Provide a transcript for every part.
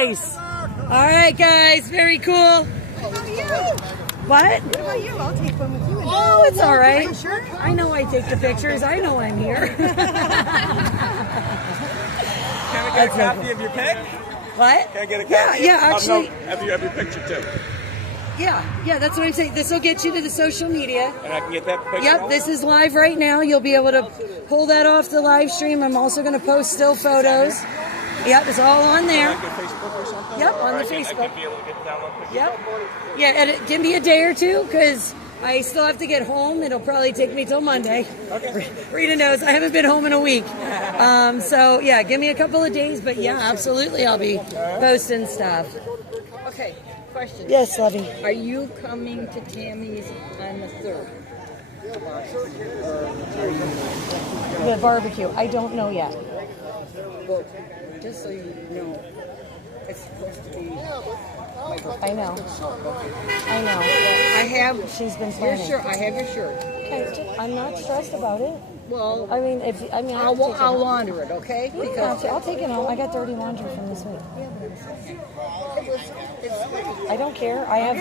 Nice. All right, guys. Very cool. What about you? What? What about you? I'll take one with you. Oh, it's all right. Are you sure? I know I take the pictures. I know I'm here. Can I get a copy of your pic? What? Can I get a copy? Yeah, actually. Have your picture too. Yeah, that's what I'm saying. This will get you to the social media. And I can get that picture. Yep, this is live right now. You'll be able to pull that off the live stream. I'm also going to post still photos. Yep, it's all on there. Like your Facebook or something? Yep, on the I Facebook. can be able to get download pictures. Yep. Yeah, give me a day or two because I still have to get home. It'll probably take me till Monday. Okay. Rita knows I haven't been home in a week. So, yeah, give me a couple of days. But, yeah, absolutely, I'll be posting stuff. Okay, question. Yes, Lovey. Are you coming to Tammy's on the 3rd? The barbecue. I don't know yet. Well, just so you know, it's supposed to be... I know. I have... She's been Your planning. shirt. I have your shirt. Okay, I'm not stressed about it. Well, I mean, I'll launder it, okay? Because I'll take it home. I got dirty laundry from this week. I don't care. I have,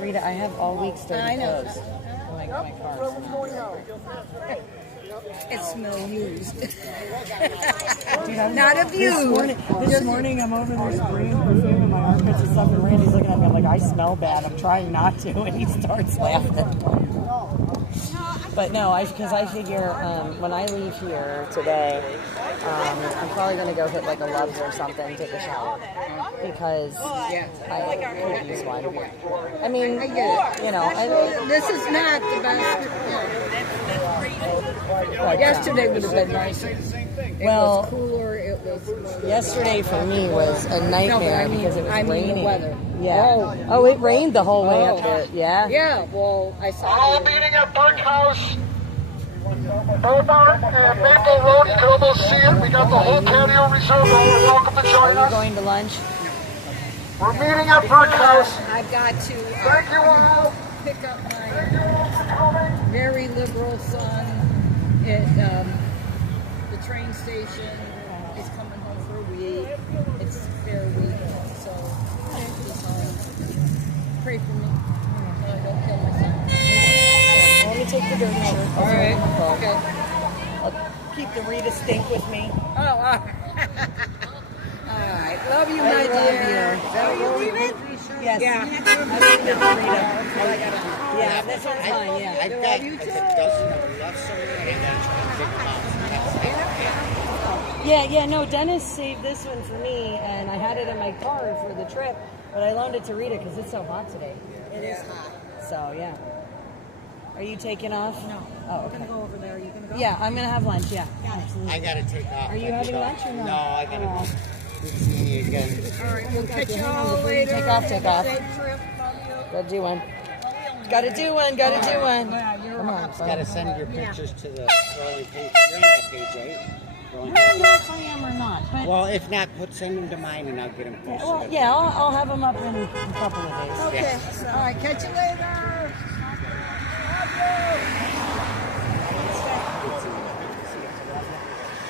Rita, I have all week's dirty clothes. My car. it smells used. Dude, Not abused. This morning I'm over there spraying perfume in my armpits and stuff, and Randy's looking at me. I'm like, I smell bad. I'm trying not to, and he starts laughing. But no, because I figure when I leave here today, I'm probably going to go hit like a Love's or something, take a shower. Because I could use one. I mean, I get it. You know. This is not the best. Yesterday would have been nicer. It was cooler. It was. Yesterday for me was a nightmare because it was raining. The weather. Yeah. Oh, it rained the whole way up there. Yeah. Yeah. Well, I saw. All meeting at Burke House. Beaumont and Maple Road. You can almost see it. We got the whole patio reserved. You're welcome to join Are you us. going to lunch? We're meeting at Burke House. I've got to. Thank you all. Pick up my very liberal son at the train station. He's coming home for a week. It's fair week, so he's home. Pray for me so I don't kill myself. Let me take the dirty shirt. All right. Okay. I'll keep the Rita stink with me. Oh, all right. All right. Love you, my dear. Are you leaving? Yes. Yeah. I'm leaving with Rita. Yeah, this one's fine, yeah. I've got a dozen of them left somewhere, and I'm trying to pick them out. Yeah, no, Dennis saved this one for me, and I had it in my car for the trip, but I loaned it to Rita because it's so hot today. It is hot. So, yeah. Are you taking off? No. Oh, I'm okay. going to go over there. Are you going to go? Yeah, I'm going to have lunch, yeah. Absolutely. I gotta take off. Are you having lunch or no? No, I gotta see you again. All right. We'll catch you Hang on, all before you later. take off, take off. Safe trip. Gotta do one. Gotta do one. Come on. Gotta send your pictures to the Rolling Page. You're on that page, right? Rolling I don't Page. know if I am or not, but Well, if not, send them to mine and I'll get them posted. well, yeah, I'll have them up in a couple of days. Okay. So, all right. Catch you later.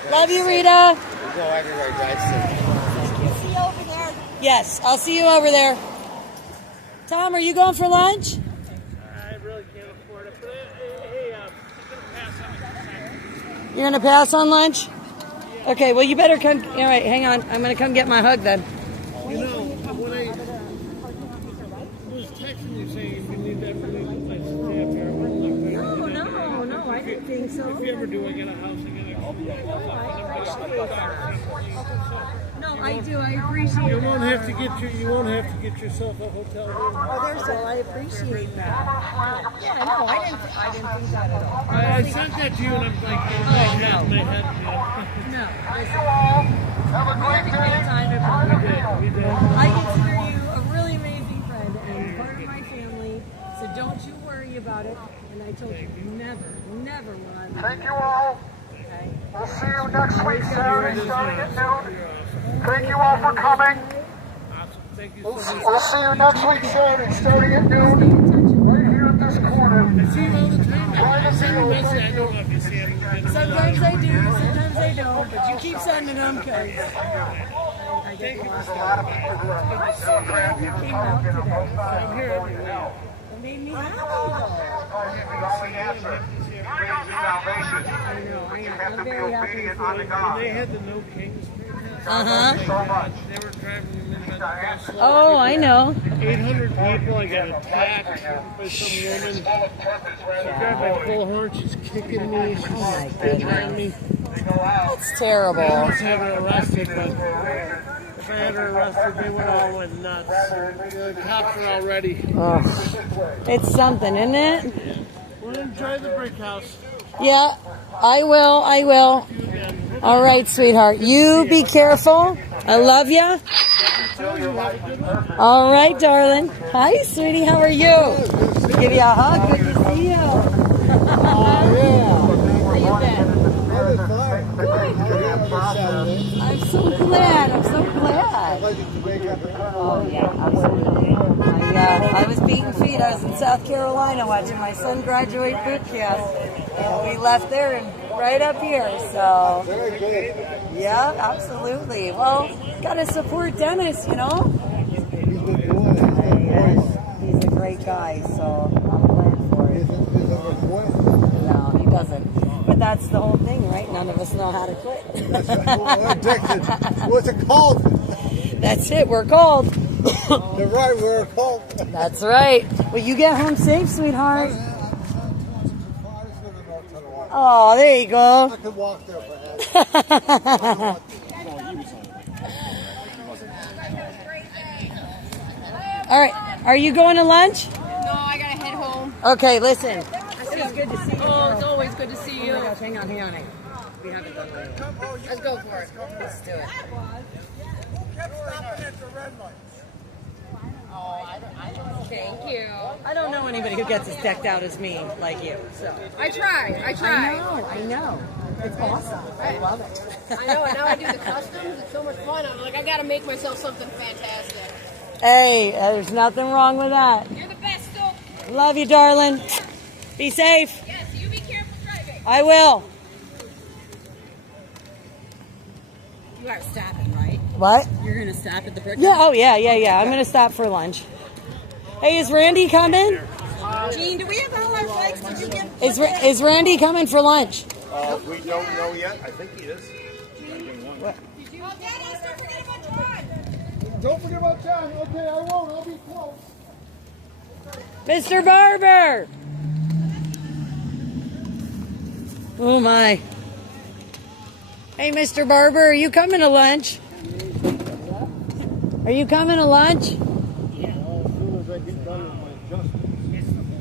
Love you, Rita. We'll go everywhere, drive safe. See you over there. Yes, I'll see you over there. Tom, are you going for lunch? I really can't afford it. But hey, I'm going to pass on it. You're gonna pass on lunch? Okay, well you better come. All right, hang on. I'm gonna come get my hug then. You know, when I was texting you saying you need that for these places to have here, No, I didn't think so. if you ever do, I get a house, I get a No, I do. I appreciate You won't have to get yourself a hotel room. Well, I appreciate that. Yeah, no, I didn't think that at all. I sent that to you and I'm like, my head. No. Have a great day. We did. I consider you a really amazing friend and part of my family, so don't you worry about it. And I told you, never will I leave. Thank you all. Okay? We'll see you next week, Saturday, starting at noon. Thank you all for coming. Awesome. Thank you so much. We'll see you next week, Saturday, starting at noon. Right here at this corner. I see you all the time. I send you a message. I don't know if you see them. Sometimes I do, sometimes I don't, but you keep sending them because I Thank you for There's a lot of people who are so crazy and Republican on both sides of the board now. It made me happy, though. The only answer brings salvation. You have to be obedient unto When God. they had the No Kings protest, So much. they were driving them in by the bus. Oh, I know. 800 people, I got attacked by some woman. She grabbed my bullhorn, she's kicking me, she's spitting on me. It's terrible. I almost have her arrested, but if I had her arrested, they would all went nuts. The cops are all ready. Oh, it's something, isn't it? We'll enjoy the brick house. Yeah, I will. I will. All right, sweetheart. You be careful. I love you. All right, darling. Hi, sweetie. How are you? Give you a hug. Good to see you. Oh, yeah. How you been? I'm so glad. I'm so glad. Oh, yeah, absolutely. I was beating feet. I was in South Carolina watching my son graduate boot camp. And we left there and right up here. So, yeah, absolutely. Well, got to support Dennis, you know? He's a great guy, so I'm glad for it. No, he doesn't. But that's the whole thing, right? None of us know how to quit. What's it called? That's it. We're called. You're right, we're called. That's right. Well, you get home safe, sweetheart. Oh, there you go. I could walk there perhaps. All right. Are you going to lunch? No, I gotta head home. Okay, listen. It's good to see you. Oh, it's always good to see Oh you. my gosh, hang on. We haven't done that. Let's go for it. Let's do it. Thank you. I don't know anybody who gets as decked out as me like you. So I try. I know. It's awesome. I love it. I know, and now I do the customs. It's so much fun. I'm like, I gotta make myself something fantastic. Hey, there's nothing wrong with that. You're the best, though. Love you, darling. Be safe. Yes, you be careful driving. I will. You are stopping, right? What? You're gonna stop at the brick Yeah. Oh, yeah. I'm going to stop for lunch. Hey, is Randy coming? Gene, do we have all our flags? Did you get? Is Randy coming for lunch? We don't know yet. I think he is. Oh, Daddy, don't forget about John. Don't forget about John. Okay, I won't. I'll be close. Mr. Barber! Oh, my. Hey, Mr. Barber, are you coming to lunch? Are you coming to lunch?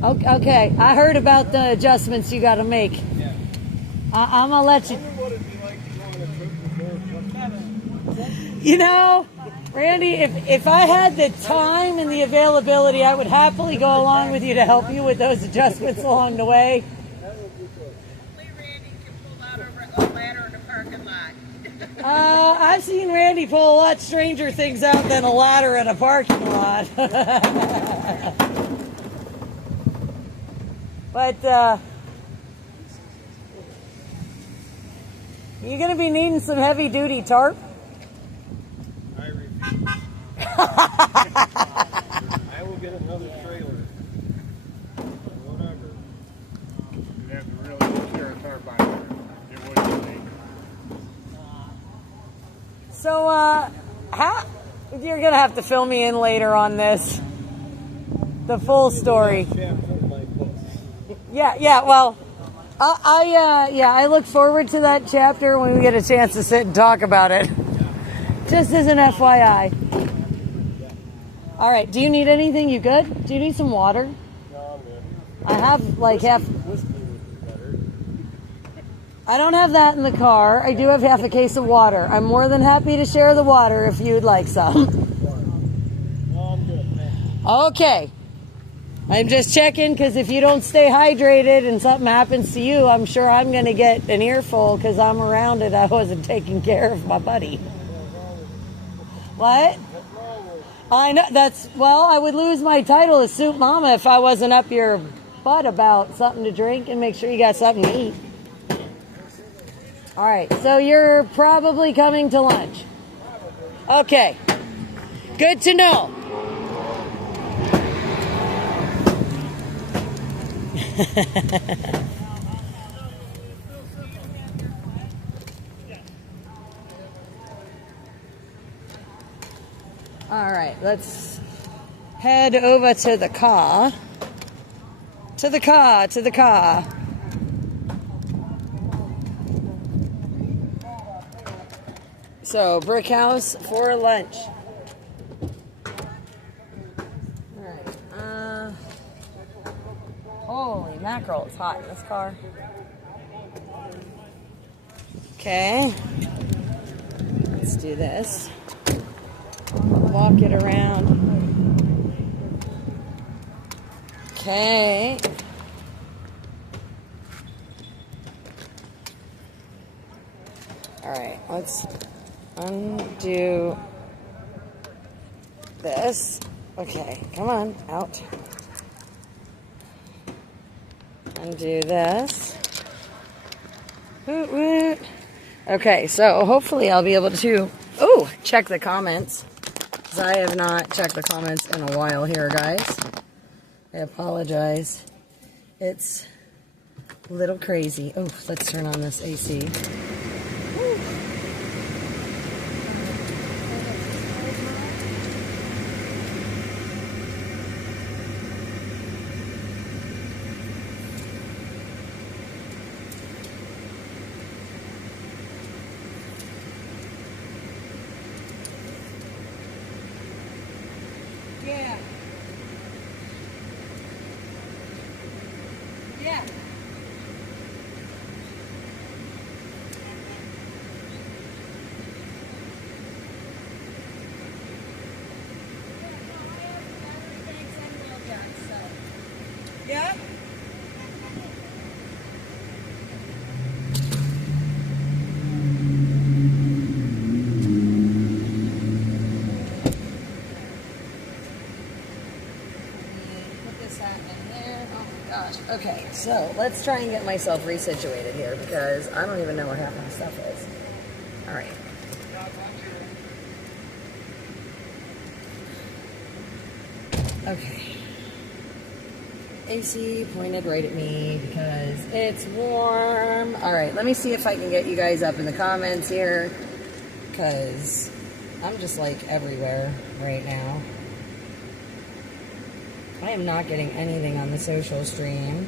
Okay, I heard about the adjustments you got to make. I'm going to let you... You know, Randy, if I had the time and the availability, I would happily go along with you to help you with those adjustments along the way. Hopefully Randy can pull out a ladder in the parking lot. I've seen Randy pull a lot stranger things out than a ladder in a parking lot. But, you're going to be needing some heavy-duty tarp? I refuse. I will get another trailer. Whatever. You have to really secure a tarp on there. It wouldn't be. So, how... You're going to have to fill me in later on this. The full story. Yeah, well... I look forward to that chapter when we get a chance to sit and talk about it. Just as an FYI. All right, do you need anything? You good? Do you need some water? No, I'm good. I have like half... Whiskey would be better. I don't have that in the car. I do have half a case of water. I'm more than happy to share the water if you'd like some. No, I'm good. Okay. I'm just checking because if you don't stay hydrated and something happens to you, I'm sure I'm going to get an earful because I'm around it. I wasn't taking care of my buddy. What? I know I would lose my title as Soup Mama if I wasn't up your butt about something to drink and make sure you got something to eat. All right, so you're probably coming to lunch. Okay. Good to know. All right, let's head over to the car. To the car, to the car. So, brick house for lunch. All right. Holy mackerel, it's hot in this car. Okay. Let's do this. Walk it around. Okay. All right, let's undo this. Okay, come on, out. Undo this. Woot woot. Okay, so hopefully I'll be able to, check the comments. Because I have not checked the comments in a while here, guys. I apologize. It's a little crazy. Oh, let's turn on this AC. Woo. Yeah. Yeah. Yeah. Okay, so let's try and get myself resituated here because I don't even know where half my stuff is. All right. Okay. AC pointed right at me because it's warm. All right, let me see if I can get you guys up in the comments here because I'm just like everywhere right now. I am not getting anything on the social stream.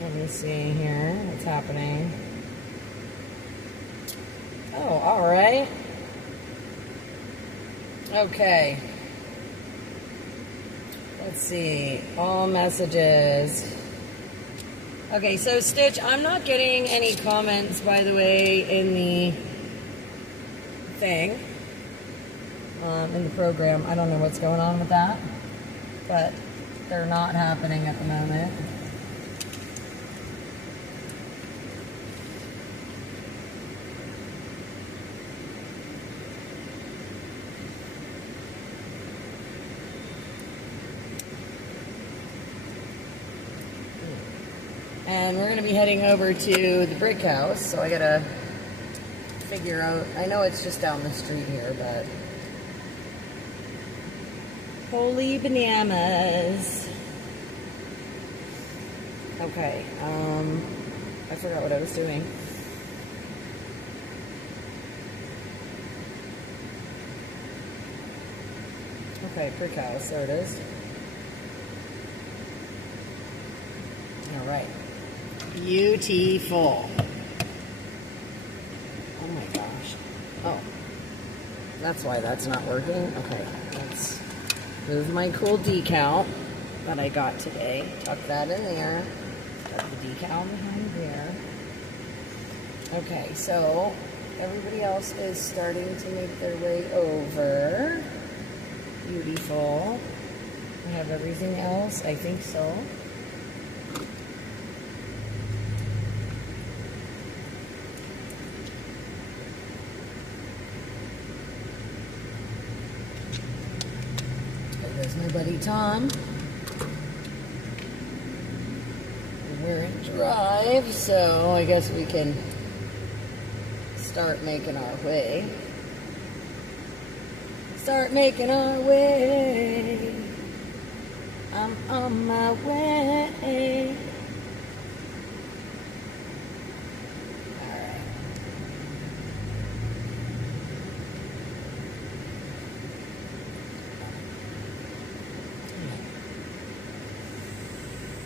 Let me see here what's happening. Oh, all right. Okay. Let's see. All messages. Okay, so Stitch, I'm not getting any comments, by the way, in the thing. In the program. I don't know what's going on with that, but they're not happening at the moment. And we're going to be heading over to the brick house, so I gotta figure out, I know it's just down the street here, but holy bananas. Okay, I forgot what I was doing. Okay, brick house, there it is. All right. Beautiful. Oh my gosh. Oh, that's why that's not working. Okay, let's move my cool decal that I got today. Tuck that in there. Tuck the decal behind there. Okay, so everybody else is starting to make their way over. Beautiful. I have everything else. I think so. There's my buddy Tom. We're in drive, so I guess we can start making our way. Start making our way. I'm on my way. Alright.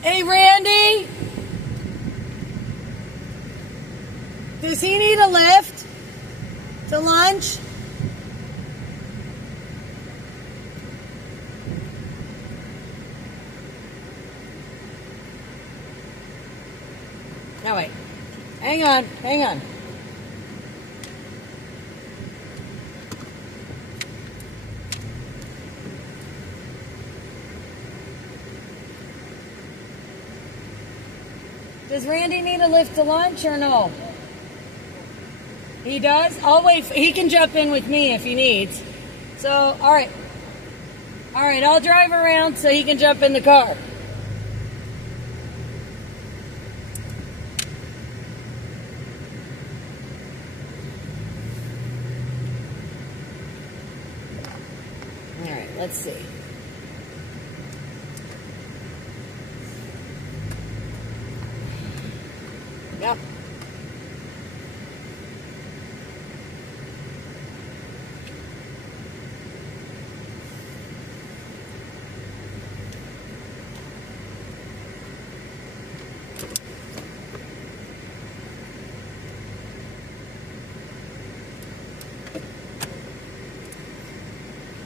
Hey, Randy? Does he need a lift to lunch? No, wait. Hang on, hang on. Does Randy need a lift to lunch or no? He does? I'll wait. He can jump in with me if he needs. So, all right. All right, I'll drive around so he can jump in the car. All right, let's see. Yep.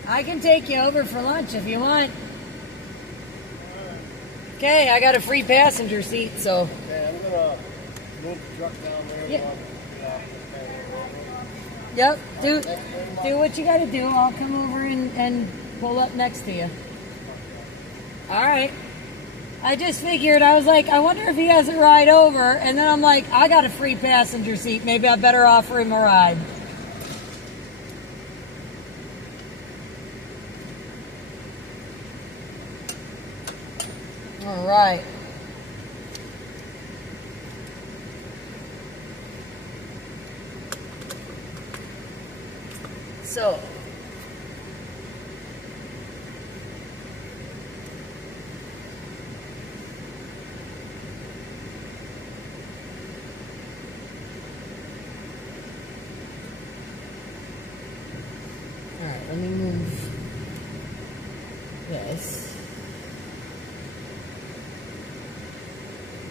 I can take you over for lunch if you want. Okay, I got a free passenger seat, so. Okay, I'm gonna move the truck down there. Yeah. Yep, do what you gotta do. I'll come over and pull up next to you. All right. I just figured, I was like, I wonder if he has a ride over, and then I'm like, I got a free passenger seat. Maybe I better offer him a ride. All right. So, all right, let me move this.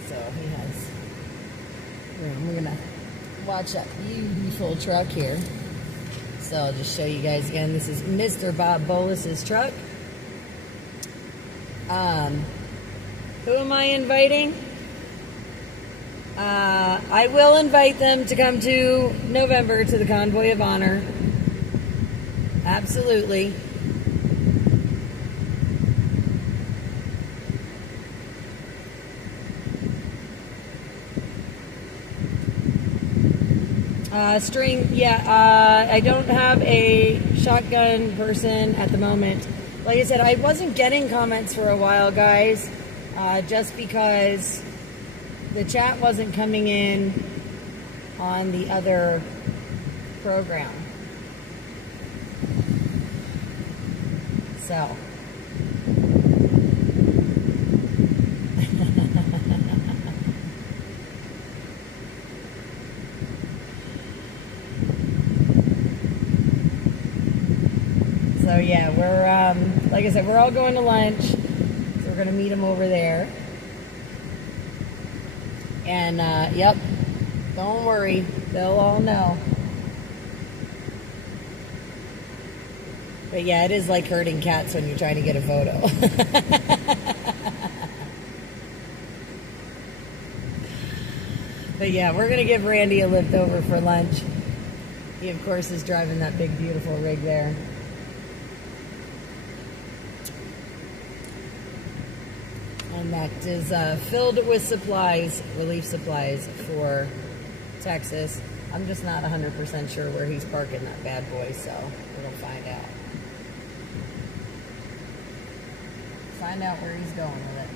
So he has room. We're gonna watch that beautiful truck here. So I'll just show you guys again. This is Mr. Bob Bolus's truck. Who am I inviting? I will invite them to come to November to the Convoy of Honor. Absolutely. String, yeah, I don't have a shotgun person at the moment. Like I said, I wasn't getting comments for a while, guys, just because the chat wasn't coming in on the other program. So. So yeah, we're, like I said, we're all going to lunch. So we're going to meet them over there. And, yep, don't worry. They'll all know. But yeah, it is like herding cats when you're trying to get a photo. But yeah, we're going to give Randy a lift over for lunch. He, of course, is driving that big, beautiful rig there. And that is filled with supplies, relief supplies for Texas. I'm just not 100% sure where he's parking that bad boy, so we're going to find out. Find out where he's going with it.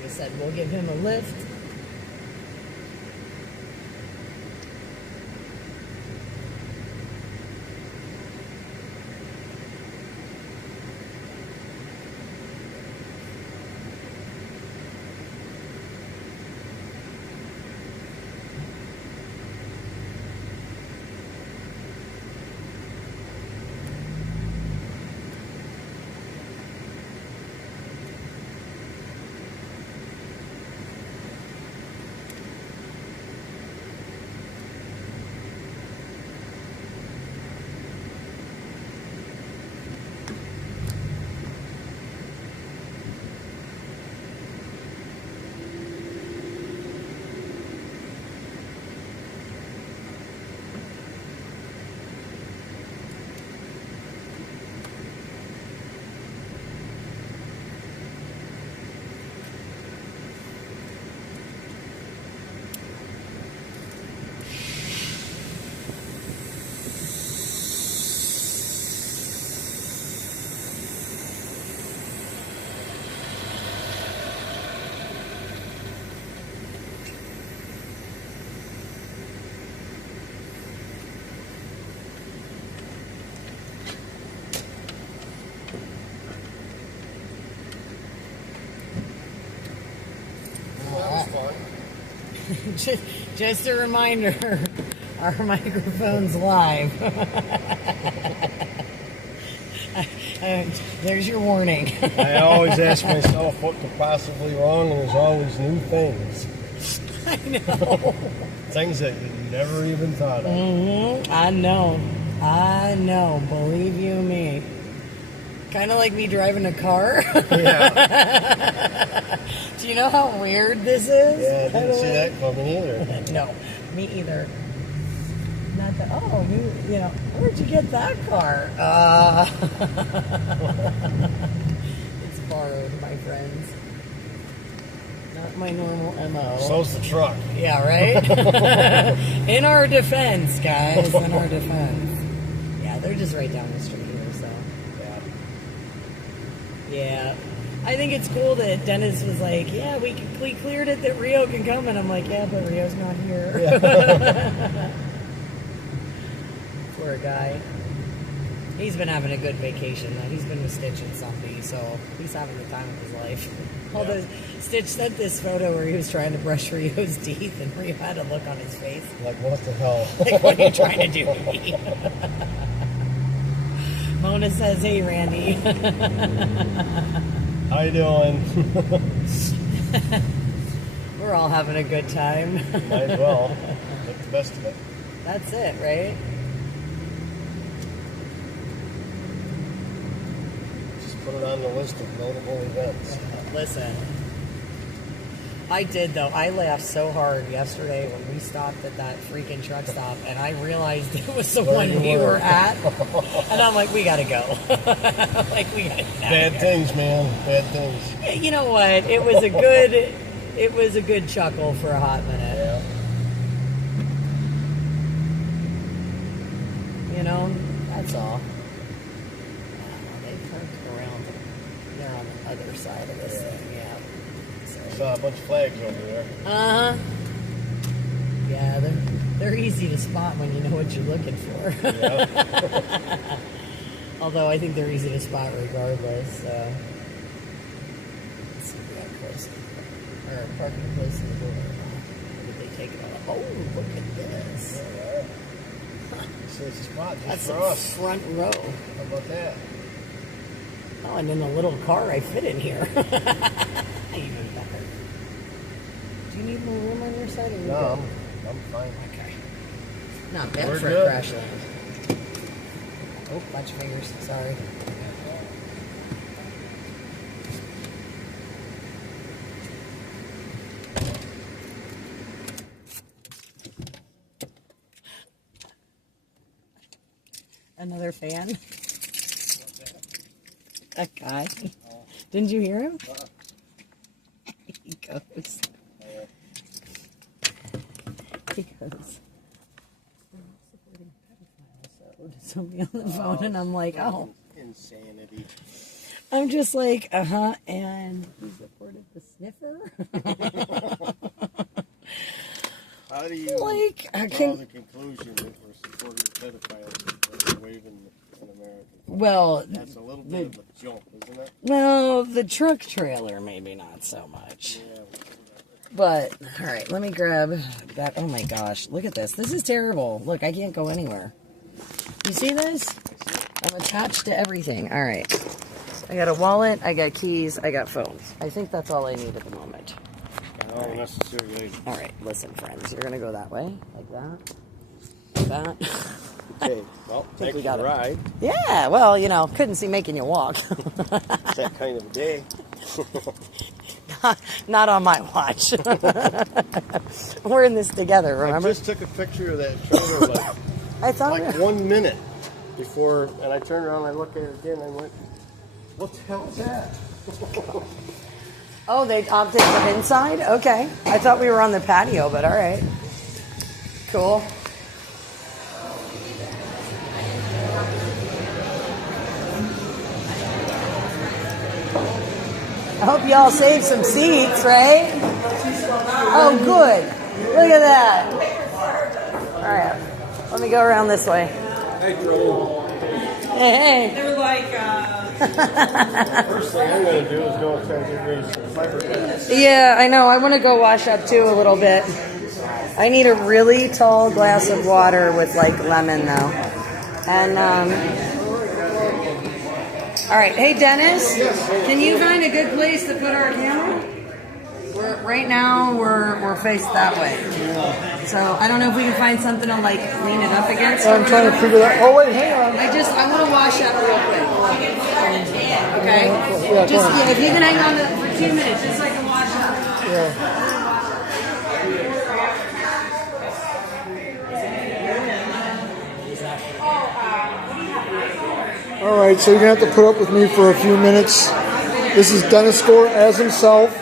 like I said, we'll give him a lift. Just a reminder, our microphone's live. There's your warning. I always ask myself what could possibly wrong, and there's always new things. I know. Things that you never even thought of. Mm-hmm. I know. Believe you me. Kind of like me driving a car. Yeah. Do you know how weird this is? Yeah, I didn't see that coming either. No, me either. Not that. Oh, you know, where'd you get that car? It's borrowed, my friends. Not my normal MO. So's the truck. Yeah, right? In our defense, guys. In our defense. Yeah, they're just right down the street here, so. Yeah. I think it's cool that Dennis was like, yeah, we cleared it that Rio can come. And I'm like, yeah, but Rio's not here. Yeah. Poor guy. He's been having a good vacation, though. He's been with Stitch and somebody, so he's having the time of his life. Although Stitch sent this photo where he was trying to brush Rio's teeth, and Rio had a look on his face. Like, what the hell? Like, what are you trying to do to me? Mona says, hey, Randy. How you doing? We're all having a good time. Might as well. Make the best of it. That's it, right? Just put it on the list of notable events. Listen, I did though. I laughed so hard yesterday when we stopped at that freaking truck stop, and I realized it was the one we were at, and I'm like, we gotta go. Like, we gotta get out Bad of here. things, man. Bad things. You know what? It was a good chuckle for a hot minute. Yeah. You know, that's all. They turned around. They're on the other side of this thing. Yeah. Saw a bunch of flags over there. Uh-huh. Yeah, they're easy to spot when you know what you're looking for. Yeah. Although I think they're easy to spot regardless. Let's see if we got close. Or parking close to the door. Or did they take it all? Oh, look at this. So it's a spot just That's for a us. front row. How about that? Oh, and in the little car I fit in here. Even better. Do you need more room on your side? Or you No, good? I'm fine. Okay. Not bad We're for good. a crash land. Oh, bunch of fingers. Sorry. Another fan? That guy. Didn't you hear him? He goes. He goes. Supporting pedophiles. So to somebody on the phone, and I'm like, oh. Insanity. I'm just like, and he's reported the sniffer. How do you Like, I draw can. the conclusion that we're supporting pedophiles and waving an American flag? Well, That's a little bit of a jump, isn't it? well, the truck trailer maybe not so much. Yeah. But all right, let me grab that. Oh my gosh, look at this. This is terrible. Look, I can't go anywhere. You see this? I'm attached to everything. All right. I got a wallet, I got keys, I got phones. I think that's all I need at the moment. No necessary items. All right, listen, friends. You're going to go that way, like that, like that. Okay, well, thanks for the ride. Yeah, well, you know, couldn't see making you walk. It's that kind of a day. Not on my watch. We're in this together, remember? I just took a picture of that trailer I thought like 1 minute before, and I turned around and I looked at it again and I went, what the hell is that? Oh, they opted for inside? Okay. I thought we were on the patio, but all right. Cool. I hope y'all saved some seats, right? Oh, good. Look at that. All right. Let me go around this way. Hey, Joel. Hey. They're like, First thing I'm going to do is go and try to get rid of some fiberglass. Yeah, I know. I want to go wash up too a little bit. I need a really tall glass of water with like lemon though. And all right, hey Dennis, can you find a good place to put our camera? Right now we're faced that way. So I don't know if we can find something to like lean it up against. I'm trying to figure that. Oh wait, hang on. I want to wash up real quick. Okay? Just if you can hang on for 2 minutes, just so I can wash up. Yeah. All right, so you're gonna have to put up with me for a few minutes. This is Dennis Gore as himself.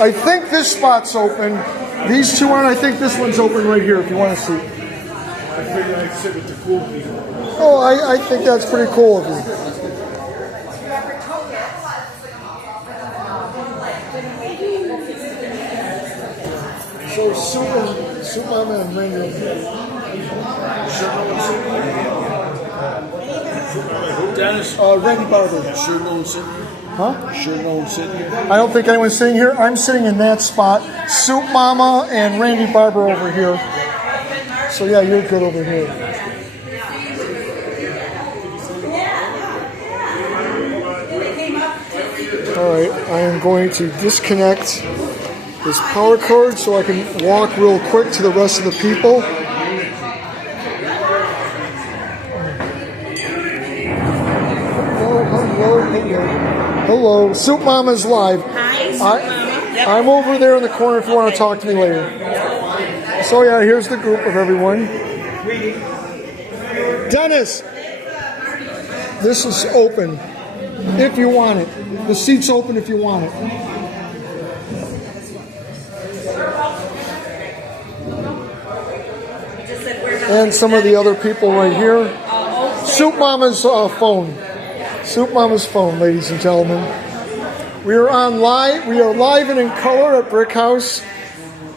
I think this spot's open. These two aren't. I think this one's open right here if you want to see. I figured I'd sit with the cool people. Oh, I think that's pretty cool of you. So Soup Mama and Randy. Dennis? Randy Barber. Sure no one's sitting here? Huh? Sure no one's sitting here? I don't think anyone's sitting here. I'm sitting in that spot. Soup Mama and Randy Barber over here. So yeah, you're good over here. Alright, I am going to disconnect this power cord so I can walk real quick to the rest of the people. Hello. Soup Mama's live. hi, I'm over there in the corner if you want to talk to me later. So yeah, here's the group of everyone. Dennis, this is open if you want it. The seat's open if you want it. And some of the other people right here. Soup Mama's phone. Soup Mama's phone, ladies and gentlemen. We are on live. We are live and in color at Brick House.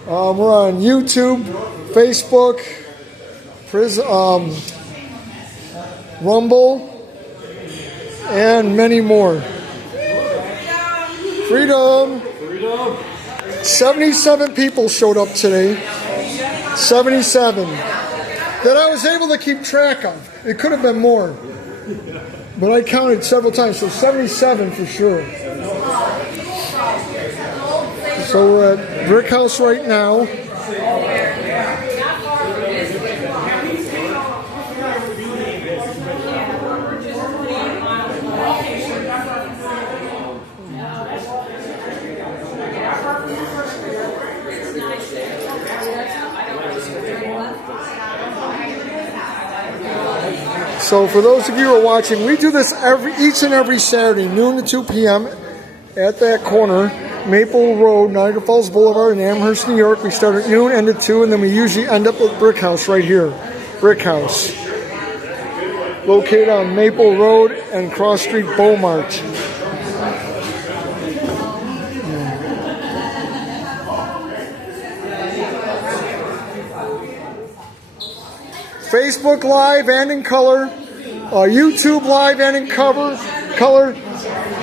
We're on YouTube, Facebook, Rumble, and many more. Freedom. 77 people showed up today. 77. That I was able to keep track of. It could have been more. But I counted several times, so 77 for sure. So we're at Brick House right now. So for those of you who are watching, we do this each and every Saturday, noon to 2 p.m. at that corner. Maple Road, Niagara Falls Boulevard in Amherst, New York. We start at noon, end at 2, and then we usually end up at Brick House right here. Brick House. Located on Maple Road and Cross Street, Beaumont. Facebook Live and in color. YouTube Live and in color.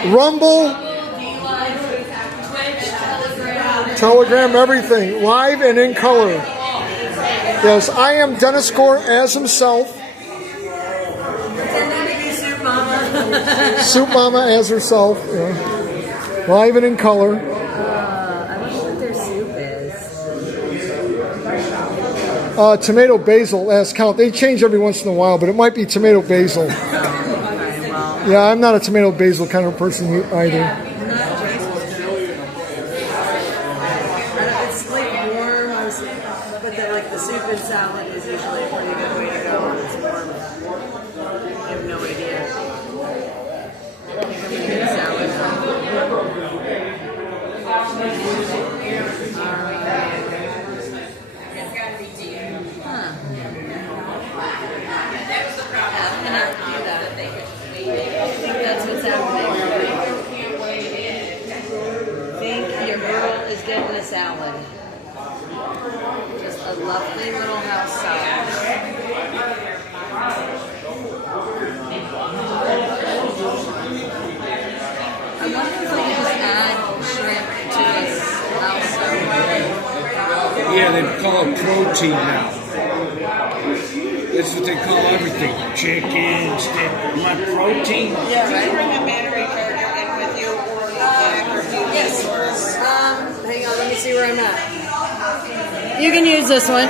Rumble. Telegram, everything. Live and in color. Yes, I am Dennis Gore as himself. Soup Mama as herself. Yeah. Live and in color. I wonder what their soup is. Tomato basil, last count. They change every once in a while, but it might be tomato basil. Yeah, I'm not a tomato basil kind of person either. It's like warm, but the soup and salad is usually a pretty good way to go when it's warm. I have no idea. Salad. That's what's happening. I think your girl is getting a salad. Just a lovely little house salad. I wonder if I could just add shrimp to this house salad. Yeah, they call it protein now. That's what they call everything. Chicken, steak. You want protein? Yeah. Did you bring a battery charger in with you, or Yes. Hang on, let me see where I'm at. You can use this one.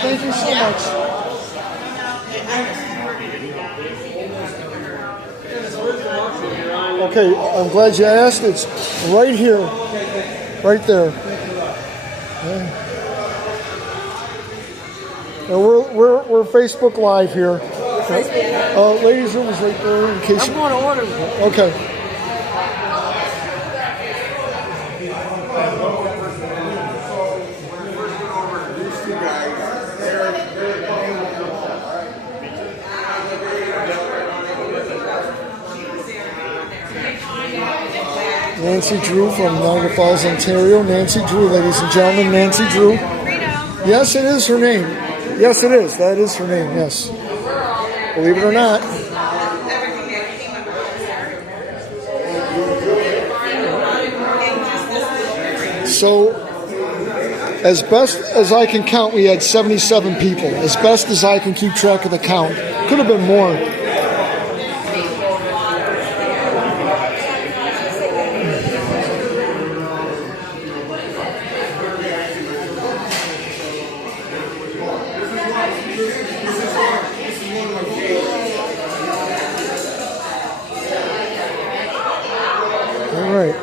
Thank you so much. Okay, I'm glad you asked. It's right here, right there. And we're Facebook Live here. Ladies' room is right there in case. I'm going to order. Okay. Nancy Drew from Niagara Falls, Ontario. Nancy Drew, ladies and gentlemen. Nancy Drew. Yes, it is her name. Yes, it is. That is her name, yes. Believe it or not. So, as best as I can count, we had 77 people. As best as I can keep track of the count. Could have been more. All right.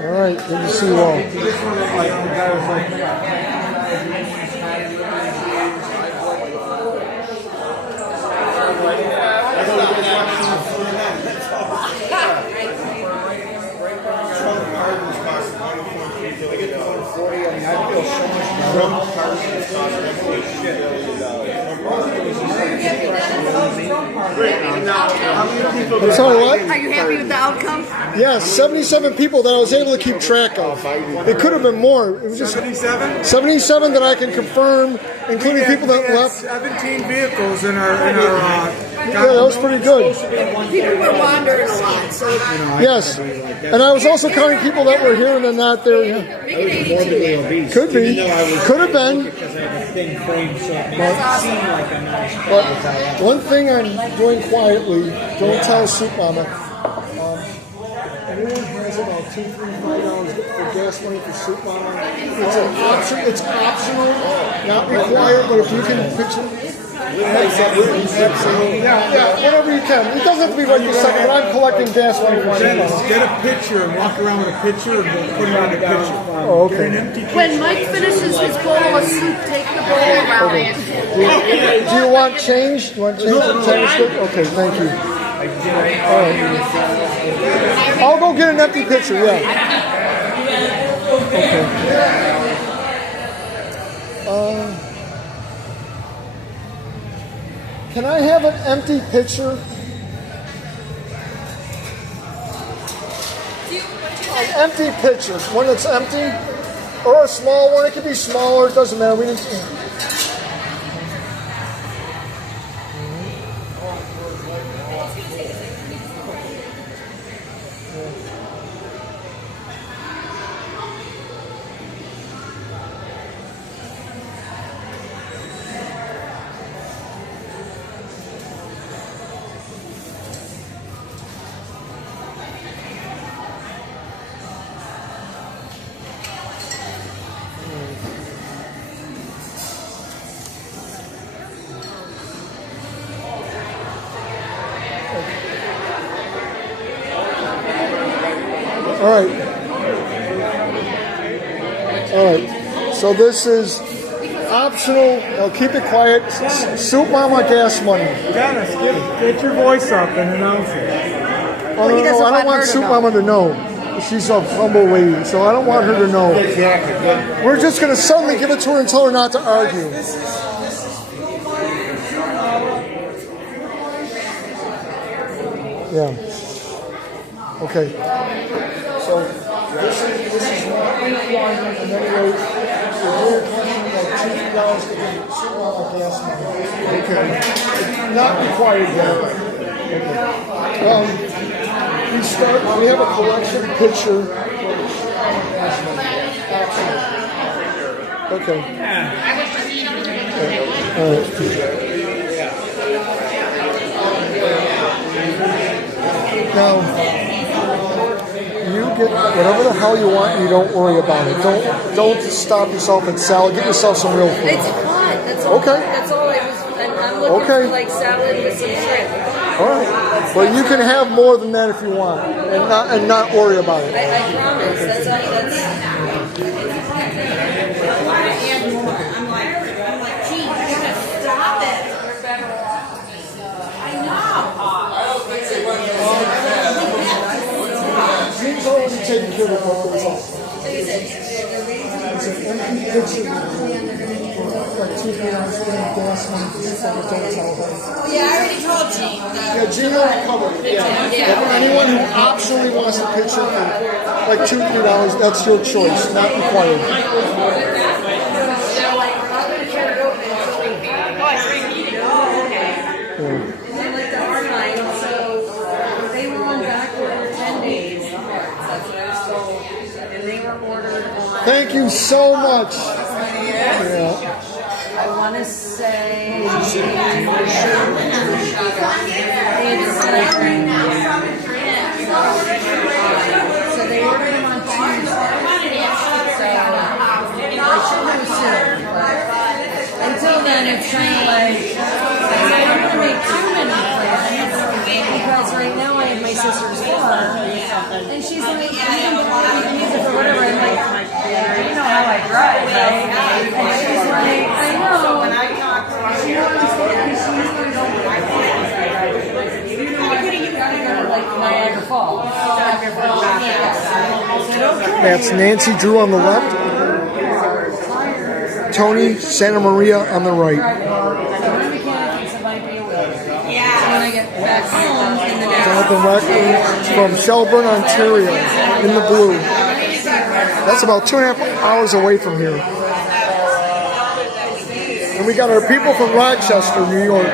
All right, good to see you all. I'm sorry, what? Are you happy with the outcome? Yeah, 77 people that I was able to keep track of. It could have been more. It was just 77? 77 that I can confirm, including people that left. 17 vehicles in our Yeah, that was pretty good. People were wandering a lot, so Yes. And I was also counting people that were here and then not there. Yeah. Morbidly obese. Could be. Even though I was Could have been. because I have a thin frame, so it makes it seem like I'm not as strong But as I am. one thing I'm doing quietly, don't tell Soup Mama. Anyone has about $2, $3, $5 for gas money for Soup Mama, it's an option. It's optional, not required. But if you can picture, absolutely, yeah, whatever you can. It doesn't have to be right this second. But I'm collecting gas money for Soup Mama. Get a picture and walk around with a picture and we'll put it on the picture. Oh, okay. when Mike finishes his bowl of soup, take the bowl around. Do you want change? You want change? Okay, thank you. All right. I'll go get an empty pitcher, yeah. Okay. Can I have an empty pitcher? An empty pitcher, one that's empty, or a small one. It could be smaller. It doesn't matter. We need. All right. So this is optional. I'll keep it quiet. Soup Mama gas money. Dennis, get your voice up and announce it. Oh, no, I don't want Soup Mama to know. She's a humble lady, so I don't want her to know. Exactly. We're just going to suddenly give it to her and tell her not to argue. Yeah. Okay. So this is not required in any way. We're talking about $2 to get Soup Mama gas money. Okay. Not required yet. Okay. We have a collection picture. Okay. All right. Now, you get whatever the hell you want and you don't worry about it. Don't stop yourself at salad. Get yourself some real food. It's fun. That's all. Okay. That's all I was. I'm looking for like salad with some shrimp. All right. Well, you can have more than that if you want, and not worry about it. I promise. That's. I'm like, gee, you gotta stop it. We're better off. I know. He's already taken care of what goes on. It's an empty picture. Like $2 gas money for just like a don't tell her. Yeah, I already told Gene. Yeah, Gene already covered it. Yeah. Anyone who optionally wants a picture for like $2, $3, that's your choice, not required. Thank you so much. Yeah. I want to say so they ordered them on Tuesday. So I should know soon. But until then, it's kind of like I don't want to make too many plans because right now I have my sister's car, and she's like, "Yeah, I don't want to use it for whatever." I'm like, "You know how I drive, right?" And she's like, "I know." When I talk to her, she wants to she's going to go to my place. You know, I could have gotten her like Niagara Falls. That's Nancy Drew on the left. Tony Santa Maria on the right. Jonathan Wacker from Shelburne, Ontario, in the blue. That's about 2.5 hours away from here. And we got our people from Rochester, New York.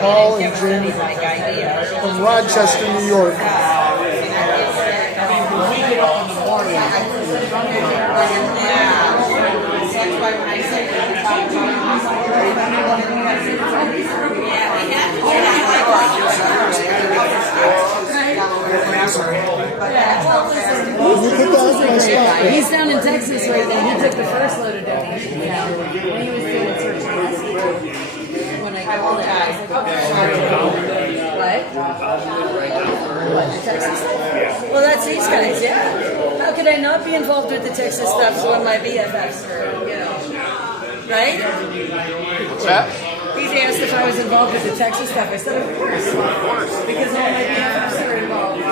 Paul and Jamie from Rochester, New York. He's down in Texas right now. He took the first load of donations down when he was doing church last week. When I called him, I was like, what, the Texas stuff? Well, that's these guys, yeah. How could I not be involved with the Texas stuff so when my BFFs are, right? What's that? He's asked if I was involved with the Texas stuff. I said, of course. Because all my BFFs are involved.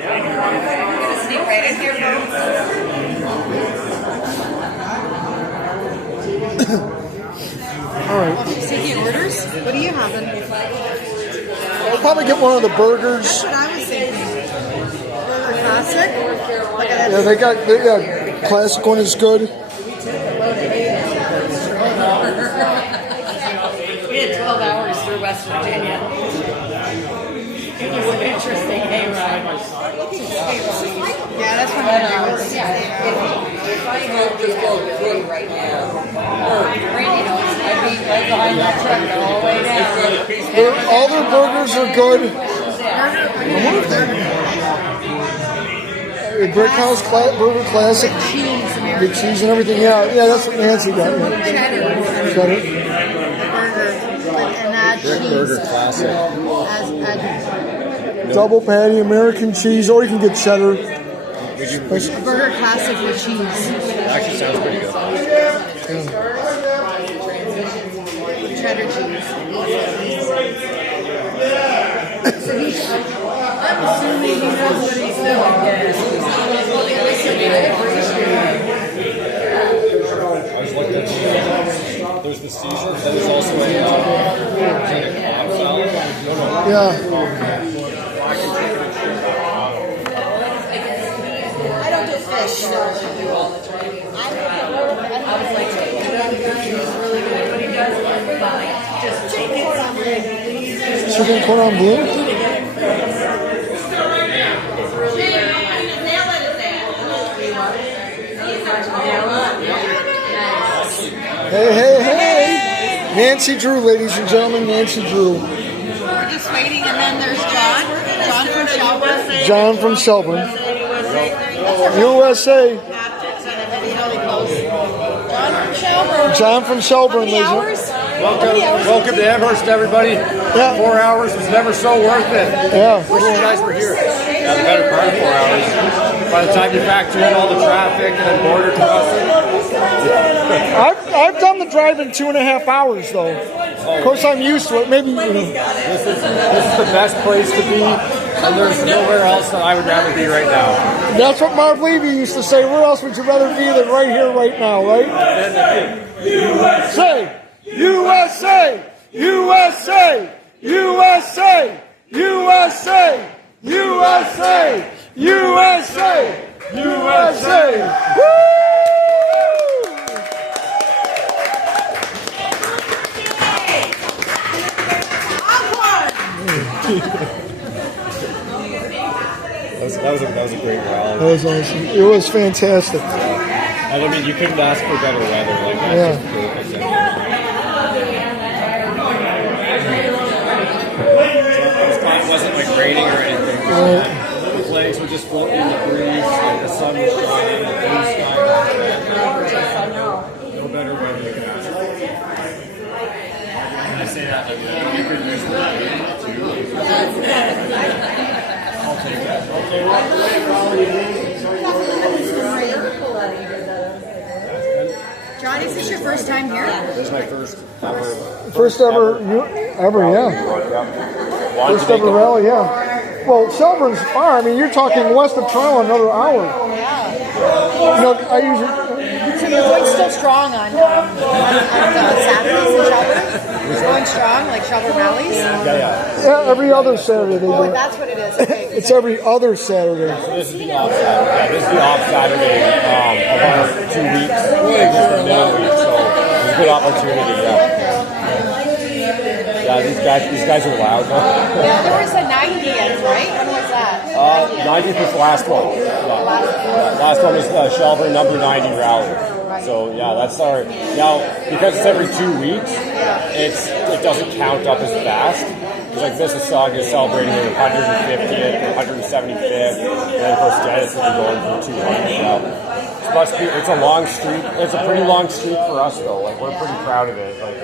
I'm going to sneak right in here, folks. All right. Taking orders? What do you have? I'll probably get one of the burgers. That's what I was thinking. Burger classic? Yeah, they got classic one is good. We had 12 hours through West Virginia. It was an interesting hayride. Yeah, that's what I know. If I had this little crew right now, Randy knows, I'd be right behind that truck the whole way down. All their burgers are good. Brick House Burger Classic. The cheese and everything. Yeah, that's what Nancy got. Cheddar. Burger Classic. Double patty, American cheese, or you can get cheddar. Burger Classic with cheese. Actually sounds pretty good. Cheddar cheese. I'm assuming he knows what he's doing. I was looking at there's the Caesar, but there's also a salad. Yeah. I don't do fish. I was like, he's really good at what he does. Just chicken. Chicken cordon bleu? Hey. Nancy Drew, ladies and gentlemen, Nancy Drew. We're just waiting, and then there's John from Shelburne. John from Shelburne. USA. John from Shelburne, ladies and gentlemen. Welcome to Amherst, everybody. Yeah. 4 hours was never so worth it. Yeah. Wish you guys were here. Yeah, the better part of 4 hours. By the time you factor in all the traffic and then border crossing. I've done the drive in 2.5 hours, though. Of course, I'm used to it. Maybe, This is the best place to be, and there's nowhere else that I would rather be right now. That's what Marv Levy used to say. Where else would you rather be than right here, right now, right? USA! USA! USA! USA! USA! USA! USA! USA! Woo! That was a great rally. That was awesome. It was fantastic. And I mean, you couldn't ask for better weather. Like that. Yeah. It wasn't like raining or anything. The flags were just floating in the breeze, and the sun was shining, the blue sky. No better weather you could ask for. I say that like you could use that. I'll take that. John, is this your first time here? This is my first ever. First ever, yeah. First ever rally, yeah. Well, Shelburne's far. I mean, you're talking west of Toronto, another hour. I usually. So you're going still strong on Saturdays in Shelburne? It's going strong, like Shelburne rallies? Yeah, every other Saturday they do. Oh, that's what it is. Okay. It's every other Saturday. So this is the off Saturday. Yeah, this is the off Saturday of our 2 weeks. This is the middle week, so it's a good opportunity. Yeah, these These guys are loud, though. Yeah, there was a 90th, right? When was that? 90th was the last one. Last one was the Shelburne number 90 rally. So yeah, that's our now because it's every 2 weeks. It doesn't count up as fast. It's like Mississauga is celebrating their 150th, 175th, and then of course Dennis will be going for 200 now. It's a long streak. It's a pretty long streak for us though. Like we're pretty proud of it. Like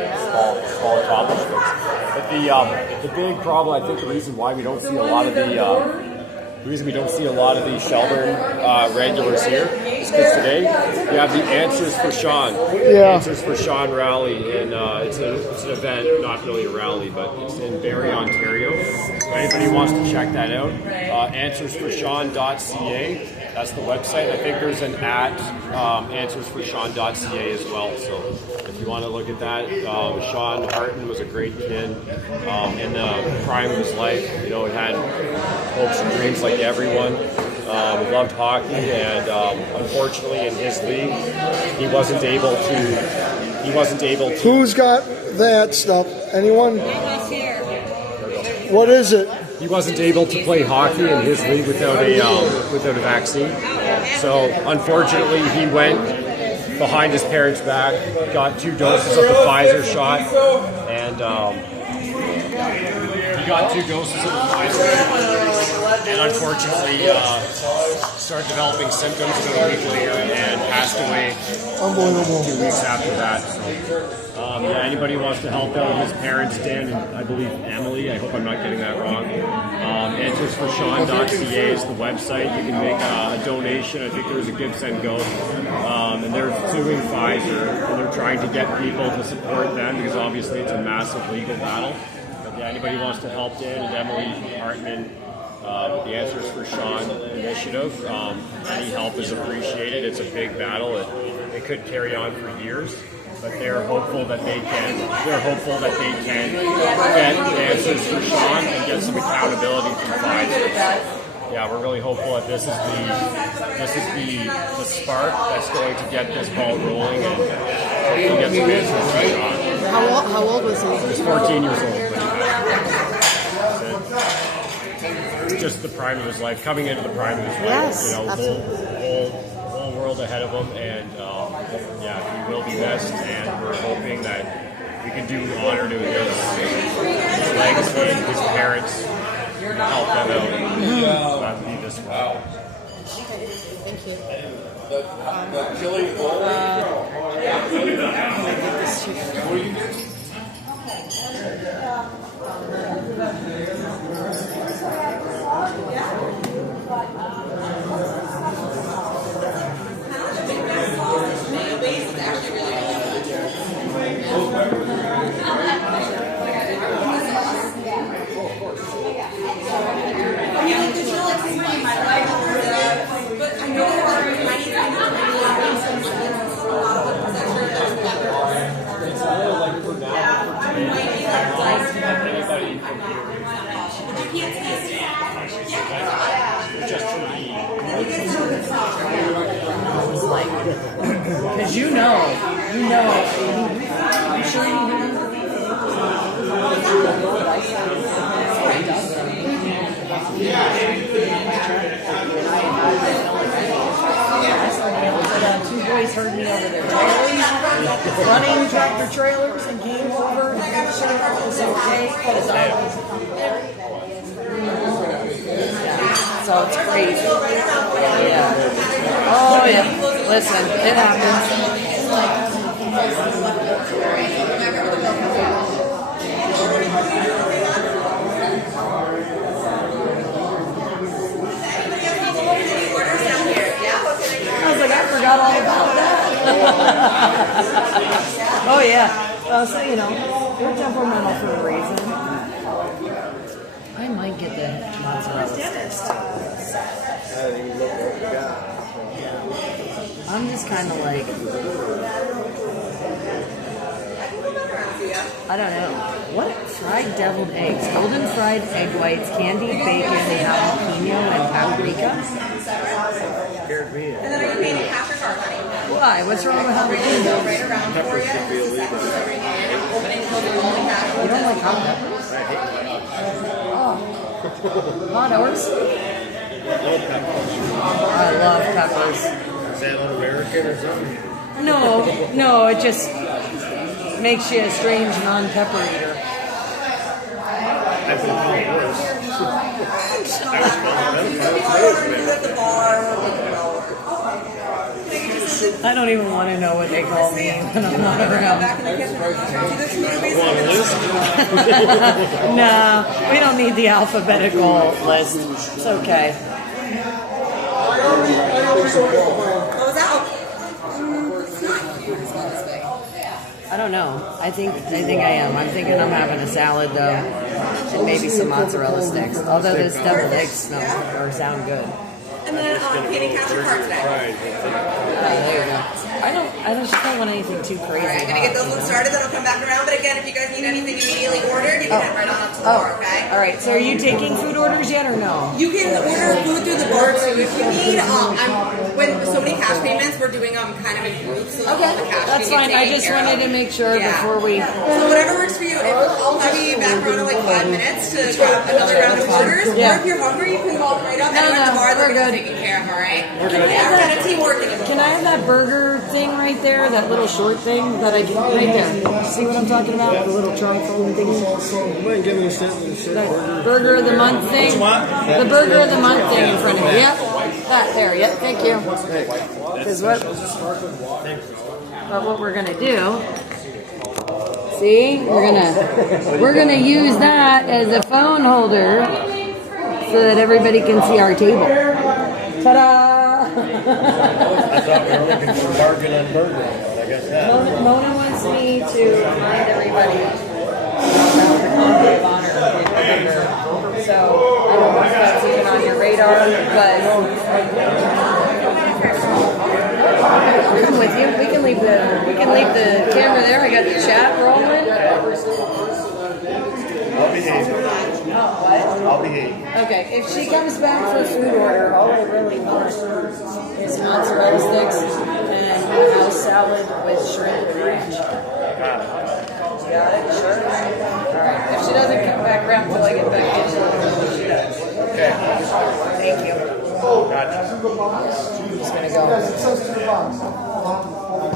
small accomplishments. But the big problem, I think, the reason why we don't see a lot of the Shelburne regulars here is because today we have the Answers for Sean. Answers for Sean rally, and it's an event, not really a rally, but it's in Barrie, Ontario. So anybody wants to check that out, answersforsean.ca. That's the website. I think there's an @answersforsean.ca as well. So if you want to look at that, Sean Harton was a great kid in the prime of his life. You know, he had hopes and dreams like everyone. He loved hockey, and unfortunately, in his league, he wasn't able to. Who's got that stuff? Anyone? What is it? He wasn't able to play hockey in his league without a vaccine. So unfortunately, he went behind his parents' back, got 2 doses of the Pfizer shot, and unfortunately started developing symptoms about a week later and passed away. Unbelievable. 2 weeks after that. So, yeah, anybody who wants to help out his parents, Dan and I believe Emily, I hope I'm not getting that wrong. Answersforsean.ca is the website. You can make a donation. I think there's a Give, Send, Go. And they're suing Pfizer, and they're trying to get people to support them because obviously it's a massive legal battle. But yeah, anybody who wants to help Dan and Emily Hartman with the Answers for Sean initiative, any help is appreciated. It's a big battle. It could carry on for years. But they're hopeful that they can get Answers for Sean and get some accountability from Pfizer. Yeah, we're really hopeful that this is the spark that's going to get this ball rolling and hopefully get some Answers for Sean. How old was he? He was 14 years old when he passed. It's just the prime of his life, coming into the prime of his life. Yes, you know, absolutely. whole world ahead of him, and yeah, he will be missed, and we're hoping that we can do honor to his legacy and his parents, help them out. That would be this one. Thank you. Because you know, I'm sure you two boys heard me over there running tractor trailers and came over and made sure it was okay. So it's crazy. Yeah. Oh yeah. Listen, it happens. I was like, I forgot all about that. Oh yeah. So you know, they're temperamental for a reason. I might get the mozzarella sticks too. I'm just kind of like, I don't know. What? Fried deviled eggs, golden fried egg whites, candied bacon, jalapeno, and paprika. And then are you paying cash or card, honey? Why? What's wrong with jalapeno? Peppers should be illegal. You don't like hot peppers? I Hot horse? I love peppers. Is that un-American or something? No, it just makes you a strange non-pepper eater. I've been called worse. I don't even want to know what they call me when I'm not around. No, we don't need the alphabetical list. It's okay. I don't know. I think I am. I'm thinking I'm having a salad though, and maybe some mozzarella sticks. Although those deviled eggs smell or sound good. And then Katie catch your card today. There you go. I just don't want anything too crazy. Alright, I'm gonna get those ones started, then I'll come back around. But again, if you guys need anything immediately ordered, you can head right on up to the bar, okay? Alright, so are you taking food orders yet or no? You can order food through the bar too if you need. When so many cash payments, we're doing kind of in groups. So Okay, all the cash that's can fine. get I just taken care wanted of. to make sure Yeah. before we... So whatever works for you. I'll have you back around in like 5 minutes to grab another round of orders. Yeah. Or if you're hungry, you can walk right up and at the bar. They're gonna take care of, alright? Kind of teamwork. Can I have that burger thing right there? That little short thing that I can... Right there. See what I'm talking about? The little trifold thing? The burger of the month thing? The burger of the month thing in front of me. Yep. That there. Yep. Thank you. Because what we're going to do... See? We're gonna use that as a phone holder so that everybody can see our table. Ta-da! I thought we were looking for bargain on burger. I guess that. Mona wants me to remind everybody about the Convoy of Honor. So I don't know if that's even on your radar, but I'll come with you. We can leave the camera there. I got the chat rolling. I'll behave. What? I'll behave. Okay, if she comes back for a food order, all I really want is mozzarella sticks and a house salad with shrimp and ranch. Got it? Sure. Alright, if she doesn't come back around until I get back in, she does. Okay. Thank you. Gotcha. I'm just gonna go.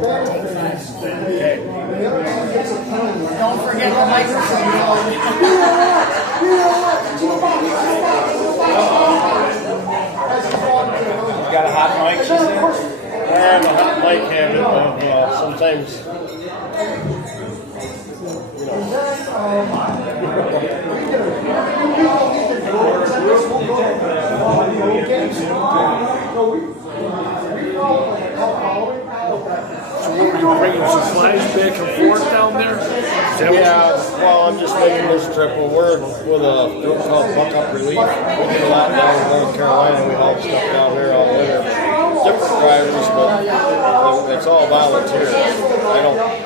Okay. Don't forget the microphone. You got a hot mic, she said? I have a hot mic habit of sometimes, you So what, are you bringing supplies back and forth down there? Yeah, well, I'm just making this trip. Well, we're with a group called Buck Up Relief. We do a lot down in North Carolina. We haul stuff down there all winter. Different drivers, but it's all volunteer. I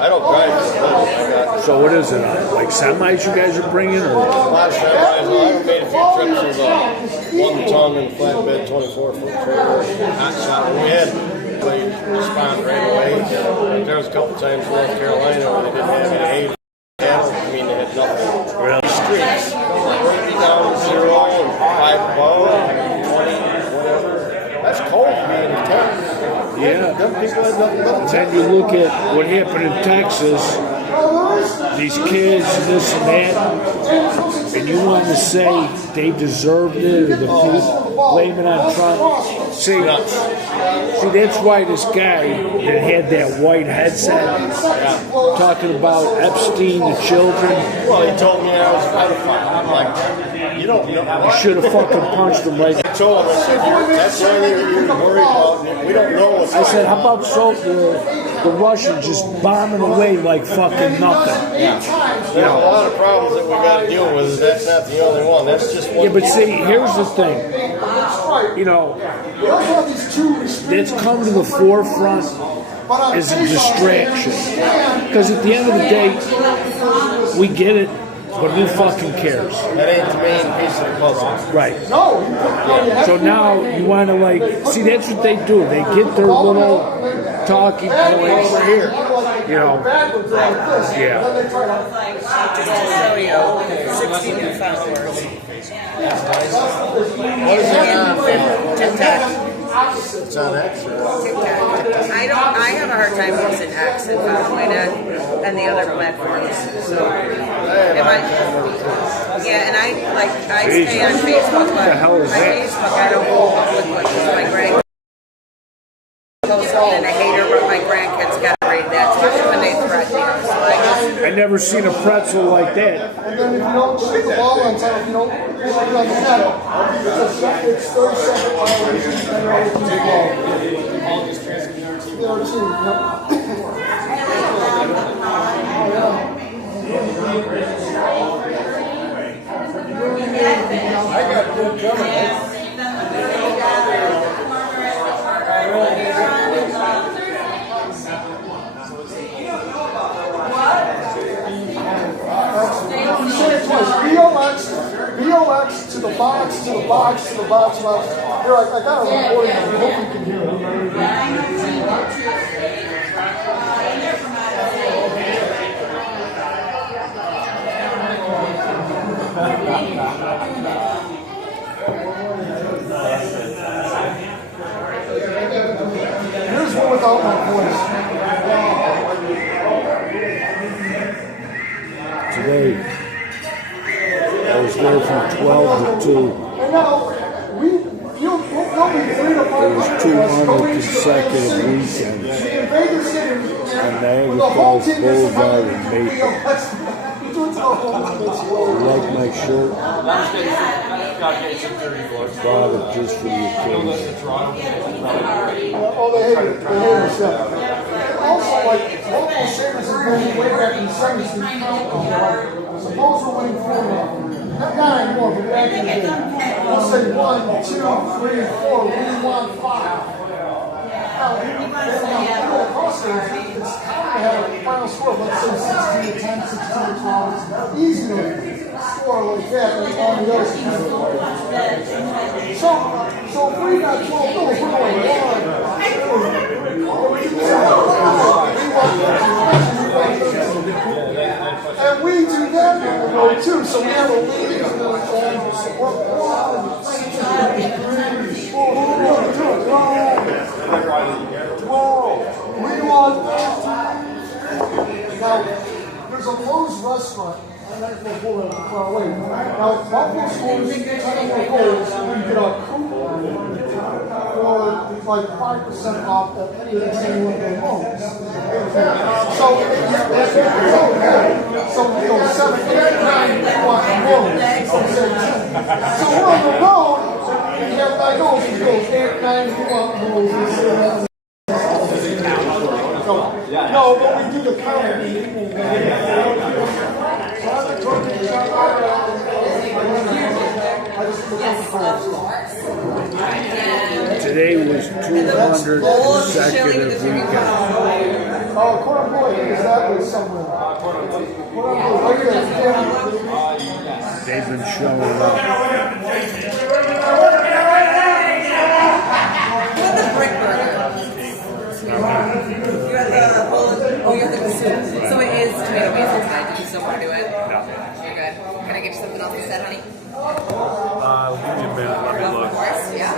don't drive for a living. So what is it? Like semis you guys are bringing, or? A lot of semis. I've made a few trips with a 1-ton and flatbed 24-foot trailer, hot shot. We had respond right away. There was a couple times in North Carolina where they didn't have any hay. Cattle, I mean, they had nothing. Really? Streets. 30 down to 0 and 5 above and 20, whatever. That's cold to be in the tent. Yeah. Them people had nothing but a tent. Then you look at what happened in Texas, these kids and this and that, and you want to say they deserved it or blame it on Trump. See, that's why this guy that had that white headset talking about Epstein, the children. Well, he told me I was a pedophile. I'm like, you don't know. You should have fucking punched him right. I told him, I said, that's the only thing that you're worried about. We don't know what's I said, how about the Russians just bombing away like fucking nothing? Yeah. There's a lot of problems that we got to deal with. That's not the only one. That's just one. Yeah, but see, here's the thing. You know, that's come to the forefront as a distraction. Because at the end of the day, we get it, but who fucking cares? That ain't the main piece of the puzzle. Right. So now you want to see, that's what they do. They get their little talking points Over here. You know, yeah. Just to show you, 6 60 new followers. What is it now? TikTok. It's on X or? TikTok. I have a hard time using X and following it and the other platforms. So, and I stay on Facebook, but on Facebook I don't go public with my grandkids. And I hate her, but my grandkids got to read that, especially when they threaten me. So I never seen a pretzel like that. And then if you don't shoot the ball on time, if you don't put it on the net, it's 30-second violation and you're out of the ball. There are two. I got good coming. BOX to the box, to the box, to the box, box. Here, I got a recording. I hope you can hear it. Here's one without my voice. Today, I was there from 12 to 2. And now, you'll be 3 to 5 There was 200 consecutive weekends in Vegas City. on Niagara Falls Boulevard in Maple. You like my shirt? I bought it just for the occasion. Oh, they hate it. They hate it. Also, like, local savers have been way back in the 70s. Suppose we're winning 4 now. Not anymore, but back in the day. We'll say 1, 2, 3, 4. We want 5. Now, across there, it's common to have a final score of, let's say, 16 to 10, 16 to 12. It's easy to score like that on the other side. So if we got 12 goals, we're going 1. And we do that in the road too, so we have a lead. And we're 1, 2, 3, 4, 12. We want 13. Now, there's a Lowe's restaurant. I'm not going to pull that far away. Now, Buffalo scores 10 more goals, and we get a coupon for like 5% off at any single one of their loans. So we go 7, 8, 9, we want loans. So we're on the road, we have 9 goals, we go 8, 9, we want loans. No, but we do the counting. Today was 200 consecutive weekends. Oh, Convoy is that way somewhere. Right here. They've been showing up. What's the brick burger? You have the you have the soup. So it is tomato based inside. Do you still want to do it? No. You're good. Can I get you something else instead, honey? Give me a minute, let me look. Of course, yeah.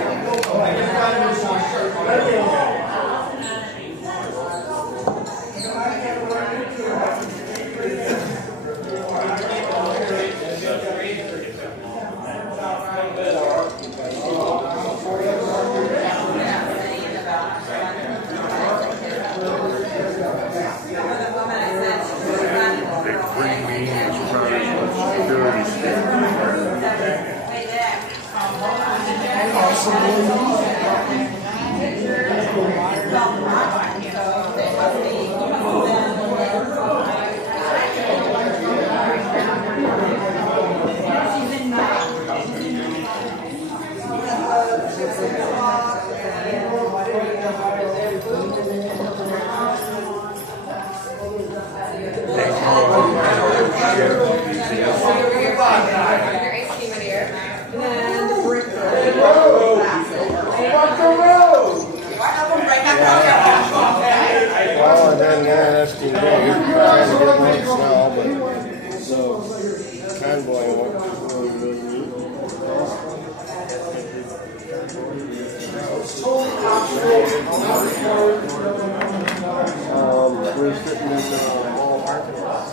We're sitting in the mall parking lot.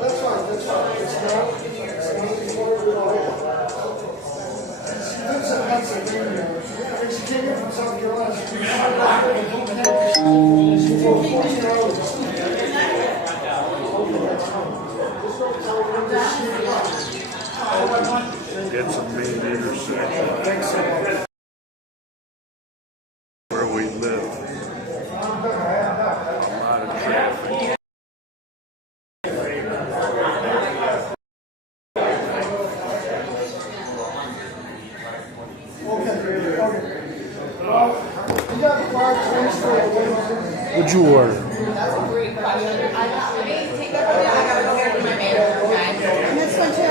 That's fine. She came in from South Carolina. It's a main intersection where we live. A lot of traffic. What'd you order? That's a great question. I take that one. I gotta go here with my manager. Okay. And this one too.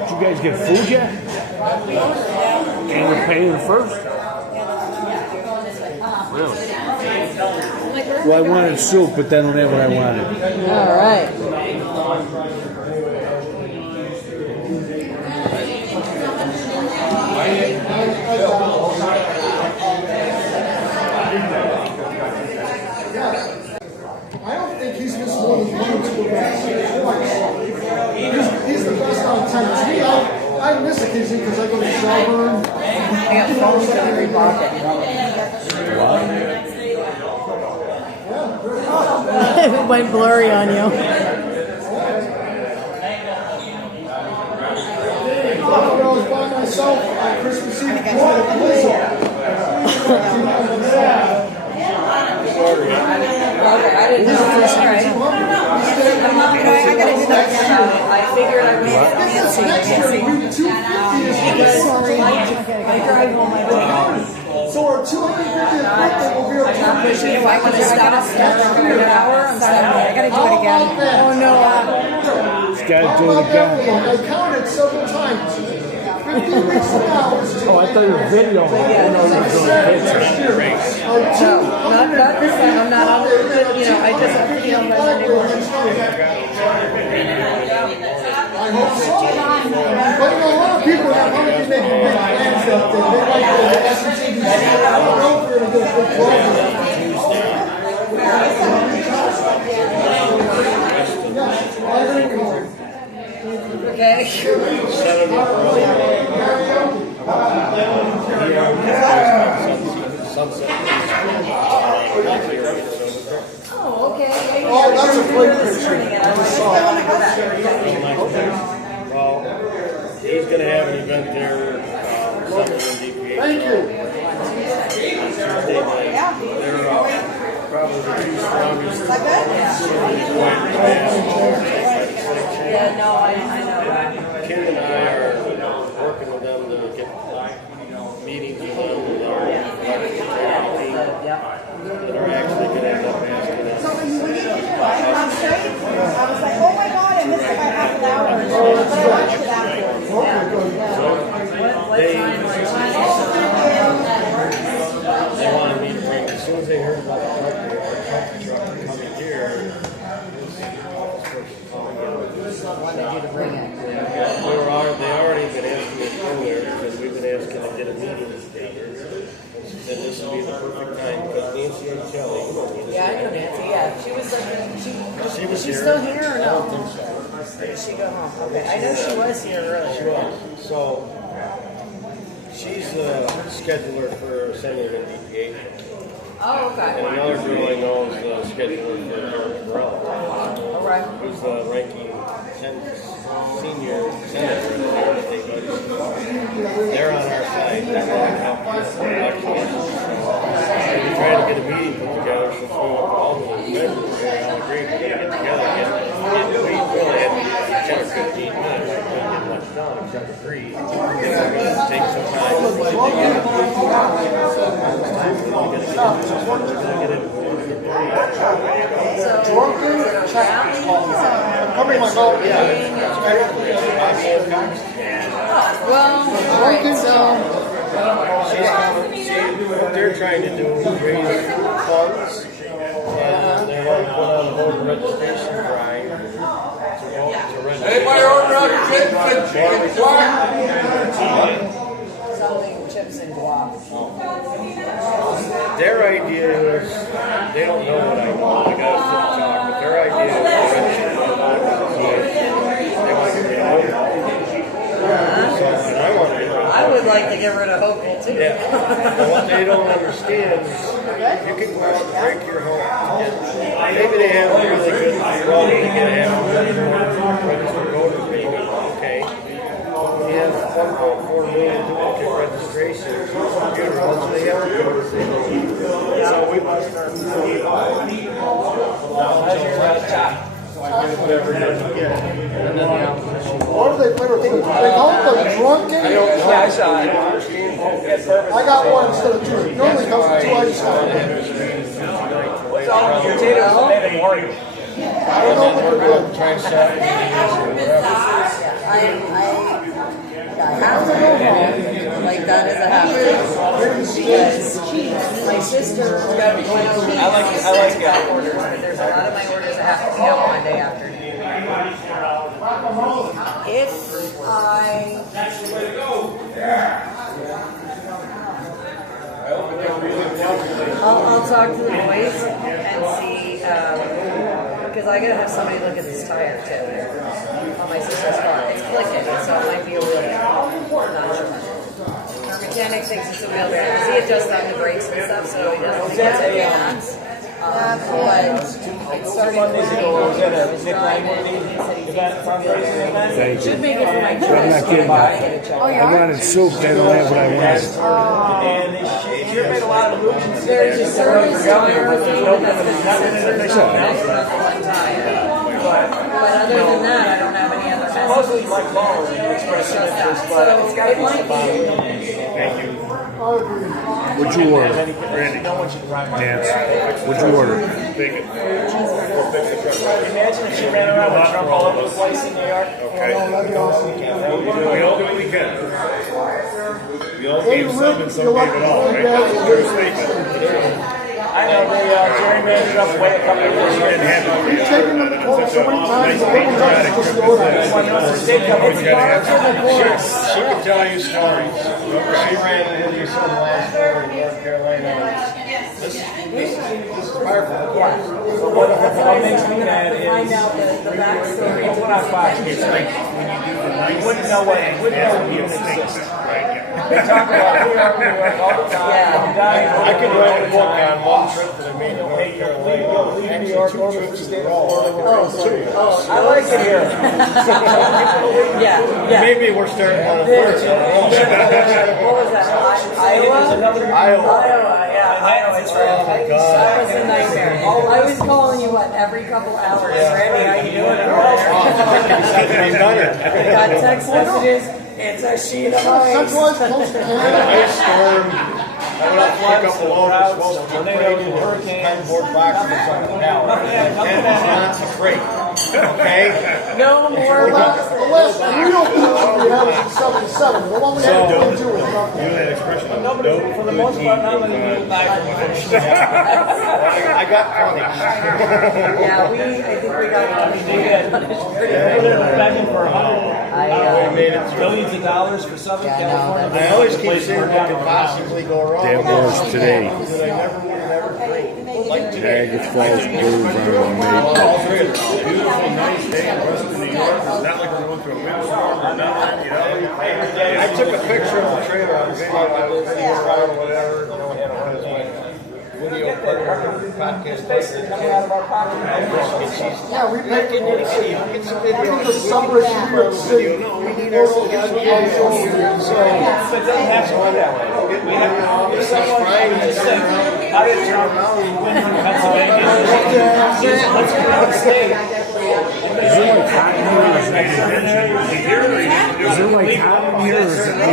Did you guys get food yet? And you're paying first? Really? Well, I wanted soup, but they don't have what I wanted. All right. I don't think he's missed more than 1 or 2 events. He's the best on tennis. I miss occasionally because I go to Shelburne. I got phones in every pocket. It went blurry on you. I was by myself on Christmas Eve. Okay, I didn't know. All right. I gotta do that again. I figured I would Nancy. I drive home my day. So our 250th birthday will be I'm not pushing. If I want to stop for an hour, I'm stopping. I gotta do it again. Oh no. Just gotta do it again. I counted several times. 15 weeks from now is Oh, I thought you were videoing. I didn't know you were doing pictures. No, not this time. I'm not on. I just my neighborhood. I hope so. But a lot of people are probably making big plans that they like the SEC. I don't know if we're going to get a big Okay. Oh, okay. Oh, that's a great picture. Well, he's going to have an event there. Thank you. Tuesday night. They're probably the 2 strongest. Yeah, no, I know that. Kim and I are working with them to get meetings with them with our electric team that are actually going to end up asking us. So when you did it, I'm straight. I was like, oh my god, I missed it by half an hour. But I watched it afterwards. They wanted me to bring, as soon as they heard about the truck coming here, they already been asking us earlier because we've been asking to get a meeting together. And this would be the perfect time because Nancy and Kelly. Yeah, I know Nancy. Yeah, she was like, She was she's here. still here or I no? don't think so. Or did she go home? Okay, I know she was here earlier. She was. So she's the scheduler for Senator and DPH. Oh, okay. And another girl I know is the scheduler for George Burrell. All right. Who's the ranking senior senator there that they go to. They're on our side. They're going to help us with elections. We're trying to get a meeting put together since we went to Albany in February. We all agreed we're going to get together and we really had 10 or 15 minutes to get much done except agree. We're going to take some time to get it. Covering my mouth. Well, all right, so They're they're trying to do is raise funds, and they're going to put on a voter registration drive to register. Anybody order out Something chips and guac. Their idea is, they don't know what I do. I got to flip talk, but their idea is to register the voters. They want to get rid of voter. And I want to get rid of I would like to get rid of Hochul too. Yeah. And what they don't understand is you can go out and break your home. Maybe they have a really good law, they can have registered voters, maybe, okay. We have 1.4 million duplicate registrations on computers. That's what they have to do. So we must start What do they put? They call it the drunken. I saw it. I got one instead of two. It normally comes with 2 ice cream. What's all the potatoes made in Oregon? I don't know what they're doing. I have to go home like that is a habit because my sister I like orders, but there's a lot of my orders that have to be out Monday afternoon. if I'll talk to the boys and see because I gotta have somebody look at this tire too on my sister's car. It's clicking, so it might be a wheel. Not sure. Our mechanic thinks it's a wheel bearing because he adjusts on the brakes and stuff, so he doesn't think it's a balance. But it started should make it for my I'm not kidding. I wanted soup, they don't have what I wanted. there's a service tire thing that's been but other than that, I don't have any other messages. Mostly my phone expressing interest, but it's got to be somebody. Thank you. What'd you order? Randy. Nance. What'd you order? Bacon. Imagine if she ran around with Trump all over the place in New York. Okay. We all do what we can. We all gave some and some gave it all, right? That's your statement. I know they gerrymandered up way a couple of years ago. We've taken them to court so many times. The whole judge just go there. She can tell you stories. She ran into some last year in North Carolina. This is powerful. What makes me mad is find out the backstory. what I find. It's like when you do the nice, you wouldn't know what units exist. They talk about New York all the time. I could write a book on one trip that I made in North Carolina. Leave New York over to the state of Florida. I like it here. yeah. Maybe we're starting on a first. What was that? Iowa? Iowa. Iowa. It's right. Oh my God. That was a nightmare. I was calling you every couple hours. Randy, how you doing? I got text messages. It's a sheet of ice. Centralized Coast Canada. Ice storm. I went out to pick up a load of supposed to be crazy cardboard boxes or something now. And it's not a crate. Okay? No more The last real picture we had was in 77. The one we had to do with nothing. That expression. Nobody, for the most part, nobody knew I got punished. Yeah, I think we got begging for We made it through. billions of dollars for Southern California. I always keep saying what could possibly go wrong. That was today. That I never would have ever dreamed. Like today. Niagara Falls Blues on All three of them. Beautiful, nice day in Western New York. It's not like we're going through a windstorm or nothing, you know. I took a picture of the trailer on video. I was in the car or whatever. You know, and one of my video podcast. Yeah, we paid for it. Get some video. The summer issue of the city. No, we need our own video. But it doesn't have to be that way. We have someone just said, how did Trump win from Pennsylvania? Let's go out of state. Is there like hot in here? Is there like hot in here? Or is it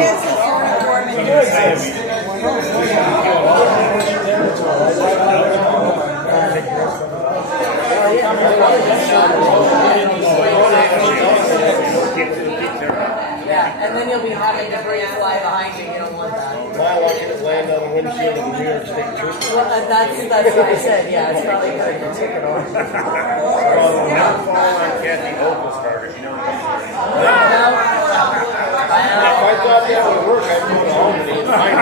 Yeah, and then you'll be having debris fly behind you. You don't want that. My lucky to land on the windshield of the New York State Trooper. Well, that's what I said. Yeah, it's probably good you took it off. Never fall on Kathy Opal's target, you know. If I thought that would work, I'd go to Albany and find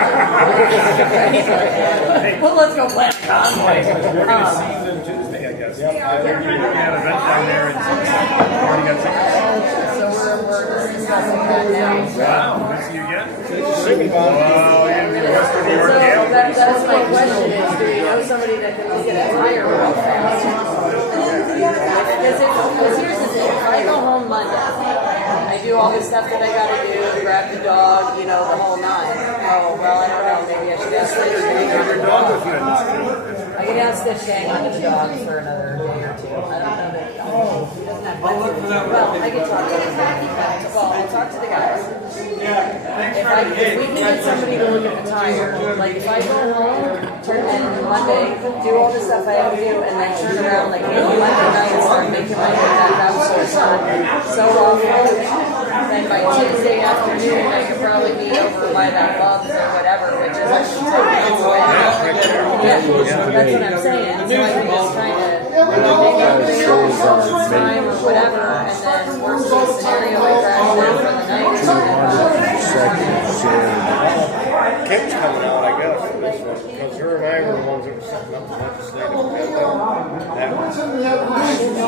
it. Well, let's go play Convoy. We're going to see them Tuesday, I guess. Yep. We're going to have an event down there and already got tickets. So we're discussing that now. Wow, we'll see you again. Singing about it. Wow, you're going to be the rest of the So ordeal. that's my question is, do you know somebody that can look at a tire real fast? Because here's the thing, if I go home Monday, I do all the stuff that I gotta do, grab the dog, you know, the whole nine. Oh, well, I don't know, maybe I should ask Your dog with you in this too. I can ask Stitch to hang on to the dog for another day or two. I don't know that. He doesn't have well, I can talk to him. Well, I'll talk to the guys. If we can get somebody to look at the tire, like if I go home, turn in Monday, do all the stuff I have to do, and then turn around like Monday night and start making my way back out so it's not so awful, then by Tuesday afternoon I could probably be over by that Bubs or whatever, which is actually 10 minutes away. Yeah, that's what I'm saying. So I can just kind of make everything else time or whatever, and then worst case scenario, I crash there for the night. Kim's coming out, I guess, for this one, because her and I were the ones that were setting up the legislative agenda. That was. No,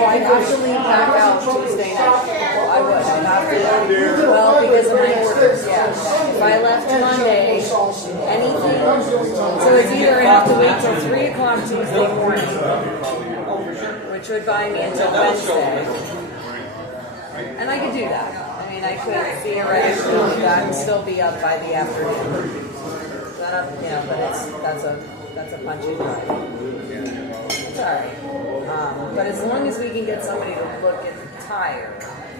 I have to leave back out Tuesday night. I would. I have to. Well, because of my orders, yeah. If I left Monday, anything. So it's either I have to wait till 3 o'clock Tuesday morning, which would buy me until Wednesday. And I could do that. I mean, I could theoretically do that and still be up by the afternoon. You know, but that's a punchy drive. It's all right. But as long as we can get somebody to look at the tire,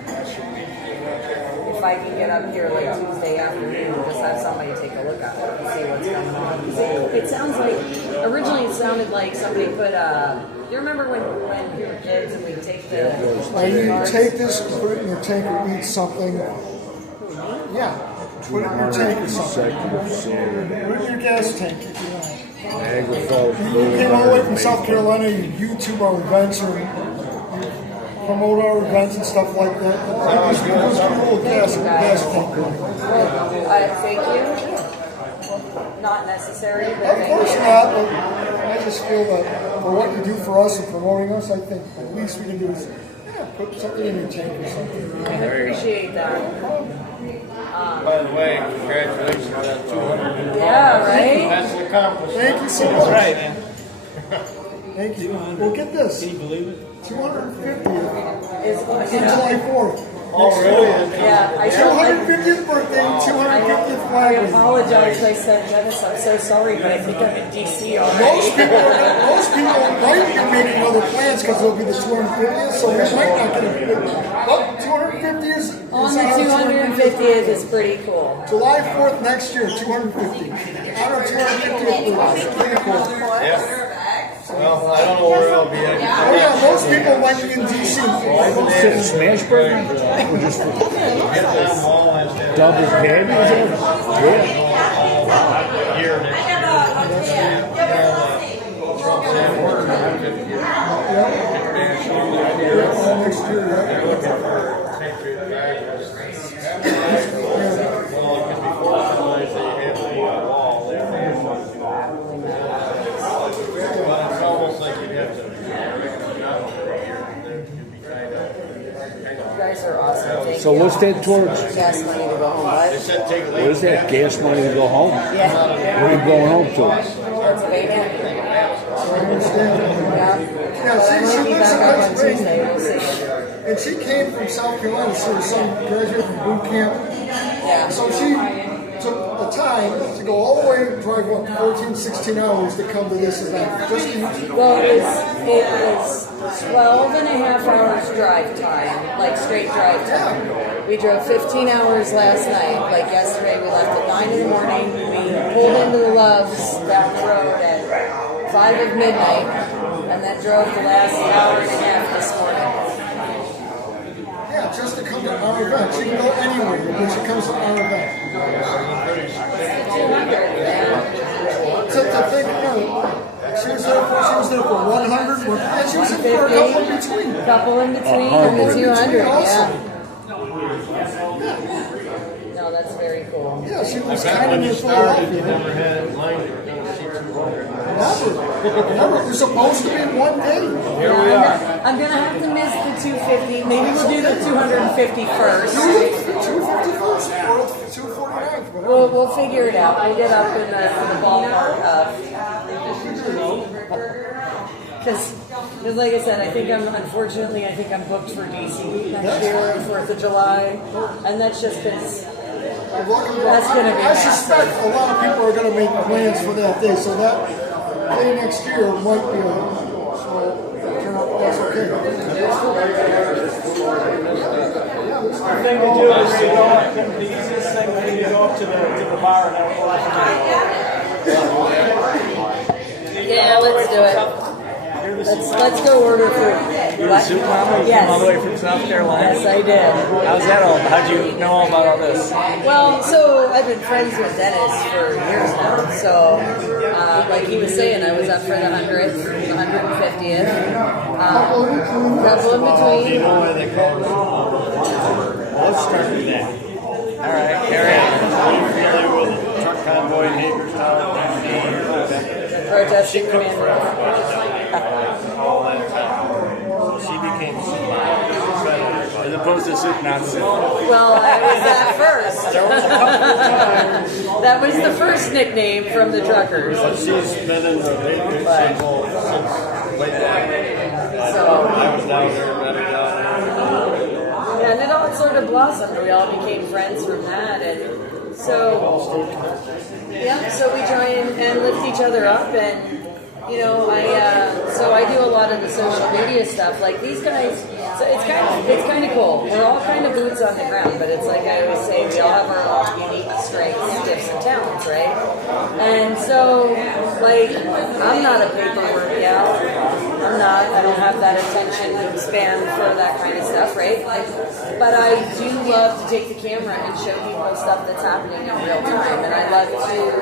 if I can get up here like Tuesday afternoon, just have somebody take a look at it and see what's going on. It sounds like originally it sounded like somebody put you remember when we were kids and we'd take the you take this, put it in your tank, or eat something. Yeah, put it in your tank or something. Put it in your gas tank if you want. Niagara Falls. You came all the way from South Carolina, you YouTube our events or you promote our events and stuff like that. Just give us a little gas tank. Thank you. Not necessary, but Of course not, but I just feel that for what you do for us and promoting us, I think the least we can do is put something in your tank or something. I appreciate that. By the way, congratulations on that 200. Yeah, right? That's an accomplishment. Thank you so much. That's right, man. Thank you. Well, get this. Can you believe it? 250 Is on July 4th. Oh, really? Yeah, I 250th birthday, 250th I flag. apologize. I said Dennis, I'm so sorry, but I think I'm in DC already. Most people might be making other plans because it'll be the 250th, so we might not get a but 250 is On the 250th is pretty cool. July 4th next year, 250. On our 250th birthday. Pretty cool. Yeah. Well, I don't know where I'll be at. Oh yeah, most people might be in DC. Smash Burger? Or just double patty? Yeah. Year Next year, yeah. Are awesome. Thank So you. what's that towards? Gas money to go home. What? What is that? Gas money to go home? Yeah. Where are you going home to? Pennsylvania. Yeah, But I she might be lives in back up on Pennsylvania. Tuesday. We'll see. And she came from South Carolina, so her son graduated from boot camp. Yeah. So she took the time to go all the way, drive 14, 16 hours to come to this event. Just to Well, it was 12 and a half hours drive time, like straight drive time. We drove 15 hours last night. Like yesterday, we left at 9 in the morning. We pulled into the Loves down the road at 5 at midnight, and then drove the last hour and a half this morning. yeah, just to come to our event. She can go anywhere when she comes to our event. To think, she was there for 100, and she was in for a couple in between. Couple in between and the 200, yeah. No, that's very cool. Yeah, she was When kind you of started, you never had it in mind you were going to see 200. Never. It was supposed to be one day. Here we are. I'm going to have to miss the 250. Maybe we'll do the 250 first. 250 first or 249. We'll figure it out. We'll get up in the ballpark of. Because, like I said, I think I'm booked for DC next year, 4th of July, and that's just because that's going to be. I suspect a lot of people are going to make plans for that day, so that day next year might be that's okay. The thing to do is to go, the easiest thing would be to go up to the bar and have a glass of Yeah, let's do it. Let's go order food. What? Yes. All the way from South Carolina? Yes, I did. How's that all? How'd you know all about all this? Well, so I've been friends with Dennis for years now. So, like he was saying, I was up for the 100th, the 150th. Couple in between. Do you know why they call it? Let's start with that. All right, carry on. Are you familiar with the truck convoy in Hagerstown? Protesting commander. All that time. She became As opposed to soup Nazi. Well, I was that first. That was the first nickname from the truckers. But she's been in the Hagerstown since way back. I was down there, met her down there. And it all sort of blossomed. We all became friends from that, and so we try and lift each other up, and I do a lot of the social media stuff. Like these guys, so it's kind of cool. We're all kind of boots on the ground, but it's like I always say, we all have our own unique strengths, gifts, and talents, right? And so, like, I'm not a paperwork gal. I don't have that attention span for that kind of stuff, right? But I do love to take the camera and show people stuff that's happening in real time. And I love to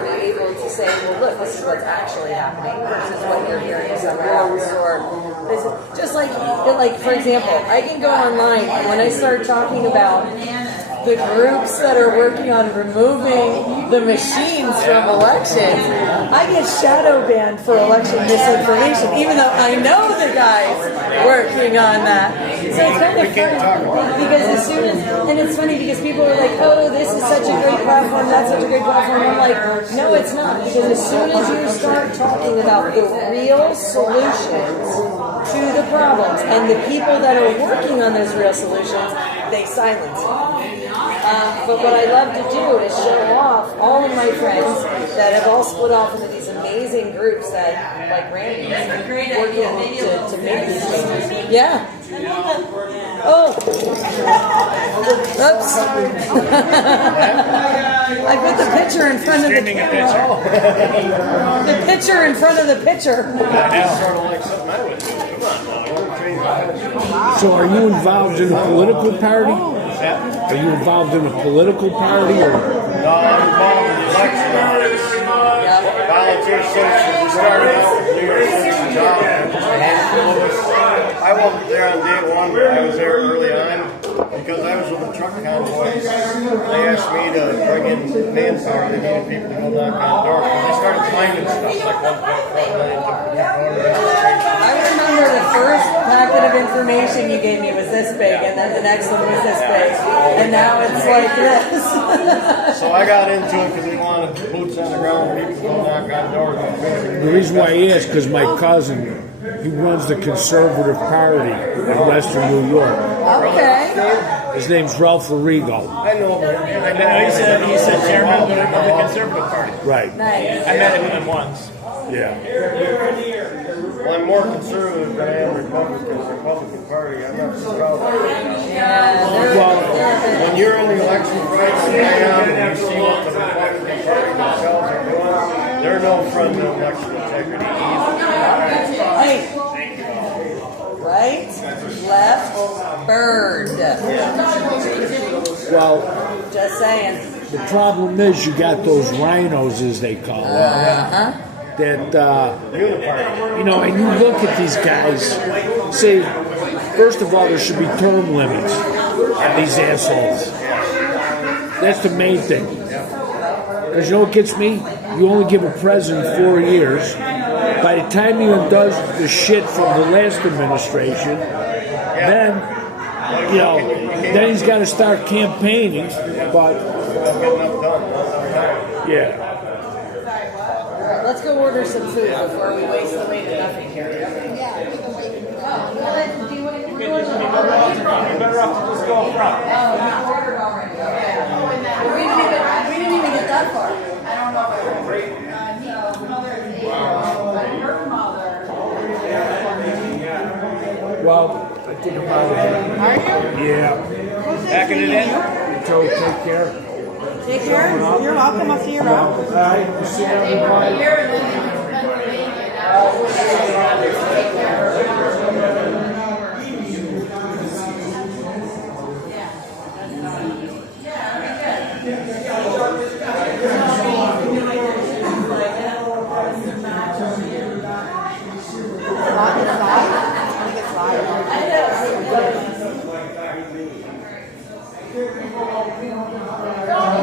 be able to say, well, look, this is what's actually happening versus what you're hearing somewhere else. Or this is just like, for example, I can go online and when I start talking about the groups that are working on removing the machines from elections, I get shadow banned for election misinformation, even though I know the guys working on that. So it's kind of funny because as soon as, and it's funny because people are like, oh, this is such a great platform, that's such a great platform. I'm like, no, it's not, because as soon as you start talking about the real solutions to the problems and the people that are working on those real solutions, they silence it. But what I love to do is show off all of my friends that have all split off into these amazing groups that, like Randy, working to make these changes. Yeah. Oh. Oops. I put the picture in front of the camera. The picture in front of the picture. So are you involved in a political party? Are you involved in a political party? Or? No, I'm involved in the election. Volunteer citizens. We started out with New York City job. I wasn't there on day one, but I was there early on because I was with the truck convoys. They asked me to bring in manpower. They needed people to go knock on doors. They started finding stuff like 1.4 million I remember the first packet of information you gave me was this big, and then the next one was this big, and now it's like this. So I got into it because we wanted boots on the ground, people to go knock on doors. The reason why I asked, because my cousin, he runs the Conservative Party in Western New York. Okay. His name's Ralph Arrigo. I know him. He's the chairman of the Conservative Party. Right. Nice. I met him once. Yeah. Well, I'm more conservative than I am Republican. The Republican Party, I'm not so proud of it. When you're in the election fight, like I am, and you see what the Republican Party themselves are doing, they're no friend of election integrity either. Hey. Right, left, bird. Well, Just saying. the problem is you got those rhinos, as they call them. That, you know, and you look at these guys, say, first of all, there should be term limits on these assholes. That's the main thing. Because you know what gets me? You only give a president 4 years. By the time he undoes the shit from the last administration, then, you know, then he's got to start campaigning. But, yeah. Let's go order some food before we waste the way to nothing here. You're better off to just go up front. We didn't even get that far. Well, I think about it. Are you? Yeah. Backing it in. So take care. Take care. You're welcome. I'll see you around. All right. See everybody.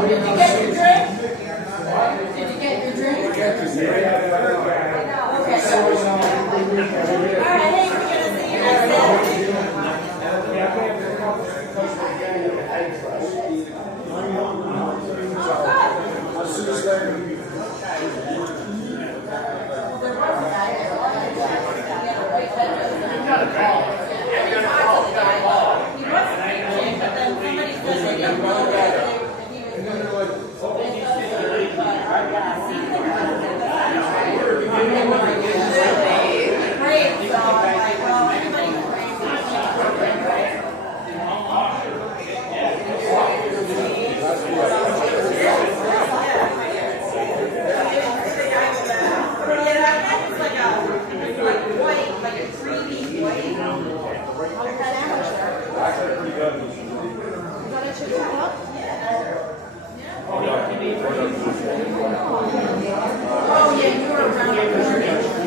Did you get your drink? Did you get your drink? Okay. All right, hey, we're going to see you next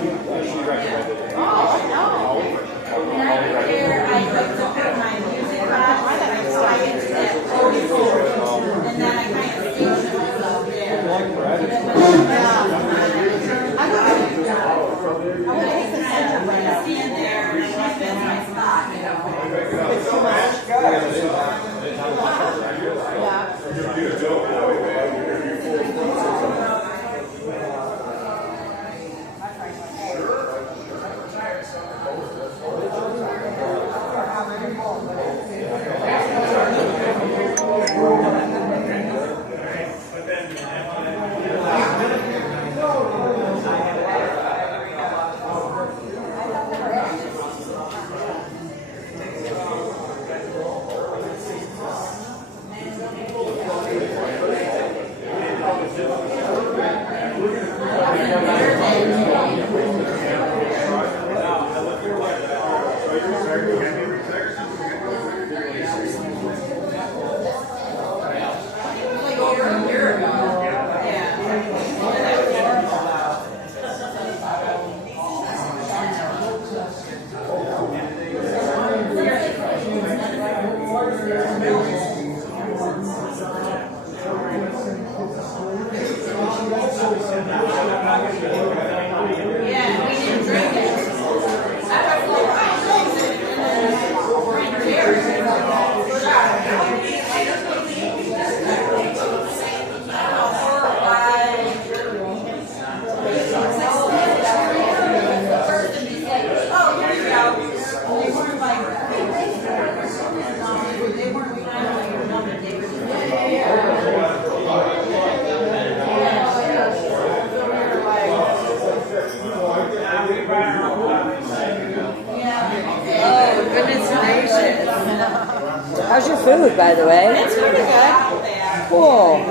How's your food, by the way? It's pretty good. Cool.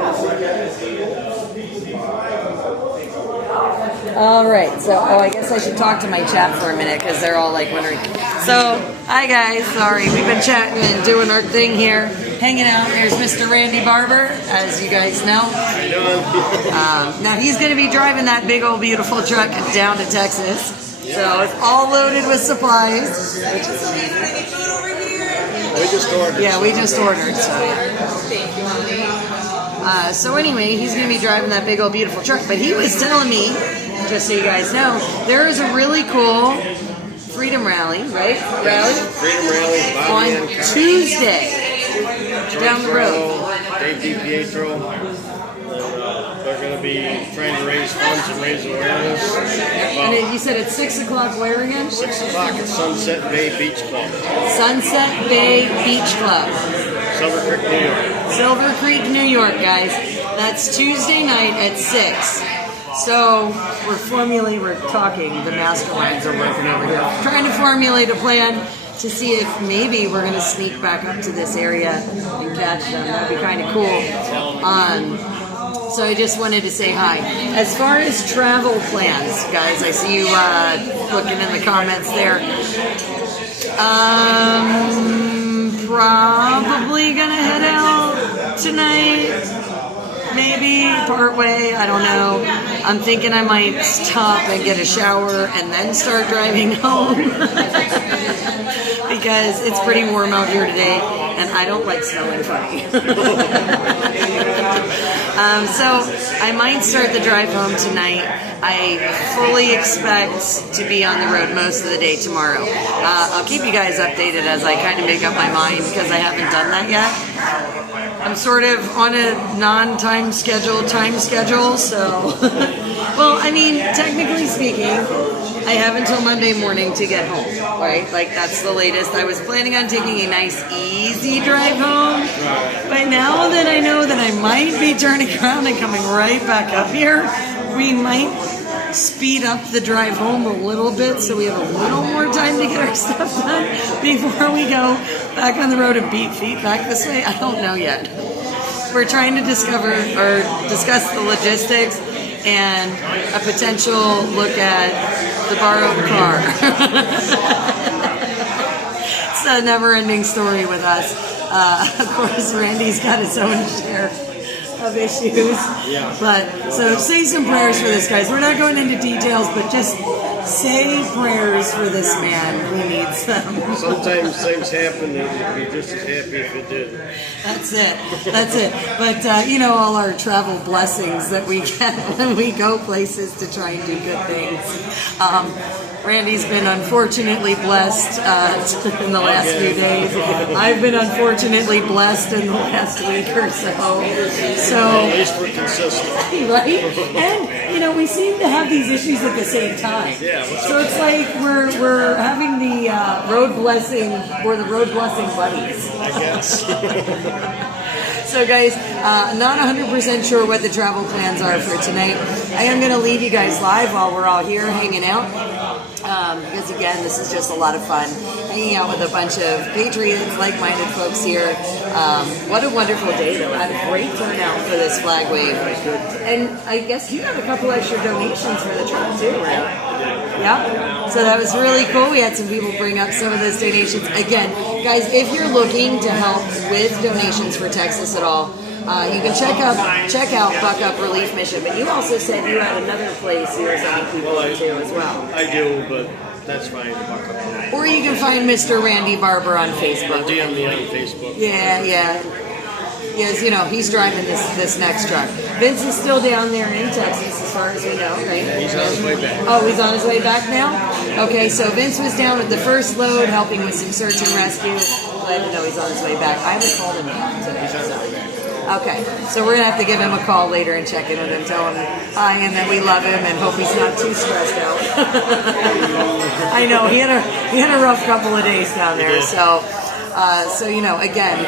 All right. So, I guess I should talk to my chat for a minute because they're all like wondering. So, hi guys. Sorry, we've been chatting and doing our thing here, hanging out. Here's Mr. Randy Barber, as you guys know. How you doing? Now he's going to be driving that big old beautiful truck down to Texas. So it's all loaded with supplies. We just ordered. Yeah, we just ordered. So anyway, he's going to be driving that big old beautiful truck. But he was telling me, just so you guys know, there is a really cool Freedom Rally, right? Freedom Rally On Tuesday down the road. Dave DiPietro. They're going to be trying to raise funds and raise awareness. And then you said it's 6 o'clock where again? 6 o'clock at Sunset Bay Beach Club. Sunset Bay Beach Club. Silver Creek, New York. Silver Creek, New York, guys. That's Tuesday night at 6. So we're talking, the masterminds are working over here, trying to formulate a plan to see if maybe we're going to sneak back up to this area and catch them. That'd be kind of cool. So I just wanted to say hi. As far as travel plans, guys, I see you looking in the comments there. Probably going to head out tonight. Maybe part way, I don't know. I'm thinking I might stop and get a shower and then start driving home. Because it's pretty warm out here today and I don't like snow and funny. So I might start the drive home tonight. I fully expect to be on the road most of the day tomorrow. I'll keep you guys updated as I kind of make up my mind because I haven't done that yet. I'm sort of on a non-time schedule, so... Well, I mean, technically speaking, I have until Monday morning to get home, right? Like, that's the latest. I was planning on taking a nice, easy drive home, but now that I know that I might be turning around and coming right back up here, we might speed up the drive home a little bit so we have a little more time to get our stuff done before we go back on the road and beat feet back this way. I don't know yet. We're trying to discuss the logistics and a potential look at the borrowed car. It's a never-ending story with us. Of course, Randy's got his own share of issues. Yeah. But so say some prayers for this, guys. We're not going into details, but just say prayers for this man who needs them. Sometimes things happen and you'd be just as happy if it did. That's it. But you know, all our travel blessings that we get when we go places to try and do good things. Randy's been unfortunately blessed in the last few days. I've been unfortunately blessed in the last week or so. At least we're consistent. Right? And, you know, we seem to have these issues at the same time. Yeah, so it's like we're having the road blessing, we're the road blessing buddies. I guess. So guys, not 100% sure what the travel plans are for tonight. I am going to leave you guys live while we're all here hanging out. Because again, this is just a lot of fun. Hanging out with a bunch of patriots, like-minded folks here. What a wonderful day though. I had a great turnout for this flag wave. And I guess you got a couple extra donations for the truck too, right? Yeah. So that was really cool. We had some people bring up some of those donations. Again, guys, if you're looking to help with donations for Texas at all, you can check out Buck Up Relief Mission. But you also said you had another place you were sending people to as well. I do, but that's fine. Buck Up. Or you can find Mr. Randy Barber on Facebook. DM me on Facebook. Yeah. Yes, you know, he's driving this next truck. Vince is still down there in Texas, as far as we know, right? He's on his way back. Oh, he's on his way back now? Okay, so Vince was down with the first load, helping with some search and rescue. Glad to know he's on his way back. I haven't called him yet today. He's on his way back. Okay, so we're going to have to give him a call later and check in with him, tell him hi and that we love him and hope he's not too stressed out. I know, he had a rough couple of days down there, so you know, again,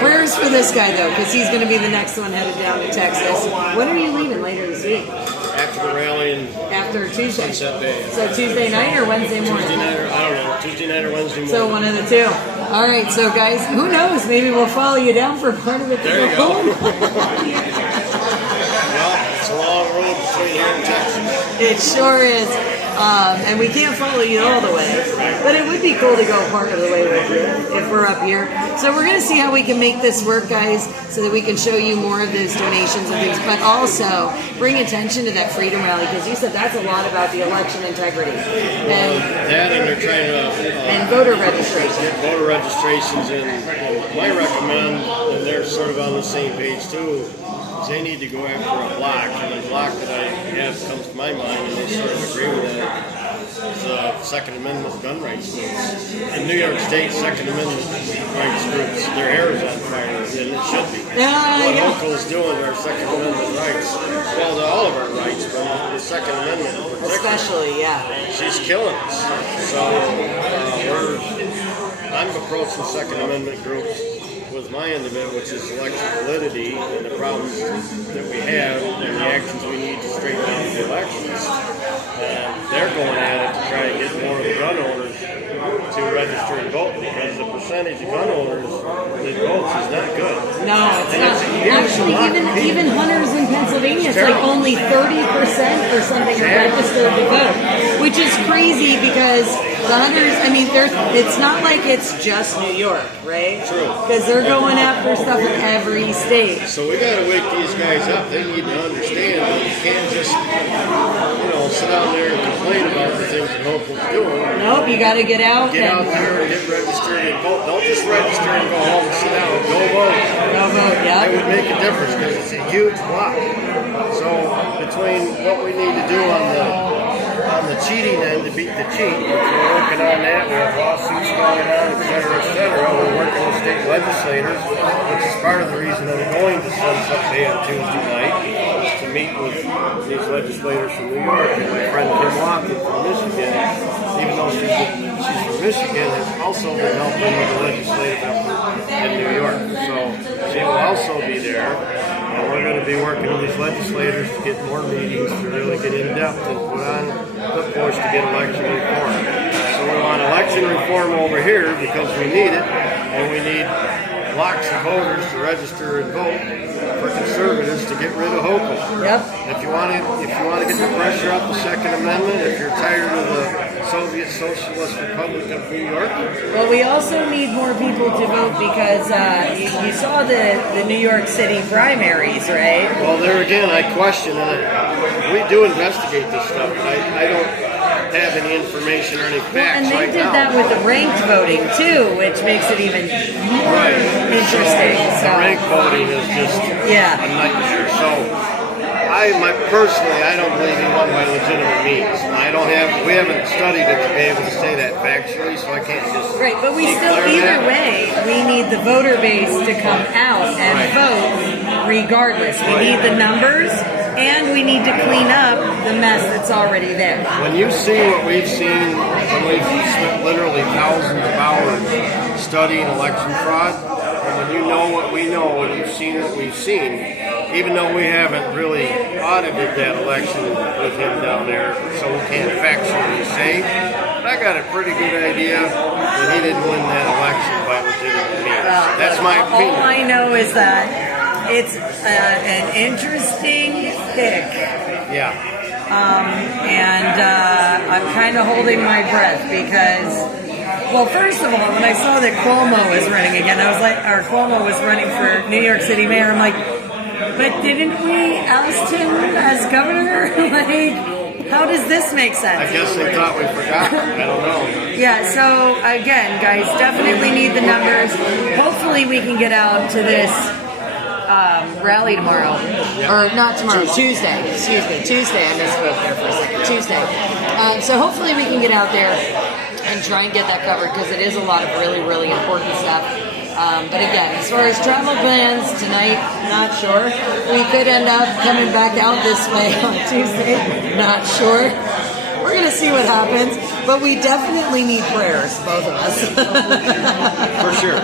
prayers for this guy though, because he's going to be the next one headed down to Texas. When are you leaving later this week? After the rally and after Tuesday. Sunset Bay. So Tuesday night or Wednesday morning? Tuesday night or, I don't know, Tuesday night or Wednesday morning. So one of the two. All right, so guys, who knows? Maybe we'll follow you down for part of it to there go home. Well, it's a long road between here and Texas. It sure is. And we can't follow you all the way. But it would be cool to go part of the way with you if we're up here. So we're going to see how we can make this work, guys, so that we can show you more of those donations and things, but also bring attention to that Freedom Rally, because you said that's a lot about the election integrity. And that, and they're trying to and voter registration. Get voter registrations in. I recommend, and they're sort of on the same page too, is they need to go after a block, and the block that I have comes to my mind, and I sort of agree with that, is the Second Amendment gun rights groups. In New York State, Second Amendment rights groups, their hair is on fire, and it should be. What Hochul is doing to our Second Amendment rights, well, to all of our rights, but the Second Amendment in particular, especially, she's killing us. So I'm approaching Second Amendment groups with my end of it, which is election validity and the problems that we have and the actions we need to straighten out the elections. And they're going at it to try to get more of the gun owners to register and vote, because the percentage of gun owners that votes is not good. No, it's not. Actually, even hunters in Pennsylvania, it's like only 30% or something are registered to vote, which is crazy because the hunters, I mean, it's not like it's just New York, right? True. Because they're going after stuff in every state. So we got to wake these guys up. They need to understand that you can't just, sit down there and complain about the things that Hochul's doing. Nope, you got to get out. Get out there and get registered and vote. Don't just register and go home and sit down. Go vote. Go vote, yeah. It would make a difference because it's a huge block. So between what we need to do on the cheating end to beat the cheat, which we're working on that, we have lawsuits going on, et cetera, we're working with state legislators, which is part of the reason I'm going to Sunset Bay on Tuesday night, is to meet with these legislators from New York. And my friend Kim Watson from Michigan, even though she's from Michigan, has also been helping with the legislative effort in New York. So she will also be there. And we're going to be working with these legislators to get more meetings to really get in depth and put on the push to get election reform. So we want election reform over here because we need it, and we need lots of voters to register and vote for conservatives to get rid of Hochul. Yep. If you want to get the pressure off the Second Amendment, if you're tired of the Soviet Socialist Republic of New York. Well, we also need more people to vote because you saw the New York City primaries, right? Well, there again, I question it. We do investigate this stuff, but I don't have any information or any facts and they right did now. that with the ranked voting too, which makes it even more interesting. So the ranked voting is just a nightmare. So personally, I don't believe in one by legitimate means. We haven't studied it to be able to say that factually, so I can't just. Right, but we still, either way, we need the voter base to come out and vote regardless. We need the numbers, and we need to clean up the mess that's already there. When you see what we've seen, when we've spent literally thousands of hours studying election fraud, and when you know what we know and you've seen what we've seen, even though we haven't really audited that election with him down there, so we can't factually say, but I got a pretty good idea that he didn't win that election by legitimate means. That's my opinion. All I know is that it's an interesting pick. Yeah. And I'm kind of holding my breath because, well, first of all, when I saw that Cuomo was running again, Cuomo was running for New York City mayor, I'm like, but didn't we oust him as governor? How does this make sense? I guess they thought we forgot. I don't know. Yeah, so again, guys, definitely need the numbers. Hopefully we can get out to this rally tomorrow. Or not tomorrow, Tuesday. Excuse me, Tuesday. I misspoke there for a second. Tuesday. So hopefully we can get out there and try and get that covered because it is a lot of really, really important stuff. But again, as far as travel plans tonight, not sure. We could end up coming back out this way on Tuesday, not sure. We're going to see what happens, but we definitely need prayers, both of us. For sure.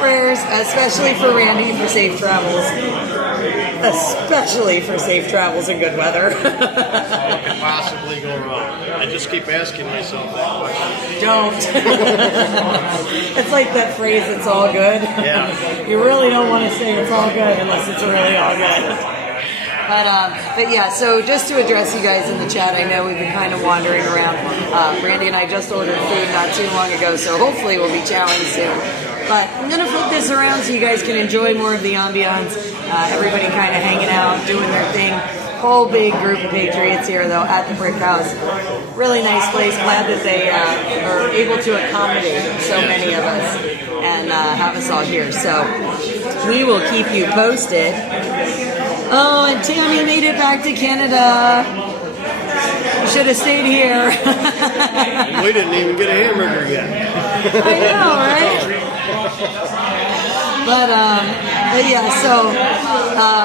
Prayers, especially for Randy, for safe travels. Especially for safe travels in good weather. What could possibly go wrong? I just keep asking myself that question. Don't. It's like that phrase, it's all good. Yeah. You really don't want to say it's all good unless it's really all good. But yeah, so just to address you guys in the chat, I know we've been kind of wandering around. Randy and I just ordered food not too long ago, so hopefully we'll be chowing soon. But I'm going to flip this around so you guys can enjoy more of the ambiance. Everybody kind of hanging out, doing their thing. Whole big group of Patriots here, though, at the Brick House. Really nice place. Glad that they are able to accommodate so many of us and have us all here. So we will keep you posted. Oh, and Tammy made it back to Canada. You should have stayed here. We didn't even get a hamburger yet. I know, right? But yeah, so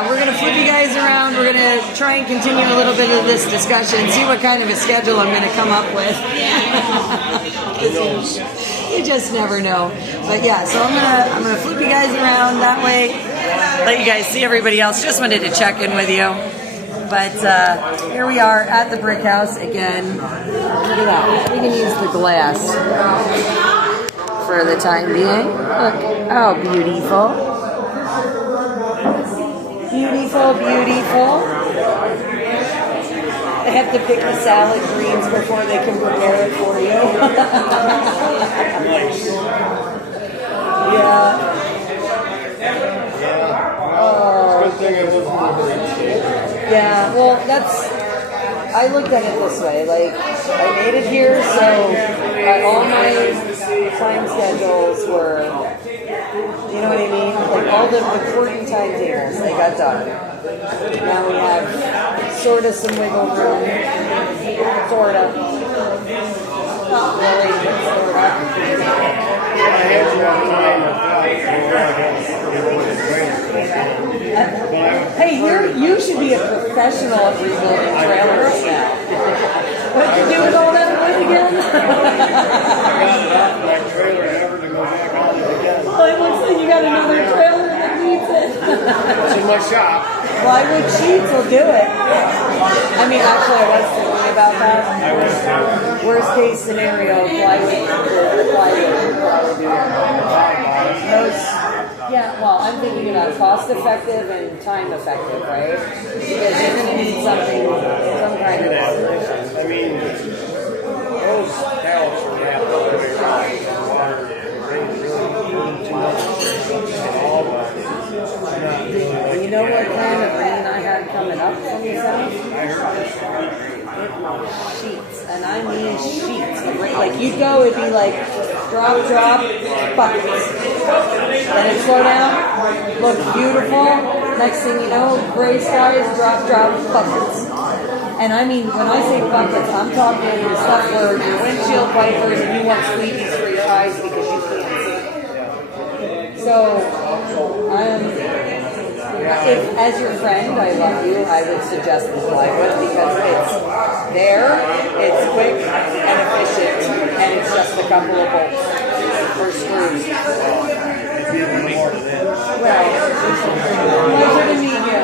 we're going to flip you guys around. We're going to try and continue a little bit of this discussion, see what kind of a schedule I'm going to come up with. You just never know. But yeah, so I'm gonna flip you guys around that way, let you guys see everybody else. Just wanted to check in with you. But here we are at the Brick House again. Look at that. We can use the glass for the time being. Look, oh, beautiful. Beautiful, beautiful. They have to pick the salad greens before they can prepare it for you. Yeah. Oh. Good thing it wasn't. Yeah, well, I looked at it this way, like, I made it here, so all my time schedules were, you know what I mean? Like, all the important timetables, they got done. Now we have sort of some wiggle room, sort of. Not really, but sort of. Hey, you should be a professional at rebuilding trailers now. What'd you do with all that wood again? I got it off my trailer ever to go back on it again. Well, it looks like you got another trailer that needs it. It's in my shop. Plywood sheets will do it. I mean, actually, I was thinking about that. Worst case scenario, plywood would probably do it. Yeah, well, I'm thinking about cost effective and time effective, right? Because you're going to need something, some kind of solution. I mean, those pallets are half the way around. Water, rain really too much. You know what kind of rain I had coming up from the south? Sheets, and I mean sheets of rain. Like you'd go, it'd be like drop, drop, buckets. Then it'd slow down, look beautiful. Next thing you know, gray skies, drop, drop, buckets. And I mean, when I say buckets, I'm talking stuff where your windshield wipers and you want squeegees for your eyes because you can't see. So, if, as your friend, I love you, I would suggest the plywood because it's there, it's quick and efficient, and it's just a couple of bolts or screws. Well, pleasure to meet you.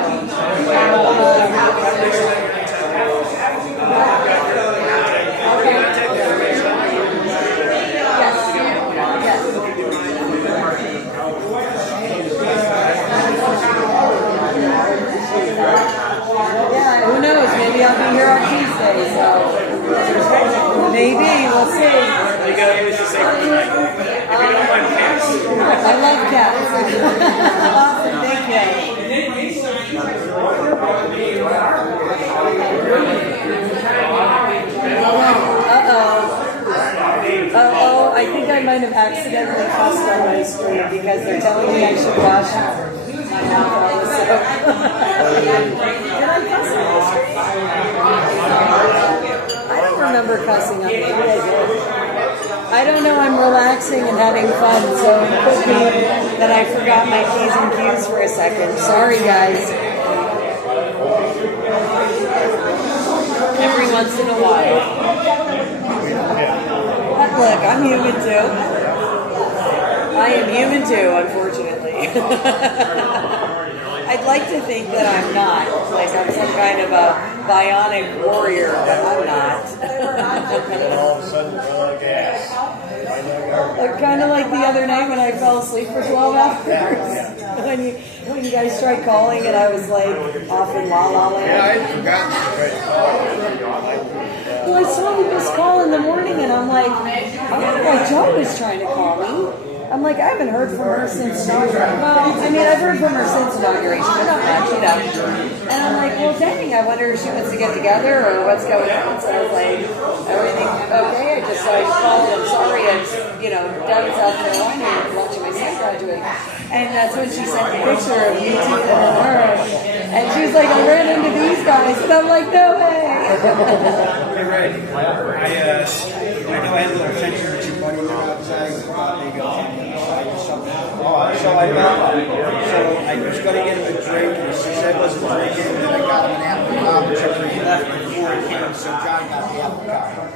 Yeah, who knows? Maybe I'll be here on Tuesday, so maybe we'll see. You gotta use the same tonight. If you don't mind cats. I love cats. Awesome, thank you. Uh-oh, I think I might have accidentally cussed on my stream because they're telling me I should wash my mouth all the soap. Did I cuss on my stream? I don't remember cussing on my stream. I don't know, I'm relaxing and having fun, so it could be that I forgot my P's and Q's for a second. Sorry, guys. Every once in a while. Look, I'm human too. I am human too, unfortunately. I'd like to think that I'm not. Like I'm some kind of a bionic warrior, but I'm not. All of a sudden, run out of gas. Kind of like the other night when I fell asleep for 12 hours. when you guys tried calling and I was like off in La La Land. Yeah, I forgot. Well, I saw you missed call in the morning and I'm like, I wonder why Joe was trying to call me. I'm like, I haven't heard from her since inauguration. Well, I mean, I've heard from her since inauguration, but not much, you know. And I'm like, well, dang, I wonder if she wants to get together or what's going on. So I was like, everything okay? I called, I'm sorry, I was, down in South Carolina watching my son graduate. And that's when she sent the picture of you two and her. And she was like, I ran into these guys. And I'm like, no way. Hey, Ray, I know I had a little tension with your buddy there outside. So I was going to get him a drink, and she said it wasn't drinking, and then I got him an apple cobbler, and he left before he came, so John got the apple cobbler.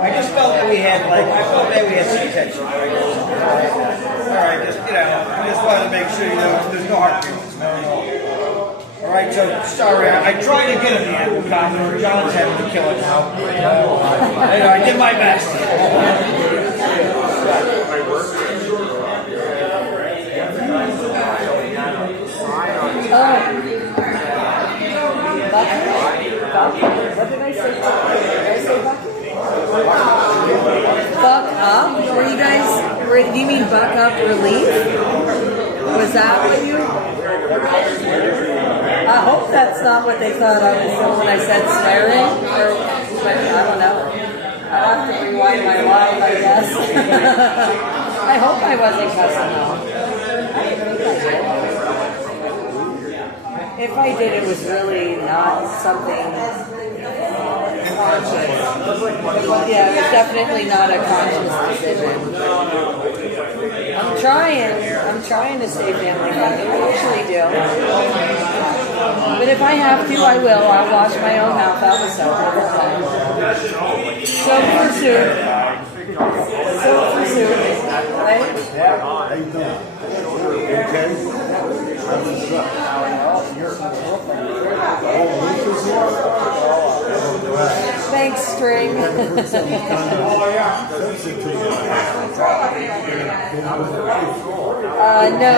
I just felt that we had, some tension. Right? All right, just wanted to make sure, there's no hard feelings. All right, so sorry, I tried to get him the apple cobbler. John's having to kill it now. I did my best. What did I say? Did I say buck up? Were you guys? Do you mean buck up relief? Was that what you? I hope that's not what they thought I was doing when I said swearing. Or I don't know. I'll have to rewind my life, I guess. I hope I wasn't cussing though. If I did, it was really not something conscious. Yeah, it was definitely not a conscious decision. I'm trying to stay family friendly. I usually do. But if I have to, I will. I'll wash my own mouth out with soap. Soap for soup. Soap for soup. Right? How you doing? Okay. Thanks, String.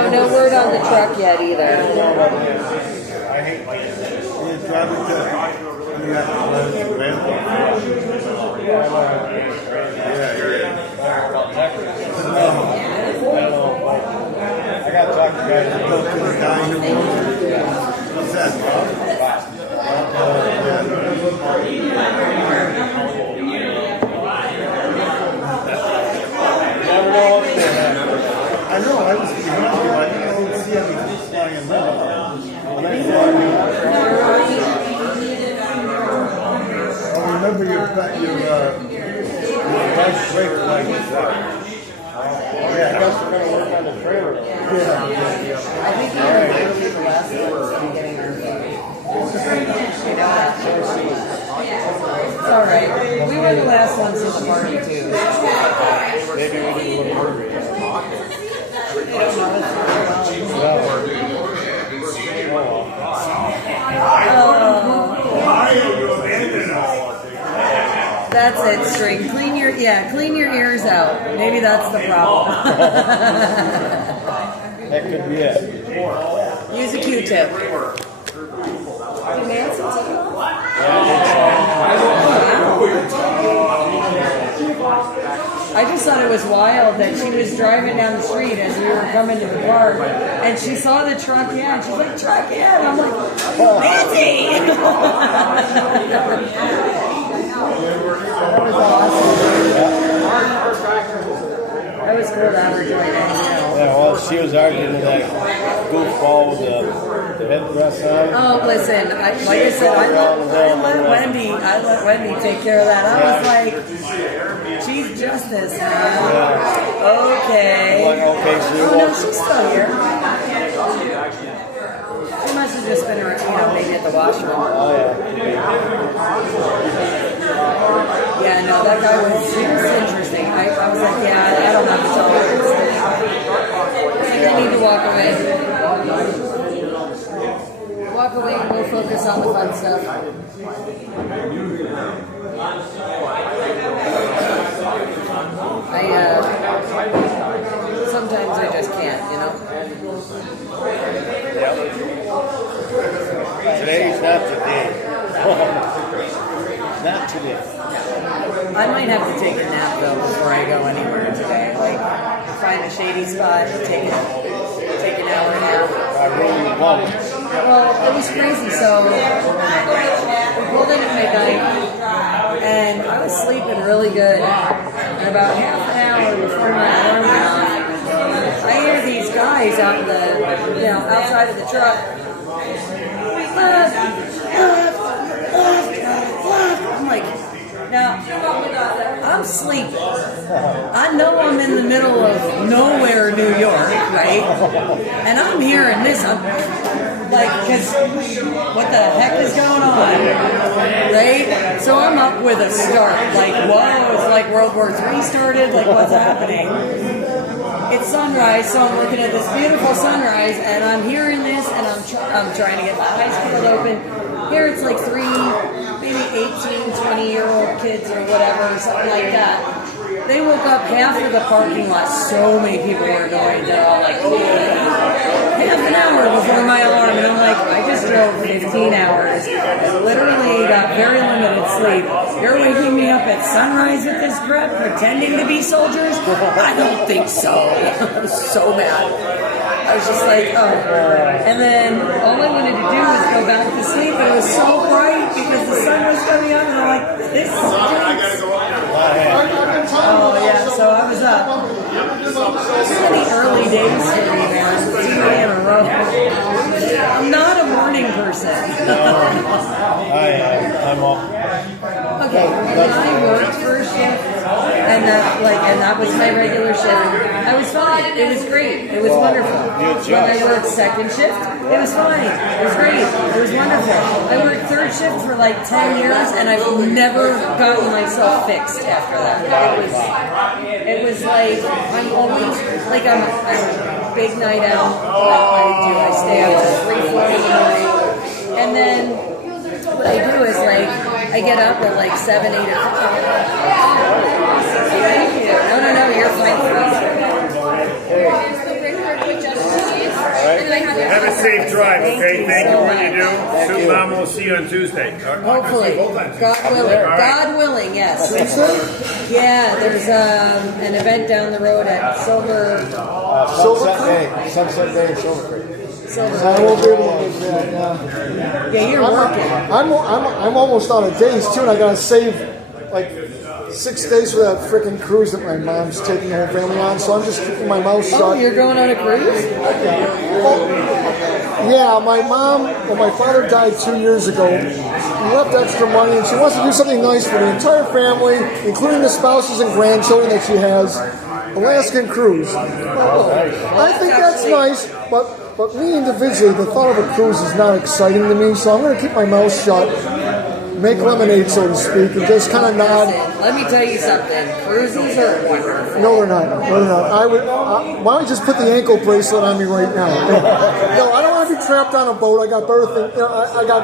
No word on the truck yet either. I hate driving to I got to talk to guys that go to the guy in the room. What's that? I know, I was behind you. I didn't see anything flying in there. I remember your wife's brake light was there. Yeah, I guess we're going to work on the trailer. Yeah. I think we were the last ones to be getting our food. It's all right. We were the last ones at the party too. Maybe we did a little hungry. That's it, String. Clean your ears out. Maybe that's the problem. That could be it. Use a Q-tip. I just thought it was wild that she was driving down the street as we were coming to the park, and she saw the truck in, and she's like, truck in! I'm like, Nancy! That was awesome. That was cool to have her join in. Yeah, well, she was arguing with that goofball with the headdress on. Oh, listen, like I said, I let Wendy take care of that. I was like, Chief Justice, huh? Okay. Okay, so oh, no, she's still here. She must have just been around, maybe at the washroom. Oh, yeah. Yeah, no, that guy was interesting. I was like, yeah, I don't have to tell her. I need to walk away. Walk away and we'll focus on the fun stuff. Sometimes I just can't, you know? Yep. Today's not today. Not today. I might have to take a nap though before I go anywhere today. Like find a shady spot, take an hour nap. Well, it was crazy. So we pulled into midnight, and I was sleeping really good. And about half an hour before my alarm went off, I hear these guys out in the, outside of the truck. I'm like, now, I'm sleeping. I know I'm in the middle of nowhere, New York, right? And I'm hearing this. I'm like, because what the heck is going on, right? So I'm up with a start. Like, whoa, it's like World War III started. Like, what's happening? It's sunrise, so I'm looking at this beautiful sunrise, and I'm hearing this, and I'm trying to get the high school open. Here it's like 3, maybe 18, 20-year-old kids or whatever, something like that. They woke up half of the parking lot. So many people were going. They're all like, half an hour before my alarm. And I'm like, I just drove 15 hours. I literally got very limited sleep. You're waking me up at sunrise with this crap, pretending to be soldiers? I don't think so. I was so mad. I was just like, oh. And then all I wanted to do was go back to sleep, but it was so bright because the sun was coming up, and I'm like, this stinks. Oh, yeah, so I was up. Too many early days for me, man. 2 in a row. I'm not a morning person. I'm off. Okay, when I worked first shift, and that was my regular shift, I was fine. It was great. It was wonderful. When I worked second shift, it was fine. It was great. It was wonderful. I worked third shift for like 10 years, and I've never gotten myself fixed after that. It was like I'm always like I'm a big night out. I stay out till 3:40 in the morning, and then what I do is like I get up at like 7, 8 o'clock. Thank you. No, you're fine. Have a safe drive, okay? Thank you for what you do. Soup Mama will see you on Tuesday. Hopefully. God willing. God willing, yes. Yeah, there's an event down the road at Silver Sunset Day in Silver Creek. I won't be able to make that. Yeah, you're working. I'm almost out of days too, and I gotta save like 6 days for that freaking cruise that my mom's taking the whole family on. So I'm just keeping my mouth shut. Oh, you're going on a cruise? Yeah, my father died 2 years ago. He left extra money, and she wants to do something nice for the entire family, including the spouses and grandchildren that she has. Alaskan cruise. I think that's nice, but me individually, the thought of a cruise is not exciting to me, so I'm going to keep my mouth shut, make lemonade, so to speak, and just kind of nod. Let me tell you something. Cruises are wonderful. No, they're not. Why don't you just put the ankle bracelet on me right now? No, I don't want to be trapped on a boat. I got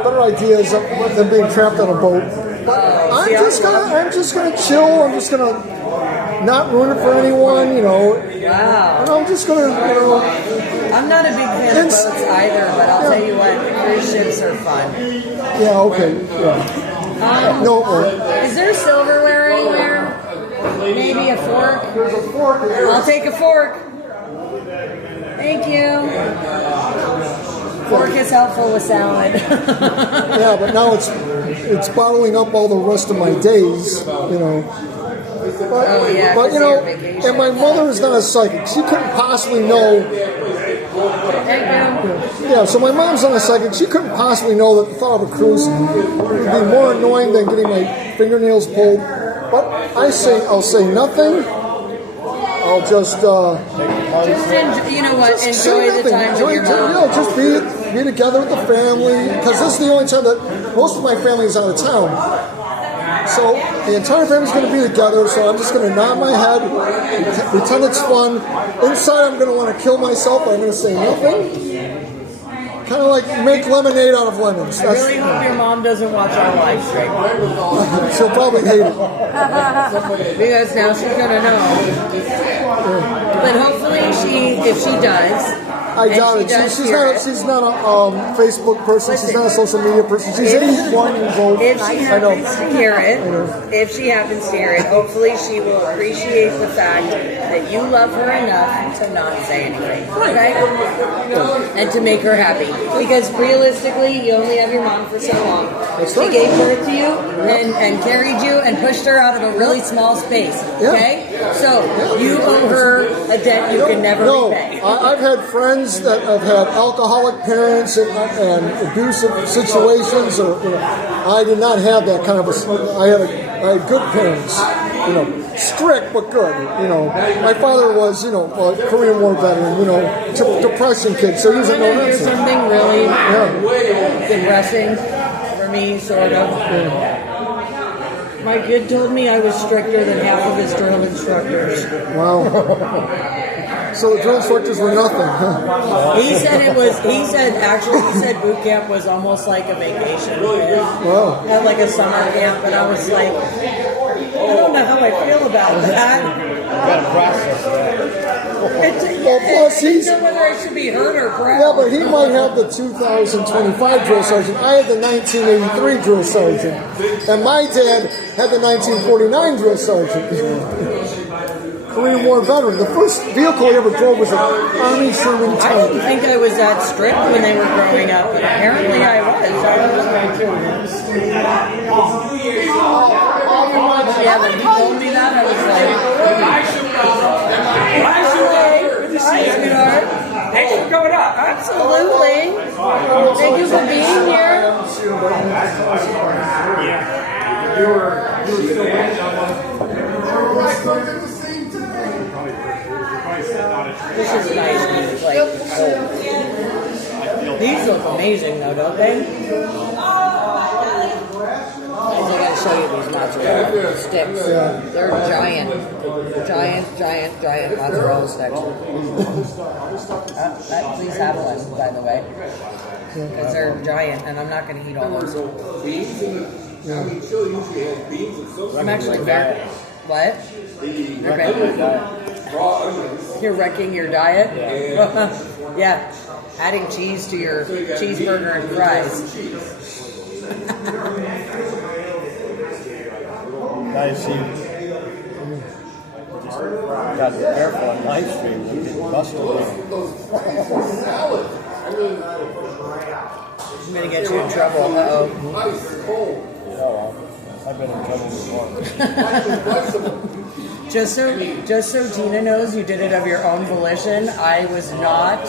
better ideas than being trapped on a boat. But I'm just gonna chill. I'm just gonna not ruin it for anyone, Wow. And I'm just gonna, I'm not a big fan of boats either, but I'll tell you what, cruise ships are fun. Yeah, okay. Yeah. Is there silverware anywhere? Maybe a fork? There's a fork there. I'll take a fork. Thank you. Fork is helpful with salad. Yeah, but now it's bottling up all the rest of my days, But, and my mother is not a psychic. She couldn't possibly know. Yeah, so my mom's not a psychic. She couldn't possibly know that the thought of a cruise would be more annoying than getting my fingernails pulled. But I'll say nothing. I'll just enjoy, enjoy the time with your mom. Just be together with the family, because this is the only time that most of my family is out of town. So the entire family's going to be together, so I'm just going to nod my head, pretend it's fun. Inside I'm going to want to kill myself, but I'm going to say nothing. Kind of like make lemonade out of lemons. I really hope your mom doesn't watch our live stream. She'll probably hate it. Because now she's going to know. But hopefully if she does, I doubt it. She's not a Facebook person. She's not a social media person. She's 81 years old. If she happens to hear it, hopefully she will appreciate the fact that you love her enough to not say anything, okay? And to make her happy. Because realistically, you only have your mom for so long. She gave birth to you and carried you and pushed her out of a really small space, okay? So you owe her a debt you can never repay. I've had friends that have had alcoholic parents and abusive situations. I did not have that kind of I had good parents, strict but good. My father was, a Korean War veteran, depression kid, so he was a no Here's something really depressing for me, sort of. My kid told me I was stricter than half of his drill instructors. Wow. So the drill instructors were nothing, huh? He said boot camp was almost like a vacation. Wow. Had like a summer camp, and I was like, I don't know how I feel about that. You got to process that. Plus, I don't know whether I should be hurt or proud. Yeah, but he might have the 2025 drill sergeant. I had the 1983 drill sergeant. And my dad had the 1949 drill sergeant. Korean War veteran. The first vehicle he ever drove was an Army Sherman tank. I didn't think I was that strict when they were growing up, but apparently I was. Yeah, when he told me that, I was like, hi, sweetheart. Thanks for coming up. Absolutely. Thank you for being here. This is nice. These look amazing, though, don't they? I gotta show you these mozzarella sticks. They're giant mozzarella sticks. Please have one, by the way, because they're giant, and I'm not gonna eat all those. I'm actually very. What? You're wrecking your diet? Yeah. Adding cheese to your cheeseburger and fries. Nice. You just got to be careful on live stream. You get busted. I'm going to get you in trouble. Uh-oh. I've been in trouble before. Just so Tina knows, you did it of your own volition. I was not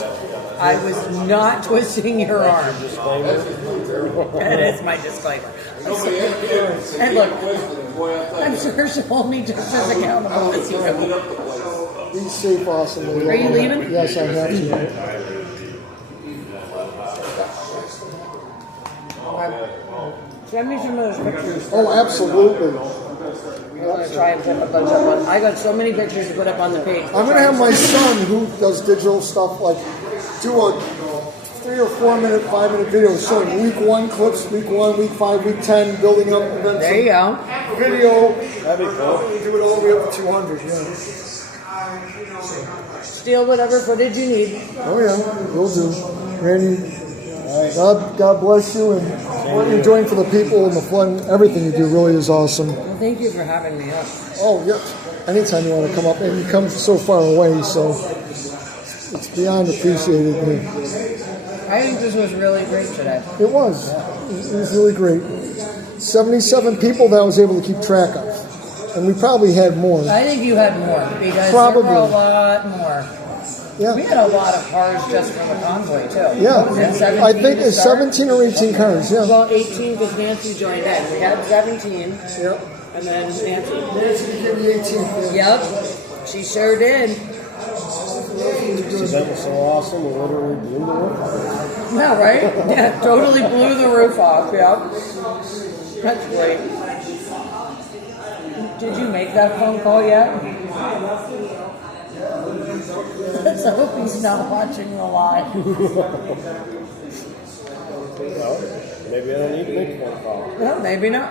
twisting your arm. That is my disclaimer. And look, I'm sure she'll hold me just as accountable as you will. Be safe, awesome. Are you leaving? Yes, I have to. Send me some of those pictures. Oh, absolutely. I'm going to try and put a bunch up on. I got so many pictures to put up on the page. I'm going to have my son, who does digital stuff, do a 3 or 4 minute, 5 minute video showing week 1 clips, week 1, week 5, week 10, building up. And then there you go. Video. That'd be cool. Do it all the way up to 200. Yeah. Steal whatever footage you need. Oh yeah, will do. Randy, God bless you, and what you're doing for the people and the fun, everything you do really is awesome. Well, thank you for having me up. Oh yeah, anytime you want to come up, and you come so far away, so it's beyond appreciated. I think this was really great today. It was. It was really great. 77 people that I was able to keep track of. And we probably had more. I think you had more, because Probably. there were a lot more. Yeah. We had a lot of cars just for the convoy, too. Yeah. Was it 17 I think it's start? 17 or 18 cars, yeah. Well, 18 because Nancy joined in. We had 17. Yep. And then Nancy. Nancy became the 18th. Yep. She sure did. This event was so awesome, we literally blew the roof off. Yeah, right? Yeah, totally blew the roof off, yep. That's great. Did you make that phone call yet? Let's hope he's not watching the live. Well, maybe I don't need to make a phone call. Well, maybe not.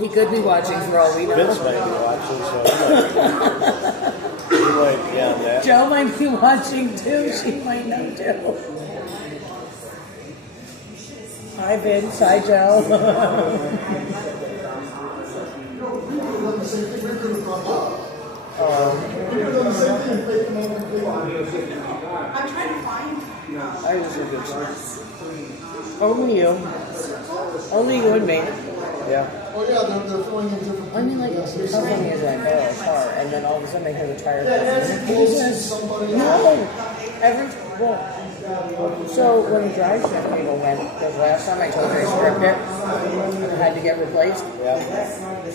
He could be watching for all we know. Vince might be watching, so might be on that. Joe might be watching too. She might know too. Hi Vince. Hi Joe. I'm trying to find. I was a good choice. Only you. Only you and me. Oh yeah, they're filling in different. I mean, like, how funny is that? I borrow a car, and then all of a sudden I hear the tire. No, well. So when the drive shaft cable went, because last time I told you I stripped it, it had to get replaced.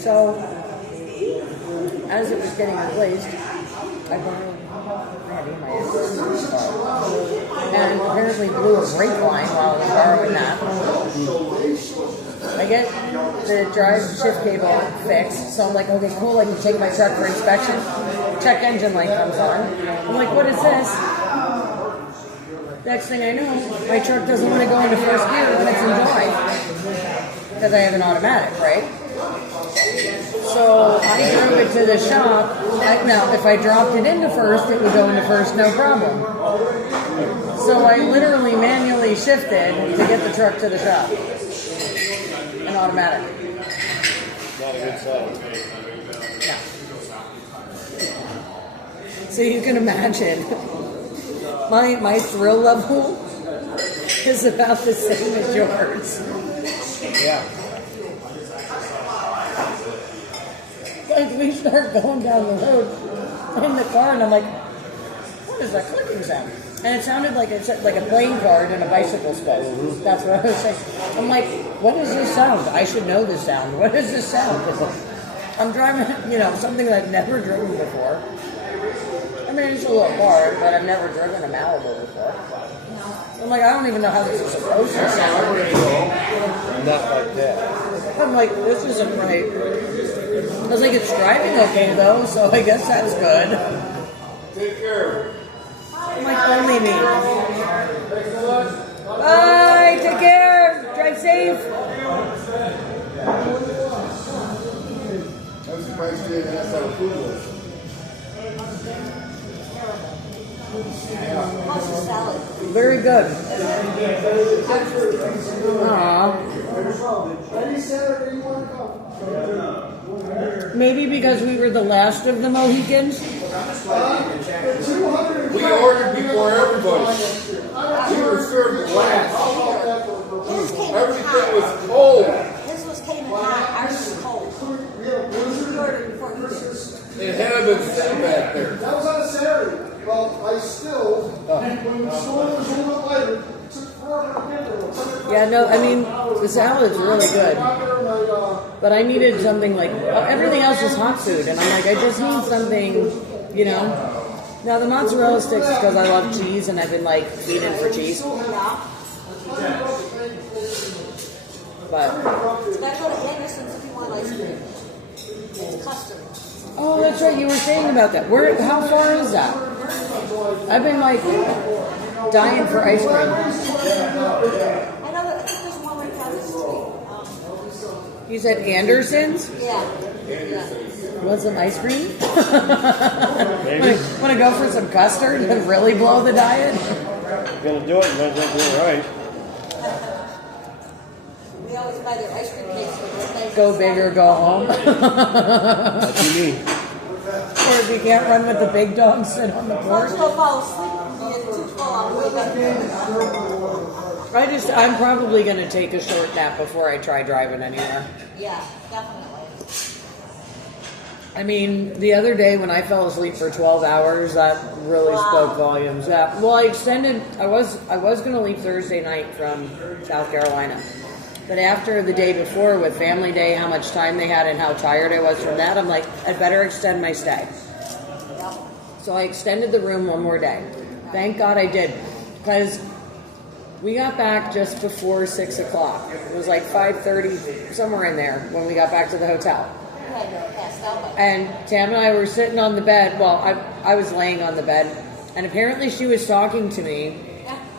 So as it was getting replaced, I borrowed Randy, my ex-husband's car, and apparently blew a brake line while I was borrowing that. I get the drive shift cable fixed, so I'm like, okay, cool, I can take my truck for inspection. Check engine light comes on. I'm like, what is this? Next thing I know, my truck doesn't want to go into first gear when it's in drive. Because I have an automatic, right? So I drove it to the shop. Now, if I dropped it into first, it would go into first, no problem. So I literally manually shifted to get the truck to the shop. An automatic. Not a good sign. Yeah. So you can imagine, my thrill level is about the same as yours. Yeah. Like we start going down the road in the car, and I'm like, what is that clicking sound? And it sounded like a playing card and a bicycle spoke. That's what I was saying. I'm like, what is this sound? I should know this sound. What is this sound? I'm driving, something that I've never driven before. I mean, it's a little car, but I've never driven a Malibu before. I'm like, I don't even know how this is supposed to sound. Not like that. I'm like, this isn't right. I was like, it's driving okay though, so I guess that's good. Take care. I'm like, only me. Bye, take care, drive safe. That's a nice day, that's how food was. How's the salad? Very good. Aww. Maybe because we were the last of the Mohicans. We ordered before everybody. We were served last. Everything was cold. His was came in hot. Ours was cold. We ordered before you did. It had been sitting back there. That was on a Saturday. Well, I still, when the storm was a little later, it took forever to get there. Yeah, no, I mean, the salad's really good. But I needed something like, everything else is hot food. And I'm like, I just need something, Now, the mozzarella sticks is because I love cheese and I've been, feeding for cheese. But. It's got to go to Anderson's if you want ice cream. It's custard. Oh, that's right. You were saying about that. How far is that? I've been dying for ice cream. I know that I think there's one right down the street. You said Anderson's? Yeah. Want some ice cream? Want to go for some custard and really blow the diet? You're gonna do it, you might as well do it right. We always buy their ice cream cakes for birthdays. Go big or go home. What do you mean? Or if you can't run with the big dog, sit on the porch. Don't fall asleep. You get too full on the way back. I'm probably going to take a short nap before I try driving anywhere. Yeah, definitely. I mean, the other day when I fell asleep for 12 hours, that really spoke volumes. Yeah. Well, I extended. I was going to leave Thursday night from South Carolina, but after the day before with Family Day, how much time they had and how tired I was from that, I'm like, I'd better extend my stay. So I extended the room one more day. Thank God I did, because we got back just before 6 o'clock. It was like 5:30, somewhere in there, when we got back to the hotel. And Tam and I were sitting on the bed. Well, I was laying on the bed, and apparently she was talking to me,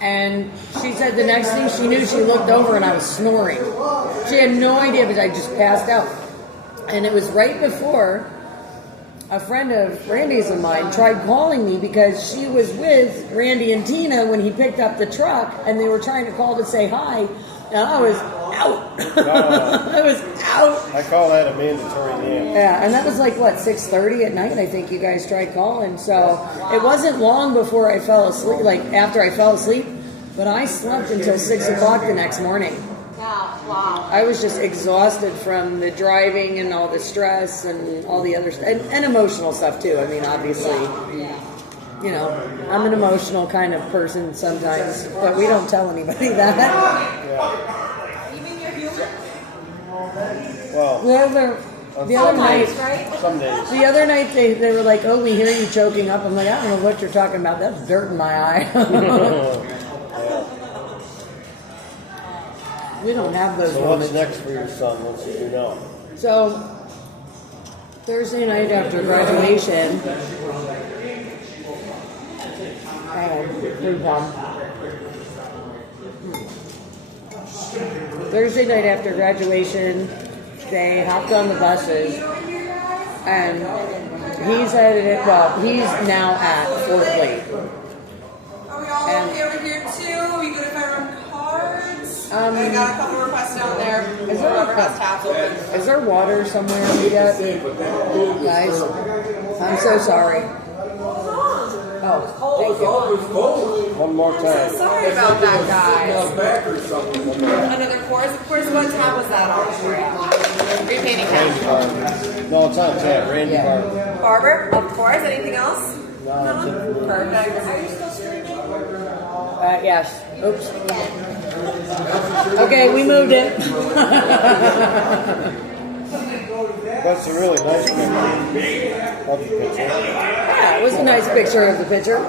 and she said the next thing she knew, she looked over and I was snoring. She had no idea because I just passed out. And it was right before a friend of Randy's of mine tried calling me because she was with Randy and Tina when he picked up the truck, and they were trying to call to say hi, and I was out. I was out. I call that a mandatory nap. Yeah, and that was like, what, 6:30 at night, I think you guys tried calling. So it wasn't long before I fell asleep, like after I fell asleep, but I slept until 6 o'clock the next morning. Wow. I was just exhausted from the driving and all the stress and all the other stuff, and emotional stuff too. I mean, obviously, you know, I'm an emotional kind of person sometimes, but we don't tell anybody that. You mean you're human? Well, the other night, some days. the other night they were like, "Oh, we hear you choking up." I'm like, I don't know what you're talking about. That's dirt in my eye. We don't have those So moments. what's next for your son? What's he do now? So Thursday night after graduation, Thursday night after graduation, they hopped on the buses, and he's headed. Well, he's now at Fort Lee. Are we all okay over here too? Are we good if I run cards? I got a couple requests down there. Whoever has tabs open. Is there water somewhere we got? Guys, I'm so sorry. Oh, thank you. One more time. Sorry about that, guys. Another course? Of course, what tab was that on? Repainting tab. No, it's on tab. Randy Barber. Barber, of course. Anything else? No, Perfect. Are you still streaming? Yes. Oops. Okay, we moved it. That's a really nice picture. Love the picture. Yeah, it was a nice picture of the picture.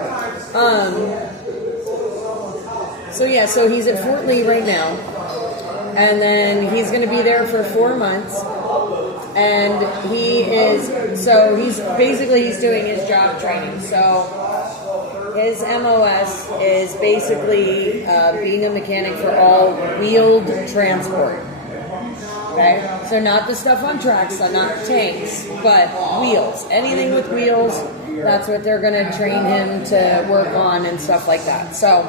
So he's at Fort Lee right now, and then he's going to be there for 4 months. And he's doing his job training. So his MOS is basically being a mechanic for all wheeled transport. Okay, so not the stuff on tracks, so not tanks, but wheels. Anything with wheels, that's what they're going to train him to work on and stuff like that. So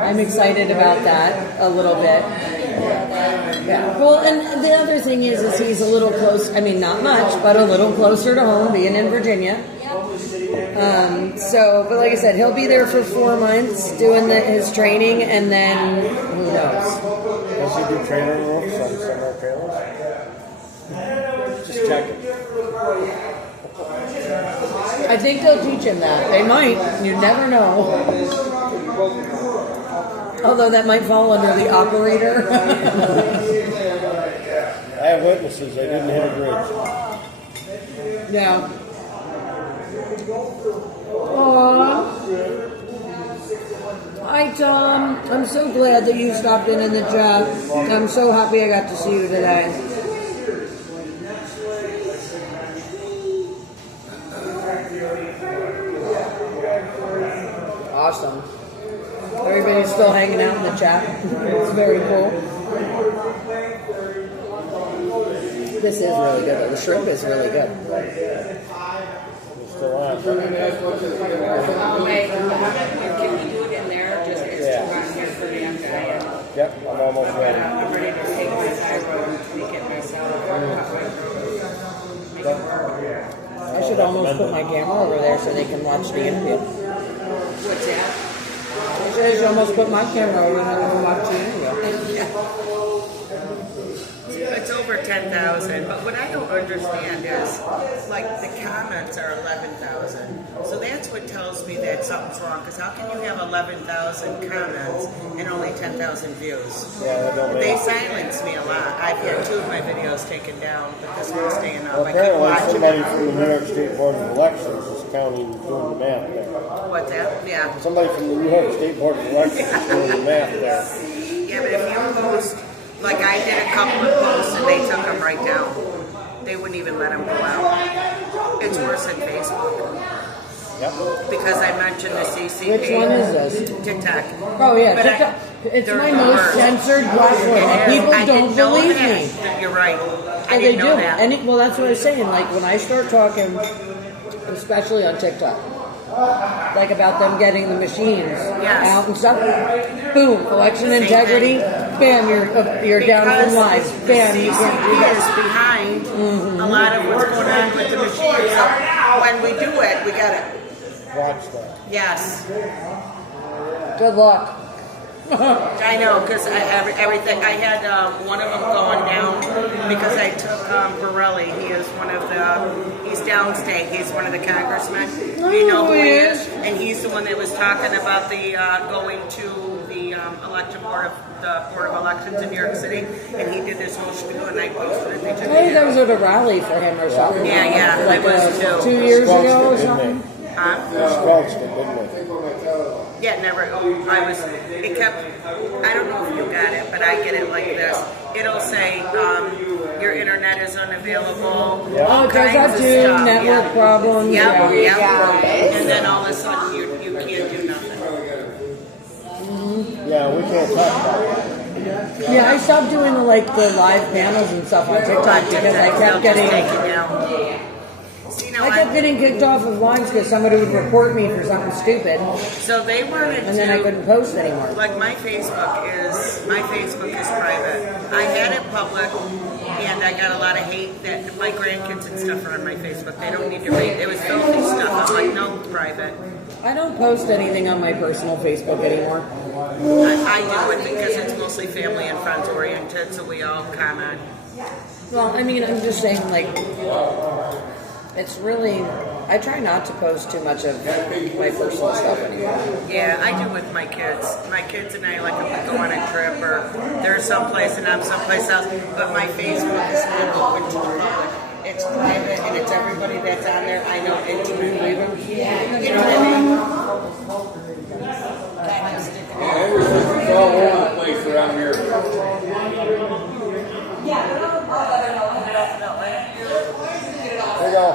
I'm excited about that a little bit. Yeah. Well, and the other thing is he's a little close. I mean, not much, but a little closer to home, being in Virginia. But like I said, he'll be there for 4 months doing his training, and then who knows? Does he do trainer roofs on summer trailers? Just checking. I think they'll teach him that. They might. You never know. Although that might fall under the operator. I have witnesses. They didn't hit a bridge. Yeah. Aww. Hi, Tom. I'm so glad that you stopped in the chat. I'm so happy I got to see you today. Awesome. Everybody's still hanging out in the chat. It's very cool. This is really good. The shrimp is really good. Still on. Can we do it in there? Just it's too hot here for me. I'm tired. Yep, I'm almost ready. I'm ready to take my thyroid and tweak it myself. I should almost put my camera over there so they can watch the interview. What's that? I should almost put my camera over there so they can watch the interview. It's over 10,000, but what I don't understand is, like, the comments are 11,000. So that's what tells me that something's wrong, because how can you have 11,000 comments and only 10,000 views? Yeah, They silence me a lot. I've had 2 of my videos taken down, but this one's staying up. Well, I keep apparently watching somebody it. from the New York State Board of Elections is counting, doing the math there. What's that? Yeah. Somebody from the New York State Board of Elections is doing the math there. Yeah, but if you post, like I did a couple of posts and they took them right down. They wouldn't even let them go out. It's worse than Facebook. because I mentioned the CCP. Which one is this? TikTok. Oh yeah, But TikTok. It's they're my the most worst. censored platform. It And is. people I don't didn't know believe that. me. You're right. Oh, I they didn't do. know that. And well, that's what I was saying. Like when I start talking, especially on TikTok, like about them getting the machines out and stuff. Boom, election integrity. Bam, you're down from lives. Bam, you can't do CCP that. is behind a lot of what's going on with the machines. So when we do it, we got to Watch that. Yes. Good luck. I know, because everything. I had one of them going down because I took Borelli. He is one of he's downstate. He's one of the congressmen. You know who he is? And he's the one that was talking about the going to the election board of the Board of Elections in New York City. And he did this whole spiel, and I posted it. I think there was at a rally for him or something. Yeah, Like it was 2 years ago or something. Huh? Squelched it, didn't they? Yeah, never. It kept. I don't know if you got it, but I get it like this. It'll say your internet is unavailable. Oh, it does that too. Stuff. Network problems. Yeah. Yeah. And then all of a sudden you can't do nothing. Yeah, we can't talk about it. Yeah, I stopped doing the live panels and stuff on TikTok because I kept getting. I kept getting kicked off of lines because somebody would report me for something stupid. So they wanted and then I couldn't post anymore. Like my Facebook is private. I had it public, and I got a lot of hate that my grandkids and stuff are on my Facebook. They don't need to read. It was filthy stuff. I'm like, no, private. I don't post anything on my personal Facebook anymore. I do it because it's mostly family and friends oriented, so we all comment. Well, I mean, I'm just saying, like, it's really, I try not to post too much of my personal stuff anymore. Yeah, I do with my kids. My kids and I, like, if we go on a trip or they're someplace and I'm someplace else, but my Facebook is not open to the public. It's private and it's everybody that's on there. I know intimately. You know what I mean? Everything's all over the place around here. There you go.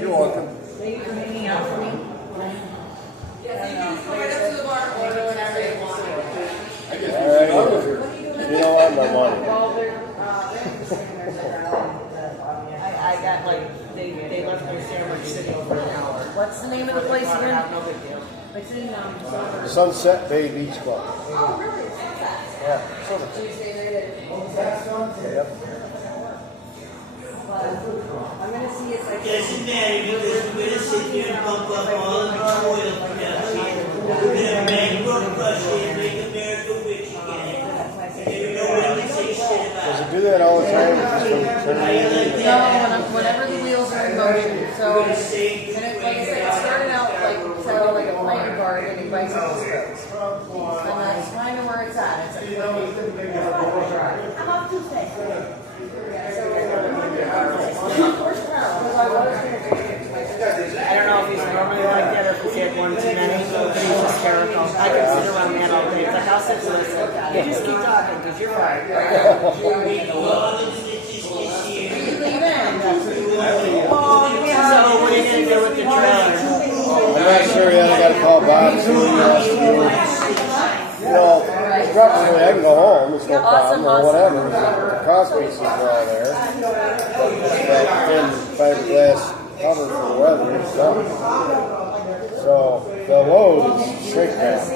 You're welcome. Thank you for hanging out for me. You don't want no money. I got like, they left their sandwich sitting over an hour. What's the name of the place again? No big deal. It's in Sunset Bay Beach Club. Oh, really? Yeah. Yep. I'm going to see if I can. Doesn't matter because we're going to sit here and pump up all of our oil production. We're going to bankrupt Russia and make America rich again. And nobody can say shit about it. Does it do that all the time? No, whenever the wheels are in motion. So, and it, like I said, it started out like a playing card and it bicycle spokes. And that's kind of where it's at. It's at 20. I'm off Tuesday. I don't know if he's normally like that or if he's had one too many, but he's hysterical. I can sit around that all day. It's like, I'll sit and listen. You just keep talking because you're fine. So what are you going to do with the trailer? I'm not sure yet. I got to call Bob. See what he wants to do. You know, structurally, I can go home. It's no problem or whatever. The cross pieces are all there. But that thin fiberglass cover for the weather is done. So the load is shrink wrap. 100%.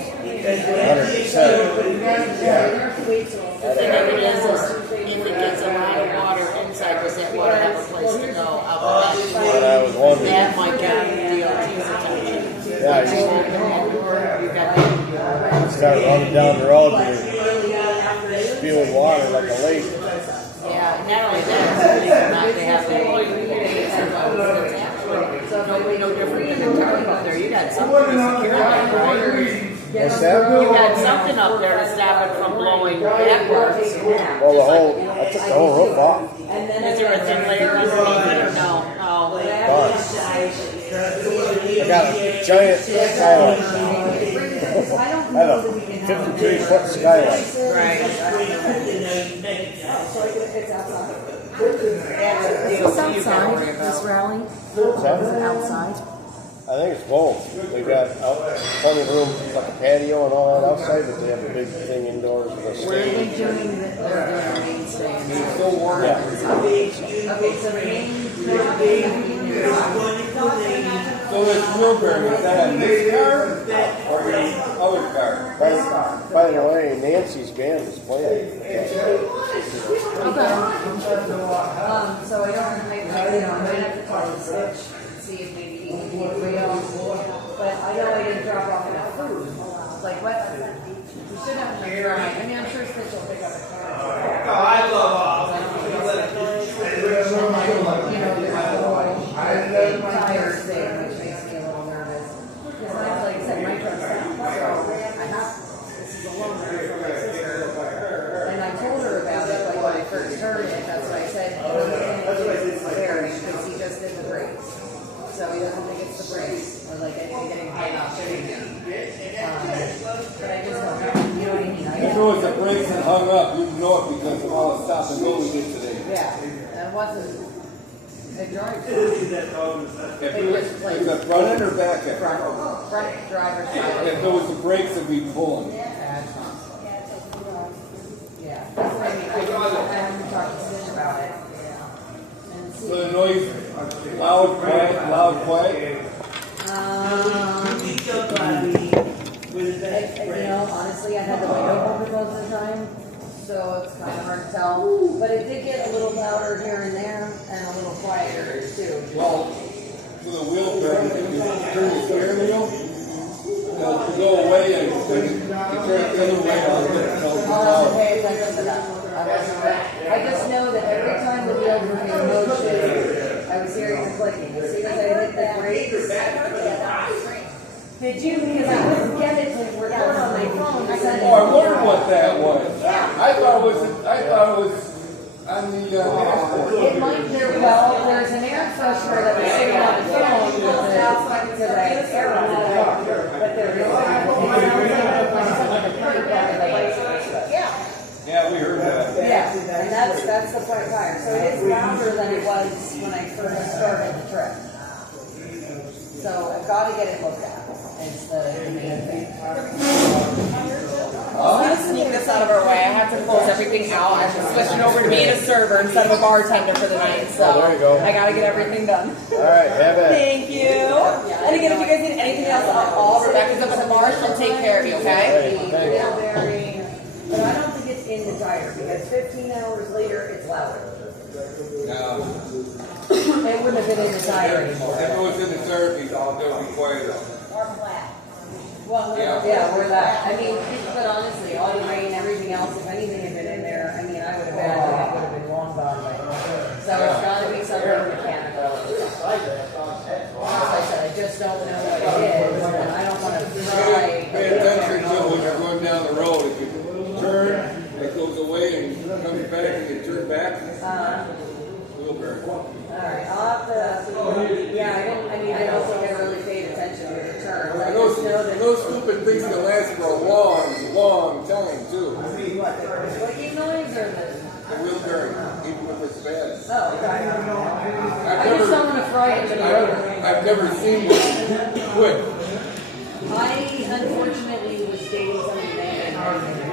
The thing of it is if it gets a lot of water inside, does that water have a place to go out the back? What I was wondering. That might get DOT's attention. Yeah, you start running down the road and you're spewing water like a lake. Yeah, not only that, they have to no different than the tarp up there. You got something to secure that, right? What's that? You got something up there to stop it from blowing backwards. Well, I took the whole roof off. Is there a thin layer underneath it or no? No. I got a giant skylight. I have a 53-foot skylight. Right. It's outside, this rally. Is it outside? I think it's both. They've got plenty of room, like a patio and all that outside, but they have a big thing indoors with a Where are they stage. doing the main stand? Yeah. Okay, so the main So this Wilburn, is that this car or your other car? By the way, Nancy's band is playing. Okay. So I don't might have to call the switch, see if maybe he can be way off. But I know I didn't drop off enough food. Like what? We should have enough dry. I mean, I'm sure Stitch will pick up a car. I love Tires thing, which makes me a little nervous. Because like I said, my truck's down. So I have, this is a loan for my sister. And I told her about it, like when I first heard it, that's what I said. It's bearing, because he just did the brakes. So he doesn't think it's the brakes. Or like anything getting hung up. But I just don't know. You know what I mean? If it was the brakes and hung up, you'd know it because of all the stop and go we did today. Yeah, and it wasn't. It drives. If it was the front end or back end? Front driver's side. If it was the brakes, it'd be pulling. Yeah, that's what I mean. I have to talk to Stitch about it. And see. So the noise, loud, quiet. Honestly, I had the window open most of the time, so it's kind of hard to tell. But it did get a little louder here and there, and a little quieter too. Well, for the wheel bearing, if you turn the steering wheel, to go away and you turn it the other way, I'll have to pay attention to that. I just know that every time the wheels were in motion, I was hearing the clicking. As soon as I hit the brakes, did you? Because I couldn't get it to record on my phone. I wondered what that was. I thought it was on the dashboard. It might be, well, there's an air freshener that was sitting on the phone because I air on it. But there is Yeah, we heard that. yeah, and that's the flat tire. So it is louder than it was when I first started the trip. So I've got to get it looked at. It's the main thing. I'm going to sneak this out of our way. I have to close everything out. I'm switching over to being a server instead of a bartender for the night. So there you go. I got to get everything done. All right, have it. Thank you. And again, if you guys need anything else at all, Rebecca's up at the bar. She'll take care of you, okay? But I don't think it's in the tire because 15 hours later it's louder. It wouldn't have been in the tire anymore. If it was in the therapy, they'll be quieter. Well, yeah, we're that. I mean, but honestly, all the rain, everything else, if anything had been in there, I mean, I would have imagined it would have been long gone by now. So it's got to be something mechanical. As I said, I just don't know what it is, and I don't want to try. Pay attention to when you're going down the road. If you turn, it goes away and comes back and you turn back. Wheel bearing. Alright, I'll have to, I don't think I really paid attention to the turn. I Those, just know that. those stupid things can last for a long time too. What, the squeaky noise or the? The wheel bearing, even if it's bad. Oh, okay. I just don't want to fry it to the rotor. I've never seen one quit. I unfortunately was dating somebody many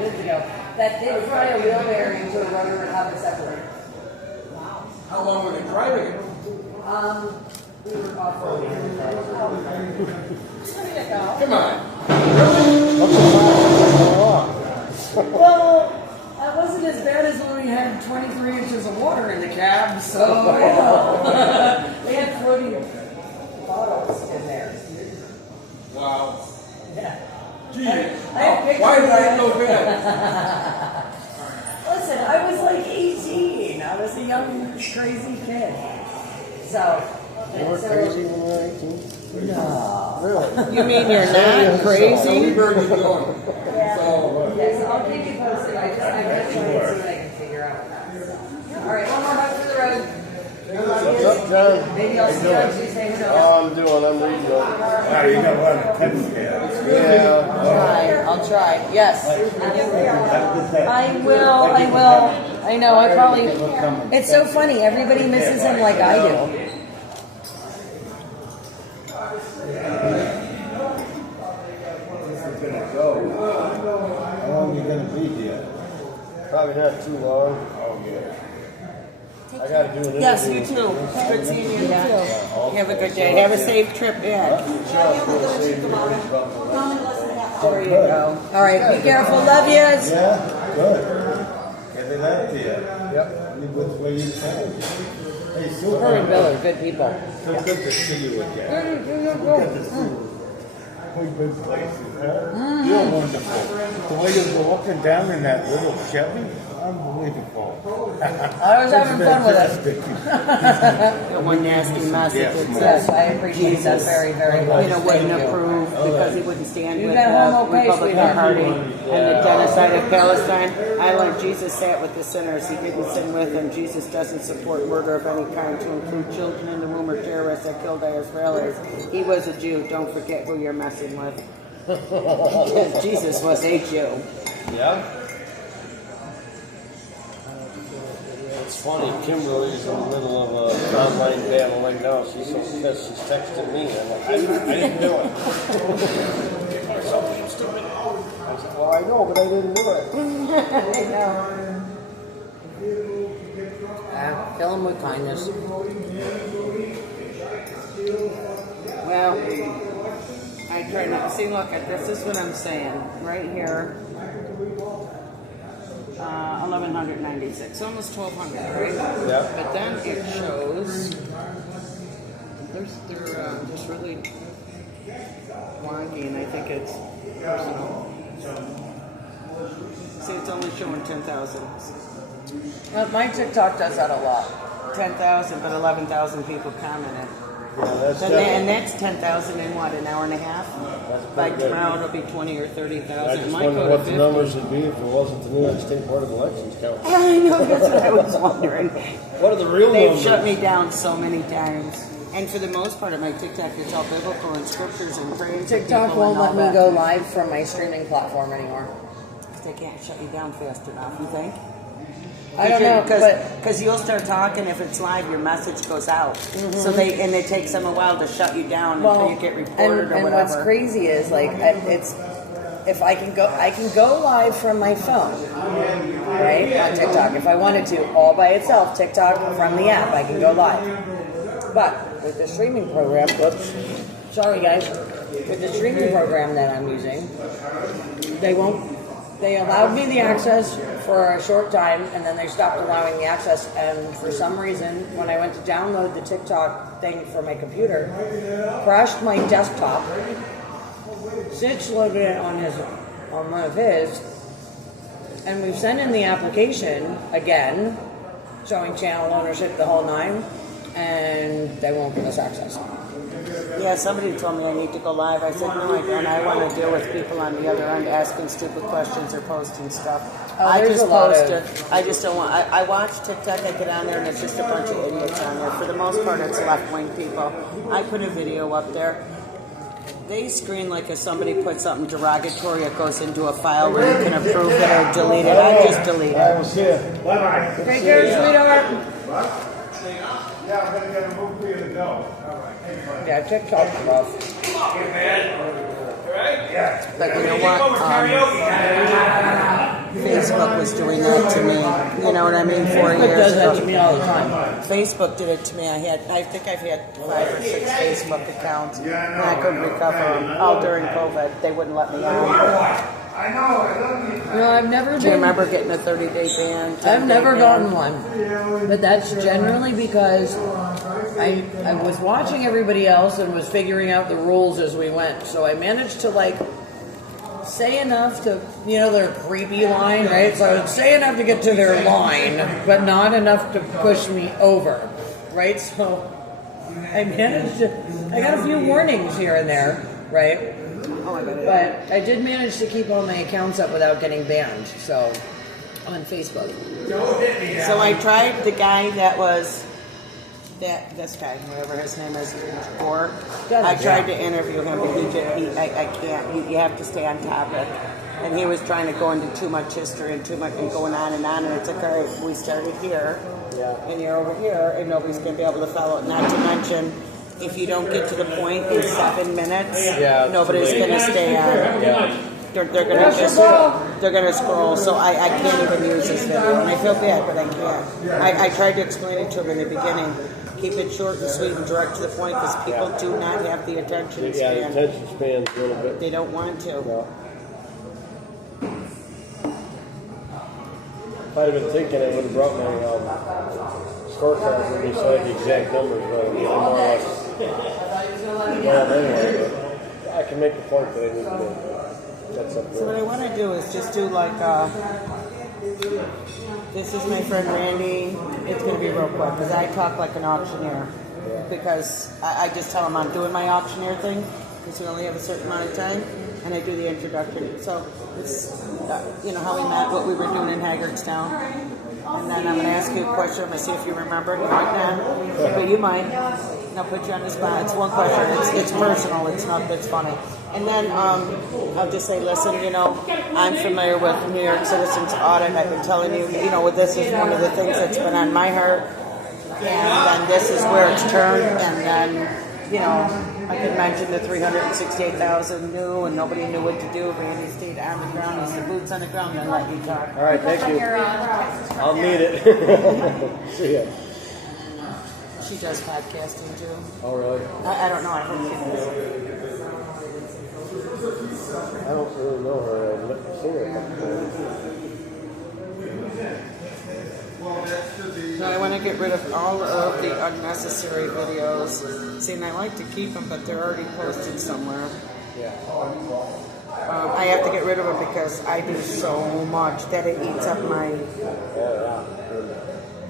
years ago that did fry a wheel bearing to a rotor and have it separated. How long were they driving it? We were off-roading. Come on. Well, that wasn't as bad as when we had 23 inches of water in the cab, so they had floating bottles in there. Wow. Yeah. Gee, I have pictures why did I of know it. that? Listen, I was like 18. I was a young, crazy kid. So. You were crazy when you were 18? No. Really? You mean you're not crazy? Where are you going? Yeah. So, Yes, I'll keep you posted. I'm just trying to see what I can figure out with that. All right, one more hug for the road. What's up, John? Maybe I'll see you actually say hello. Oh, I'm reading them. Oh, you know what? Yeah. I'll try. Yes. I will. I know, I probably... It's so funny. Everybody misses him like I do. How long are you going to be here? Probably not too long. Oh, yeah. I got to do an interview. Yes, you too. Good seeing you. Have a good day. Have a safe trip back. There you go. All right, be careful. Love yous. Yeah, good. Get it out there. Yep. Which way you can. Hey, Sue. Her and Bill are good people. So good to see you again. Good to see you. We've been places, huh? You're wonderful. The way you're walking down in that little Chevy, unbelievable. I was having fun with it. One nasty mess. Yes, I appreciate that very, very much. Wouldn't approve because he wouldn't stand with the Republican Party and the genocide of Palestine. I learned Jesus sat with the sinners. He didn't sin with them. Jesus doesn't support murder of any kind, to include children in the room or terrorists that killed Israelis. He was a Jew. Don't forget who you're messing with. Jesus was a Jew. Yeah. It's funny, Kimberly's in the middle of a online battle right now. She's so pissed, she's texting me. I'm like, I didn't do it. Or something stupid. I said, well, I know, but I didn't do it. I know. Kill him with kindness. Well, I try not to see. Look at this. This is what I'm saying right here. 1196, almost 1200, right? Yeah. But then it shows they're just really wonky, and I think it's personal. See, it's only showing 10,000. Well, my TikTok does that a lot. 10,000, but 11,000 people commented. Yeah, and that's 10,000 in what, an hour and a half? By tomorrow it'll be 20 or 30,000. I just wonder what the numbers would be if it wasn't the New York State Board of Elections count. I know, that's what I was wondering. What are the real They've numbers? shut me down so many times. And for the most part of my TikTok, it's all biblical and scriptures and praying. TikTok won't let me go live from my streaming platform anymore. They can't shut you down fast enough, you think? I don't know, because you'll start talking. If it's live, your message goes out. Mm-hmm. So it takes them a while to shut you down until you get reported or whatever. And what's crazy is if I can go live from my phone, right, on TikTok. If I wanted to, all by itself, TikTok from the app, I can go live. But with the streaming program, sorry guys, with the streaming program that I'm using, they allowed me the access for a short time, and then they stopped allowing the access, and for some reason, when I went to download the TikTok thing for my computer, crashed my desktop. Sitch loaded it on one of his, and we've sent in the application again, showing channel ownership, the whole nine, and they won't give us access. Yeah, somebody told me I need to go live. I said, no, I don't. I want to deal with people on the other end asking stupid questions or posting stuff. I just post. I just don't want. I watch TikTok. I get on there and it's just a bunch of idiots on there. For the most part, it's left-wing people. I put a video up there. They screen like if somebody puts something derogatory, it goes into a file where you can approve it or delete it. I just delete it. I was here. Bye-bye. Take care, sweetheart. Yeah, I'm going to get a move for you to go. All right. Yeah, TikTok's rough. Come on, man. All right? Yeah. But you know what? Facebook was doing that to me. You know what I mean? 4 years ago. Facebook does that to me all the time. Facebook did it to me. I think I've had 5 or 6 Facebook accounts, and I couldn't recover them. All during COVID, they wouldn't let me on. I know, I love you. No, I've never been. Do you remember getting a 30-day ban? I've never gotten one. But that's generally because I was watching everybody else and was figuring out the rules as we went. So I managed to say enough to, their creepy line, right? So I would say enough to get to their line, but not enough to push me over, right? So I managed to, I got a few warnings here and there, right? But I did manage to keep all my accounts up without getting banned, so on Facebook. So I tried the guy that was this guy, whoever his name is, or I tried to interview him, but I can't. You have to stay on topic. And he was trying to go into too much history and going on, and it's like, all right, we started here, and you're over here, and nobody's going to be able to follow it. Not to mention, if you don't get to the point in 7 minutes, nobody's going to stay on. They're going to scroll. So I can't even use this video, and I feel bad, but I can't. I tried to explain it to him in the beginning. Keep it short and sweet and direct to the point, because people do not have the attention span. Yeah, the attention span's a little bit. They don't want to. No. If I'd have been thinking, I would have brought my scorecard with me so I had the exact numbers, but more or less. Well, anyway, but I can make the point that I need to make. That's up there. So what I want to do is just do like, this is my friend Randy. It's going to be real quick, because I talk like an auctioneer. Because I just tell him I'm doing my auctioneer thing, because we only have a certain amount of time, and I do the introduction. So it's, how we met, what we were doing in Hagerstown. And then I'm going to ask you a question. I'm going to see if you remember it. You might not, but you might. And I'll put you on the spot. It's one question. It's personal. It's not that's funny. And then I'll just say, listen, I'm familiar with New York Citizens Audit. I've been telling you, this is one of the things that's been on my heart. And then this is where it's turned. And then, I can mention the 368,000 new, and nobody knew what to do. Randy stayed on the ground. He's the boots on the ground, and let you talk. All right, thank you. I'll need it. See ya. She does podcasting too. Oh, really? I don't know. I think she does. I don't really know her. I've seen her. So I want to get rid of all of the unnecessary videos. See, and I like to keep them, but they're already posted somewhere. Yeah. I have to get rid of them because I do so much that it eats up my...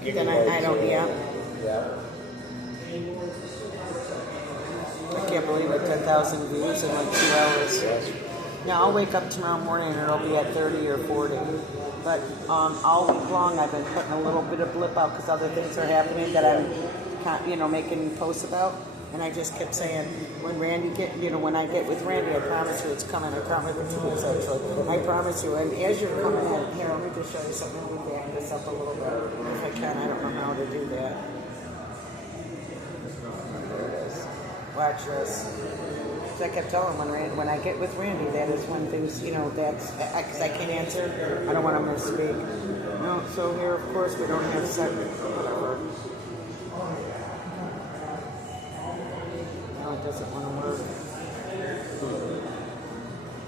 Then I don't, Yeah. I can't believe it, 10,000 views in like 2 hours. Now, I'll wake up tomorrow morning and it'll be at 30 or 40. But all week long, I've been putting a little bit of blip out because other things are happening that I'm, making posts about. And I just kept saying, when I get with Randy, I promise you it's coming. I promise you it's actually. I promise you. And as you're coming in, here, let me just show you something. Let me back this up a little bit. If I can, I don't know how to do that. Watch this. So I kept telling him when I get with Randy, that is when things, that's, because I can't answer. I don't want to misspeak. No, so here, of course, we don't have whatever. No, it doesn't want to work.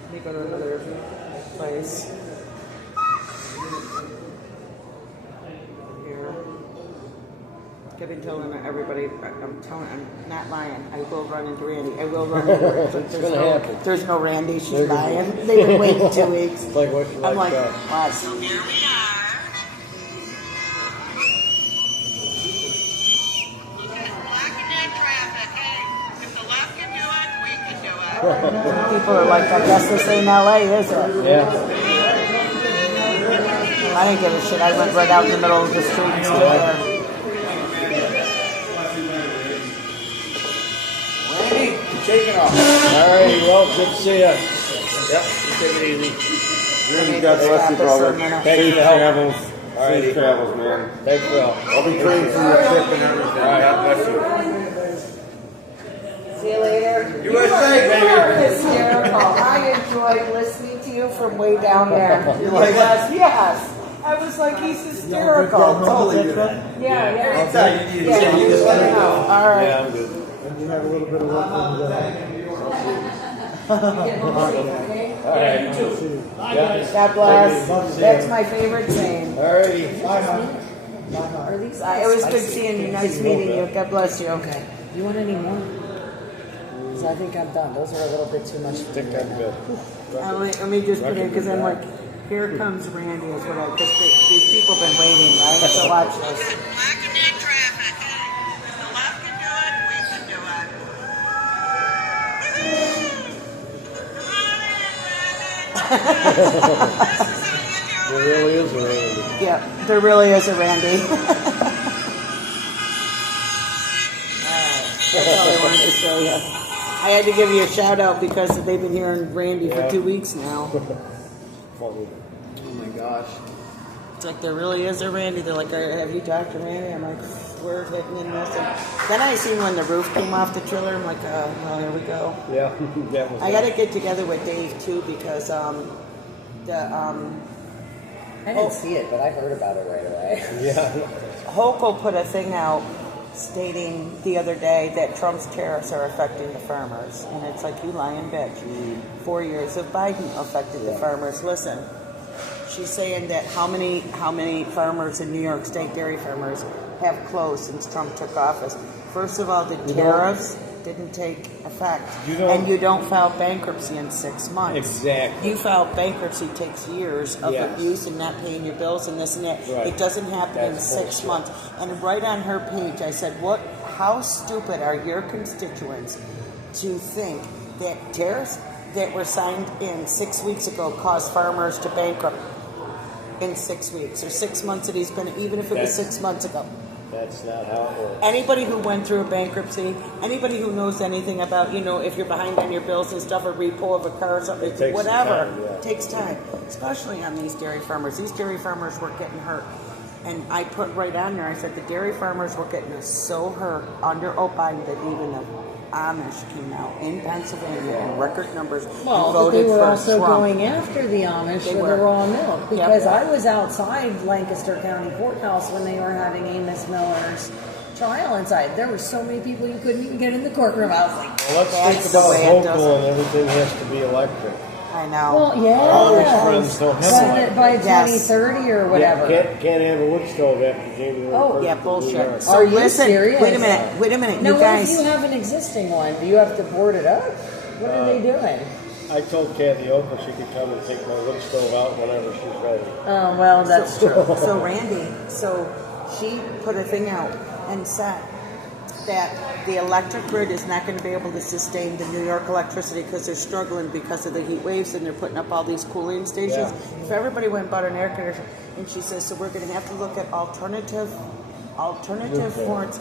Let me go to another place. Here. I've been telling everybody, I'm not lying. I will run into Randy. I will run into Randy. It's going to happen. There's no Randy. She's lying. They've been waiting 2 weeks. It's like what you I'm like, that. what? So here we are. Blocking that traffic. Hey, if the left can do it, we can do it. People are like, I guess this ain't LA, is it? Yeah. I didn't give a shit. I went right out in the middle of the street and stood there. Taking off. All right, well, good to see you. Yep, Take it easy. Really, God bless you, brother. Safe travels. All right, Safe travels, man. Thanks, Will. I'll be praying for your trip and everything. All right, God bless you. See you later. USA, baby. You're hysterical. I enjoyed listening to you from way down there. You like that? Yes. I was like, he's hysterical. Totally good. Yeah. Anytime you need to say, you just let me know. All right. Yeah, I'm good. And you have a little bit of work on All right. God bless. That's my favorite saying. All righty. It was good seeing you. Nice meeting you. God bless you. Okay. You want any more? Because I think I'm done. Those are a little bit too much. I think I'm good. Let me just put in, because I'm like, here comes Randy, is what because these people have been waiting, right? So watch this. Blocking that traffic. Hey, if the left can do it, we can do it. There really is a Randy. Yeah, there really is a Randy. show you. I had to give you a shout out because they've been hearing Randy for 2 weeks now. Oh my gosh. It's like there really is a Randy. They're like, have you talked to Randy? I'm like, we're hitting in this. And then I seen when the roof came off the trailer. I'm like, well, here we go. Yeah. I got to get together with Dave too because I didn't see it, but I heard about it right away. Yeah. Hochul put a thing out stating the other day that Trump's tariffs are affecting the farmers. And it's like, you lying bitch. 4 years of Biden affected the farmers. Listen, she's saying that how many farmers in New York State, dairy farmers, have closed since Trump took office. First of all, the tariffs didn't take effect. And you don't file bankruptcy in 6 months. Exactly. You file bankruptcy takes years of abuse and not paying your bills and this and that. Right. It doesn't happen in 6 months. And right on her page, I said, how stupid are your constituents to think that tariffs that were signed in 6 weeks ago caused farmers to bankrupt in 6 weeks or 6 months that he's been, even if it was 6 months ago. That's not how it works. Anybody who went through a bankruptcy, anybody who knows anything about, if you're behind on your bills and stuff, a repo of a car or something, whatever, takes time, especially on these dairy farmers. These dairy farmers were getting hurt. And I put right on there, I said the dairy farmers were getting so hurt under Biden that even the Amish came out in Pennsylvania in record numbers and But voted they were for also Trump. going after the Amish They for were. the raw milk because I was outside Lancaster County Courthouse when they were having Amos Miller's trial inside. There were so many people you couldn't even get in the courtroom. I was like, Well, let's think about Hochul and everything has to be electric. I know. well, yeah, Amish friends don't have electric. by 2030 or whatever. Can't have a wood stove after January 1st. Yeah, bullshit. Are you serious? Wait a minute. Now, You what guys. if you have an existing one? Do you have to board it up? What are they doing? I told Kathy Oakland she could come and take my wood stove out whenever she's ready. Oh, well, that's true. So Randy, she put a thing out and said that the electric grid is not going to be able to sustain the New York electricity because they're struggling because of the heat waves and they're putting up all these cooling stations. If everybody went and bought an air conditioner, and she says, so we're going to have to look at alternative forms.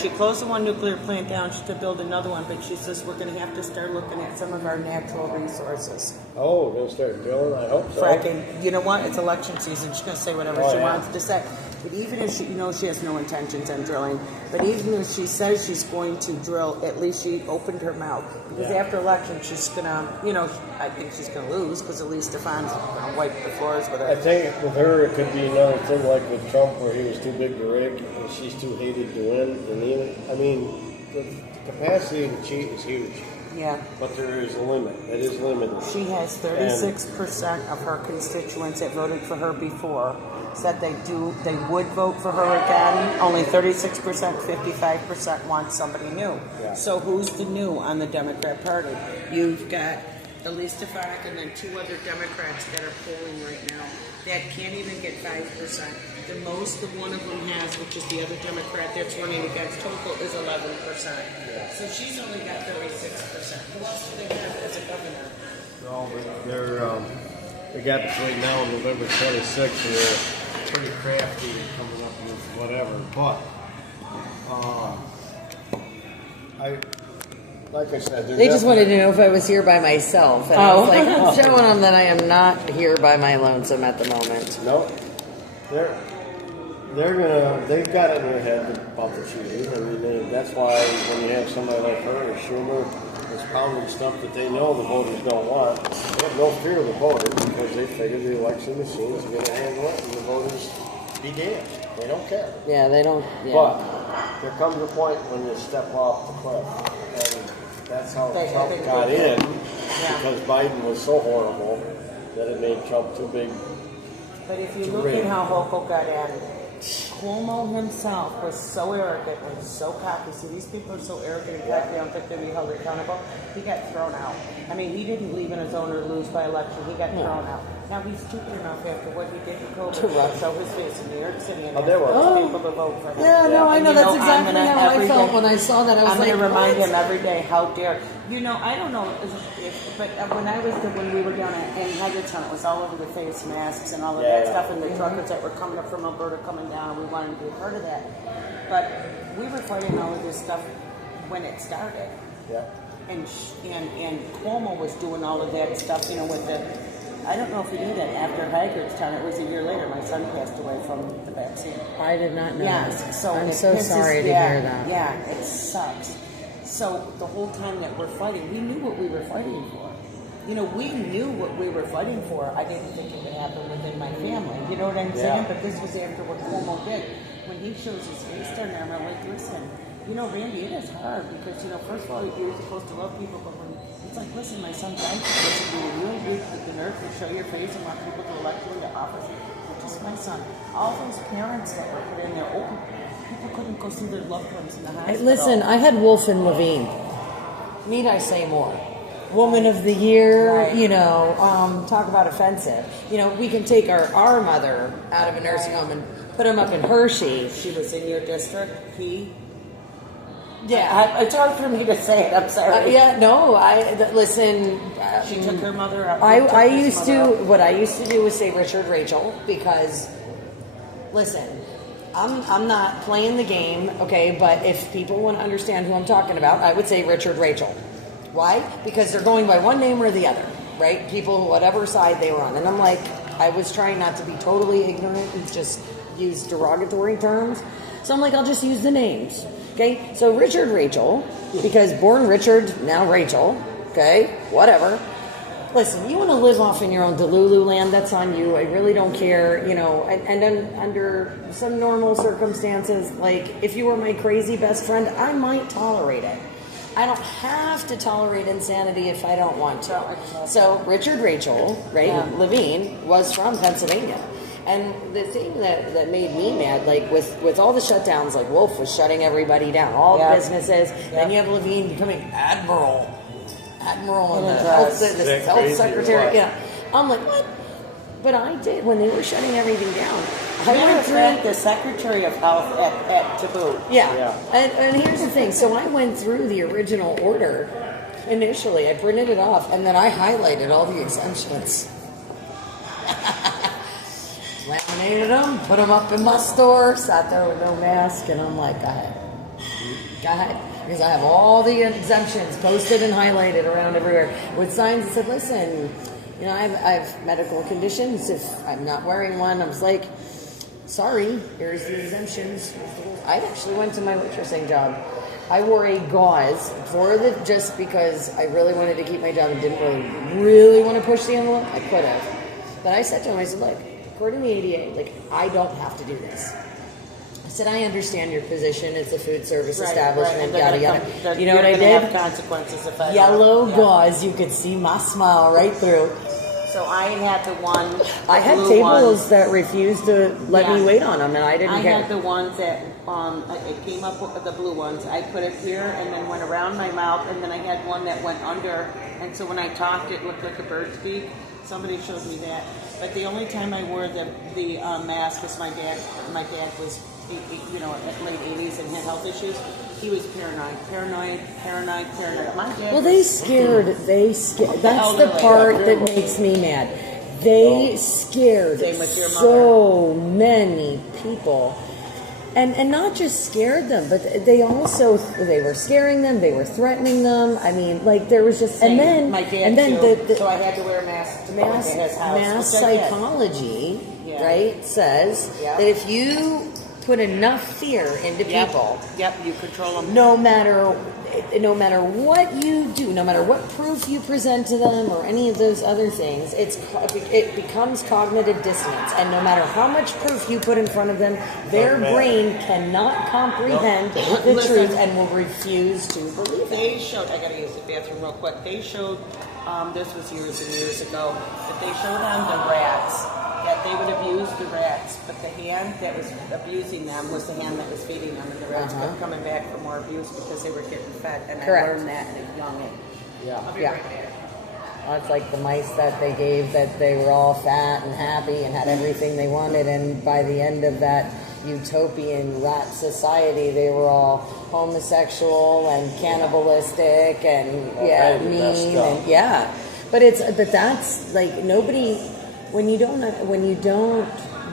She closed the one nuclear plant down to build another one, but she says we're going to have to start looking at some of our natural resources. Oh, we're going to start drilling? I hope so. Fracking. You know what? It's election season. She's going to say whatever she wants to say. But even if she, she has no intentions on drilling, but even if she says she's going to drill, at least she opened her mouth. Because after election, she's going to, I think she's going to lose because at least Stefan's going to wipe the floors with her. I think with her, it could be another thing like with Trump where he was too big to rig and she's too hated to win. And even, the capacity to cheat is huge. Yeah. But there is a limit. It is limited. She has 36% of her constituents that voted for her before said they would vote for her again. Only 36%, 55% want somebody new. Yeah. So who's the new on the Democrat Party? You've got Elise Stefanik and then two other Democrats that are polling right now that can't even get 5%. The most that one of them has, which is the other Democrat that's running against Hochul, is 11%. Yeah. So she's only got 36%. Who else do they have as a governor? No, they got between now and November 26th, and they're pretty crafty and coming up with whatever. But, like I said, They just wanted to know if I was here by myself. And I was like, I'm showing them that I am not here by my lonesome at the moment. No, they've got it in their head about the cheating. That's why when you have somebody like her or Schumer that's pounding stuff that they know the voters don't want, they have no fear of the voters because they figure the election machines are going to handle it and the voters be damned. They don't care. Yeah, they don't. Yeah. But there comes a point when you step off the cliff. And that's how Trump got in because Biden was so horrible that it made Trump too big. But if you look at how Hochul got in, Cuomo himself was so arrogant and so cocky. See, these people are so arrogant and cocky, they don't think they'll be held accountable. He got thrown out. He didn't leave in his own or lose by election. He got thrown out. Now, he's stupid enough after what he did to COVID to show his face in New York City and ask people to vote for him. Yeah, no, I know. That's exactly how I felt when I saw that. I was I'm like, going to remind him every day, how dare. I don't know, but when we were down in Hagerstown, it was all over the face masks and all of that stuff, and the truckers that were coming up from Alberta coming down, and we wanted to be a part of that. But we were fighting all of this stuff when it started. Yeah. And Cuomo was doing all of that stuff, you know, with the. I don't know if you knew that after Haggardstown, it was a year later. My son passed away from the vaccine. I did not know Yes, that. so I'm it so pisses- sorry to yeah, hear that. Yeah, it sucks. So the whole time that we're fighting, we knew what we were fighting for. You know, we knew what we were fighting for. I didn't think it would happen within my family. You know what I'm saying? But this was after what Cuomo did. When he shows his face down there, I'm like, listen, you know, Randy, it is hard because, you know, first of all, you're supposed to love people, but when it's like, listen, my son died because you were really weak with the nerve to show your face and want people to elect you into office. Not just my son. All those parents that were put in there, people couldn't go see their loved ones in the hospital. Listen, I had Wolf and Levine. Need I say more? Woman of the Year, Right. you know, talk about offensive. You know, we can take our mother out of a nursing home and put him up in Hershey. She was in your district, Yeah. It's hard for me to say it, I'm sorry. Listen. She took her mother out. I used to, what I used to do was say Richard Rachel because, listen, I'm not playing the game, okay, but if people want to understand who I'm talking about, I would say Richard Rachel. Why? Because they're going by one name or the other, right? People, whatever side they were on. And I'm like, I was trying not to be totally ignorant and just use derogatory terms. So I'm like, I'll just use the names. Okay? So Richard Rachel, because born Richard, now Rachel. Okay? Whatever. Listen, you want to live off in your own Delulu land, that's on you. I really don't care, you know. And then under some normal circumstances, like if you were my crazy best friend, I might tolerate it. I don't have to tolerate insanity if I don't want to. So Richard Rachel, right, Levine, was from Pennsylvania. And the thing that made me mad, like with all the shutdowns, like Wolf was shutting everybody down, all businesses. Then you have Levine becoming admiral and the health secretary. Yeah, I'm like, what? But I did when they were shutting everything down. I went through the Secretary of Health at Taboo. Yeah. And here's the thing. So I went through the original order initially. I printed it off, and then I highlighted all the exemptions. Laminated them, put them up in my store, sat there with no mask, and I'm like, go ahead. Because I have all the exemptions posted and highlighted around everywhere with signs that said, listen, you know, I have medical conditions. If I'm not wearing one, I was like, sorry, here's the exemptions. I actually went to my waitressing job. I wore a gauze just because I really wanted to keep my job and didn't really want to push the envelope. I could have. But I said to him, I said, look, according to the ADA, like, I don't have to do this. I said, I understand your position. It's a food service establishment, yada, yada. You know what I did? Have consequences if I Yellow gauze, you could see my smile right through. So I had the one. I had tables that refused to let me wait on them, and I didn't care. I had the ones that it came up with the blue ones. I put it here and then went around my mouth, and then I had one that went under. And so when I talked, it looked like a bird's beak. Somebody showed me that. But the only time I wore the mask was my dad. My dad was, you know, at late 80s and had health issues. He was paranoid. My dad. Well, they scared. That's the part that makes me mad. They scared so many people. And not just scared them, but they were scaring them, they were threatening them. I mean, like there was just, Same. and then my dad and then too, so I had to wear a mask. Mass psychology, right, says that if you put enough fear into people, you control them. No matter what you do, no matter what proof you present to them or any of those other things, it becomes cognitive dissonance. And no matter how much proof you put in front of them, their brain cannot comprehend the truth and will refuse to believe it. They showed, I gotta use the bathroom real quick. They showed, this was years and years ago, but they showed on the rats that they would abuse the rats, but the hand that was abusing them was the hand that was feeding them, and the rats kept coming back for more abuse because they were getting fed. And I learned that at a young age. I'll be right back. Well, it's like the mice that they gave that they were all fat and happy and had everything they wanted, and by the end of that utopian rat society, they were all homosexual and cannibalistic and mean and but that's like nobody. When you don't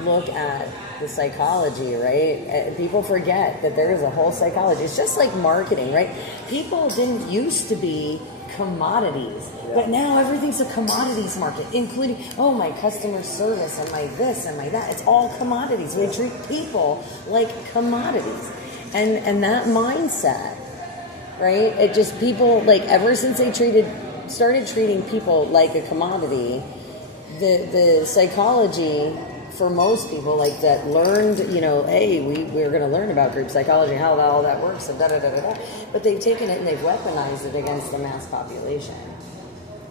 look at the psychology, right? People forget that there is a whole psychology. It's just like marketing, right? People didn't used to be commodities, but now everything's a commodities market, including, oh, my customer service and my this and my that. It's all commodities. We treat people like commodities. And that mindset, right? It just, people, like, ever since they started treating people like a commodity, the psychology for most people, like, that learned, hey, we're going to learn about group psychology, how all that works, and da-da-da-da-da. But they've taken it and they've weaponized it against the mass population.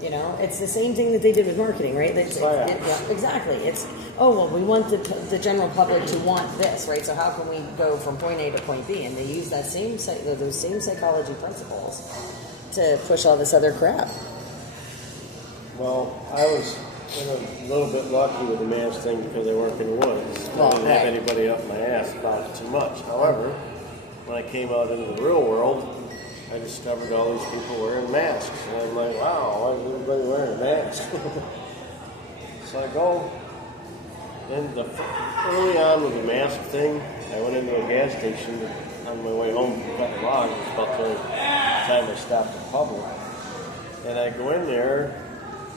It's the same thing that they did with marketing, right? Exactly. It's, we want the general public to want this, right? So how can we go from point A to point B? And they use those same psychology principles to push all this other crap. Well, I was a little bit lucky with the mask thing because I work in the woods. I didn't have anybody up my ass about it too much. However, when I came out into the real world, I discovered all these people wearing masks. And I'm like, wow, why is everybody wearing a mask? So I go, and early on with the mask thing, I went into a gas station on my way home from cutting logs. It was about the only time I stopped in public. And I go in there,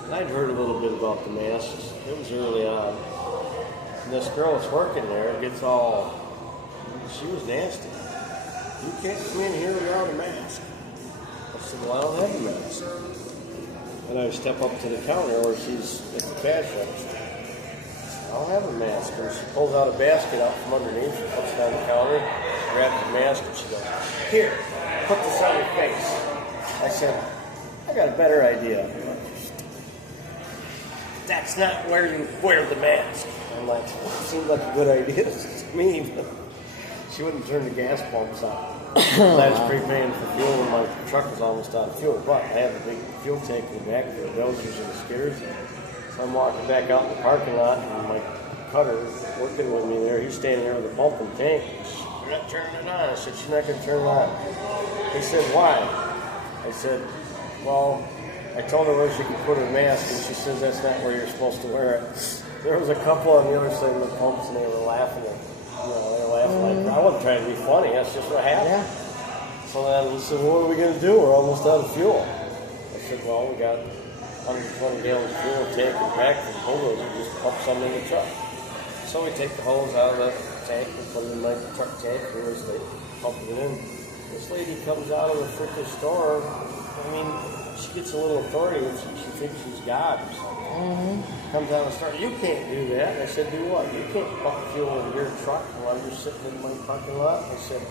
and I'd heard a little bit about the masks. It was early on. And this girl that's working there gets all, she was nasty. You can't come in here without a mask. I said, well, I don't have a mask. And I step up to the counter where she's at the cash register. I don't have a mask. And she pulls out a basket out from underneath, she puts it on the counter, grabs the mask, and she goes, here, put this on your face. I said, I got a better idea. That's not where you wear the mask. I'm like, seems like a good idea to me, but she wouldn't turn the gas pumps on. I was prepaying for fuel when my truck was almost out of fuel, but I have a big fuel tank in the back for the dozers and the skidders. So I'm walking back out in the parking lot, and my cutter working with me there, he's standing there with a pump and tank. You're not turning it on. I said, she's not going to turn it on. He said, why? I said, well, I told her where she could put her mask, and she says that's not where you're supposed to wear it. There was a couple on the other side of the pumps, and they were laughing at they were laughing like, I wasn't trying to be funny, that's just what happened. Yeah. So then he said, what are we going to do? We're almost out of fuel. I said, well, we got 120 gallons of fuel tank and back from bulldozer, just pump some in the truck. So we take the hose out of the tank and put it in my truck tank, and they pump it in. This lady comes out of the freaking store, I mean, she gets a little authority when she thinks she's God or something. Comes out of the store, you can't do that. I said, do what? You can't pump fuel in your truck while you're sitting in my parking lot. I said,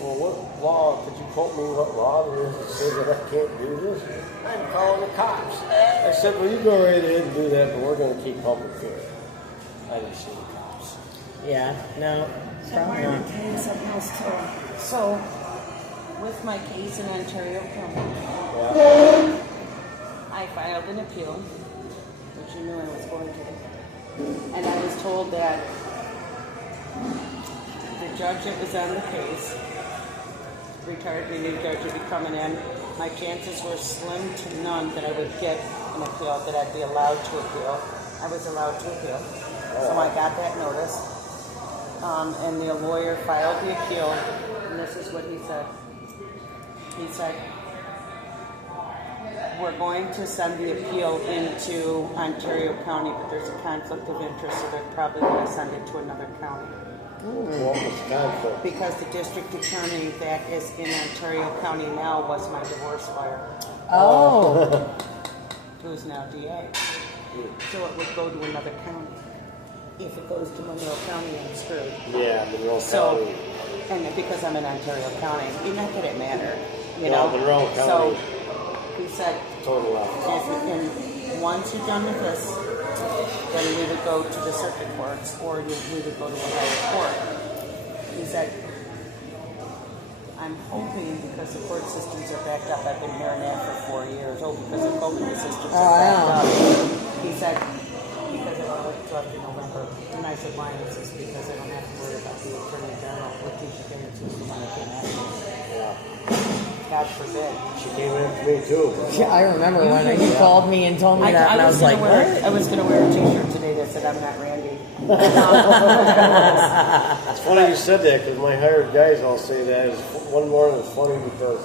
well, what law, could you quote me what law there is that says that I can't do this? I'm calling the cops. I said, well, you go right ahead and do that, but we're going to keep pumping fuel. I didn't see the cops. Yeah, no. Probably not. So, with my case in Ontario County, I filed an appeal, which you knew I was going to. And I was told that the judge that was on the case, retired new judge would be coming in, my chances were slim to none that I would get an appeal, that I'd be allowed to appeal. I was allowed to appeal. So I got that notice. And the lawyer filed the appeal, and this is what he said. He said, we're going to send the appeal into Ontario County, but there's a conflict of interest, so they're probably going to send it to another county. What was the conflict? Because the district attorney that is in Ontario County now was my divorce lawyer. Oh. Who's now DA. So it would go to another county. If it goes to Monroe County, I'm screwed. Yeah, Monroe County. And because I'm in Ontario County, not that it mattered, Monroe County. So he said, total and once you're done with this, then we would go to the circuit courts, or we would go to a higher court. He said, I'm hoping, because the court systems are backed up, I've been hearing that for 4 years, because the COVID systems are backed up. He said, because it will go up to November. And I said, why? It's just because I don't have to worry about the Attorney General looking to get into the money came after me. God forbid. She came after me too. Yeah, I remember when you called me and told me that, and I was like, what? I was going to wear a t-shirt today that said, I'm not Randy. It's funny you said that because my hired guys all say that. One morning it's funny because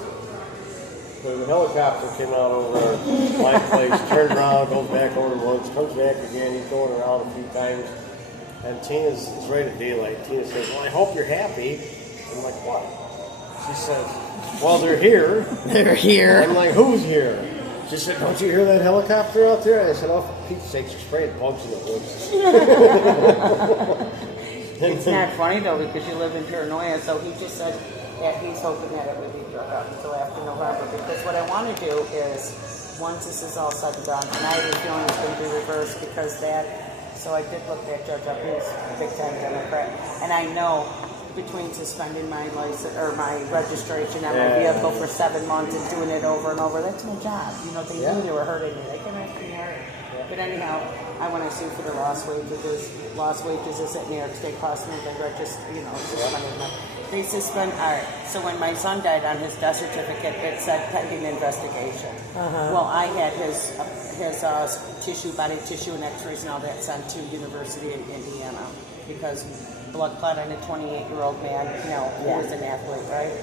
the helicopter came out over my place, turned around, goes back over the woods, comes back again. He's going around a few times. And Tina's right at daylight. Tina says, well, I hope you're happy. I'm like, what? She says, well, they're here. They're here. I'm like, who's here? She said, don't you hear that helicopter out there? I said, oh, for Pete's sake, you're spraying bugs in the woods. It's not funny, though, because you live in paranoia, so he just said that he's hoping that it would be drug up until after November, because what I want to do is, once this is all said and done, and I have a feeling it's going to be reversed because so I did look that judge up, he's a big-time Democrat, and I know between suspending my license or my registration on my vehicle for 7 months and doing it over and over, that's my job. You know, they knew they were hurting me. They can make me hurt. But anyhow, I want to sue for the lost wages. Lost wages is at New York State cost me. They they suspend. All right. So when my son died, on his death certificate, it said pending investigation. Well, I had his body tissue and X-rays and all that sent to University of Indiana because blood clot on a 28-year-old man. He was an athlete, right?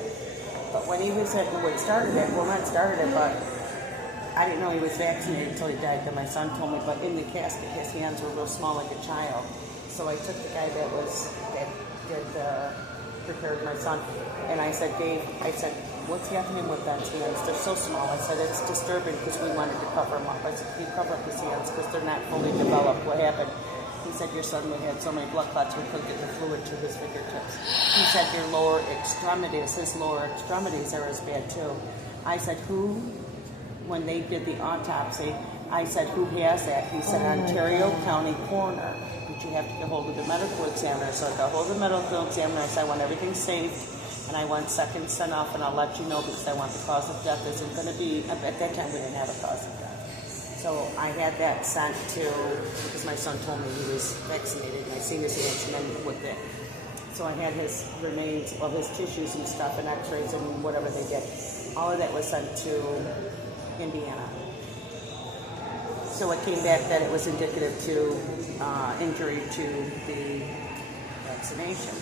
But when he was not started it, but I didn't know he was vaccinated until he died. Then my son told me, but in the casket, his hands were real small like a child. So I took the guy that prepared my son, and I said, Dave, what's happening with Ben's hands? They're so small. I said, it's disturbing because we wanted to cover him up. I said, can you cover up his hands because they're not fully developed? What happened? He said, your son had so many blood clots we couldn't get the fluid to his fingertips. He said, his lower extremities are as bad too. I said, when they did the autopsy, I said, who has that? He said, Ontario County Coroner. But you have to get hold of the medical examiner. So I got hold of the medical examiner. I said, I want everything saved, and I want seconds sent off, and I'll let you know because I want the cause of death isn't going to be, at that time we didn't have a cause of death. So I had that sent to, because my son told me he was vaccinated, and I seen his hands and then with it. So I had his remains, his tissues and stuff, and X-rays and whatever they did. All of that was sent to Indiana. So it came back that it was indicative to injury to the vaccination.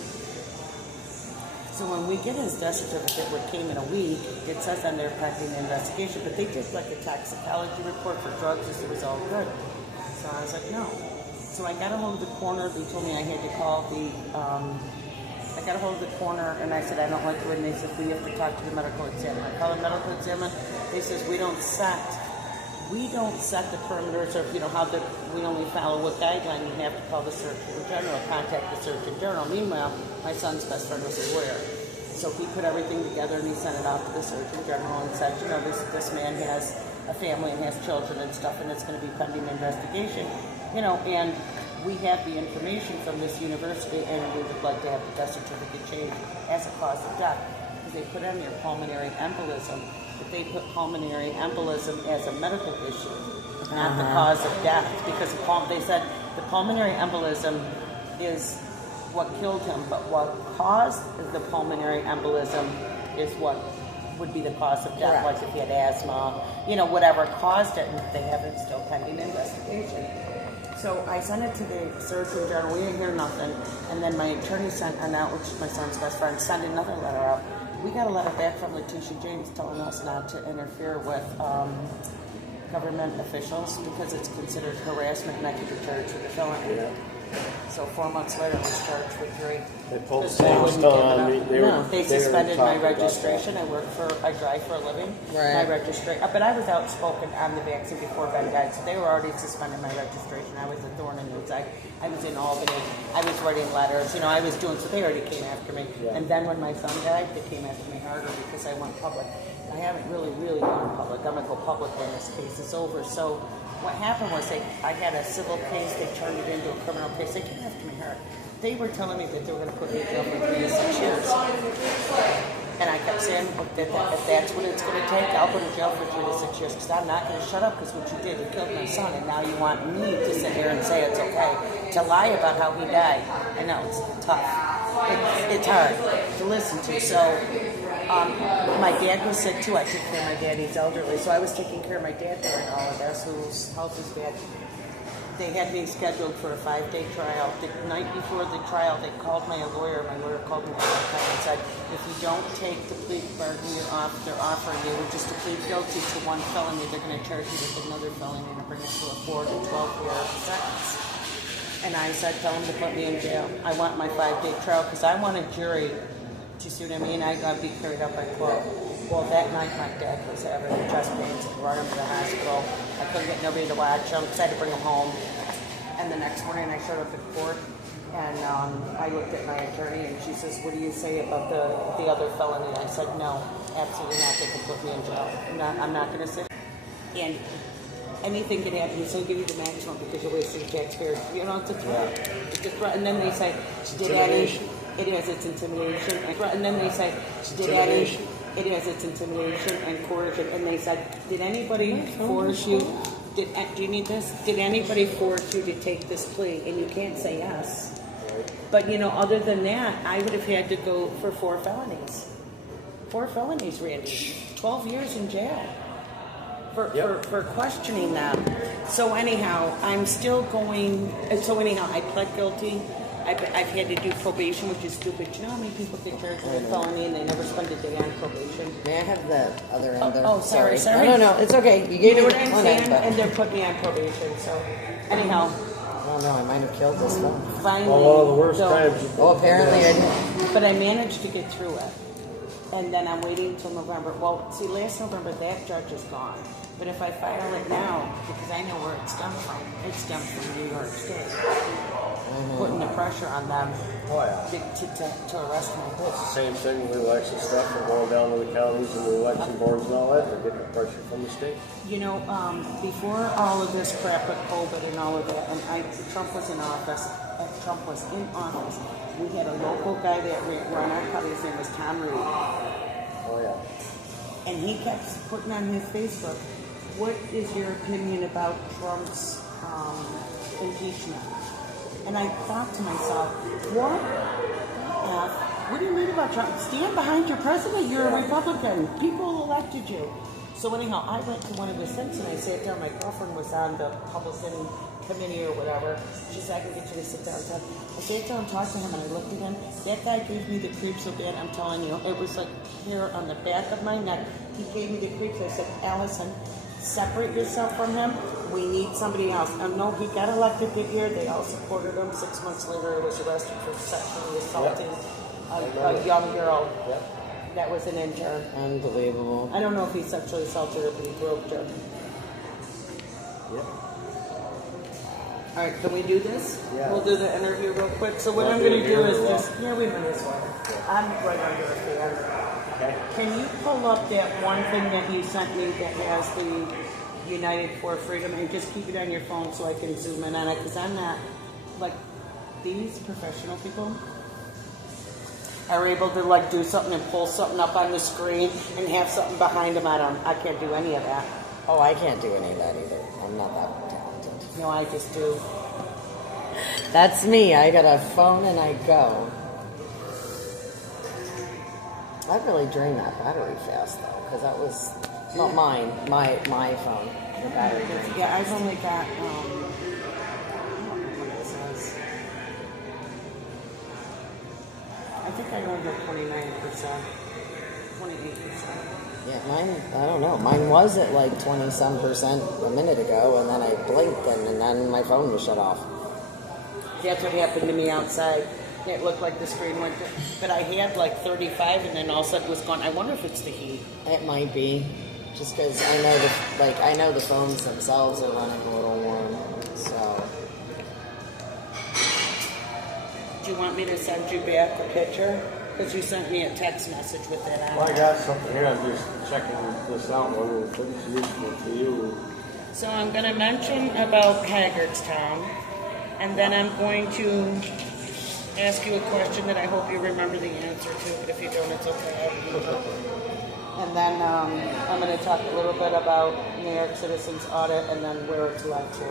So when we get his death certificate, what came in a week, it says on there pending investigation, but they did like a toxicology report for drugs as it was all good. So I was like, no. So I got a hold of the coroner. They told me I had to call I got a hold of the coroner, and I said, I don't like the way they said, we have to talk to the medical examiner. I called the medical examiner. They says, we don't set the perimeters of, we only follow what guideline. You have to call the Surgeon General, contact the Surgeon General. Meanwhile, my son's best friend was a lawyer. So he put everything together and he sent it off to the Surgeon General and said, this man has a family and has children and stuff, and it's going to be pending investigation. And we have the information from this university, and we would like to have the death certificate changed as a cause of death. Because they put on there pulmonary embolism, but they put pulmonary embolism as a medical issue, not the cause of death. Because they said the pulmonary embolism is what killed him, but what caused the pulmonary embolism is what would be the cause of death. Like if he had asthma, whatever caused it, and they have it still pending investigation. So I sent it to the Surgeon General. We didn't hear nothing. And then my attorney sent an out, which is my son's best friend, sent another letter out. We got a letter back from Letitia James telling us not to interfere with government officials because it's considered harassment and I could be charged with a felony. So 4 months later, I was charged with 3. They pulled the same stuff on me. They suspended my registration. I drive for a living. My registration, but I was outspoken on the vaccine before Ben died, so they were already suspending my registration. I was a thorn in the side. I was in Albany. I was writing letters. I was doing, so they already came after me. And then when my son died, they came after me harder because I went public. I haven't really gone public. I'm going to go public when this case is over. So what happened was I had a civil case. They turned it into a criminal case. They came after me hard. They were telling me that they were going to put me in jail for 3 to 6 years. And I kept saying, if that's what it's going to take, I'll go to jail for 3 to 6 years because I'm not going to shut up because what you did, you killed my son, and now you want me to sit here and say it's okay to lie about how he died. I know, it's tough. It's hard to listen to. So my dad was sick too. I took care of my dad. He's elderly. So I was taking care of my dad during all of this, whose health is bad. they had me scheduled for a 5-day trial. The night before the trial, they called my lawyer. My lawyer called me and said, if you don't take the plea bargain they're offering you, just to plead guilty to one felony, they're going to charge you with another felony and bring it to a 4 to 12-year sentence. And I said, tell them to put me in jail. I want my 5-day trial because I want a jury. Do you see what I mean? I got to be carried up by quote. Well, that night my dad was having chest pains and brought him to the hospital. I couldn't get nobody to watch him because I had to bring him home. And the next morning I showed up at court and I looked at my attorney and she says, what do you say about the other felony? I said, no, absolutely not. They can put me in jail. I'm not going to sit. And anything could happen. So give you the maximum because you're wasting taxpayers. You know, it's a threat. It's a threat. And then they say, did Annie? It is. It's intimidation. And then they say, did Annie? It is. It's intimidation and coercion. And they said, did anybody force you? Do you need this? Did anybody force you to take this plea? And you can't say yes. But, you know, other than that, I would have had to go for 4 felonies. 4 felonies, Randy. 12 years in jail for questioning them. So anyhow, I'm still going. So anyhow, I pled guilty. I've had to do probation, which is stupid. You know how many people get charged with a felony and they never spend a day on probation? May I have the other end there? Oh, sorry. No, it's okay. You know what I'm saying? And they're putting me on probation. So, anyhow. Oh no, I might have killed this one. Finally. Well, one of the worst times. Oh, apparently I did. But I managed to get through it. And then I'm waiting until November. Well, see, last November, that judge is gone. But if I file it now, because I know where it stemmed from, it stemmed from New York State. Putting the pressure on them to arrest me. It's the same thing with election stuff. We're going down to the counties and the election boards and all that. They're getting the pressure from the state. You know, before all of this crap with COVID and all of that, and Trump was in office, we had a local guy that ran our party. His name was Tom Reed. Oh, yeah. And he kept putting on his Facebook, what is your opinion about Trump's impeachment? And I thought to myself, what do you mean about Trump? Stand behind your president. You're a Republican. People elected you. So anyhow, I went to one of his things and I sat down. My girlfriend was on the Republican committee or whatever. She said, I can get you to sit down and talk. I sat down and talked to him and I looked at him. That guy gave me the creeps so bad, I'm telling you. It was like here on the back of my neck. He gave me the creeps. I said, Allison, separate yourself from him. We need somebody else. And no, he got elected that year. They all supported him. 6 months later, he was arrested for sexually assaulting a young girl. That was an intern. Unbelievable. I don't know if he sexually assaulted her, but he groped her. Yep. All right, can we do this? Yeah. We'll do the interview real quick. So what I'm going to do is this. Here we go this way. I'm right under a fan. Okay. Can you pull up that one thing that you sent me that has the United for Freedom and just keep it on your phone so I can zoom in on it? Because I'm not, like, these professional people are able to, like, do something and pull something up on the screen and have something behind them. I can't do any of that. Oh, I can't do any of that either. I'm not that talented. No, I just do. That's me. I got a phone and I go. I really drained that battery fast though, because that was not mine. My phone. The battery. Yeah, I've only got. I don't know what it says. I think I only got 29%, 28%. Yeah, mine. I don't know. Mine was at like 20-some% a minute ago, and then I blinked, and then my phone was shut off. That's what happened to me outside. It looked like the screen went, but I had like 35, and then all of a sudden it was gone. I wonder if it's the heat. It might be, just because I know the phones themselves are running a little warm. So, do you want me to send you back a picture? Because you sent me a text message with that on. Well, I got something here. I'm just checking this out. Whether it's useful to you. So I'm going to mention about Haggardstown, and then I'm going to ask you a question that I hope you remember the answer to, but if you don't, it's okay. And then I'm going to talk a little bit about New York Citizens Audit and then where it's led to.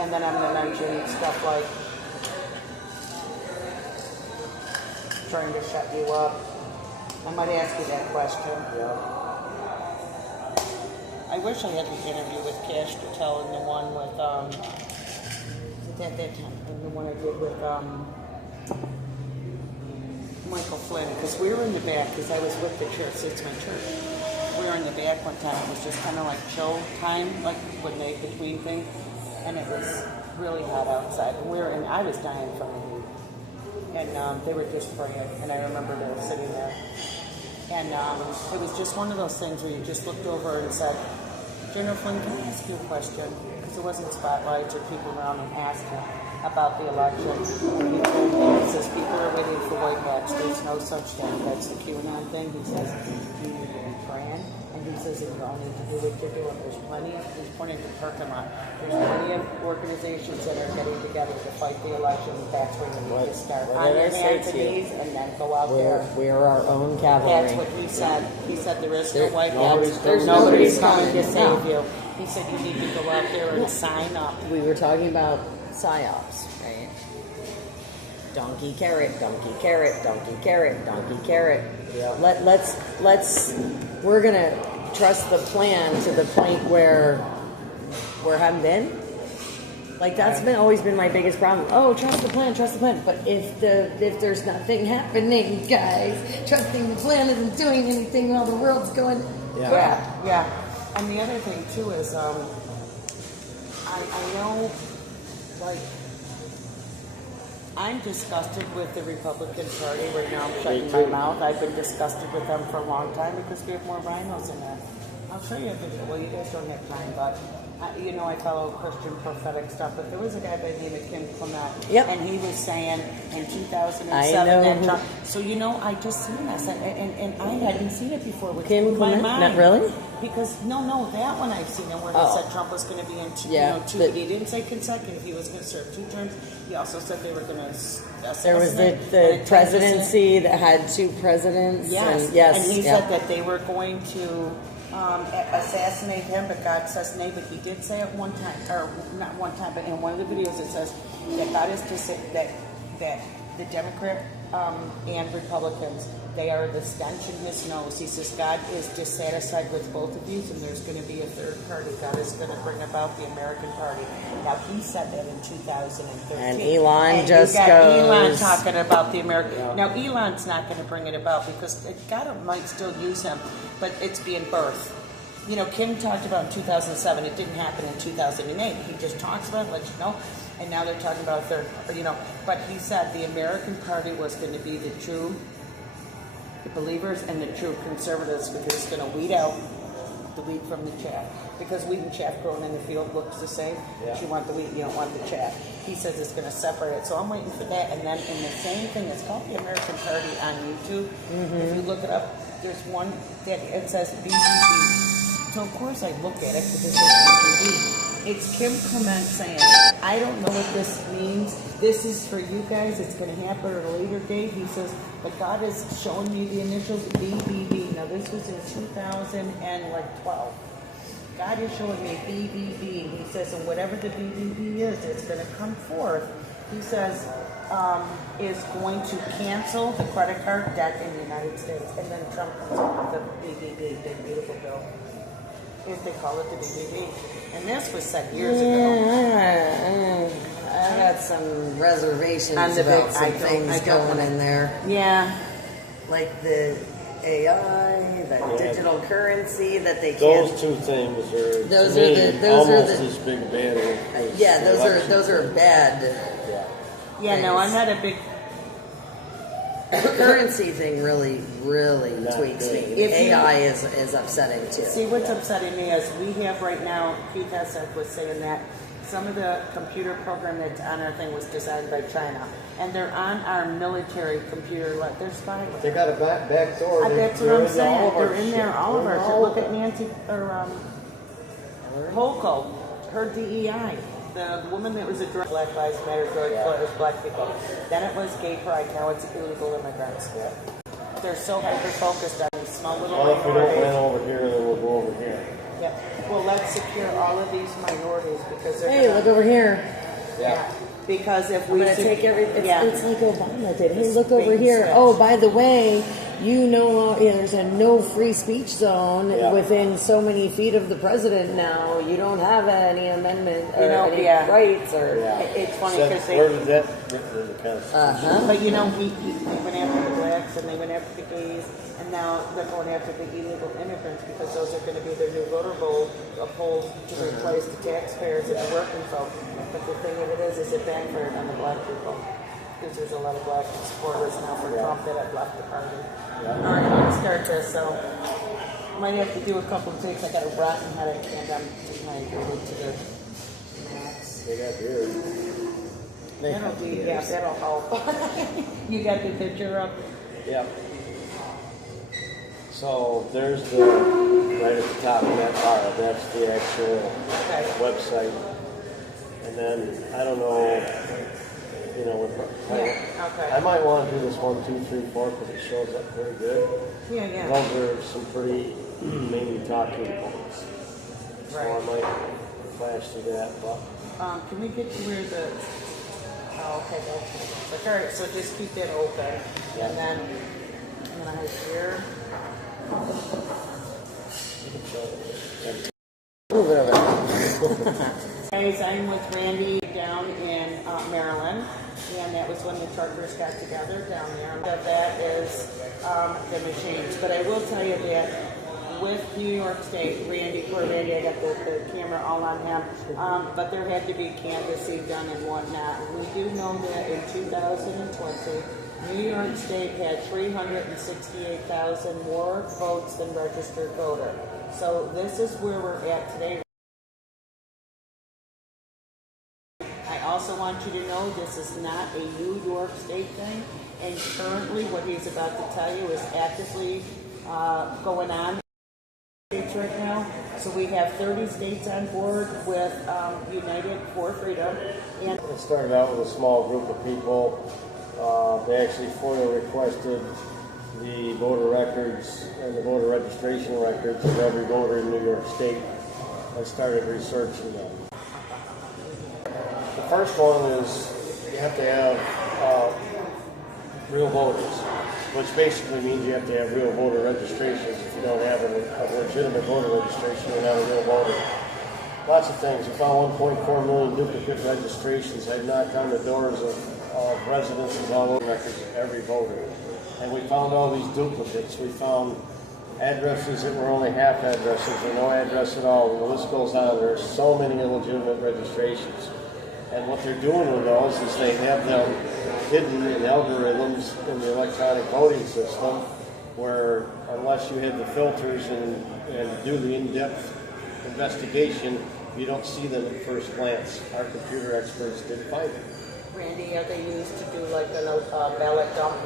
And then I'm going to mention stuff like trying to shut you up. I might ask you that question. Yeah. I wish I had the interview with Cash to tell and the one with That time, and the one I did with Michael Flynn, because we were in the back, because I was with the church, it's my church. We were in the back one time, it was just kind of like chill time, like when they between things, and it was really hot outside. And I was dying from the heat, and they were just praying, and I remember they were sitting there, and it was just one of those things where you just looked over and said, General Flynn, can I ask you a question? Because there wasn't spotlights or people around and asked him about the election. He told me, he says, people are waiting for white hats. There's no such thing. That's the QAnon thing. He says, you need to be praying. And he says, you don't need to do what you're doing. There's plenty of, he's pointing to the parking lot. There's plenty of organizations that are getting together to fight the election. That's where you need to start. On your hands and knees and then go out there. We're our own cavalry. That's what he said. He said, there is no white Nobody's hats. Nobody's coming to save you. He said, you need to go out there and sign up. We were talking about psyops, right? Donkey carrot, donkey carrot, donkey carrot, donkey carrot. Yeah. Let's we're gonna trust the plan to the point where haven't been. Like that's always been my biggest problem. Oh, trust the plan, trust the plan. But if there's nothing happening, guys, trusting the plan isn't doing anything while the world's going. Yeah. And the other thing too is, I know, like, I'm disgusted with the Republican Party right now. I'm shutting my mouth. I've been disgusted with them for a long time because we have more rhinos in there. I'll show you a video. Well, you guys don't have time, but I follow Christian prophetic stuff. But there was a guy by the name of Kim Clement, and he was saying in 2007 that Trump. So I just seen this, and I hadn't seen it before. With Kim Clement, not really. Because no, that one I've seen him where he said Trump was going to be in two. But he didn't say consecutive. He was going to serve 2 terms. He also said they were going to. There was the presidency that had 2 presidents. Yes, and he said that they were going to assassinate him, but God says nay. But he did say at one time, or not one time, but in one of the videos, it says that God is to say that the Democrat and Republicans, they are the stench in his nose. He says God is dissatisfied with both of you, and there's going to be a third party. God is going to bring about the American Party. Now, he said that in 2013. And Elon goes. Elon talking about the American. Yeah. Now, Elon's not going to bring it about because God might still use him, but it's being birthed. Kim talked about in 2007. It didn't happen in 2008. He just talks about it, let you know. And now they're talking about a third, But he said the American Party was going to be the true believers and the true conservatives because it's going to weed out the wheat from the chaff. Because wheat and chaff growing in the field looks the same. Yeah. You want the wheat, you don't want the chaff. He says it's going to separate it. So I'm waiting for that. And then in the same thing, it's called the American Party on YouTube. Mm-hmm. If you look it up, there's one that it says BBB. So of course I look at it because it says BBB. It's Kim Clement saying, I don't know what this means. This is for you guys. It's going to happen at a later date. He says, but God is showing me the initials BBB. Now, this was in 2012. God is showing me BBB. He says, and whatever the BBB is, it's going to come forth. He says, is going to cancel the credit card debt in the United States. And then Trump comes up with the BBB, big beautiful bill. If they call it the BBB. And this was said years ago. I got some reservations about some things going in there. Yeah. Like the AI, that digital currency that they can't. Those 2 things are those almost are the as big bad. Yeah, those are bad. Yeah, no, I'm not a big. The currency thing really tweaks me. AI is upsetting too. See, what's upsetting me is we have right now, Keith Hessek was saying that some of the computer program that's on our thing was designed by China. And they're on our military computer. They're spying. They got a back door. That's what I'm saying. They're in there, all of our shit. Look at Nancy, or Holko, her DEI. The woman that was a drug Black Lives Matter, George Floyd, was black people. Then it was gay pride, now it's illegal immigrants. Yeah. They're so hyper-focused on these small little minorities. Well, if we don't win over here, then we'll go over here. Yeah. Well, let's secure all of these minorities because they're Hey, look over here. Yeah. Because if we take everything, it's like Obama did. Hey, look over here. Oh, by the way, there's a no free speech zone within so many feet of the president now. You don't have any amendment or any rights. Or It's funny because where did that written in the Constitution? But you know, he went after the blacks and they went after the gays, and now they're going after the illegal immigrants because those are going to be their new voter polls to replace the taxpayers and the working folk. But the thing of it is it backfired on the black people because there's a lot of black supporters now for Trump that have left the party. All right, I'm going to start this, so might have to do a couple of takes. I got a rotten headache and I'm dehydrated to the max. They got beer. That'll help. You got the picture up? Yeah. So there's right at the top of that bar, that's the actual website. And then, I don't know, I might want to do this 1, 2, 3, 4 because it shows up pretty good. Yeah. Those are some pretty mainly talking points. So I might flash through that. But can we get to where the... Oh, okay, that's all right, so just keep that open. And then I'm going to hit here. Guys, I'm with Randy down in Maryland, and that was when the truckers got together down there. That is going to change. But I will tell you that with New York State, poor Randy, I got the camera all on him, but there had to be canvassing done and whatnot. We do know that in 2020, New York State had 368,000 more votes than registered voter. So this is where we're at today. I also want you to know this is not a New York State thing, and currently what he's about to tell you is actively going on right now. So we have 30 states on board with United for Freedom. And it started out with a small group of people. They actually FOIA requested the voter records and the voter registration records of every voter in New York State. I started researching them. The first one is you have to have real voters, which basically means you have to have real voter registrations. If you don't have a legitimate voter registration, you're not a real voter. Lots of things. We found 1.4 million duplicate registrations. I've knocked on the doors of residences all over records of every voter. And we found all these duplicates. We found addresses that were only half addresses or no address at all. And the list goes on. There's so many illegitimate registrations. And what they're doing with those is they have them hidden in algorithms in the electronic voting system where unless you hit the filters and do the in-depth investigation, you don't see them at first glance. Our computer experts did find them. Randy, are they used to do like a ballot dump?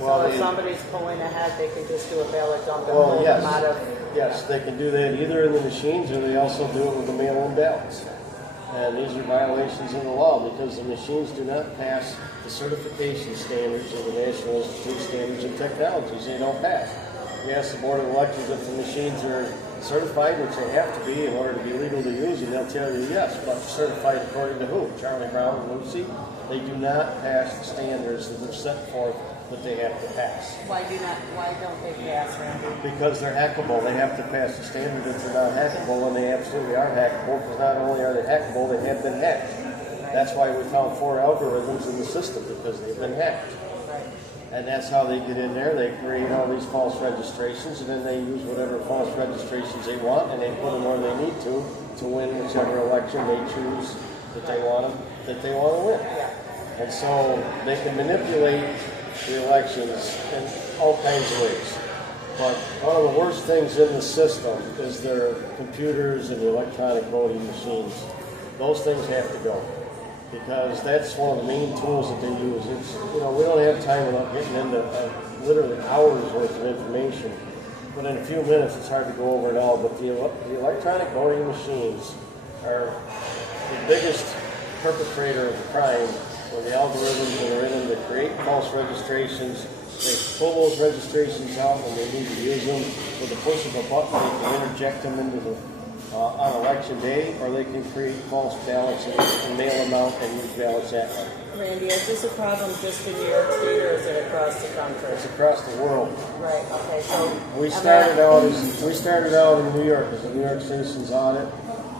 Well, so if somebody's pulling ahead, they can just do a ballot dump and well, pull yes. them out of... Yes, they can do that either in the machines or they also do it with the mail-in ballots. And these are violations of the law because the machines do not pass the certification standards of the National Institute of Standards and Technologies. They don't pass. You ask the Board of Elections if the machines are certified, which they have to be in order to be legal to use, and they'll tell you yes, but certified according to who? Charlie Brown and Lucy? They do not pass the standards that are set forth that they have to pass. Why don't they pass, Randy? Because they're hackable. They have to pass the standard that they're not hackable, and they absolutely are hackable, because not only are they hackable, they have been hacked. That's why we found 4 algorithms in the system, because they've been hacked. And that's how they get in there. They create all these false registrations, and then they use whatever false registrations they want, and they put them where they need to win whichever election they choose that they want to win. And so they can manipulate the elections in all kinds of ways. But one of the worst things in the system is their computers and the electronic voting machines. Those things have to go, because that's one of the main tools that they use. It's, we don't have time without getting into literally hours worth of information. But in a few minutes, it's hard to go over it all. But the electronic voting machines are the biggest perpetrator of the crime, where the algorithms that are in them to create false registrations. They pull those registrations out when they need to use them. With the push of a button, they can interject them into the on election day, or they can create false ballots and mail them out and use ballots that way. Randy, is this a problem just in New York State or is it across the country? It's across the world. Right. Okay. So We started out in New York as a New York Citizens Audit.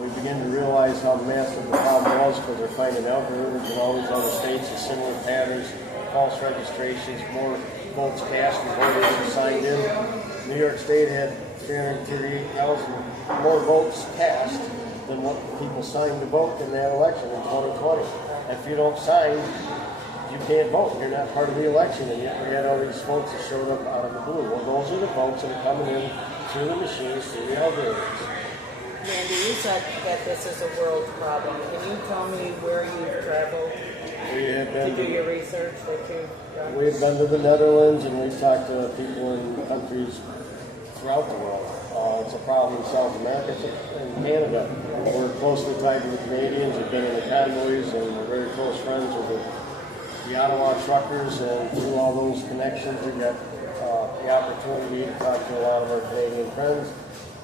We began to realize how massive the problem was because they're finding algorithms in all these other states with similar patterns, false registrations, more votes cast and voters signed in. New York State had 338,000 more votes cast than what people signed to vote in that election in 2020. If you don't sign, you can't vote. You're not part of the election, and yet we had all these votes that showed up out of the blue. Well, those are the votes that are coming in through the machines, through the algorithms. Randy, you said that this is a world problem. Can you tell me where you've traveled to do your research that you've done? We've been to the Netherlands, and we've talked to people in countries throughout the world. It's a problem in South America and Canada. We're closely tied to the Canadians. We've been in the convoys, and we're very close friends with the Ottawa truckers, and through all those connections, we got the opportunity to talk to a lot of our Canadian friends.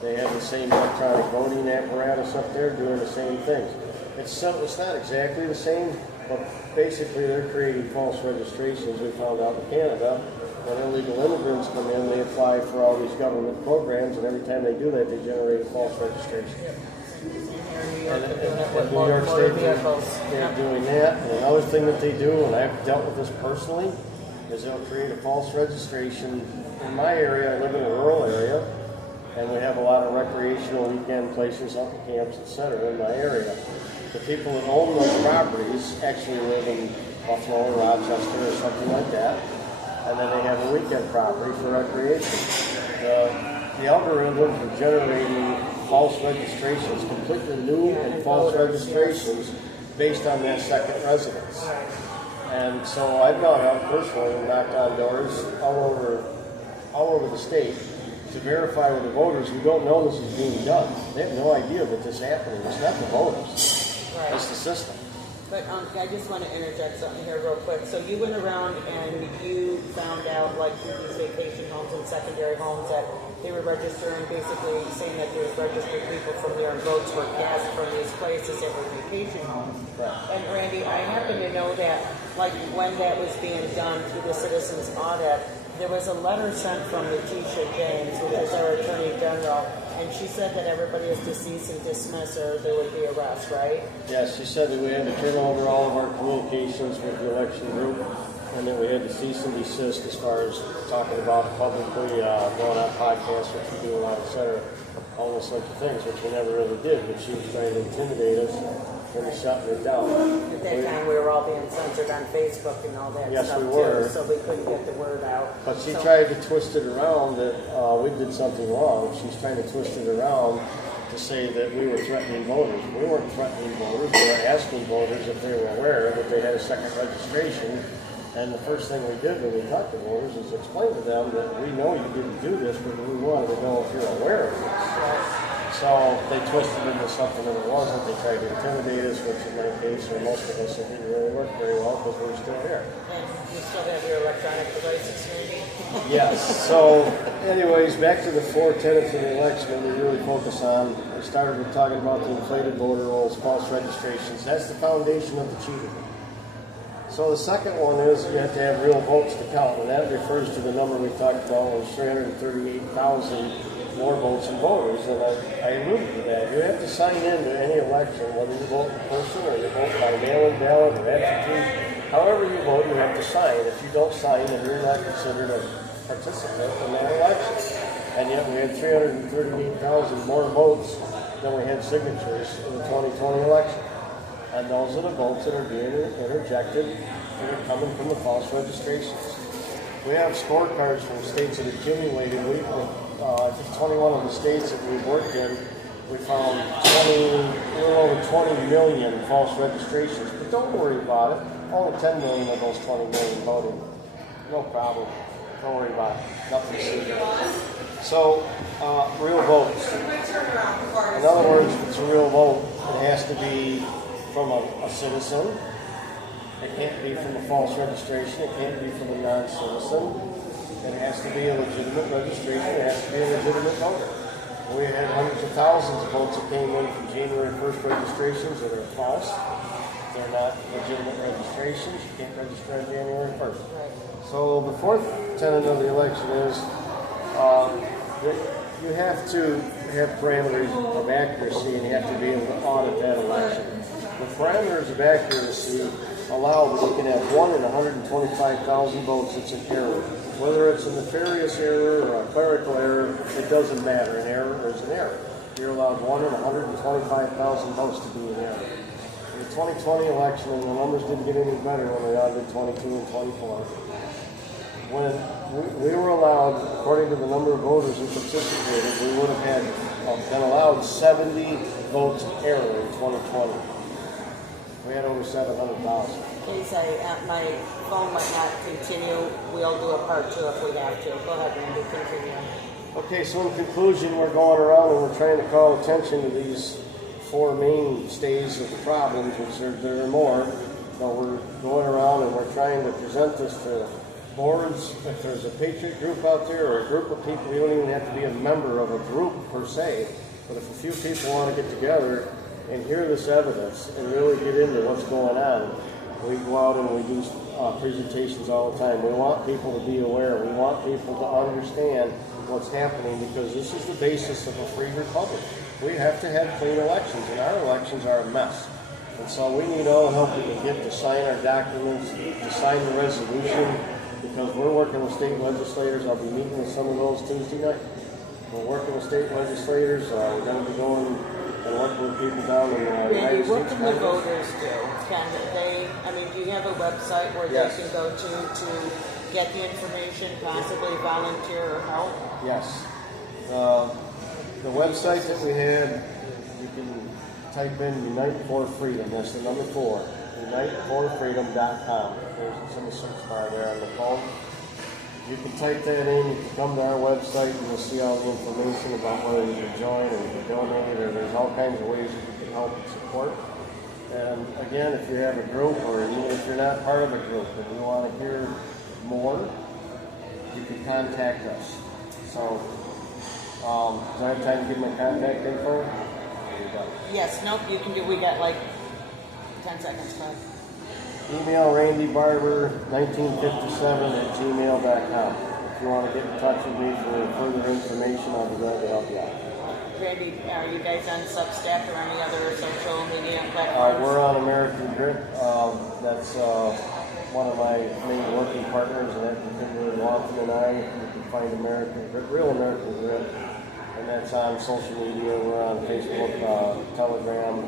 They have the same electronic voting apparatus up there doing the same things. It's not exactly the same, but basically they're creating false registrations. We found out in Canada, when illegal immigrants come in, they apply for all these government programs, and every time they do that, they generate a false registration. And in New York State, they're doing that. And another thing that they do, and I've dealt with this personally, is they'll create a false registration. In my area, I live in a rural area, and we have a lot of recreational weekend places, up camps, etc. in my area. The people that own those properties actually live in Buffalo or Rochester or something like that, and then they have a weekend property for recreation. The algorithms are generating false registrations, completely new and false registrations based on that second residence. And so I've gone out personally and knocked on doors all over the state to verify with the voters who don't know this is being done. They have no idea that this is happening. It's not the voters. It's the system. But I just want to interject something here real quick. So you went around and you found out, like through these vacation homes and secondary homes, that they were registering, basically saying that there was registered people from there and votes were cast from these places that were vacation homes. Right. And Randy, I happen to know that, like when that was being done through the Citizens Audit, there was a letter sent from Letitia James, which is our Attorney General, and she said that everybody is to cease and dismiss or there would be arrest, right? Yes, she said that we had to turn over all of our communications with the election group, and that we had to cease and desist as far as talking about publicly, going on podcasts, which we do a lot, etc., all those sorts of things, which we never really did, but she was trying to intimidate us and shutting it down. At that time, we were all being censored on Facebook and all that Yes, stuff, we were. too, so we couldn't get the word out. But she So- tried to twist it around that we did something wrong. She's trying to twist it around to say that we were threatening voters. We weren't threatening voters. We were asking voters if they were aware that they had a second registration. And the first thing we did when we talked to voters is explain to them that we know you didn't do this, but we wanted to know if you're aware of this. So they twisted it into something that it wasn't. They tried to intimidate us, which in my case, or most of us, it didn't really work very well because we're still here. And you still have your electronic devices, maybe? Yes. So, anyways, back to the four tenets of the election that we really focus on. We started with talking about the inflated voter rolls, false registrations. That's the foundation of the cheating. So the second one is you have to have real votes to count, and that refers to the number we talked about was 338,000 more votes and voters, and I alluded to that. You have to sign in to any election, whether you vote in person or you vote by mail-in ballot or absentee. However you vote, you have to sign. If you don't sign, then you're not considered a participant in that election. And yet we had 338,000 more votes than we had signatures in the 2020 election. And those are the votes that are being interjected that are coming from the false registrations. We have scorecards from states that accumulated. I think 21 of the states that we've worked in, we found a little over 20 million false registrations. But don't worry about it. Only 10 million of those 20 million voted. No problem. Don't worry about it. Nothing secret. So, real votes. In other words, if it's a real vote, it has to be from a citizen. It can't be from a false registration. It can't be from a non-citizen. It has to be a legitimate registration. It has to be a legitimate voter. We had hundreds of thousands of votes that came in from January 1st registrations that are false. They're not legitimate registrations. You can't register on January 1st. So the fourth tenet of the election is that you have to have parameters of accuracy and you have to be able to audit that election. The parameters of accuracy allow that you can have 1 in 125,000 votes that's an error. Whether it's a nefarious error or a clerical error, it doesn't matter. An error is an error. You're allowed 1 in 125,000 votes to be an error. In the 2020 election, and the numbers didn't get any better when we audited 22 and 24, when we were allowed, according to the number of voters who participated, we would have had been allowed 70 votes error in 2020. We had over 700,000. Please say, my phone might not continue. We'll do a part 2 if we have to. Go ahead, Randy, continue. Okay, so in conclusion, we're going around and we're trying to call attention to these 4 mainstays of the problems, which there are more. So we're going around and we're trying to present this to boards. If there's a patriot group out there or a group of people, you don't even have to be a member of a group per se, but if a few people want to get together and hear this evidence and really get into what's going on, we go out and we do presentations all the time. We want people to be aware. We want people to understand what's happening because this is the basis of a free republic. We have to have clean elections, and our elections are a mess. And so we need all the help we can get to sign our documents, to sign the resolution, because we're working with state legislators. I'll be meeting with some of those Tuesday night. We're working with state legislators. We're going to be going and working with people down in the United States. What can the voters do? Can they, do you have a website where Yes. they can go to get the information, possibly volunteer or help? Yes. The website that we had, you can type in Unite for Freedom. That's the number 4. UniteForFreedom.com. It's in the search bar there on the phone. You can type that in, you can come to our website and you'll see all the information about whether you can join or you can donate, or there's all kinds of ways you can help and support. And again, if you have a group or even if you're not part of a group and you want to hear more, you can contact us. So, does I have time to give my contact info? Yes, nope, you can do, we got like 10 seconds left. Email randybarber1957@gmail.com. If you want to get in touch with me for further information, I'll be glad to help you out. Randy, are you guys on Substack or any other social media platforms? We're on American Grit. That's one of my main working partners, and that's Kimberly Lawton and I. You can find American Grit, Real American Grit, and that's on social media. We're on Facebook, Telegram,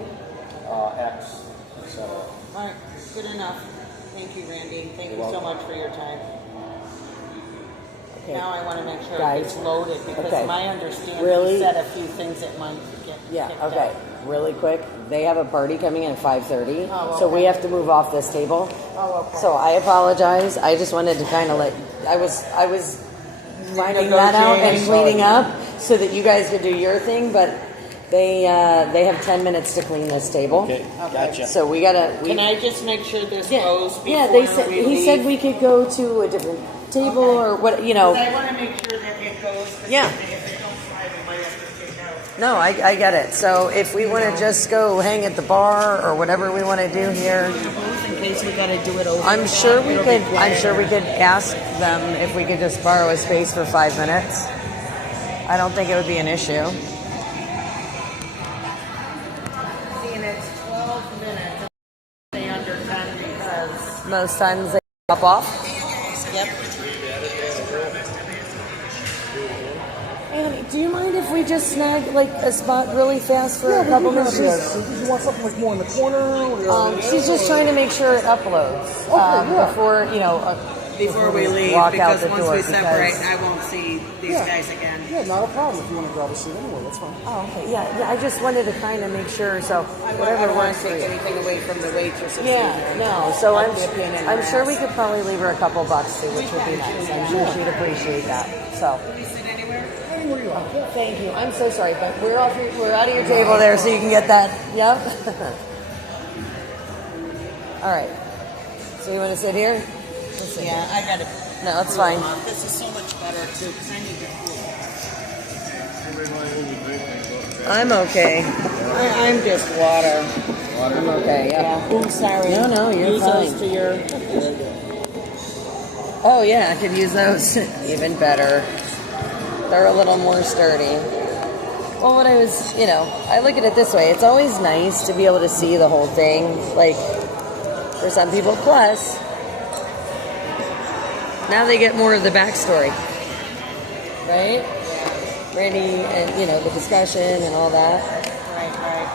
X, etc. All right, good enough. Thank you, Randy. Thank you You're so welcome. much for your time. Okay. Now I want to make sure Guys. it's loaded because Okay. my understanding Really? said a few things that might get kicked Okay. out. Really quick. They have a party coming in at 5:30, Oh, so we okay. have to move off this table. Oh, okay. So I apologize. I just wanted to kind of I was finding that out and Negotiating. cleaning up so that you guys could do your thing, but they have 10 minutes to clean this table. Okay, gotcha. So we gotta. Can I just make sure this Yeah. goes before Yeah, they said we he leave? said we could go to a different table or what, you know. 'Cause I want to make sure that it goes. 'Cause Yeah. If it don't fly, we might have to take out. No, I get it. So if we want to just go hang at the bar or whatever we want to do here, In case we got to do it over. I'm sure we It'll could. be I'm sure we quieter. could ask them if we could just borrow a space for 5 minutes. I don't think it would be an issue. And it's 12 minutes. Stay under 10 because. Most times they pop off. Yep. Annie, do you mind if we just snag like a spot really fast for a couple minutes? You want something like more in the corner? Or She's just trying to make sure it uploads before Before we leave, walk because out the once door. we separate, because- I won't see these guys again. Yeah, not a problem if you want to grab a seat anyway. That's fine. Oh, okay. Yeah. I just wanted to kind of make sure. So I whatever don't want works to for take you. anything away from the waitresses. Yeah, either. no. So I'll I'm be a pain in the I'm sure we ass. could probably leave her a couple bucks too, which would be nice. I'm sure she'd appreciate that. So. Can we sit anywhere? Anywhere you want. Thank you. I'm so sorry, but we're out of your table there, so you can get that. Yep. All right. So you want to sit here? Let's sit Yeah, here. I got to. No, that's fine. This is so much better too, because I need to cool. I'm okay. I'm just water. I'm okay. Yeah. Oh, sorry. No, you're Use fine. those to your. Oh yeah, I could use those even better. They're a little more sturdy. Well, what I was, I look at it this way. It's always nice to be able to see the whole thing. Like, for some people, plus, now they get more of the backstory. Right? Randy and, the discussion and all that. Right.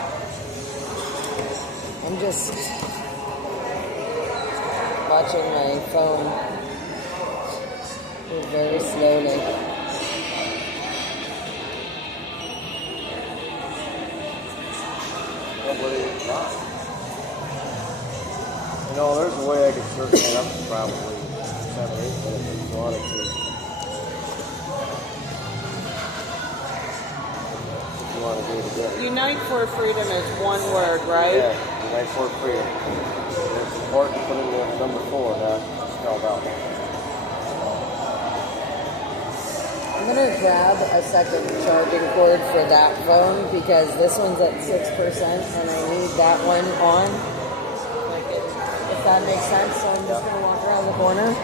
I'm just watching my phone move very slowly. There's a way I could shorten that up to probably 7 or 8 minutes if you wanted to. If you want to do it again. Unite for freedom is one word, right? Yeah, Unite for freedom. It's important to put in the number 4 now, spelled out. I'm going to grab a second charging cord for that phone because this one's at 6% and I need that one on. If that makes sense. So I'm just going to walk around the corner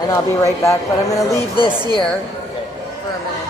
and I'll be right back. But I'm going to leave this here for a minute.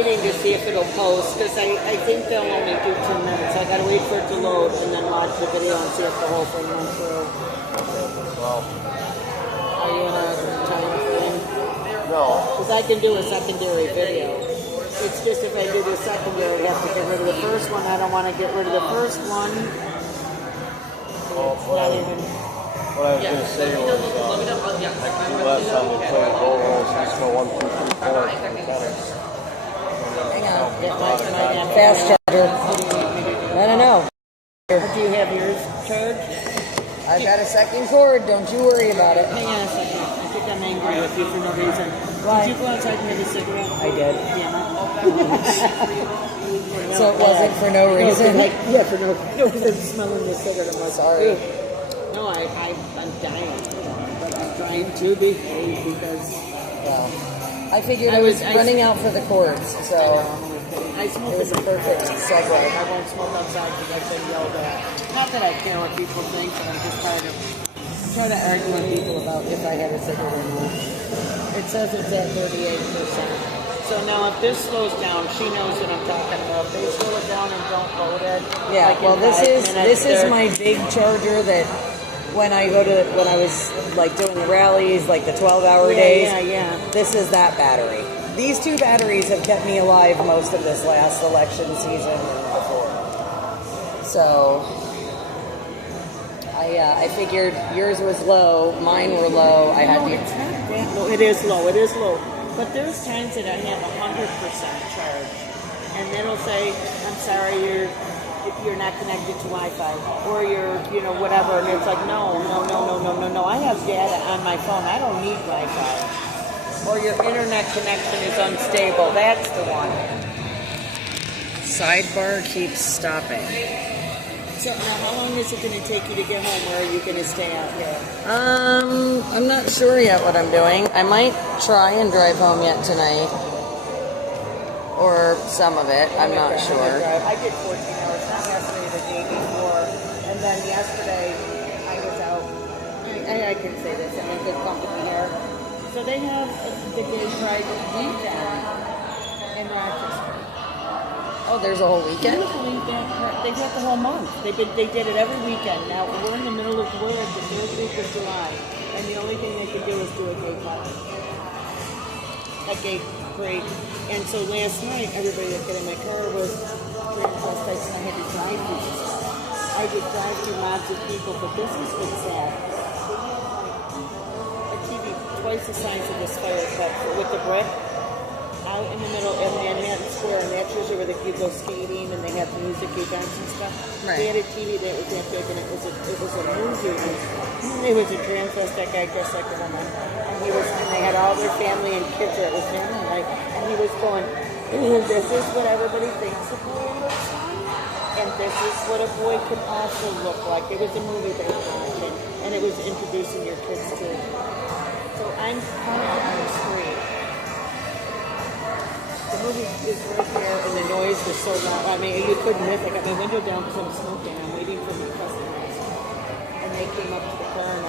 waiting to see if it'll post because I think they'll only do 2 minutes. I gotta wait for it to load and then watch the video and see if the whole thing went through. Are you in a time frame? No. Because I can do a secondary video. It's just if I do the secondary, I have to get rid of the first one. I don't want to get rid of the first one. Not even. What I was going to say was, like last time we played goal rolls, we just go 1, 2, 3, 4 from tennis. Hang on. Fast charger. I don't know. Do you have yours charged? I've got a second cord. Don't you worry about it. Hang on a second. I think I'm angry with you for no reason. Why? Did you go outside and get a cigarette? I did. Damn it. So it wasn't for no reason? Yeah, for no because I'm smelling the cigarette. I'm like, sorry. Ew. No, I'm dying. But I'm trying to behave because... Well, I figured I was running out for the cords, so it was a perfect segue. I won't smoke outside because I've been yelled at. Not that I care what people think, but I'm just tired of trying to argue with people about if I have a cigarette or not. It says it's at 38%. So now if this slows down, she knows what I'm talking about. If they slow it down and don't load it. Yeah, like well this is my big charger that when I was like doing the rallies, like the 12-hour days. Yeah. This is that battery. These 2 batteries have kept me alive most of this last election season and before. So I figured yours was low, mine were low. I had it's not that low. It is low. It is low. But there's times that I have 100% charge, and then it'll say, "I'm sorry, you're not connected to Wi-Fi, or you're, whatever." And it's like, no. I have data on my phone. I don't need Wi-Fi. Or your internet connection is unstable. That's the one. Sidebar keeps stopping. So now, how long is it going to take you to get home, or are you going to stay out here? I'm not sure yet what I'm doing. I might try and drive home yet tonight. Or some of it. I'm not sure. I did 14 hours, not yesterday, the day before. And then yesterday, I was out. I can say this, I'm in good company here. So they have the Gay Pride weekend in Rochester. Oh, there's a whole weekend? They've got the whole month. They did it every weekend. Now, we're in the middle of the 3rd week of July, and the only thing they could do is do a gay party. A gay parade. And so last night, everybody that got in my car was transvestites, and I had to drive through this stuff. I would drive through lots of people, but this is what's sad. A TV twice the size of this fire truck with the brick out in the middle of Manhattan Square, and that's usually where you go skating and they have music events and stuff. Right. They had a TV that was that big, and it was a movie. It was a transvestite guy dressed like a woman, and they had all their family and kids that was family night, and he was going, "This is what everybody thinks a boy looks like, and this is what a boy could also look like." It was a movie they were watching, and it was introducing your kids to. So I'm parked on the street. The movie is right there, and the noise was so loud. I mean, you couldn't miss. I got my window down because I'm smoking. I'm waiting for my customers. And they came up to the car, and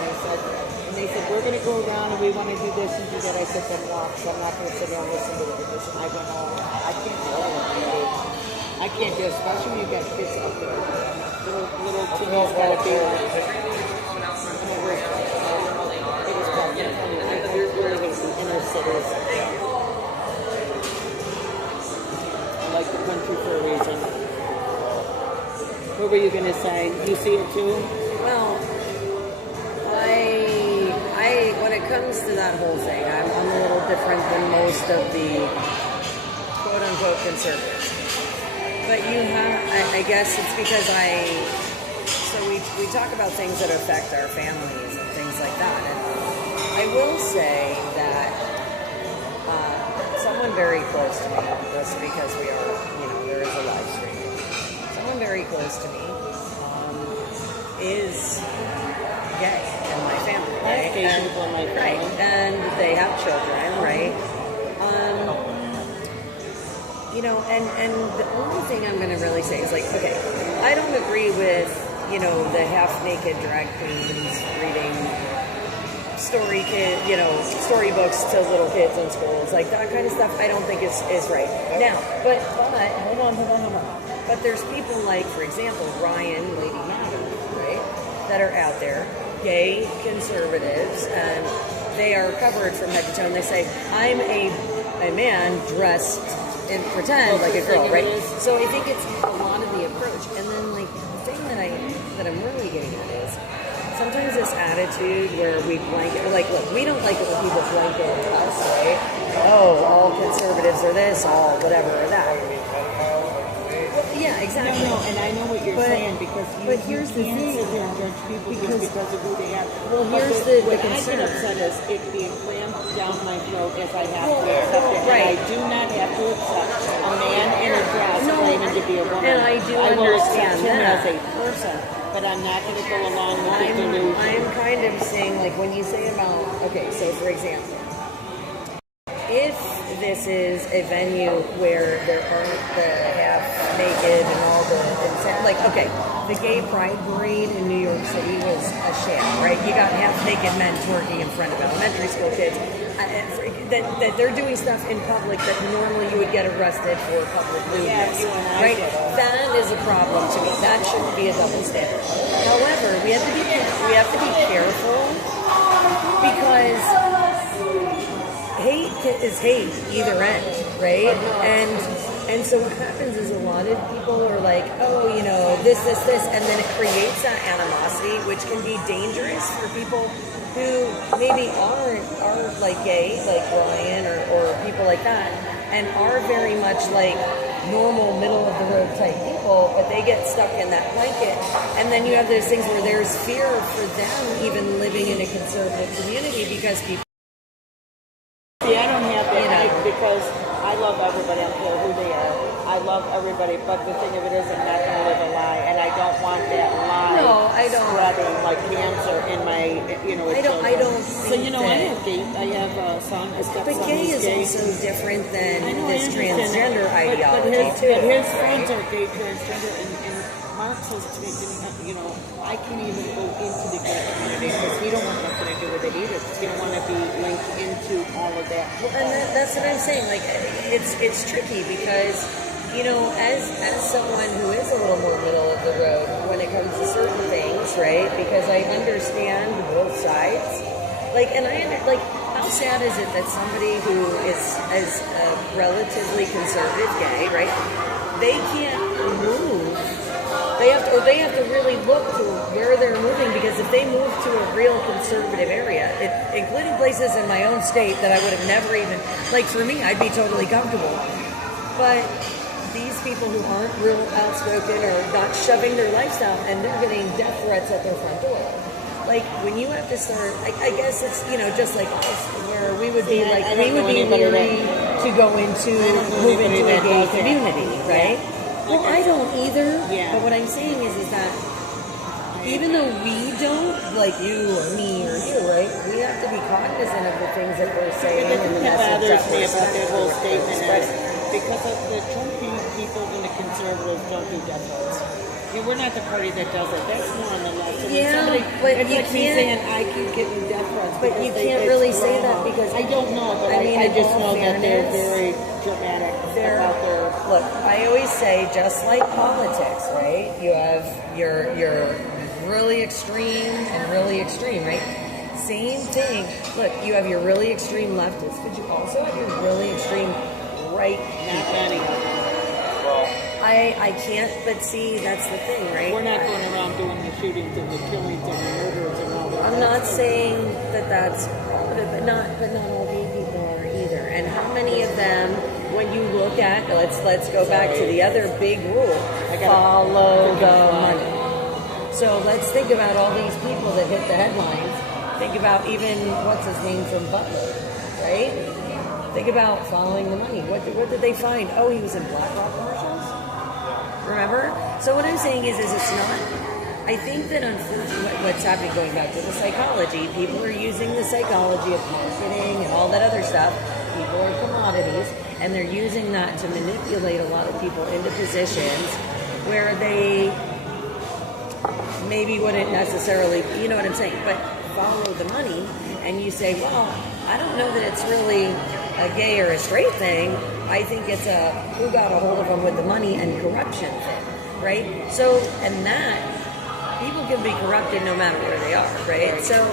they said, "We're going to go around, and we want to do this and do that." I said, "Then walk, so I'm not going to sit down and listen to this." And I went home. I can't do it. I can't do it, especially when you got kids out there. Little TV's got to be like. It was called inner cities. Like the country for a reason. What were you going to say? You see it too? Well, when it comes to that whole thing, I'm a little different than most of the quote-unquote conservatives. But you have, I guess it's because we talk about things that affect our families and things like that. And I will say that someone very close to me, just because we are, there is a live stream, someone very close to me is gay in my family, right? And they have children, right? And the only thing I'm going to really say is like, okay, I don't agree with, the half-naked drag queens reading story storybooks to little kids in schools, like that kind of stuff. I don't think is right now. But hold on. But there's people like, for example, Ryan, Lady Madam, right, that are out there, gay conservatives, and they are covered from head to toe. And they say, "I'm a man dressed and pretend like a girl," right? So I think it's a lot of the approach. And then like the thing that I'm really getting at is sometimes this attitude where we blanket, like, look, we don't like it when people blanket us, right? Oh, all conservatives are this, all whatever or that. Yeah, exactly. No, and I know what you're saying because here's the can't thing. sit here and judge people just because of who they are. Well, But here's what the I concern. get upset is it being crammed down my throat as I have to accept it. Right. And I do not have to accept a man in a dress claiming to be a woman. And I do I will accept understand him that. as a person, but I'm not going to go along with the delusion. I'm kind of saying, like, when you say about, okay, so for example, if this is a venue where there aren't the half naked and all the, like, okay, the gay pride parade in New York City was a sham, right? You got half naked men twerking in front of elementary school kids. That they're doing stuff in public that normally you would get arrested for public lewdness, right? That is a problem to me. That shouldn't be a double standard. However, we have to be careful because hate is hate either end, right? And so what happens is a lot of people are like, oh, you know, this, and then it creates that animosity, which can be dangerous for people who maybe are like gay, like Ryan or people like that, and are very much like normal middle of the road type people, but they get stuck in that blanket. And then you have those things where there's fear for them even living in a conservative community because people. See, I don't have that because I love everybody. I don't care who they are. I love everybody, but the thing of it is, I'm not going to live a lie, and I don't want that lie spreading like cancer in my, I don't. So I have gay. I have a son. But gay is also different than this transgender ideology But his friends are gay transgender, and Mark says to me, I can't even go into the gay community because he don't want nothing to do with it either. Because he don't want to be linked into all of that. Well, and that's what I'm saying. Like, it's tricky because, as someone who is a little more middle of the road when it comes to certain things, right? Because I understand both sides. How sad is it that somebody who is a relatively conservative gay, right? They can't move. They have to really look to where they're moving, because if they move to a real conservative area, including places in my own state that I would have never even, like for me, I'd be totally comfortable. But these people who aren't real outspoken are not shoving their lifestyle, and they're getting death threats at their front door. Like when you have to start, I guess it's just like us, where we would be like we would be leery to go into move into a gay community, right? Well, I don't either. Yeah. But what I'm saying is that even though we don't, like you or me or you, right? We have to be cognizant of the things that we're saying and the message that we're about that whole statement is because of the Trump people and the conservatives don't do death threats. Yeah, we're not the party that does it. That's more on the left. So but it's you like me can't saying I keep getting death threats. But you can't really say that because I don't know. But I just know that they're very dramatic about their. Look, I always say, just like politics, right? You have your really extreme and really extreme, right? Same thing. Look, you have your really extreme leftists, but you also have your really extreme right. Not many of them. I can't, but see, that's the thing, right? We're not going around doing the shootings and the killings and the murders and all that. I'm not saying that that's part of it, but not all gay people are either. And how many of them, when you look at, let's go back to the other big rule, follow the money. So let's think about all these people that hit the headlines. Think about even, what's his name from Butler, right? Think about following the money. What did they find? Oh, he was in BlackRock commercials? Remember? So what I'm saying is it's not, I think that unfortunately what's happening, going back to the psychology, people are using the psychology of marketing and all that other stuff. People are commodities, and they're using that to manipulate a lot of people into positions where they maybe wouldn't necessarily, you know what I'm saying, but follow the money. and you say, well, I don't know that it's really a gay or a straight thing. I think it's a who got a hold of them with the money and corruption thing, right? So, and that, people can be corrupted no matter where they are, right? So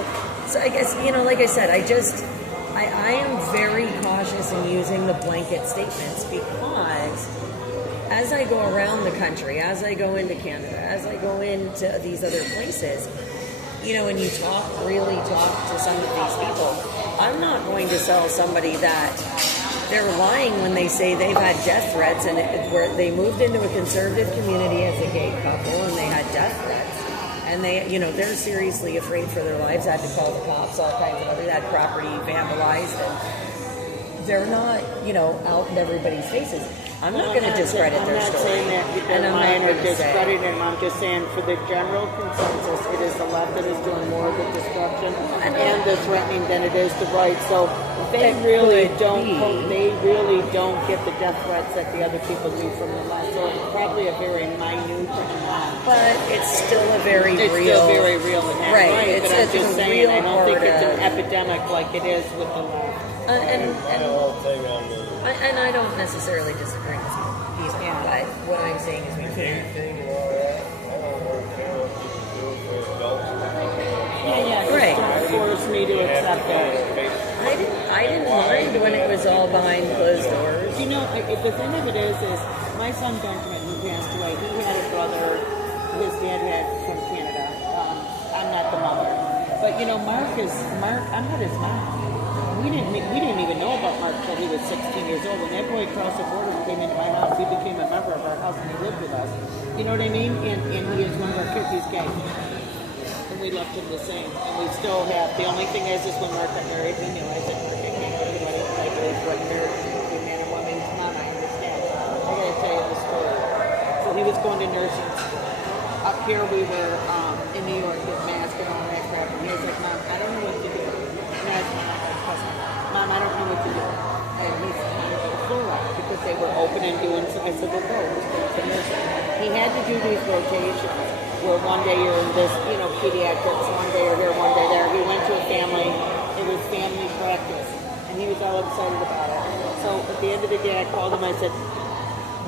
I guess, like I said, I am very cautious in using the blanket statements because as I go around the country, as I go into Canada, as I go into these other places, when you really talk to some of these people, I'm not going to sell somebody that they're lying when they say they've had death threats and where they moved into a conservative community as a gay couple and they had death threats. And they're seriously afraid for their lives, had to call the cops, all kinds of other, that property vandalized, and they're not, out in everybody's faces. I'm not going to discredit their story. I'm not saying that and I'm lying not or going to discrediting them. I'm just saying for the general consensus, it is the left that is doing more of the destruction and the threatening than it is the right. So they really don't get the death threats that the other people do from the left. So it's probably a very minute amount. But it's still a very real. It's still very real in that right. way. But I'm just saying, I don't think it's an epidemic like it is with the left. And I don't necessarily disagree with you either, but what I'm saying is we can't. Right. Don't force me to accept it. I didn't mind when it was all behind closed doors. The thing of it is my son Benjamin, who passed away, he had a brother his dad had from Canada. I'm not the mother. But Mark, I'm not his mom. We didn't even know about Mark until he was 16 years old. When that boy crossed the border and came into my house, he became a member of our house and he lived with us. You know what I mean? And he is one of our kids. He's gay. And we left him the same. And we still have. The only thing is when Mark got married, we knew. I said, Mark, I can't go to the wedding. I believe what marriage between man and woman is not. I understand. I got to tell you the story. So he was going to nursing. Up here we were in New York with masks and all that crap. And he was like, Mom, I don't know what to do. Mom, I don't know what to do. And he's kind of a fluoride because they were open and doing so. I said, well, go. He had to do these rotations where one day you're in this, pediatrics, one day you're here, one day there. He went to a family. It was family practice. And he was all excited about it. So at the end of the day, I called him. I said,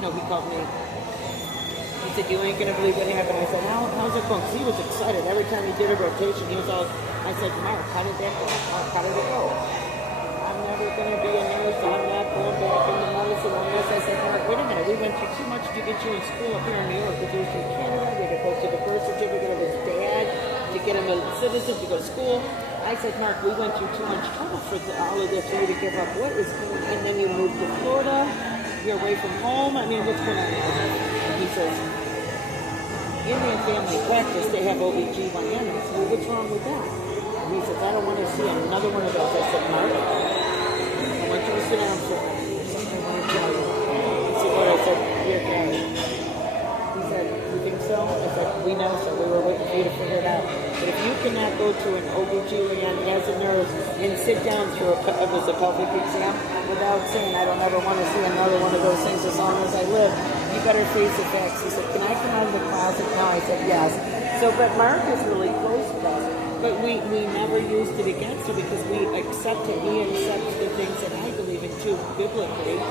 no, he called me. He said, you ain't going to believe what happened. I said, how's it going? Because he was excited. Every time he did a rotation, he was all, I said, Mark, how did that go? Mark, how did it go? I'm never going to be a nurse. I'm not going back into medicine unless I said, Mark, wait a minute. We went through too much to get you in school up here in New York. Because he was from Canada. We had to go to the birth certificate of his dad to get him a citizen to go to school. I said, Mark, we went through too much trouble for all of this for you to give up. What is going on? And then you moved to Florida. You're away from home. I mean, what's going on? And he says, Indian family practice, they have OBGYNs. Well, what's wrong with that? And he says, I don't want to see another one of those. I said, Mark, I want you to sit down for a minute. There's something I want to tell you. He said, what? I said, you're gay. He said, you think so? I said, we know so. We were waiting for you to figure it out. But if you cannot go to an OBGYN as a nurse and sit down through it was a public exam without saying, I don't ever want to see another one of those things as long as I live, you better face the facts. He said, can I come out of the closet now? I said, yes. So, but Mark is really close to us. But we never used it against him because we accept him. He accepts the things that I believe in too, biblically.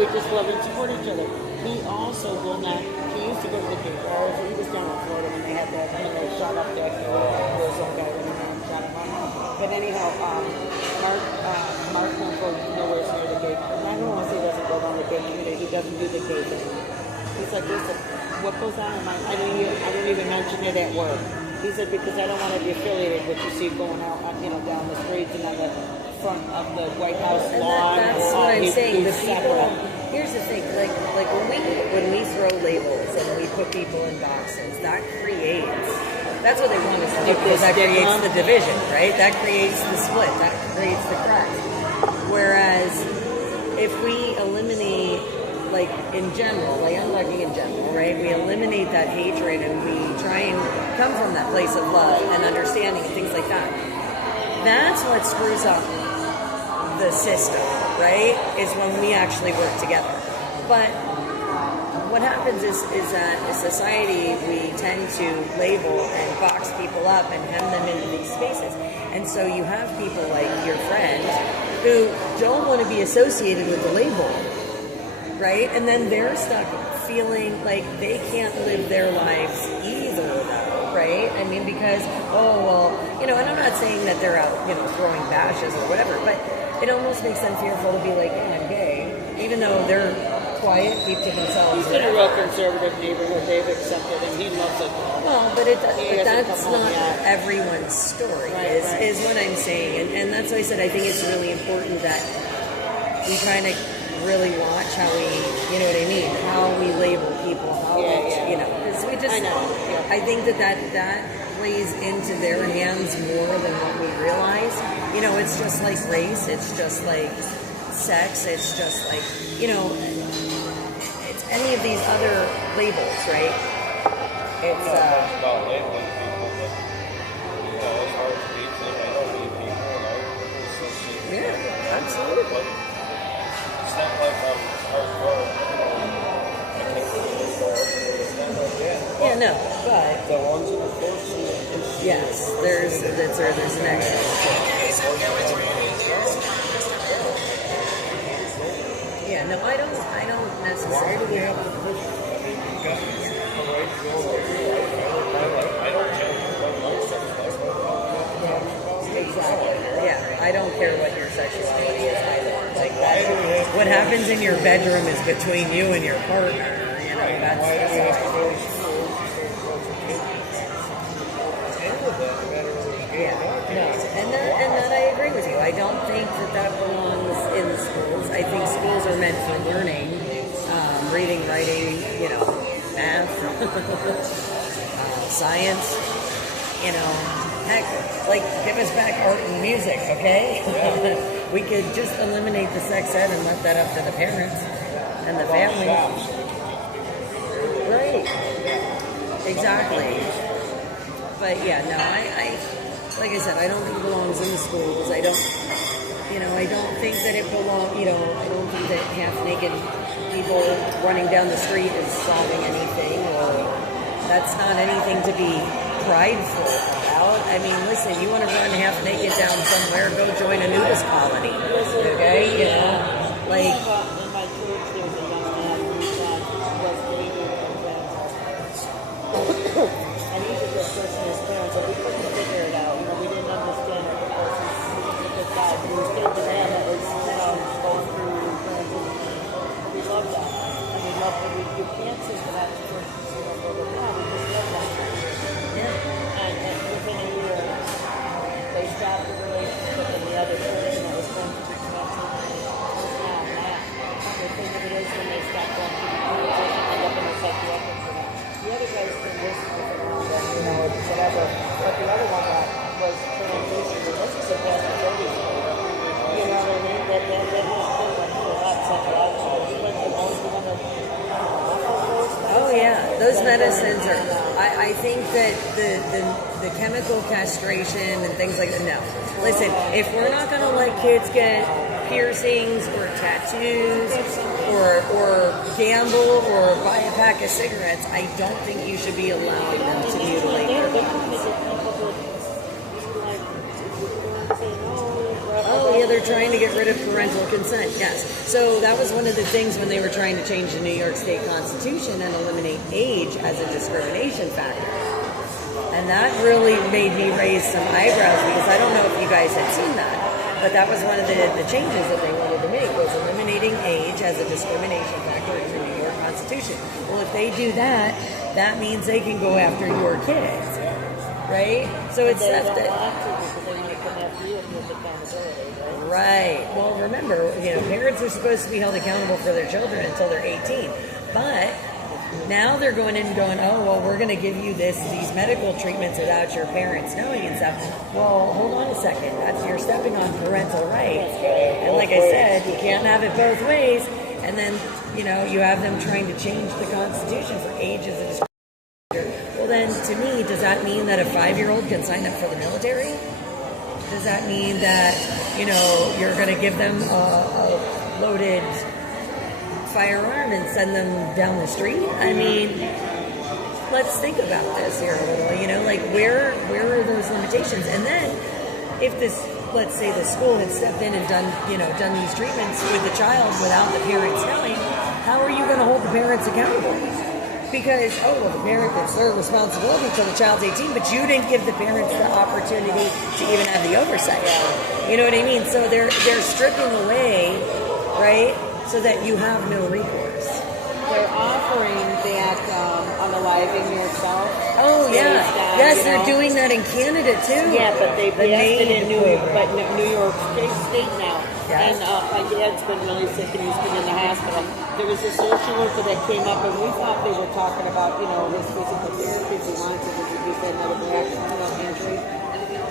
We just love and support each other. He also will not, he used to go to the gay bars. He was down in Florida when they had that, shot up that Arizona guy when they shot him up. But anyhow, Mark won't go nowhere near the gay. And I don't want to say he doesn't go down the gay community. He doesn't do the gay thing. He's like, listen, what goes on in my, I don't even mention it at work. He said, because I don't want to be affiliated with what you see going out, down the streets and on the front of the White House lawn. That's what I'm saying. The people. Here's the thing. Like when we throw labels and we put people in boxes, that creates. That's what they want us to do because that creates the division, right? That creates the split. That creates the crack. Whereas if we eliminate, like in general, like I'm talking in general, right? We eliminate that hatred and we try and come from that place of love and understanding and things like that. That's what screws up the system, right? Is when we actually work together. But what happens is that in society we tend to label and box people up and hem them into these spaces. And so you have people like your friend who don't want to be associated with the label, right? And then they're stuck feeling like they can't live their lives either, though, right? I mean, because, oh, well, you know, and I'm not saying that they're out, you know, throwing bashes or whatever, but it almost makes them fearful to be like, yeah, I'm gay, even though they're quiet, keep to themselves. He's in a real conservative neighborhood. They've accepted him. He loves it. Well, but that's not everyone's story, is what I'm saying. And that's why I said I think it's really important that we try to really watch how we, you know what I mean, how we label people, how we, you know, because we just, I think that plays into their hands more than what we realize. You know, it's just like race, it's just like sex, it's just like, you know, it's any of these other labels, right? It's about labeling people, but you know, as far as dating, I don't meet people and I associate with them. Yeah, absolutely. But it's not like I'm hardcore, you know, I can't get in the door. It's not like that. Yeah, no, but the ones that are close to me. Yes, there's an extra. Yeah, no, I don't necessarily. Why do they have to push it? I mean, you got a right to go I don't care what my sex is. Exactly. Yeah, I don't care what your sexuality is either. Like that, what happens in your bedroom is between you and your partner. You know, that's. Why do we have to go to school? Yeah, no, and that I agree with you. I don't think that belongs in schools. I think schools are meant for learning, reading, writing, you know, math, science, you know, heck, like give us back art and music, okay? We could just eliminate the sex ed and let that up to the parents and the family. Right. Exactly. But yeah, no, I like I said, I don't think it belongs in the schools. I don't think that it belongs, you know, I don't think that half-naked people running down the street is solving anything, or that's not anything to be prideful about. I mean, listen, you want to run half-naked down somewhere, go join a nudist colony, okay? You know, like... In my church, there was a young man who was dating and he's a good person, his parents, but we couldn't figure it out. You know, we didn't understand that the person's a good guy, but he was dating a man that was, you know, going through transition. But we love that. And we love that you can't say to that person, you know, go down. We just love that. Yeah. And within a year, they stopped the relationship, and the other person that was going through transition was now mad. The thing of it is, when they stop going through the transition, end up in the psychiatric for that. The other guy's been listening to them, you know, whatever. But the other one was transition. This is a best of you know what I mean? That went through a lot psychological. He went to most of them. Oh yeah, those medicines are. I think that the chemical castration and things like that. No, listen. If we're not going to let kids get piercings or tattoos or gamble or buy a pack of cigarettes, I don't think you should be allowing them to mutilate their bodies. Oh yeah, they're trying to get rid of parental consent. Yes. So that was one of the things when they were trying to change the New York State Constitution and eliminate age as a discrimination factor. And that really made me raise some eyebrows because I don't know if you guys had seen that. But that was one of the changes that they wanted to make, was eliminating age as a discrimination factor in the New York Constitution. Well, if they do that, that means they can go after your kids, right? So it's right. Well, remember, you know, parents are supposed to be held accountable for their children until they're 18, but now they're going in and going, oh, well, we're going to give you these medical treatments without your parents knowing and stuff. Well, hold on a second. You're stepping on parental rights. And like I said, you can't have it both ways. And then, you know, you have them trying to change the Constitution for age as a discrimination. Well, then, to me, does that mean that a 5-year-old can sign up for the military? Does that mean that, you know, you're going to give them a loaded firearm and send them down the street? I mean, let's think about this here a little. You know, like where are those limitations? And then if this, let's say the school had stepped in and done these treatments with the child without the parents knowing, how are you going to hold the parents accountable? Because, the parent, it's their responsibility until the child's 18, but you didn't give the parents the opportunity to even have the oversight. You know what I mean? So they're stripping away, right, so that you have no recourse. They're offering that unaliving yourself. Oh, yeah. Yes, they're know? doing that in Canada, too. Yeah, but they passed it in New York State now. Yes. And my dad's been really sick and he's been in the hospital. There was a social worker that came up and we thought they were talking about, his physical therapy if he wanted to because he had another back injury.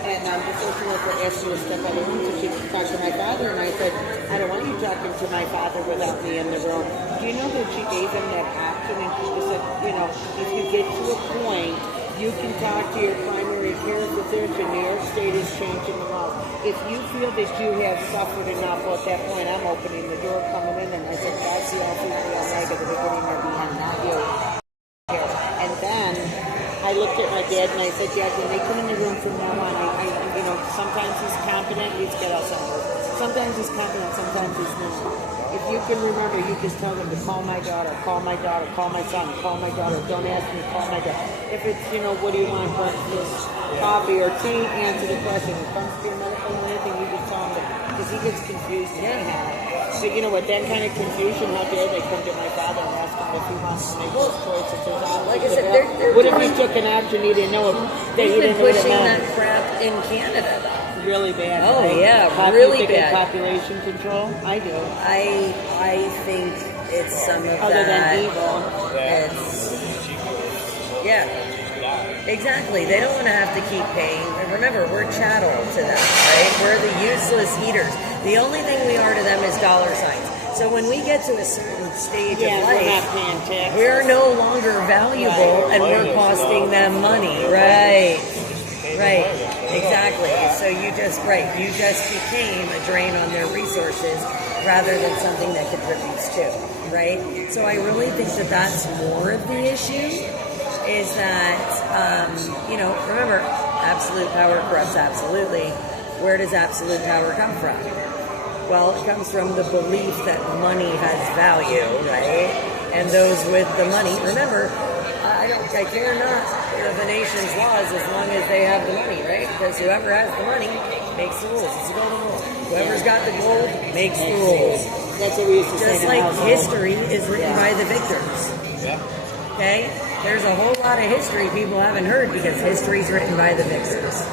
And the social worker asked me to step out of the room so she could talk to my father. And I said, I don't want you talking to my father without me in the room. Do you know that she gave him that option? And she said, if you get to a point, you can talk to your primary care physician. New York State is changing the laws. If you feel that you have suffered enough, well, at that point, I'm opening the door, coming in, and I said, that's the Alpha and the Omega, the beginning or the end, not you. And then I looked at my dad and I said, Dad, when they come in the room from now on, sometimes he's competent, he's got Alzheimer's. Sometimes he's competent, sometimes he's not. If you can remember, you just tell them to call my daughter, call my daughter, call my son, call my daughter. Don't ask me, call my daughter. If it's, what do you want, breakfast, coffee, or tea, answer the question. If it comes to your medical or anything, you just tell him that, because he gets confused anyhow. But with that kind of confusion, how dare they come to my father and ask him if he wants to make those choices? Like I said, they're what if he took an action he didn't know? They've been pushing that crap in Canada, though. Really bad. Oh, right? yeah, really bad. Population control? I do. I think it's some of Other that. Than evil. Yeah. Exactly. They don't want to have to keep paying. And remember, we're chattel to them, right? We're the useless eaters. The only thing we are to them is dollar signs. So when we get to a certain stage of life, we're not paying taxes. We're no longer valuable, and we're costing them money. Right. Right. Exactly. So you just became a drain on their resources rather than something that contributes to, right? So I really think that that's more of the issue, is that, remember, absolute power corrupts absolutely. Where does absolute power come from? Well, it comes from the belief that money has value, right? And those with the money, remember, I care not of the nation's laws as long as they have the money, right? Because whoever has the money makes the rules. It's a golden rule. Whoever's got the gold makes the rules. That's what we used to say. Just like history is written by the victors. Okay? There's a whole lot of history people haven't heard because history's written by the victors.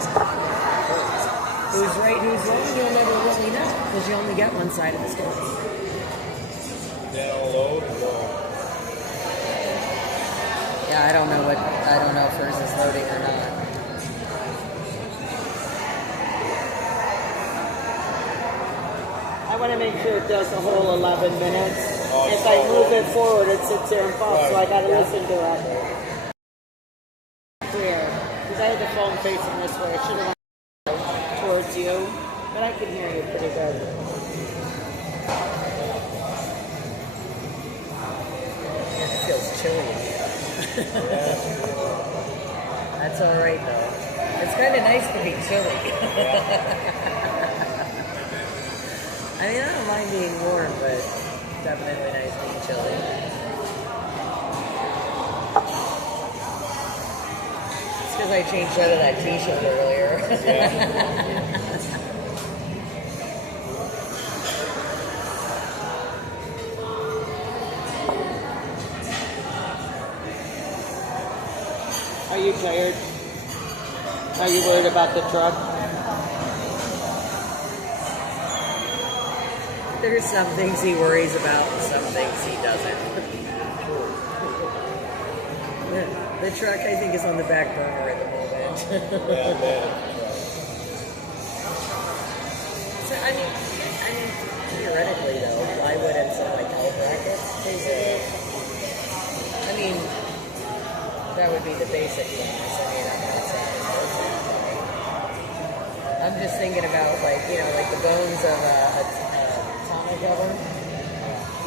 Who's right, who's wrong, you'll never really know because you only get one side of the story. Yeah, I don't know if hers is loading or not. I want to make sure it does the whole 11 minutes. If I move it forward, it sits there and falls, so I got to listen to it. Clear. Because I had the phone facing this way. I should have went towards you, but I can hear you pretty good. It feels chilly. That's all right, though. It's kind of nice to be chilly. I mean, I don't mind being warm, but definitely nice being chilly. It's because I changed out of that t-shirt earlier. Are you tired? Are you worried about the truck? There's some things he worries about and some things he doesn't. The truck, I think, is on the back burner at the moment. So, I mean, theoretically, though, why wouldn't some like health brackets? I mean, that would be the basic ones. I mean, I'm not saying I'm just thinking about, like the bones of a atomic cover.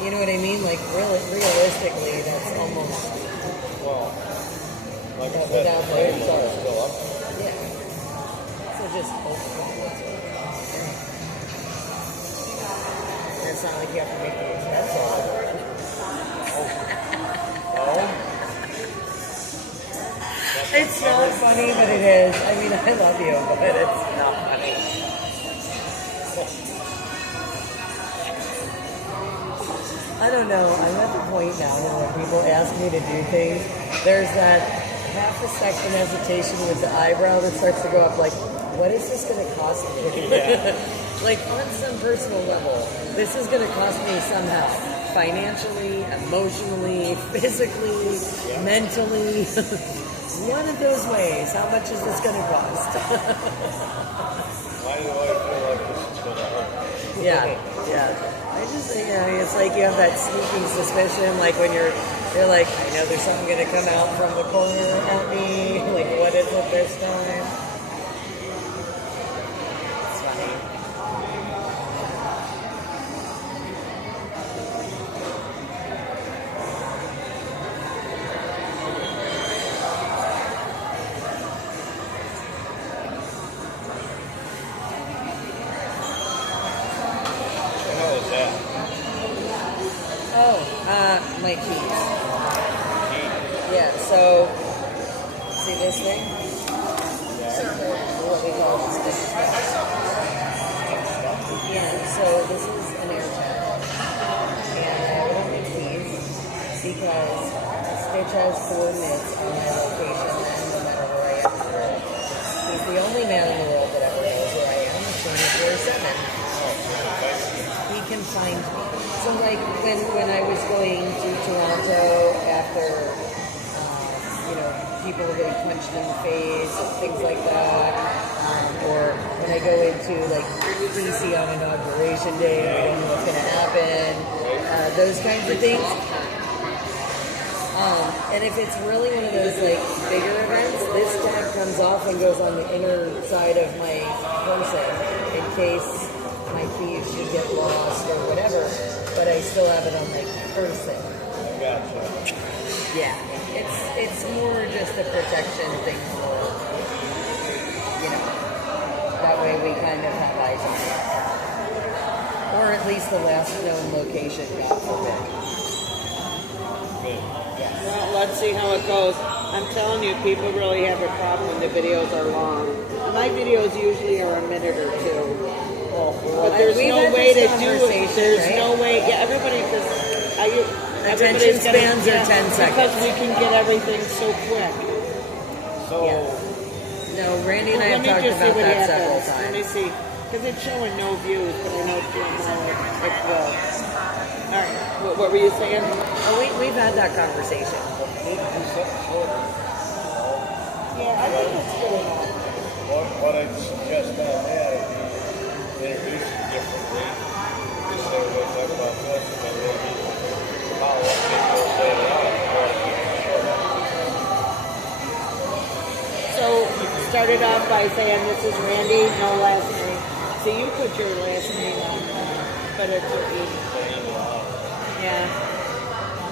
You know what I mean? Like, really, realistically, that's almost. Well, like I said, without the the frame inside. is still up. Yeah. So just open it. It's not like you have to make the expense all over it. It's not funny, but it is. I mean, I love you, but it's not funny. I don't know. I'm at the point now where when people ask me to do things, there's that half a second hesitation with the eyebrow that starts to go up like, what is this going to cost me? Like, on some personal level, this is going to cost me somehow. Financially, emotionally, physically, mentally. One of those ways. How much is this going to cost? Why do I feel like this is going to hurt? Yeah. I just, it's like you have that sneaking suspicion, like when you're like, I know there's something going to come out from the corner at me. Like, what is it this time? It's funny. My keys. Yeah, so, see this thing? What we call this thing. Yeah, so this is an air tag. And I have it on my keys because Stitch has coordinates on my location and no matter where I am in the world. He's the only man in the world that ever knows where I am 24/7. He can find me. So like when I was going to Toronto after, people were getting punched in the face, things like that, or when I go into like DC on Inauguration Day, I don't know what's going to happen, those kinds of things. And if it's really one of those like bigger events, this tag comes off and goes on the inner side of my person in case my keys should get lost or whatever, but I still have it on my person. Gotcha. Yeah, it's more just a protection thing for, that way we kind of have eyes on it. Or at least the last known location, God forbid. Well, let's see how it goes. I'm telling you, people really have a problem when the videos are long. My videos usually are a minute or two. But there's no way to do it. There's no way. Yeah, everybody attention spans are 10 seconds. Because we can get everything so quick. So, no, Randy and I have talked about that several times. Let me see. Because it's showing no views, but I know it will. All right. What were you saying? Oh, we've had that conversation. Yeah, I think it's good enough. What I suggest on that is introduce it differently. Just say we'll talk about this and then maybe follow up videos later on. So, started off by saying this is Randy, no last name. So you put your last name on, but it's your email. Yeah.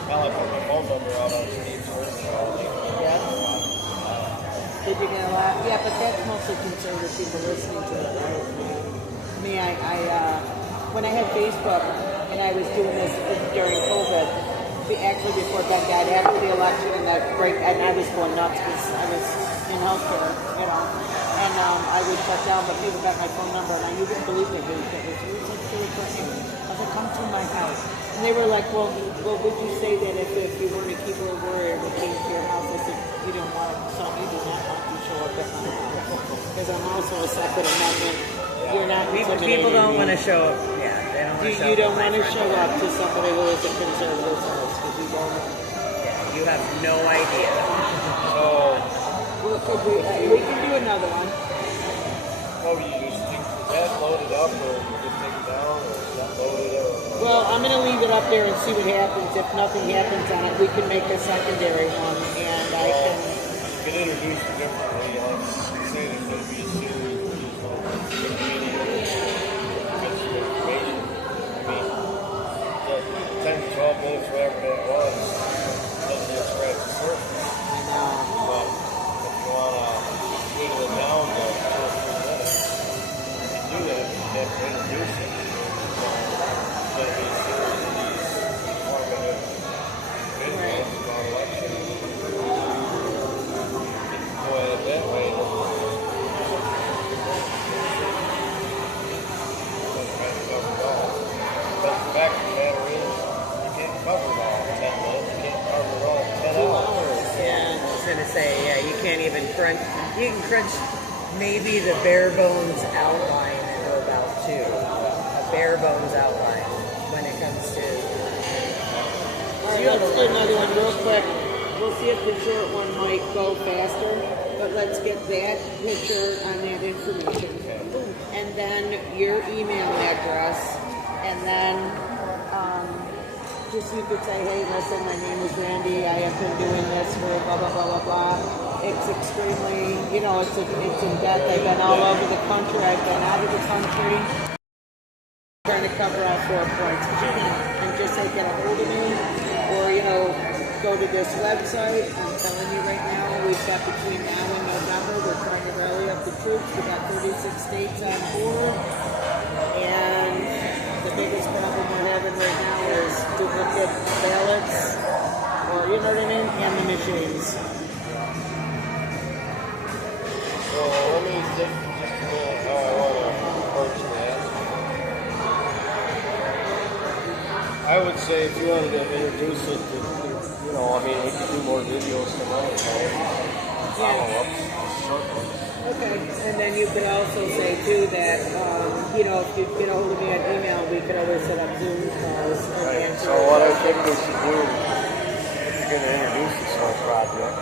Well, I put my phone number out on Steve's work. Yeah. Did you get a lot? Yeah, but that's mostly concerned with people listening to it, right? Me, when I had Facebook and I was doing this during COVID, actually before Ben died, after the election and that break, and I was going nuts because I was in healthcare, and I would shut down, but people got my phone number, and you wouldn't believe it. It was really threatening. I was like, come to my house. And they were like, well, would you say that if you were to keep her word or came to your house? I said, you don't want to, you do not want to show up at my house. Because I'm also a Second Amendment. You're not People don't want to show up. Yeah, they don't want to show up. You don't want to show up to somebody who is a conservative house because you don't know. Yeah, you have no idea. So, we can do another one. What would you just think? Is that loaded up or you just take it down or is that loaded up? Well, I'm going to leave it up there and see what happens. If nothing happens on it, we can make a secondary one, and I can. You can introduce it differently. Like, say there's going to be a series of these video, get some information. I mean, the 12 minutes, whatever that was, doesn't even scratch the surface. But if you want to whittle it down to 2 or 3 minutes, you can do that, but you have to introduce it. So instead of being sure of these informative videos about elections, you can go at it that way. But the fact of the matter is, you can't cover it all in 10 minutes. You can't cover it all in 10 hours. Yeah, I was gonna say, yeah, you can't even crunch. You can crunch maybe the bare bones outline in about 2. A bare bones outline when it comes to. All right, let's do another one real quick. We'll see if the short one might go faster, but let's get that picture on that information. And then your email address, and then just you could say, hey, listen, my name is Randy. I have been doing this for blah, blah, blah, blah, blah. It's extremely, you know, it's in depth. I've been all over the country. I've been out of the country. Trying to cover all 4 points. And just say, get a hold of me. Or, you know, go to this website. I'm telling you right now, we've got between now and November, we're trying to rally up the troops. We've got 36 states on board. And the biggest problem we're having right now is duplicate ballots, or you know what I mean, and the machines. So let me think just a minute how I want to approach that. I would say if you wanted to introduce it to, you know, I mean, we could do more videos some other time. Follow-ups, short ones. Okay, and then you could also say too that, you know, if you get a hold of me on email, we could always set up Zoom calls. Right. So what I think we should do, if you're going to introduce this whole project,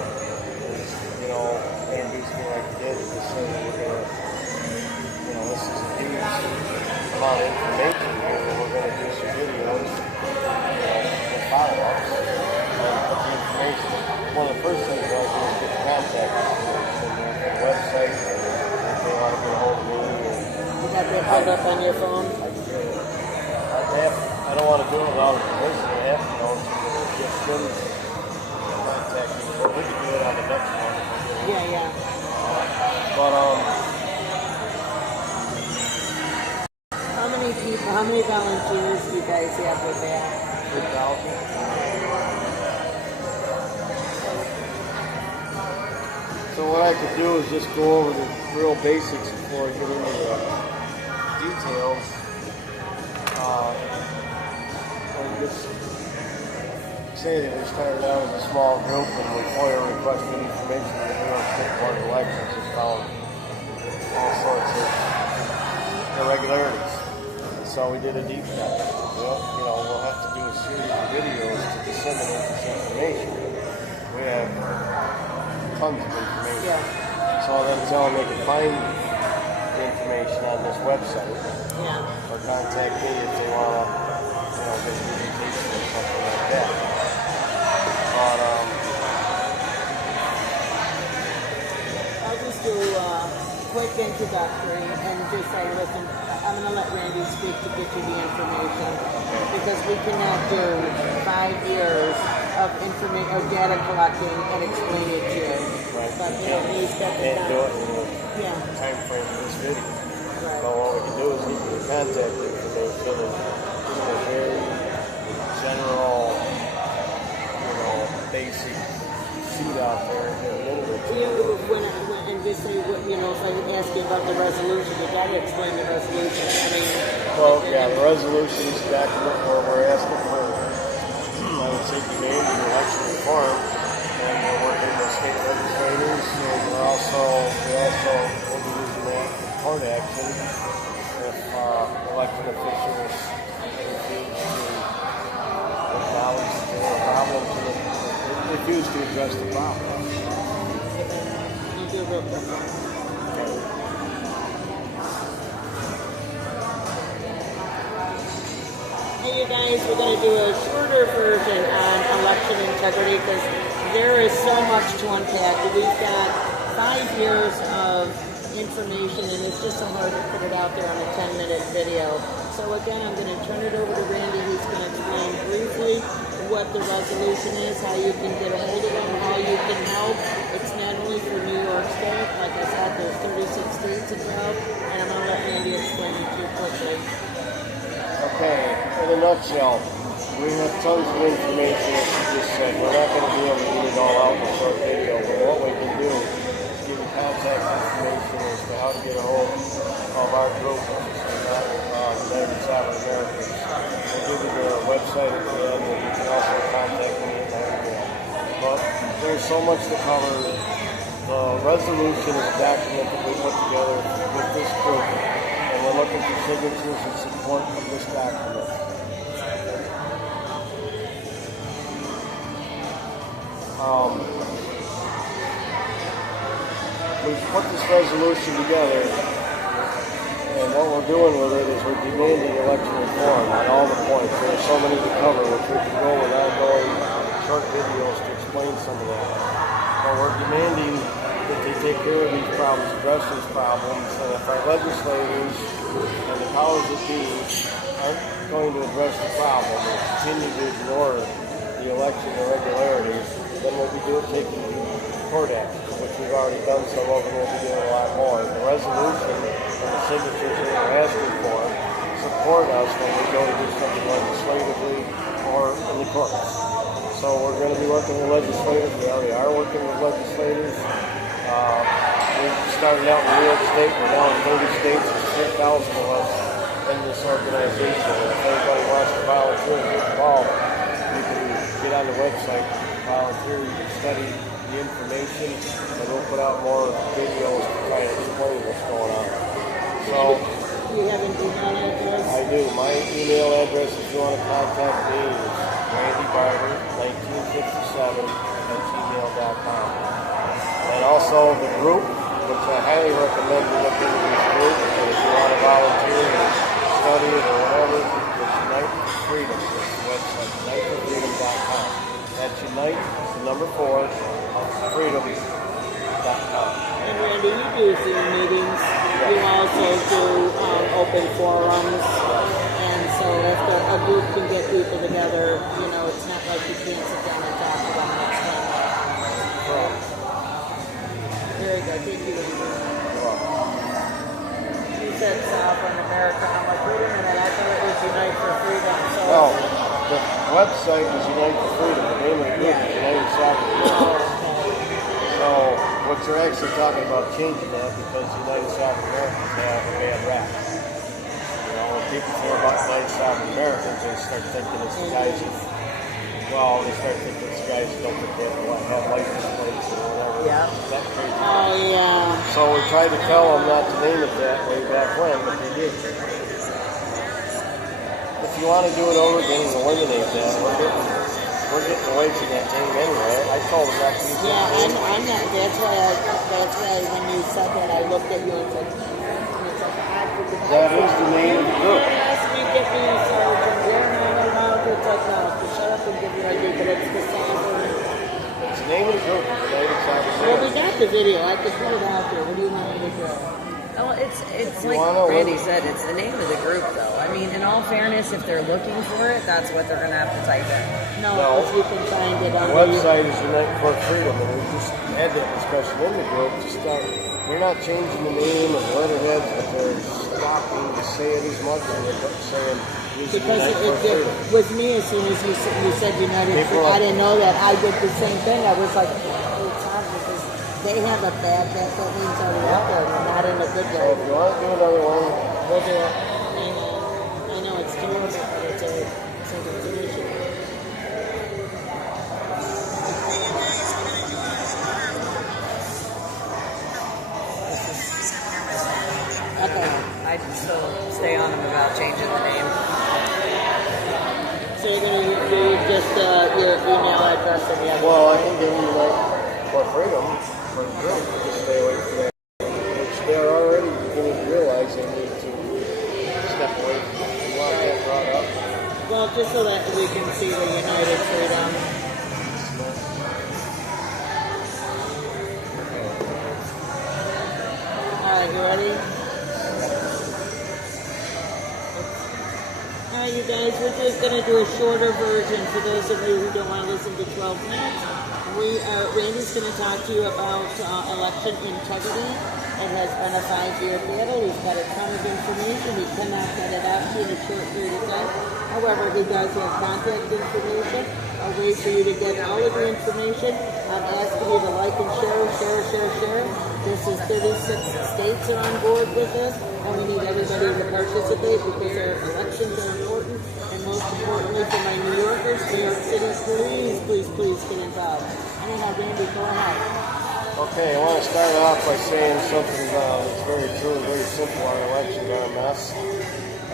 is, you know, introduce me like you did, just say that we're going to, you know, this is a huge amount of information here, and we're going to do some videos, you know, with follow-ups, and put the information. One of the first things I do is get the contact information, the website, and if they want to get a hold of me. You got that pulled up on your phone? I don't want to do it without permission. I have to know to get them contact me. But we can do it on the next one. Yeah, yeah. But how many volunteers do you guys have with that? 3,000. So what I could do is just go over the real basics before I get into the details. And just say that we started out as a small group and we FOIA requested information from the New York State Board of Elections and found all sorts of irregularities. And so we did a deep dive. Well, you know, we'll have to do a series of videos to disseminate this information. We have tons of information. Yeah. So then tell them they can find the information on this website. Yeah. Or contact me if they want to, you know, get a presentation or something like that. But I'll just do a quick introductory and just say, listen, I'm going to let Randy speak to get you the information because we cannot do 5 years of information or data collecting and explain it to you. Right. But you know, he's got the can't do it in the time frame of this video. Right. But what we can do is give you the contact information and just a very general, you know, basic sheet out there in a little bit. And just say, you know, if I ask you about the resolution, you got to explain the resolution. I mean, well, yeah, the resolution is document where we're asking for, I would say, demand and election reform, and we're working with state legislators, and we're also will be using that for court action if elected officials refuse to acknowledge that there are problems and refuse to address the problem. You do real quick. Hey you guys, we're going to do a shorter version on election integrity because there is so much to unpack. We've got 5 years of information and it's just so hard to put it out there on a 10-minute video. So again, I'm going to turn it over to Randy, who's going to explain briefly what the resolution is, how you can get a hold of them, how you can help. It's not only for New York State. Like I said, there's 36 states involved, and I'm going to let Randy explain it to you quickly. Okay, in a nutshell, we have tons of information, as you just said. We're not going to be able to get it all out in a short video, but what we can do is give you contact information as to how to get a hold of our group, United South Americans. We'll give you the website at the end, and you can also contact me at my email. But there's so much to cover. The resolution is a document that we put together with this group, and we're looking for signatures in support of this document. We've put this resolution together, and what we're doing with it is we're demanding election reform on all the points. There are so many to cover, which we can go without going short videos to explain some of that. But we're demanding that they take care of these problems, address these problems, and if our legislators and the powers that be aren't going to address the problem and continue to ignore the election irregularities, then we'll be taking court action, which we've already done some of, and we'll be doing a lot more. The resolution and the signatures that we're asking for support us when we go to do something legislatively or in the courts. So we're going to be working with legislators. We already are working with legislators. We started out in New York State. We're now in 30 states. There's 6,000 of us in this organization. And if anybody wants to volunteer and get involved, you can get on the website, volunteer, you can study the information, and we'll put out more videos to try to explain what's going on. So, do you have an email address? I do. My email address, if you want to contact me, is randybarber1957@gmail.com. And also the group, which I highly recommend you look into this group, and if you want to volunteer or study it or whatever, it's Unite for Freedom. It's the website, uniteforfreedom.com. That's Unite, the number 4, freedom.com. And Randy, you do Zoom meetings. You also do open forums. And so if a group can get people together, you know, it's not like you can't sit down and talk to them next time. Right. Very good. Thank you. You said Sovereign America. I'm like, wait a minute, I thought it was Unite for Freedom. So well, the website is Unite for Freedom. The name of the group is United Sovereign Americans. So what you're actually talking about changing that because United Sovereign Americans have a bad rap. You know, when people hear about United Sovereign Americans, they start thinking it's the guys who, they start thinking it's the guys who don't think they have license plates or whatever. Yeah. That crazy. Oh, yeah. So we tried to tell them not to name it that way back when, but they did. If you want to do it over again and eliminate that, we're getting away from that name anyway. I told them not to use that name. I'm not. That's why when you said that, I looked at you and said, that is the name of the group. Ask me, get me a sergeant. We're not allowed to talk now. To shut up and give you an idea, but it's the Sovereign. It's the name of the group, United Sovereign Well, we got the video. I could put it out there. What do you want me to do? Oh, it's like Randy said, it's the name of the group, though. I mean, in all fairness, if they're looking for it, that's what they're going to have to type in. No, if you can find it on the website is Unite for Freedom, and we just had that discussion in the group to start. They're not changing the name of the letterheads, but they're stopping to say it as much as they're saying because it with me, as soon as you said United Freedom, I didn't know that. I did the same thing. I was like, it's hard because they have a bad that name's already out there, and not in a good way. So if you want to do another one, we'll do it. I know it's terrible, but it's an issue. Okay. I'd still stay on them about changing the name. So you're going to do just your email address and the other well, I can give you for freedom, for the group, just stay away from that, which they're already beginning to realize they need to step away from it. You want that brought up? Well, just so that we can see the United Freedom. All right, you ready? is going to do a shorter version for those of you who don't want to listen to 12 minutes. Randy's going to talk to you about election integrity. It has been a 5-year battle. He's got a ton of information. He cannot get it out to you in a short period of time. However, he does have contact information, a way for you to get all of the information. I'm asking you to like and share. This is 36 states are on board with this, and we need everybody to participate because our elections are important. And most importantly for my New Yorkers, New York City, please get involved. Anyhow, Randy, go ahead. Okay, I want to start off by saying something that's very true and very simple. Our elections are a mess,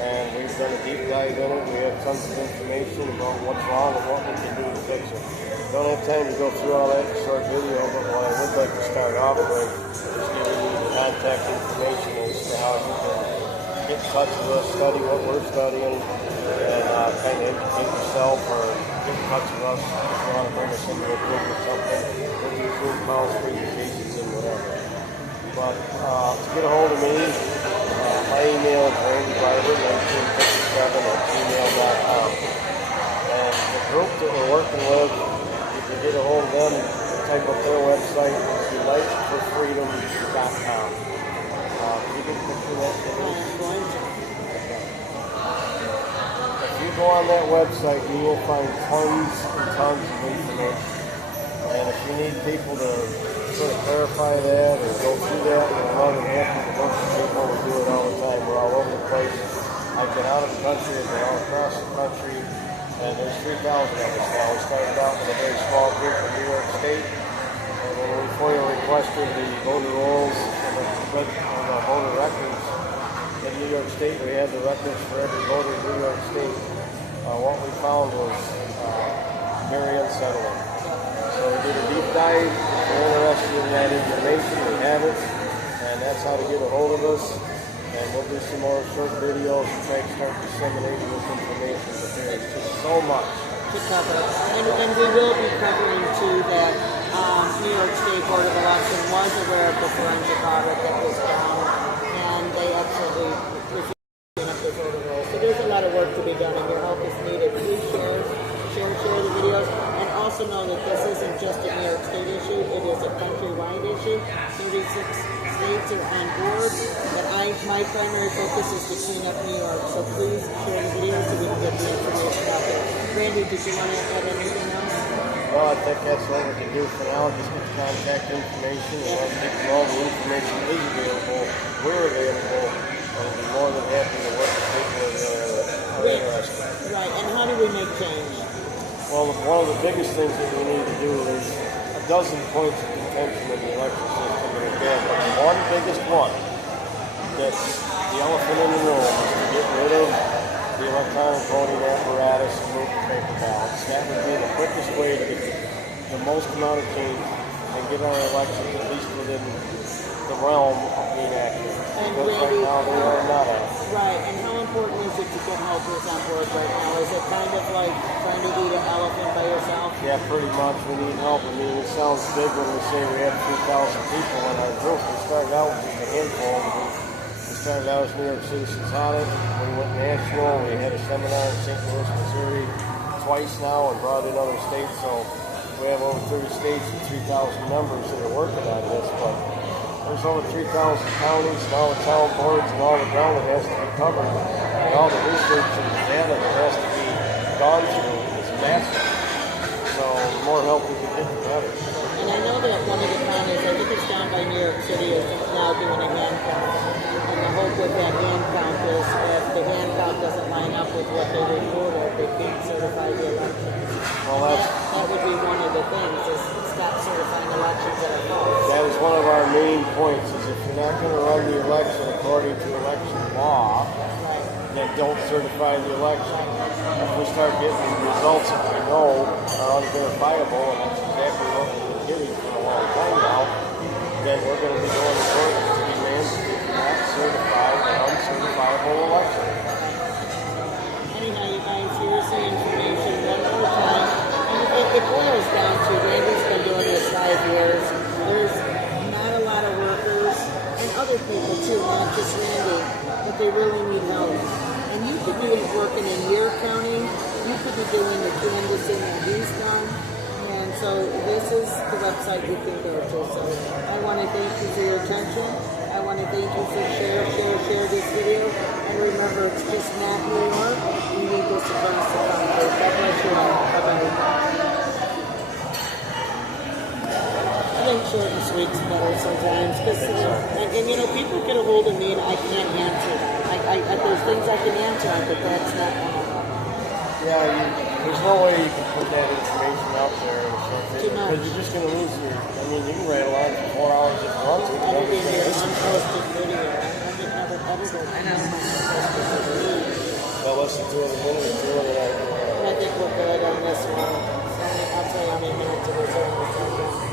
and we've done a deep dive in it. We have tons of information about what's wrong and what we can do to fix it. Don't have time to go through all that short video, but what I would like to start off with is giving you the contact information as to how you can get in touch with us, study what we're studying, and kind of educate yourself or get in touch with us if you want to bring us into a group or something. We'll do Zoom calls, presentations, and whatever. But to get a hold of me, my email is randybiber1957@gmail.com. And the group that we're working with, you can get a hold of them, type up their website, uniteforfreedom.com. Can you get a picture of that? If you go on that website, you will find tons and tons of information. And if you need people to sort of clarify that or go through that, we're more than happy to work with people. We do it all the time. We're all over the place. I've been out of the country, I've been all across the country, and there's 3,000 of us now. We started out with a very small group in New York State, and when we FOIA requested the voter rolls and the voter records in New York State, we had the records for every voter in New York State. What we found was very unsettling. So we did a deep dive. If you're interested in that information, we have it, and that's how to get a hold of us. And we'll do some more short videos to try to start disseminating this information. But there's just so much to cover. And we will be covering too that New York State Board of Election was aware of the forensic audit that was done, and they absolutely refused to clean up the voter rolls. So there's a lot of work to be done, and your help is needed. Please share the videos, and also know that this isn't just a New York State issue, it is a countrywide issue. 36 states are on board, but my primary focus is to clean up New York, so please share the videos so we can get the information out there. Randy, did you want to add anything else? Well, I think that's what we can do for now, just get the contact information, and let people all the information is available, we're available, and we'll be more than happy to work with people that are interested. Right, and how do we make change? Well, one of the biggest things that we need to do is a dozen points of contention in the election system that are bad. But the one biggest one that's the elephant in the room is to get rid of the electronic voting apparatus and move to paper ballots. That would be the quickest way to get the most amount of change and get our elections at least within the realm of being accurate. Because right now they are not accurate. Right, and how important is it to get helpers on board right now? Is it kind of like trying to eat an elephant by yourself? Yeah, pretty much. We need help. I mean, it sounds big when we say we have 3,000 people in our group. We started out with just a handful. We started out as New York Citizens Audit. We went national. We had a seminar in St. Louis, Missouri twice now and brought in other states. So we have over 30 states and 3,000 members that are working on this. But there's over 3,000 counties and all the town boards and all the ground that has to be covered. And all the research and the data that has to be gone through is massive. So the more help we can get, the better. And I know that one of the counties, I think it's down by New York City, is now doing a hand count. And the hope with that hand count is if the hand count doesn't line up with what they reported, they can't certify the election. Well, that would be one of the things, is stop certifying elections that are false. That is one of our main points, is if you're not going to run the election according to election law, then don't certify the election. If we start getting results that we know are unverifiable, and that's exactly what we've been getting for a long time now, then we're going to be going to court to demand that we cannot certify an uncertifiable election. Anyhow, you guys, here's the information one more time. And it boils down to, Randy's been doing this 5 years. There's not a lot of workers, and other people too, not just Randy, but they really need help. And And you could be working in your county. You could be doing the canvassing that he's done. And so this is the website you can go to. So I want to thank you for your attention. I want to thank you for share this video. And remember, it's just not New York. We need this across the country. God bless you all. Bye-bye. I think short and sweet's better sometimes. And you know, people get a hold of me and I can't answer them. There's things I can answer, but that's not one of them. Yeah, there's no way you can put that information out there in a short video because you're just going to lose your. I mean, you can rattle on for 4 hours if you want to. It'll be an unposted video. I just never edited. I know. Well, less than 200 minutes, 200 I think we're good on this one. I'll tell you how many minutes it was on this one.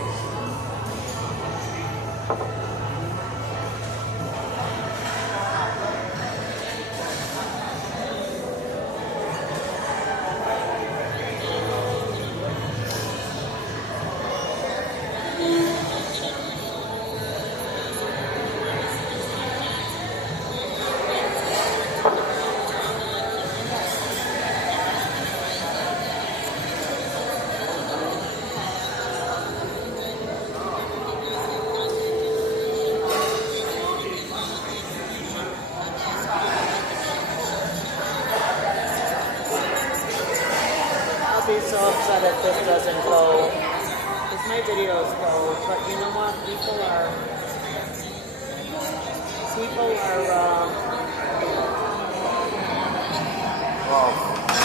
Be so upset if this doesn't go, because my videos go, but you know what, people are,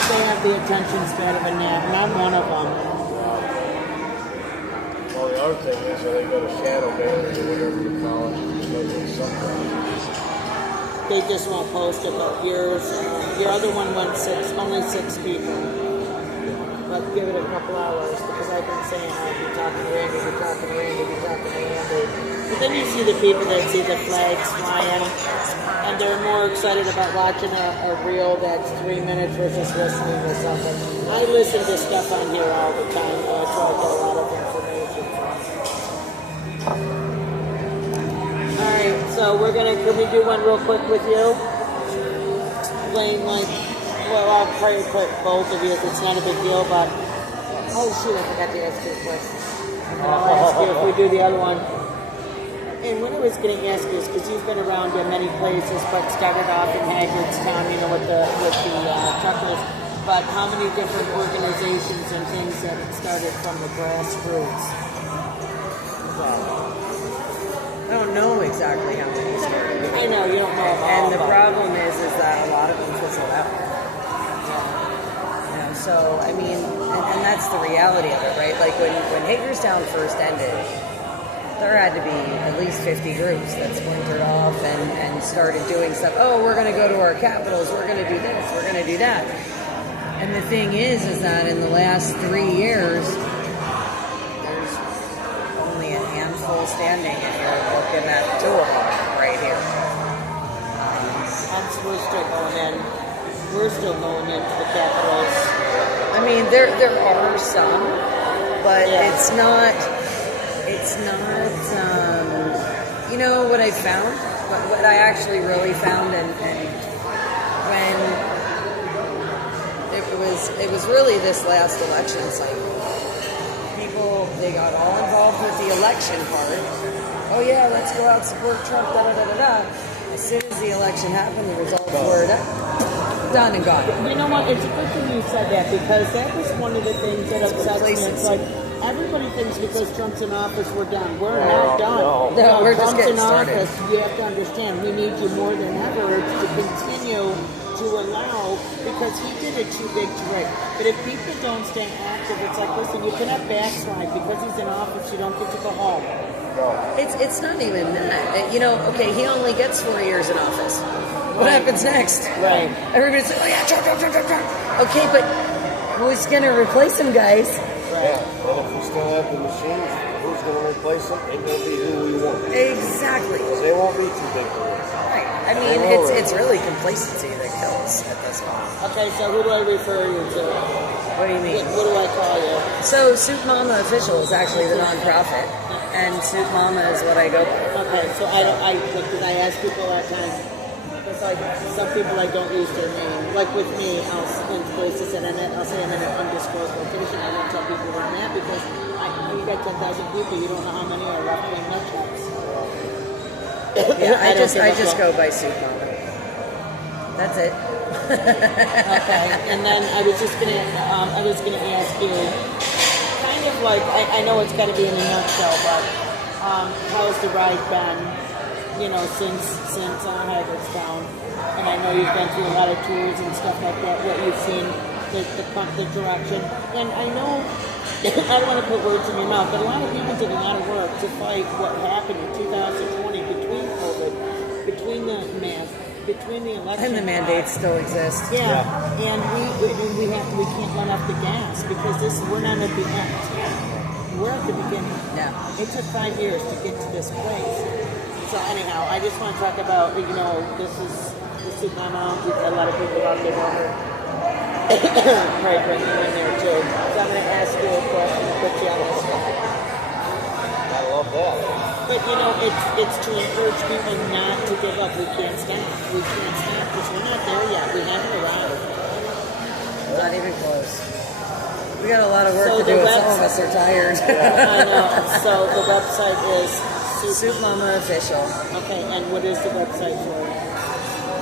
they have the attention span of a gnat, and I'm one of them. Well, the other thing is that they go to shadow banners or whatever you call it, because it's something. They just won't post it, but yours, your other one went only six people. But give it a couple hours, because I've been saying I'll be talking to Randy, be talking to Randy, be talking to Randy. But then you see the people that see the flags flying, and they're more excited about watching a reel that's 3 minutes versus listening to something. I listen to stuff on here all the time, so I try to get a lot of information from. Alright, so can we do one real quick with you? Explain well, I'll probably put both of you if it's not a big deal, but oh shoot, I forgot to ask you a question. I'll ask you if we do the other one. And what I was going to ask you is, because you've been around in many places, but started off in Hagerstown, you know, with the truckers, but how many different organizations and things that it started from the grassroots? I don't know exactly how many started. I know, you don't know all. And the problem is that a lot of them fizzle out. So, I mean, and that's the reality of it, right? Like when Hagerstown first ended, there had to be at least 50 groups that splintered off and started doing stuff. Oh, we're going to go to our capitals. We're going to do this. We're going to do that. And the thing is that in the last 3 years, there's only a handful standing, and you're looking at 2 of them right here. We're still going in. We're still going into the capitals. I mean, there are some, but it's not, you know what I found? What I actually really found, and when it was really this last election cycle, people, they got all involved with the election part. Oh yeah, let's go out, support Trump, da-da-da-da-da. As soon as the election happened, the results were done and gone. You know what? It's a good thing you said that, because that was one of the things that upsets me. It's like everybody thinks because Trump's in office, we're done. We're not done. No, we're Trump's just getting in started. office. You have to understand, we need you more than ever to continue to allow, because he did it too big to break. But if people don't stay active, it's like, listen, you cannot backslide. Because he's in office, you don't get to go home. It's not even that. You know, okay, he only gets 4 years in office. What happens next? Right. Everybody's like, oh yeah, Trump. Okay, but who's going to replace him, guys? Yeah, and if we still have the machines, who's going to replace them? It won't be who we want. Exactly. They won't be too big for us. Right. I mean, it's really complacency that kills at this point. Okay, so who do I refer you to? What do you mean? What do I call you? So, Soup Mama Official is actually the nonprofit, and Soup Mama is what I go by. Okay, so because I ask people all the time, It's like some people like don't use their name. Like with me, I'll in places and I'll say I'm in an undisclosed location. I won't tell people where I'm at because you got 10,000 people. You don't know how many are left in nutshots. Yeah, I just go by Soup Mama. That's it. Okay, and then I was gonna ask you, kind of like I know it's got to be in a nutshell, but how's the ride been? You know, since Hagerstown, and I know you've been through a lot of tours and stuff like that. What you've seen, the direction, and I know I don't want to put words in your mouth, but a lot of people did a lot of work to fight what happened in 2020 between COVID, between the mask, between the election, And the mandates still exist. Yeah, and we can't run up the gas because we're not at the end. We're at the beginning. Yeah. It took 5 years to get to this place. So anyhow, I just want to talk about, you know, this is Mama. A lot of people out there know her. Right, bring you in there too. So I'm going to ask you a question to put you on the spot. I love that. But you know, it's to encourage people not to give up. We can't stop. We can't stop because we're not there yet. We haven't arrived. Not even close. We got a lot of work to do. Some of us are tired. I know. So the website is Soup Mama Official. Okay, and what is the website for?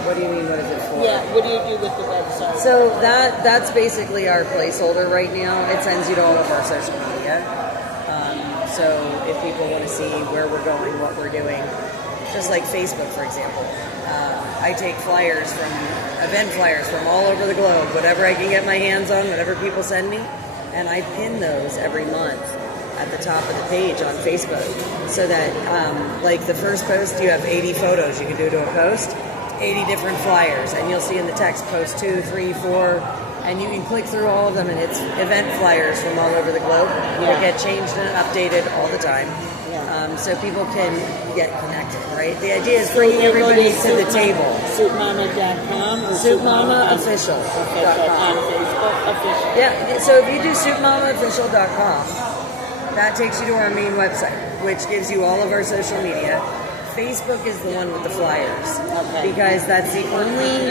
What do you mean, what is it for? Yeah, what do you do with the website? So that's basically our placeholder right now. It sends you to all of our social media. So if people want to see where we're going, what we're doing, just like Facebook, for example. I take event flyers from all over the globe, whatever I can get my hands on, whatever people send me, and I pin those every month at the top of the page on Facebook, so that like the first post, you have 80 photos you can do to a post, 80 different flyers, and you'll see in the text post 2, 3, 4, and you can click through all of them, and it's event flyers from all over the globe. They get changed and updated all the time, so people can get connected, right? The idea is bringing everybody to the table. SoupMama.com or SoupMamaOfficial.com. On Facebook, official. Yeah, so if you do SoupMamaOfficial.com, that takes you to our main website, which gives you all of our social media. Facebook is the one with the flyers, because that's the only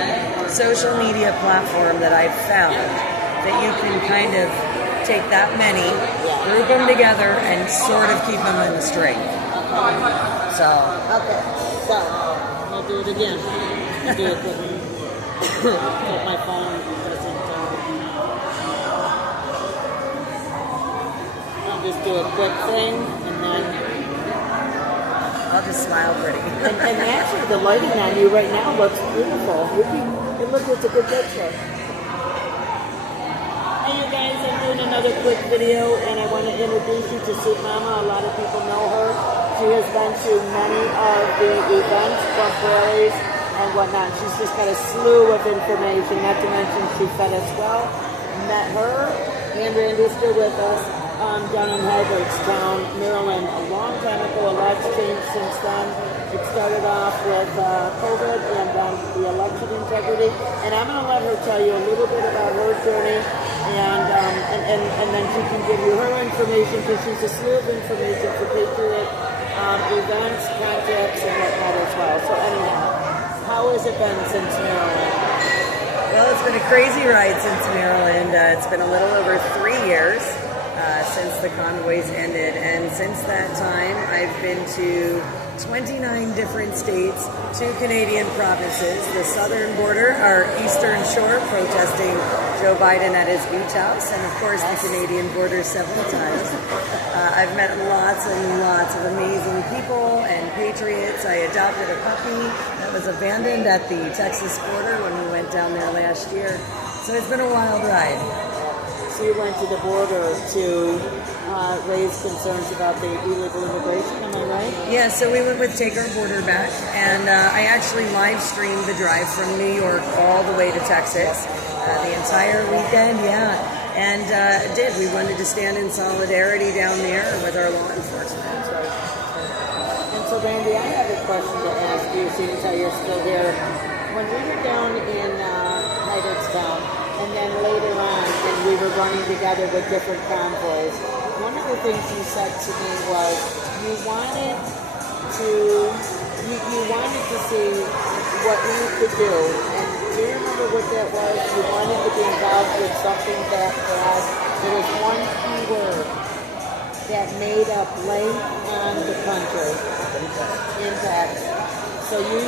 social media platform that I've found that you can kind of take that many, group them together, and sort of keep them in a string. So. Okay, so I'll do it again. Do it with me. But my phone doesn't. I'll just do a quick thing, and then I'll just smile pretty. and actually, the lighting on you right now looks beautiful. It's a good picture. Hey, you guys, I'm doing another quick video, and I want to introduce you to Soup Mama. A lot of people know her. She has been to many of the events from Prairies and whatnot. She's just got a slew of information, not to mention she fed us well. Met her, and Randy's still with us. Down in Hagerstown, Maryland, a long time ago. A lot's changed since then. It started off with COVID and then the election integrity. And I'm going to let her tell you a little bit about her journey, and then she can give you her information, because she's a slew of information for Patriot events, contacts, and whatnot as well. So anyhow, how has it been since Maryland? Well, it's been a crazy ride since Maryland. It's been a little over 3 years. Since the convoys ended, and since that time I've been to 29 different states, 2 Canadian provinces, the southern border, our eastern shore, protesting Joe Biden at his beach house, and of course the Canadian border several times. I've met lots and lots of amazing people and patriots. I adopted a puppy that was abandoned at the Texas border when we went down there last year, so it's been a wild ride. So you went to the border to raise concerns about the illegal immigration, am I right? Yeah, so we went with Take Our Border Back, and I actually live streamed the drive from New York all the way to Texas, the entire weekend, and we wanted to stand in solidarity down there with our law enforcement. And so Randy, I have a question to ask you, seeing as how you're still here. When we were down in Hagerstown, and then later on, and we were running together with different convoys, one of the things you said to me was you wanted you wanted to see what we could do, and do you remember what that was? You wanted to be involved with something that had, there was one key word that made up length on the country. Impact. So you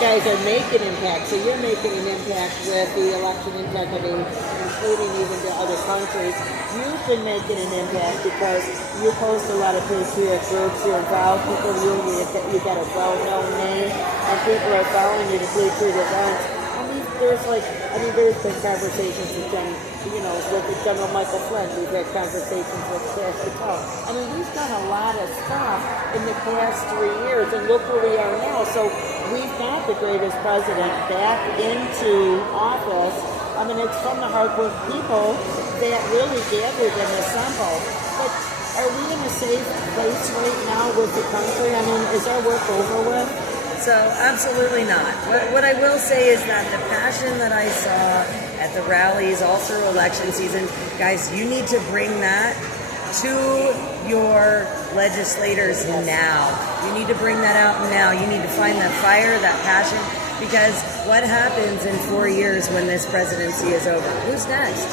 guys are making impact. So you're making an impact with the election integrity, including even to other countries. You've been making an impact because you post a lot of patriot groups. You're involved. People, you got a well-known name, and people are following you to patriot events. There's been conversations with with General Michael Flynn. We've had conversations with Cash Patel. We've done a lot of stuff in the past 3 years, and look where we are now. So we've got the greatest president back into office. It's from the hardworking people that really gathered and assembled. But are we in a safe place right now with the country? Is our work over with? So absolutely not. What I will say is that the passion that I saw at the rallies all through election season, guys, you need to bring that to your legislators now. You need to bring that out now. You need to find that fire, that passion, because what happens in 4 years when this presidency is over? Who's next?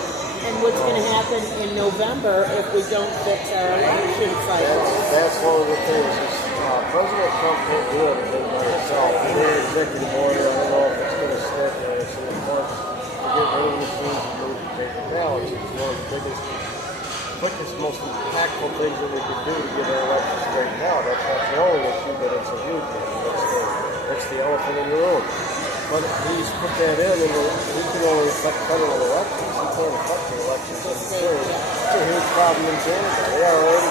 And what's going to happen in November if we don't fix our election cycle? That's one of the things. President Trump can't do anything by himself. He did an executive order. I don't know if it's going to stick or it's in the courts to get rid of machines and move to paper ballots. It's one of the quickest, most impactful things that we could do to get our election straightened out. That's not the only issue, but it's a huge issue. That's the elephant in the room. But he's put that in, and he can only affect federal elections. He can't affect the elections in Missouri. It's a huge problem in Canada. They are already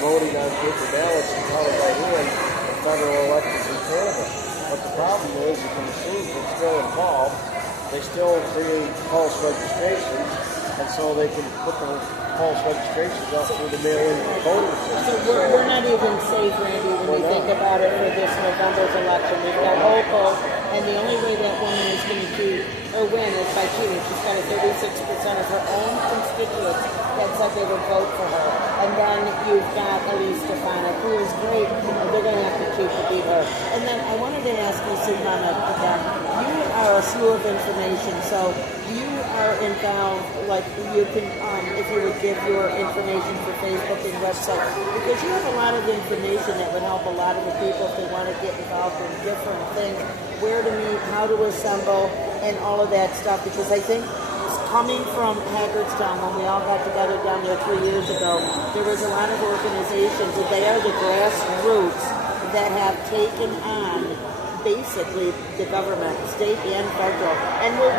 voting on paper ballots and counted by hand in federal elections in Canada. But the problem is that the machines are still involved. They still create false registrations, and so they can put the false registrations up through the mail-in voting system. So we're not even safe, Randy, when you think about it for this November's election. We've got Hopo, and the only way that woman is going to cheat or win is by cheating. She's got a 36% of her own constituents that said they would vote for her. And then you've got Elise Stefanik, who is great, and they're going to have to cheat to beat her. And then I wanted to ask you, Silvana, you are a slew of information, so you are involved, like you can, if you would give your information for Facebook and website, because you have a lot of information that would help a lot of the people if they want to get involved in different things, where to meet, how to assemble, and all of that stuff, because I think coming from Hagerstown, when we all got together down there 3 years ago, there was a lot of organizations, and they are the grassroots that have taken on basically the government, state and federal. And we're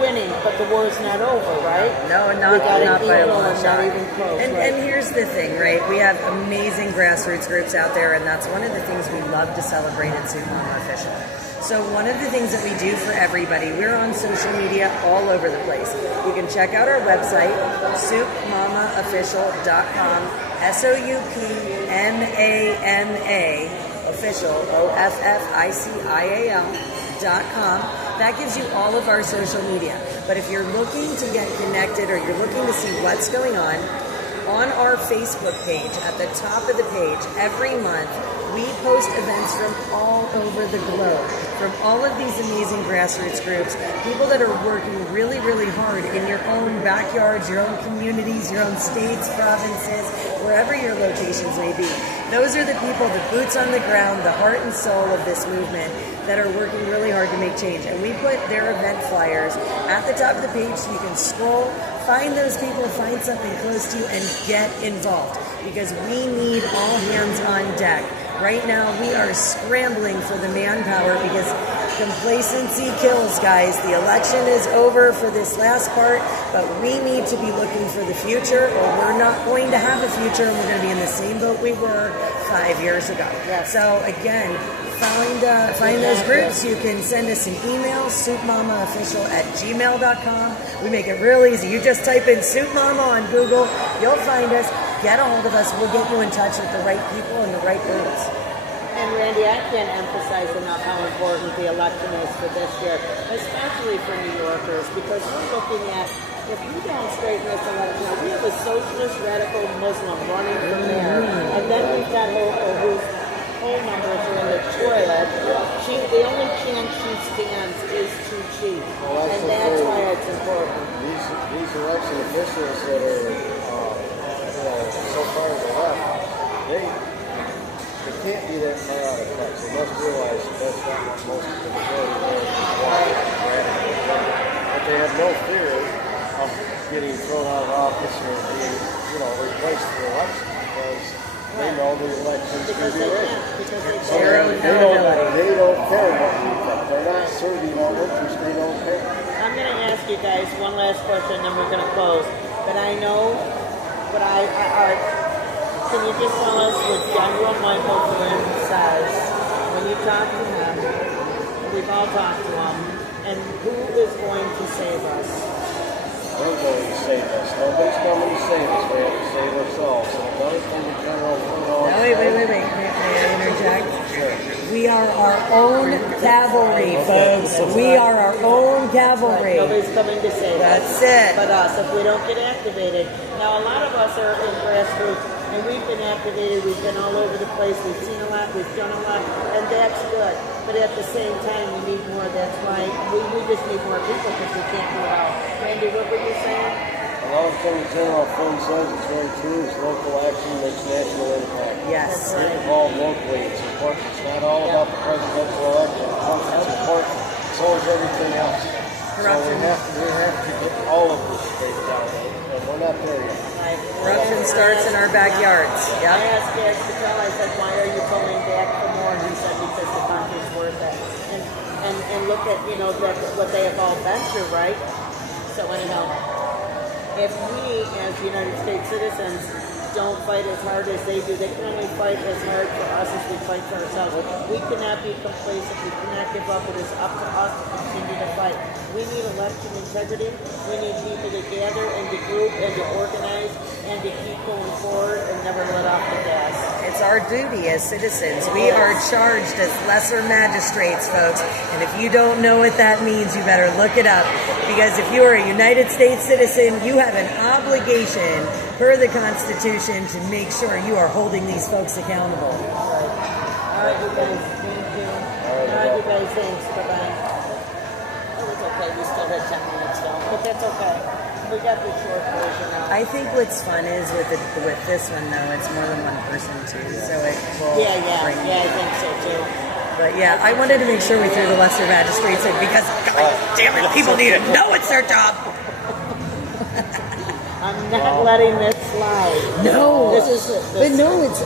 winning, but the war's not over, right? No, not by a long shot. Not even close, and here's the thing, right? We have amazing grassroots groups out there, and that's one of the things we love to celebrate at Soup Mama Official. So one of the things that we do for everybody, we're on social media all over the place. You can check out our website, soupmamaofficial.com, SOUPMAMA official, OFFICIAL.com. That gives you all of our social media. But if you're looking to get connected or you're looking to see what's going on our Facebook page, at the top of the page, every month, we post events from all over the globe, from all of these amazing grassroots groups, people that are working really, really hard in your own backyards, your own communities, your own states, provinces, wherever your locations may be. Those are the people, the boots on the ground, the heart and soul of this movement that are working really hard to make change. And we put their event flyers at the top of the page so you can scroll, find those people, find something close to you, and get involved. Because we need all hands on deck. Right now, we are scrambling for the manpower because complacency kills, guys. The election is over for this last part, but we need to be looking for the future, or we're not going to have a future, and we're going to be in the same boat we were 5 years ago. So again, find those groups. You can send us an email, soupmamaofficial@gmail.com. We make it real easy. You just type in Soup Mama on Google, you'll find us. Get a hold of us. We'll get you in touch with the right people and the right groups. And Randy, I can't emphasize enough how important the election is for this year, especially for New Yorkers, because we're looking at, if we don't straighten this election out, we have a socialist radical Muslim running for mayor. And then we've got Hope, whose phone numbers are in the toilet. The only chance she stands is too cheap. And that's why it's important. These election officials that are so far to the left, they can't be that far out of touch. They must realize that that's not what most of the majority want. But they have no fear of getting thrown out of office or being, replaced in the election because they know the election's going to be rigged. So they don't care what we think. They're not serving our interest. They don't care. I'm going to ask you guys one last question, then we're going to close. But I know, can you just tell us what General Michael Flynn says when you talk to him? We've all talked to him. And who is going to save us? We're going to save us. Nobody's coming to save us. We have to save ourselves. And another thing that General Flynn always Wait. May I interject? Sure. We are our own cavalry, folks. We are our own cavalry. Nobody's coming to save us. That's it. But us, if we don't get activated. Now, a lot of us are in grassroots, and we've been activated. We've been all over the place. We've seen a lot. We've done a lot, and that's good. But at the same time, we need more. That's why we just need more people because we can't do it all. Randy, what were you saying? Another thing General Flynn says is very true is local action makes national impact. Yes. Get involved locally. It's important. It's not all about the presidential election. It's important. So is everything else. Corruption. So we have to get all of this straightened out. And we're not there yet. Corruption starts in our backyards. Yep. I asked Gaz Patel, I said, why are you pulling back for more? And he said, because the country's worth it. And look at, what they have all been through, right? So anyhow, if we, as United States citizens, don't fight as hard as they do, they can only fight as hard for us as we fight for ourselves. We cannot be complacent. We cannot give up. It is up to us to continue to fight. We need election integrity. We need people to gather and to group and to organize and to keep going forward and never let off the gas. It's our duty as citizens. We are charged as lesser magistrates, folks. And if you don't know what that means, you better look it up. Because if you are a United States citizen, you have an obligation per the Constitution to make sure you are holding these folks accountable. All right, you guys. Thank you. All right, you guys. Thanks. Bye-bye. It was okay. We still had 10 minutes though, but that's okay. We got the short version now. I think what's fun is with this one though, it's more than one person too, so it will Yeah, I think so too. But yeah, I wanted to make sure we threw the lesser magistrates in because, God damn it, people need to know it's their job. I'm not letting this slide. No,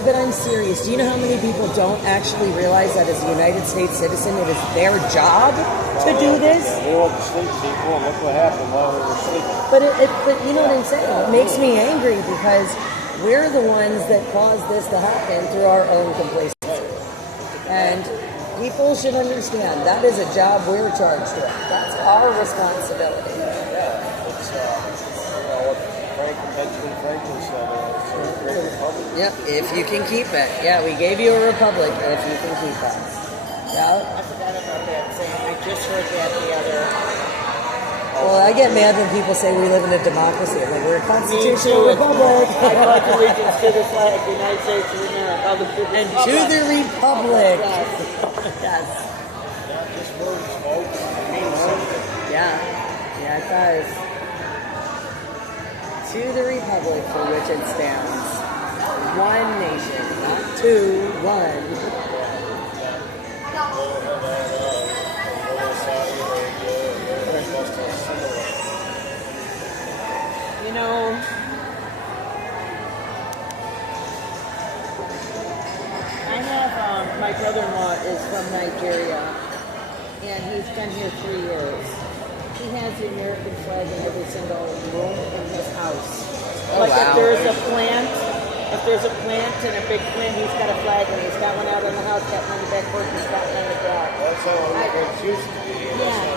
but I'm serious. Do you know how many people don't actually realize that as a United States citizen, it is their job to do this? They went to sleep, people, and look what happened while we were sleeping. But you know what I'm saying? It makes me angry because we're the ones that caused this to happen through our own complacency. And people should understand that is a job we're charged with. That's our responsibility. Benjamin Franklin said it's a great republic. Yep, if you can keep it. Yeah, we gave you a republic if you can keep it. Yeah. I forgot about that saying. I just heard that the other. Well, I get mad when people say we live in a democracy. I'm like, we're a constitutional republic. I pledge allegiance to the flag, the United States of America, and to the republic. Yes. Not just words, folks. Yeah, it does. To the republic for which it stands. One nation, not two, one. You know, I have, my brother-in-law is from Nigeria, and he's been here 3 years. He has the American flag in every single room in his house. Oh, like wow. if there's a plant and a big plant, he's got a flag and he's got one out in the house, got one on the back porch, he's got one on the garage. That's how immigrants used to be. Yeah,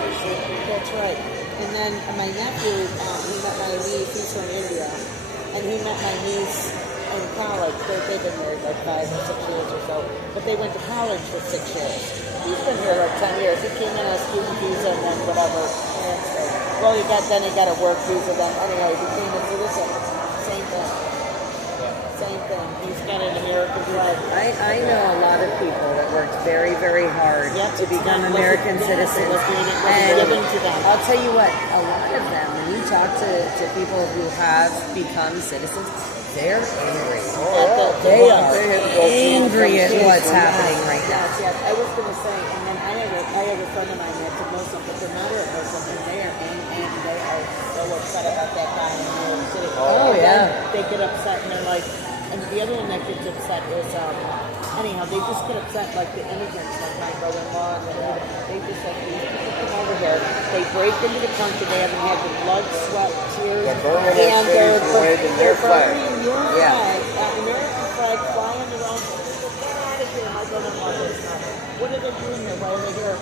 that's right. And then my nephew, he met my niece, he's from India, and he met my niece in college. They've been married like 5 or 6 years or so, but they went to college for 6 years. He's been here like 10 years. He came in on a student visa and then whatever. Well, he got a work visa then. Anyway, he became a citizen. Same very, very hard to become American citizens. And I'll tell you what, a lot of them, when you talk to people who have become citizens, they're angry. They are angry at what's happening right now. Yes, I was going to say, and then I have a friend of mine that's a Muslim, but they're moderate Muslim, and they are angry, and they are so upset about that guy in New York City. Oh, yeah. They get upset, and they're like, and the other one that gets upset is, anyhow, they just get upset like the immigrants, like my brother-in-law, and they just like, these people come over here, they break into the country, they haven't had the blood, sweat, tears, They're burning and their cities and waving their flag. burning your flag, American flag flying around. Get out of here, my brother-in-law goes, what are they doing here? Why are they here?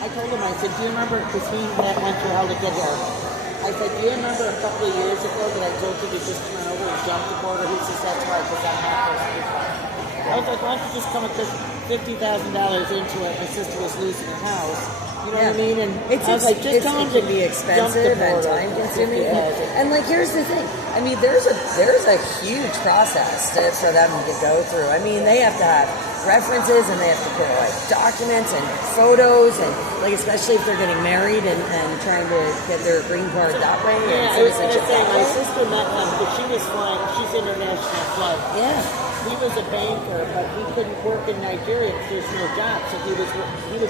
I told him, I said, do you remember, because he went through how to get here. I said, do you remember a couple of years ago that I told you to just come over and jump the border? He says, that's right, because I'm not those people. I was like, why don't you just come and put $50,000 into it? My sister was losing her house. You know what I mean? And It's, I was like, just come it can be expensive and time consuming. And like, here's the thing. I mean, there's a huge process for them to go through. I mean, they have to have references and they have to put like documents and photos and like, especially if they're getting married and trying to get their green card that way. Yeah, I was going to say, my sister met him, but she was flying. She's international flight. Yeah. He was a banker, but he couldn't work in Nigeria because there's no job, so he was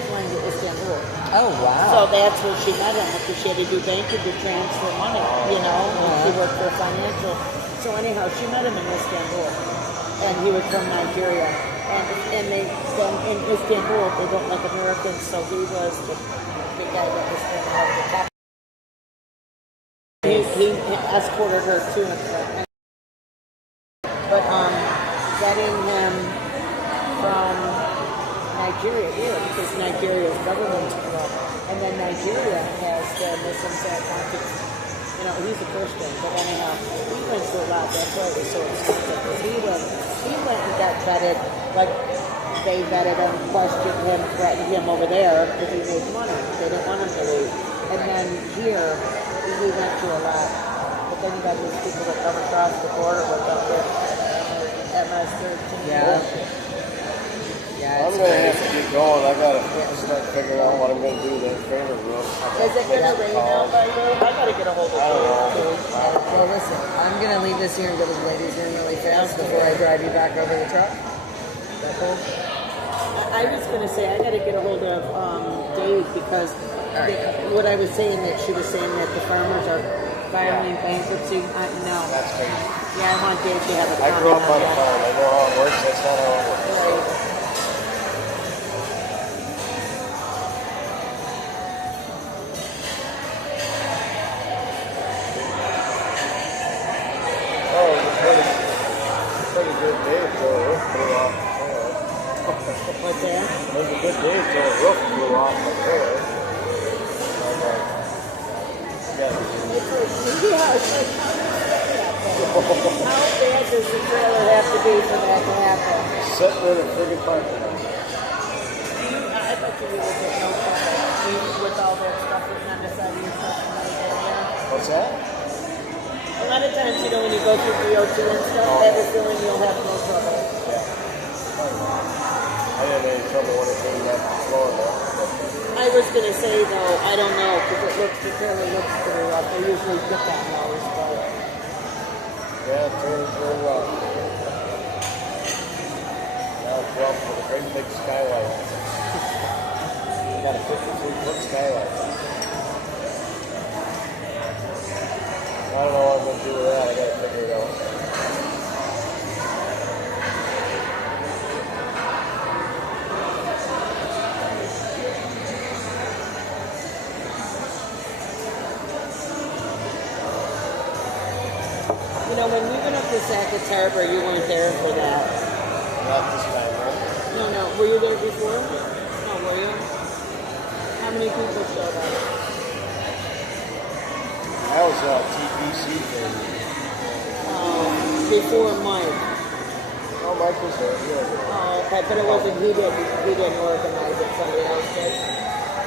flying to Istanbul. Oh, wow. So that's where she met him, because she had to do banking to transfer money, you know, and she worked for financial. So anyhow, she met him in Istanbul, and he was from Nigeria. And then in Istanbul, they don't like Americans, so he was the guy that was the top. He escorted her to him. But getting him from Nigeria here, because Nigeria's government's corrupt, and then Nigeria has the Muslims that want to, you know, he's a Christian, but anyhow, he went through a lot. That's why it was so expensive, because he went and got vetted, like they vetted him, questioned him, threatened him over there because he made money. They didn't want him to leave. And then here, he went through a lot. But then you got these people that come across the border with MS-13. Yeah. I'm going to have to get going. I got to start figuring out what I'm going to do to that trailer roof. Is it going to rain out by you? I got to get a hold of you. Well, listen, I'm going to leave this here and go to the ladies' room really fast before I drive you back over the truck. Is that cool? I was going to say, I got to get a hold of Dave, because what I was saying, that she was saying that the farmers are filing bankruptcy. No. That's crazy. Yeah, I want Dave to have a I grew up on a farm. I know how it works. That's not how it works. Right. Oh, it was a pretty good day until the roof blew off the trailer. What's that? It was a good day until the roof blew off the trailer. How bad does the trailer have to be for that to happen? Sitting in a friggin' parking lot. I bet you would get no trouble with all that stuff written on the side of your truck. What's that? A lot of times, you know, when you go through DOT and stuff, I have a feeling you'll have no trouble. Yeah. I didn't have any trouble when it came back to Florida. I was going to say, though, I don't know, because the trailer looks pretty rough. I usually get that nose, but... Yeah, it's very rough. Now it's rough with a great big skylight. You got a 53-foot skylight. I don't know what I'm going to do with that. I got to figure it out. You know, when we went up to Sackett's Harbor, you weren't there for that. Not this time, right? No. Were you there before? No, were you? How many people showed up? That was a TPC thing. Before Mike. Oh, Mike was there. Yeah. Oh, okay, but it wasn't, he didn't organize it, somebody else did.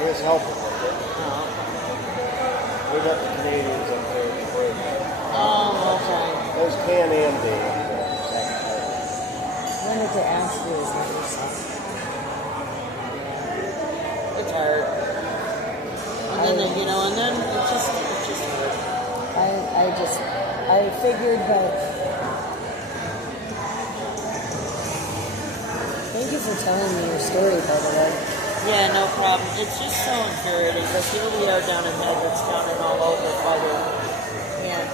He was helping with it. Oh, okay. We got the Canadians up there at the bridge. Oh, okay. It was Pan Am Day. I wanted to ask you, is that your son? It's hard. And then, you know, and then it's just hard. I figured that. Thank you for telling me your story, by the way. Yeah, no problem. It's just so infuriating because here we are down in Hagerstown and all over fighting. And,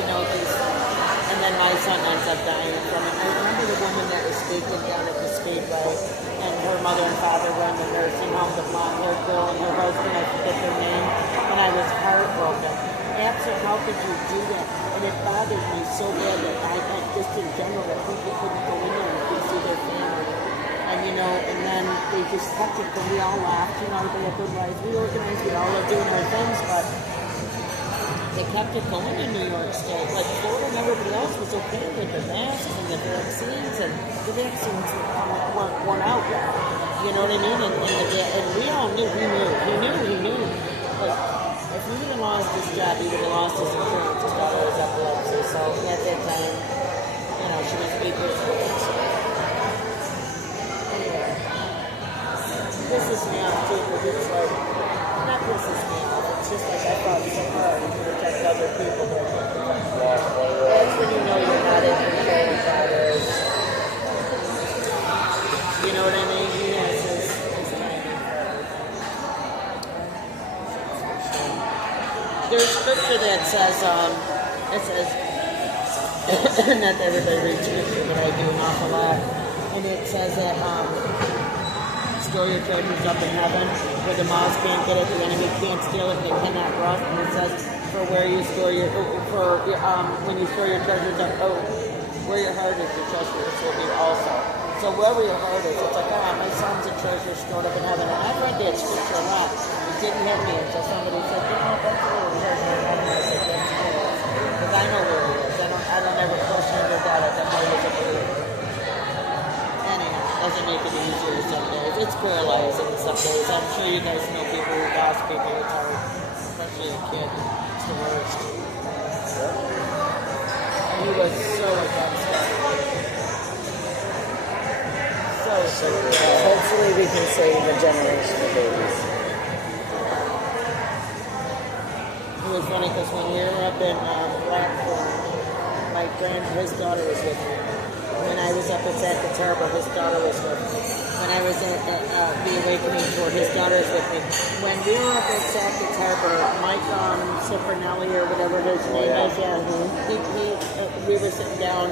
you know, and then my son ends up dying from it. I remember the woman that was speaking down at the Speedway, and her mother and father were in the nursing home, the blonde-haired girl and her husband, I forget their name, and I was heartbroken. Absolutely, how could you do that? And it bothered me so bad that I just in general, that people couldn't go in there and see their family. And, you know, and then they just kept it, and we all laughed, you know, they had good lives. We organized, we all were doing our things, but they kept it going in New York State. Like Florida and everybody else was okay with the masks and the vaccines, and the vaccines weren't out yet. You know what I mean? And we all knew, he knew. But if he would have lost his job, he would have lost his insurance. His daughter was epilepsy, so at that time, you know, she was 8 years old. So. Anyway, this is me off too, because it's like, not this is me off, it's just like I thought so hard to protect other people, but that's when you know you're not in control of others. You know what I mean? He has his timing. There's scripture that says, it says, not that everybody reads scripture, but I do an awful lot, and it says that, store your treasures up in heaven, where the mouse can't get it, the enemy can't steal it, and they cannot rust. And it says, for where you store your, when you store your treasures up, where your heart is, your treasures will be also. So wherever your heart is, it's like, my son's a treasure stored up in heaven. And I've read that scripture a lot. It didn't hit me until somebody said, you know, that's where your treasure is in heaven. I said, yes, it is. Because I know where it is. I don't ever question or doubt it. That I was a believer. Doesn't make it easier some days. It's paralyzing some days. I'm sure you guys know people who lost people. It's hard, especially a kid. It's the worst. He was so against it. So hopefully we can save a generation of babies. It was funny because when we were up in Blackthorn, his daughter was with me. When I was up at Sackets Harbor, his daughter was with me. When I was at the Awakening Tour, his daughter was with me. When we were up at Sackets Harbor, Mike Cipernelli or whatever his name is, we were sitting down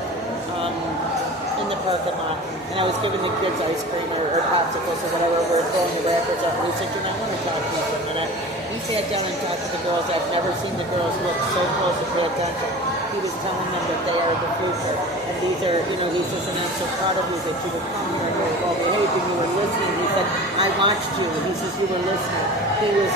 in the parking lot, and I was giving the kids ice cream or popsicles or whatever. We were throwing the rackets out, and we said, you know, I want to talk to you for a minute. We sat down and talked to the girls. I've never seen the girls look so close and pay attention. He was telling them that they are the future, and these are, you know, he says, and I'm so proud of you that you were coming here and you were well behaved and you were listening. He said, I watched you. He says, you were listening. He was,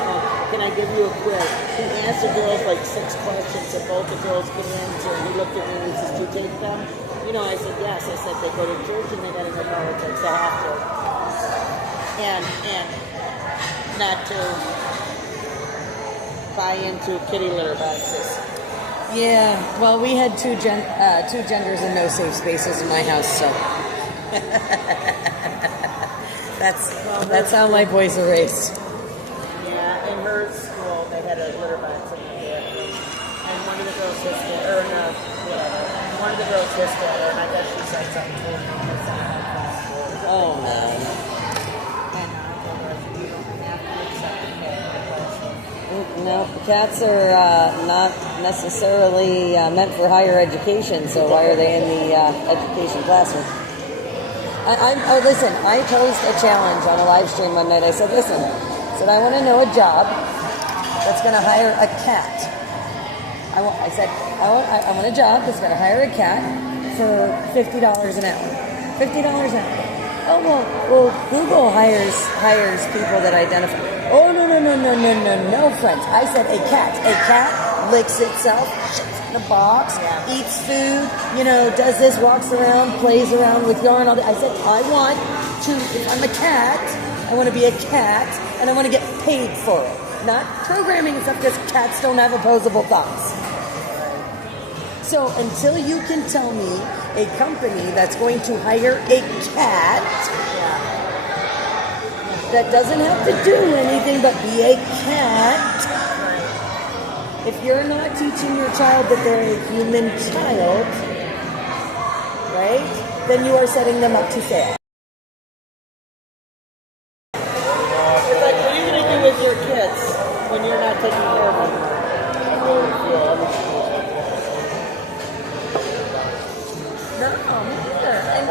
can I give you a quiz? He asked the girls like 6 questions that both the girls could answer. He looked at me and he says, do you take them? You know, I said, yes. I said, they go to church and they got to go to politics. They have to. And not to buy into kitty litter boxes. Yeah, well, we had two genders and no safe spaces in my house, so that's how my boys are raised. Yeah, in her school, they had a litter box in the bathroom, and one of the girls hissed at her, one of the girls hissed at her, and I guess she said something to her. Oh, no. No, cats are not necessarily meant for higher education, so why are they in the education classroom? Listen, I posed a challenge on a live stream one night. I said, I want to know a job that's going to hire a cat. I want a job that's going to hire a cat for $50 an hour. $50 an hour. Oh, well, Google hires people that identify. Oh, no, friends. I said a cat. A cat licks itself, shits in a box, eats food, does this, walks around, plays around with yarn all day. I said, I want to, if I'm a cat, I want to be a cat, and I want to get paid for it. Not programming and stuff, because cats don't have opposable thumbs. So until you can tell me a company that's going to hire a cat that doesn't have to do anything but be a cat. If you're not teaching your child that they're a human child, right, then you are setting them up to fail. It's like, what are you going to do with your kids when you're not taking care of them? No, me neither. And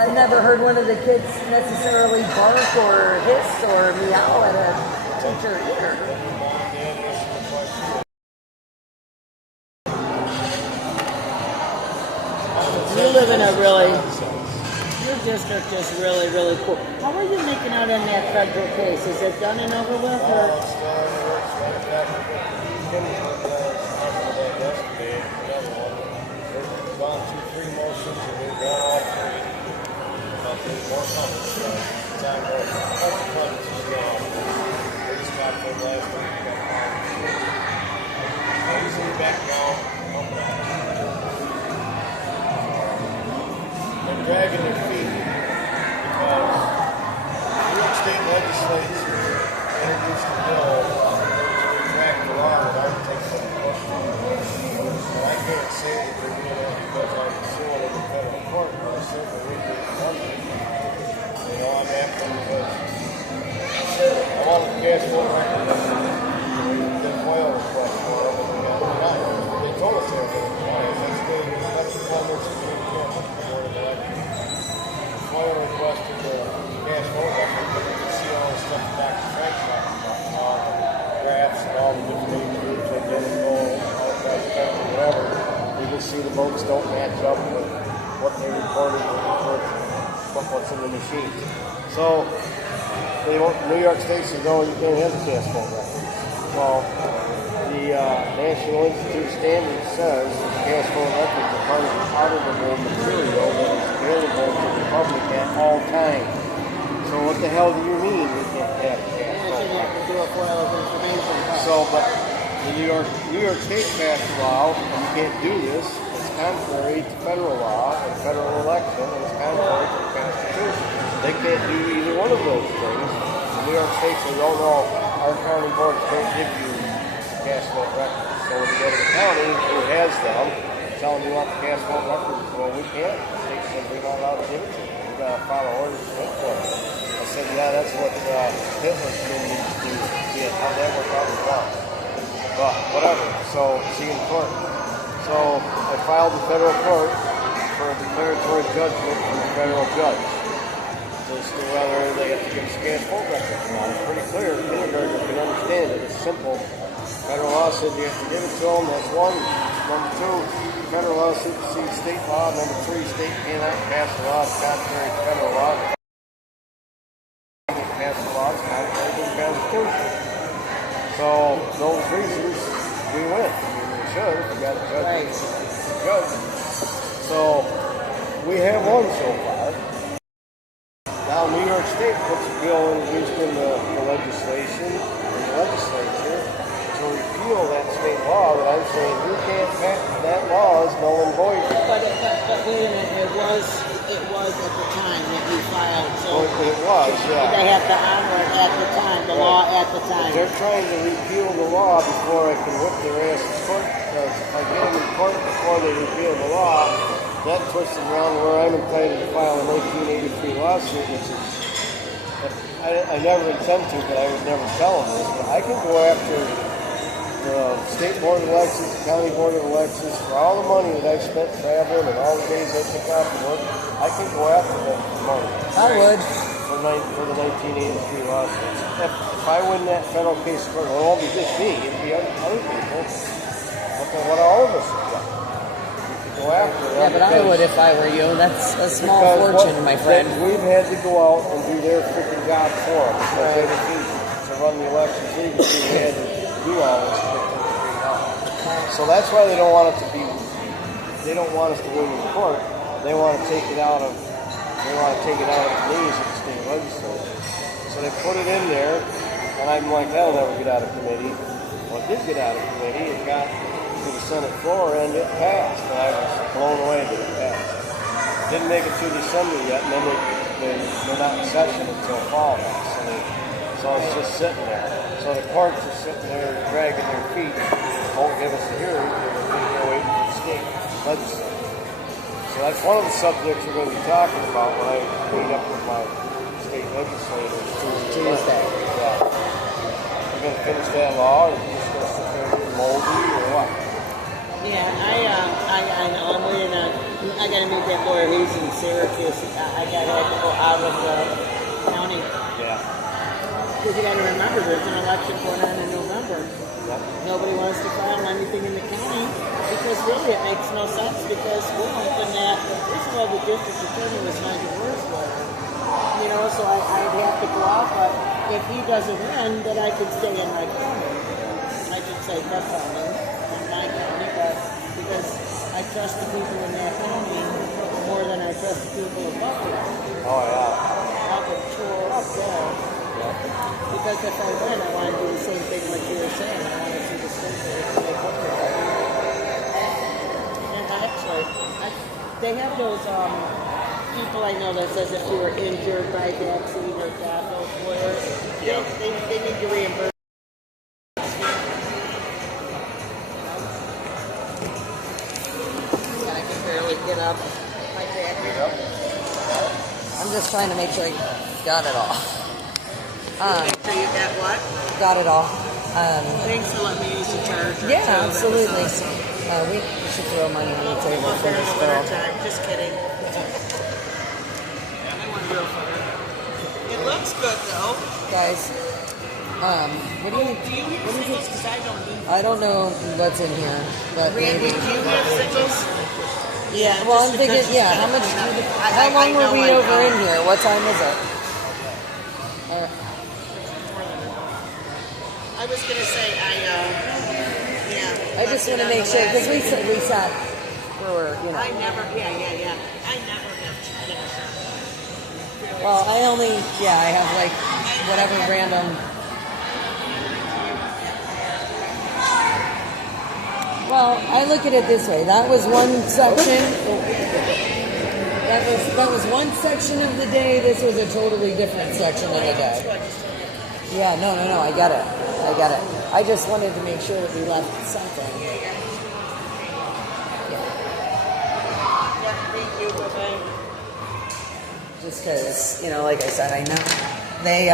I've never heard one of the kids necessarily bark or hiss or meow at a teacher either. You live in a really, your district is really, really cool. How are you making out on that federal case? Is it done and over with? Or? They're dragging their feet because New York State legislature introduced a bill to retract the law without taking any question. And I can't say that they're doing that because I'm suing in the federal court, but I certainly would be funded. You know, I'm after them because I want to cash full record of the FOIL request for them, and they told us they were going to do it. That's the one that's FOIL requested the cash flow record, but you can see all the stuff that Dr. Frank's talking about, all the graphs and all the different age groups, identical, all that stuff, or whatever. You can see the votes don't match up with what they reported with what's in the machine. So, they want, New York State says, no, you can't have the cash flow records. Well, the National Institute Standards says that cash flow records are part of the auditable material that is available to the public at all times. So what the hell do you mean you can't have cash flow records? So, but the New York State passed a law, and you can't do this. It's contrary to federal law and federal election, and it's contrary to the Constitution. They can't do either one of those things. The New York State says, oh no, our county boards don't give you cash flow records. So when you go to the county who has them, tell them you want the cash flow records. Well, we can't. The state says we're not allowed to give it to you. We've got to file orders to look for it. I said, yeah, that's what Hitler's been used to do. Yeah, how that worked out was wrong. But whatever. So, see in court. So I filed in federal court for a declaratory judgment from the federal judge as to whether they have to give us cash flow records. Now, it's pretty clear. Kindergartners can understand it. It's simple. Federal law says you have to give it to them. That's one. Number two, federal law supersedes state law. Number three, state cannot pass the laws contrary to federal law. Pass the laws contrary to the Constitution. So those reasons we win. I mean, we should. We got a judge. Right. Judge. So we have won so far. Now New York State puts a bill introduced in the legislation, in the legislature, to repeal that state law that I'm saying you can't pass. That law is null and void. But wait a minute, it was at the time that you filed. So it was, yeah. They have to honor it at the time, the law at the time. They're trying to repeal the law before I can whip their ass in court, because if I get them in court before they repeal the law, that puts them around where I'm entitled to file a 1983 lawsuit, which is, I never intend to, but I would never tell them this, but I can go after the State Board of Elections, the County Board of Elections, for all the money that I've spent traveling and all the days I took off from work. I can go after them for money. I would. For the 1983 lawsuit. If I win that federal case, it won't be just me, it'll be other people. But what all of us have done. Go after them. Yeah, but I would if I were you. That's a small fortune, my friend. We've had to go out and do their freaking job for them. Because they refused to run the elections legally. We had to do all this to get them straightened out. So that's why they don't want it to be, they don't want us to win in court. They want to take it out of the knees of the state legislature. So they put it in there, and I'm like, that'll never get out of committee. Well, it did get out of committee. It got to the Senate floor, and it passed. And I was blown away that it passed. Didn't make it through the Assembly yet, and then they're not in session until fall now, so it's just sitting there. So the courts are sitting there dragging their feet, won't give us a hearing because they're waiting for the state legislature. So that's one of the subjects we're going to be talking about when I meet up with my state legislators Tuesday. Yeah. We're going to finish that law, or we're just going to sit there and do moldy, or what? Yeah, I know. I'm waiting on. I got to meet that lawyer. He's in Syracuse. I got to go out of the county. Yeah. Because you got to remember, there's an election going on in November. Yep. Nobody wants to file anything in the county because really it makes no sense because we're hoping that first of all the district attorney was not the worst lawyer. You know, so I'd have to go out, but if he doesn't win, then I could stay in my county. I should say that county, in my county, but because I trust the people in that county more than I trust the people in Buffalo. Oh, yeah. I could tour up there. Yeah. Because if I win, I want to do the same thing like you were saying. I want to see the same thing. And actually, they have those people I know that says if you were injured by vaccine or got those lawyers, they need to reimburse. I can barely get up my jacket. I'm just trying to make sure I got it all. Make sure you got what? Got it all. Thanks for letting me use the charger. Yeah, too. absolutely. That was awesome. We should throw money on the table Well, for during this the girl. winter time. Just kidding. I want real fun. It looks good though. Guys, what do you think? What do you think? Because I don't need. I don't know what's in here, but Randy, maybe. do you have signals? Yeah. Well, just I'm thinking, because yeah, it's how much? gonna- How long were we over in here? What time is it? I was gonna say yeah. I just want to make sure because we sat for you know. I never, yeah. I never have chicken. Well, I only I have like whatever random. Well, I look at it this way. That was one section. That was one section of the day. This was a totally different section of the day. Yeah, no. I got it. I just wanted to make sure that we left something. Just because, like I said, I know they,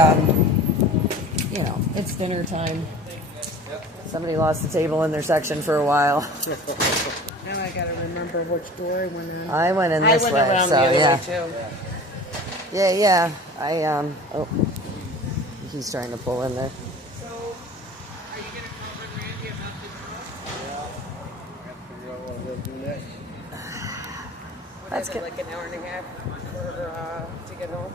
it's dinner time. Somebody lost the table in their section for a while. Now I gotta remember which door I went in. I went in this way, around so the other yeah. way too. Yeah. He's trying to pull in there. That's good. Like an hour and a half to get home.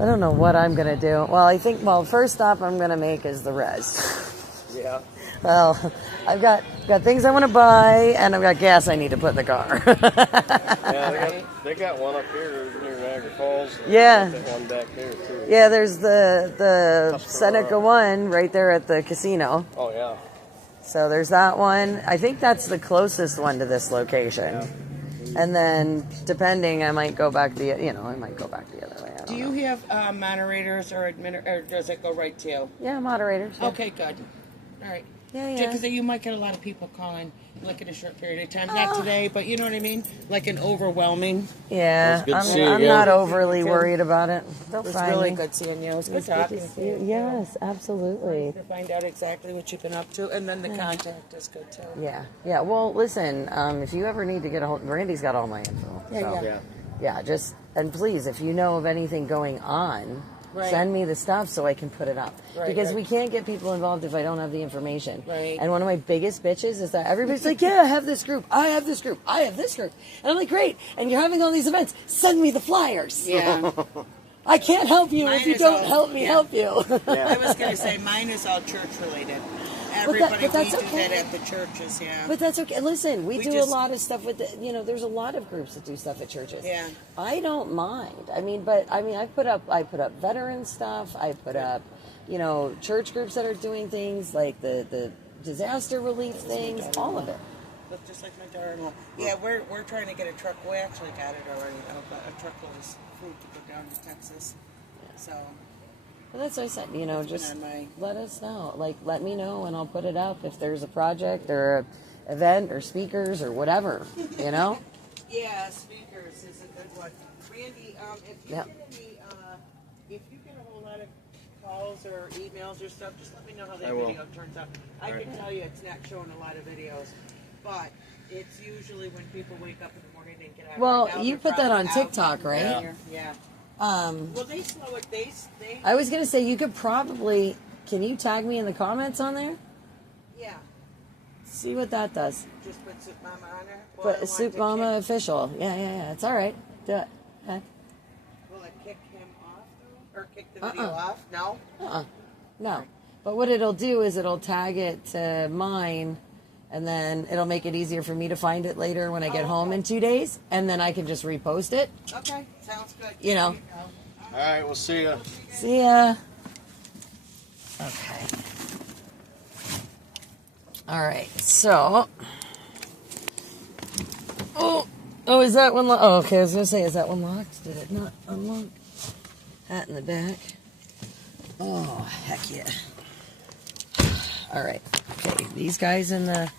I don't know what I'm gonna do. Well, I think first stop I'm gonna make is the res. Yeah. Well, I've got things I want to buy, and I've got gas I need to put in the car. Yeah, they got one up here near Niagara Falls. Yeah. They got one back there too. Yeah, there's the Seneca one right there at the casino. Oh yeah. So there's that one. I think that's the closest one to this location. Yeah. And then, depending, I might go back the other way. Do you have moderators or does it go right to you? Yeah, moderators. Yeah. Okay, good. All right. Yeah. Because you might get a lot of people calling, like in a short period of time. Not today, but you know what I mean? Like an overwhelming. Yeah, I'm not overly worried about it. They'll It's find really me. good seeing you. It's good It's good talking to to see you. Yes, absolutely. To find out exactly what you've been up to, and then the contact is good too. Yeah. Well, listen, if you ever need to get a hold, Randy's got all my info. Yeah. And please, if you know of anything going on, send me the stuff so I can put it up. Because we can't get people involved if I don't have the information. Right. And one of my biggest bitches is that everybody's like, yeah, I have this group, I have this group, I have this group. And I'm like, great, and you're having all these events, send me the flyers. Yeah. I can't help you if you don't help me help you. I was going to say, mine is all church related. Everybody we do that at the churches, yeah. But that's okay. Listen, we do a lot of stuff with there's a lot of groups that do stuff at churches. Yeah. I don't mind. I put up veteran stuff. I put up, church groups that are doing things like the disaster relief things, all of it. look just like my daughter-in-law. Yeah, we're trying to get a truck. We actually got it already, though, but a truckload of fruit to go down to Texas. So. Well, that's what I said. You know, It's been just on my- let us know. Like, let me know, and I'll put it up if there's a project or a event or speakers or whatever. You know. Yeah, speakers is a good one. Randy, if you Yep. get any, if you get a whole lot of calls or emails or stuff, just let me know how that I will. video turns out. I All can right. tell you it's not showing a lot of videos, but it's usually when people wake up in the morning and get out. Well, right now, you they're put that on probably out TikTok, right? here. Yeah. Well, they slow it. They I was gonna say you could probably. Can you tag me in the comments on there? yeah. See what that does. Just put Soup Mama on there. Well, I But want Soup to Mama official. Yeah. It's all right. Do it. Okay. Will it kick him off though? Or kick the video off? No. No. But what it'll do is it'll tag it to mine, and then it'll make it easier for me to find it later when I get home in 2 days, and then I can just repost it. Okay, sounds good. You know. All right, we'll see ya. See ya. Okay. All right. So. Oh, is that one locked? Oh, okay. I was gonna say, is that one locked? Did it not unlock? Hat in the back. Oh, heck yeah. All right. Okay, these guys in the.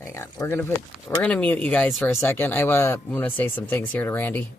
Hang on. We're gonna mute you guys for a second. I want to say some things here to Randy.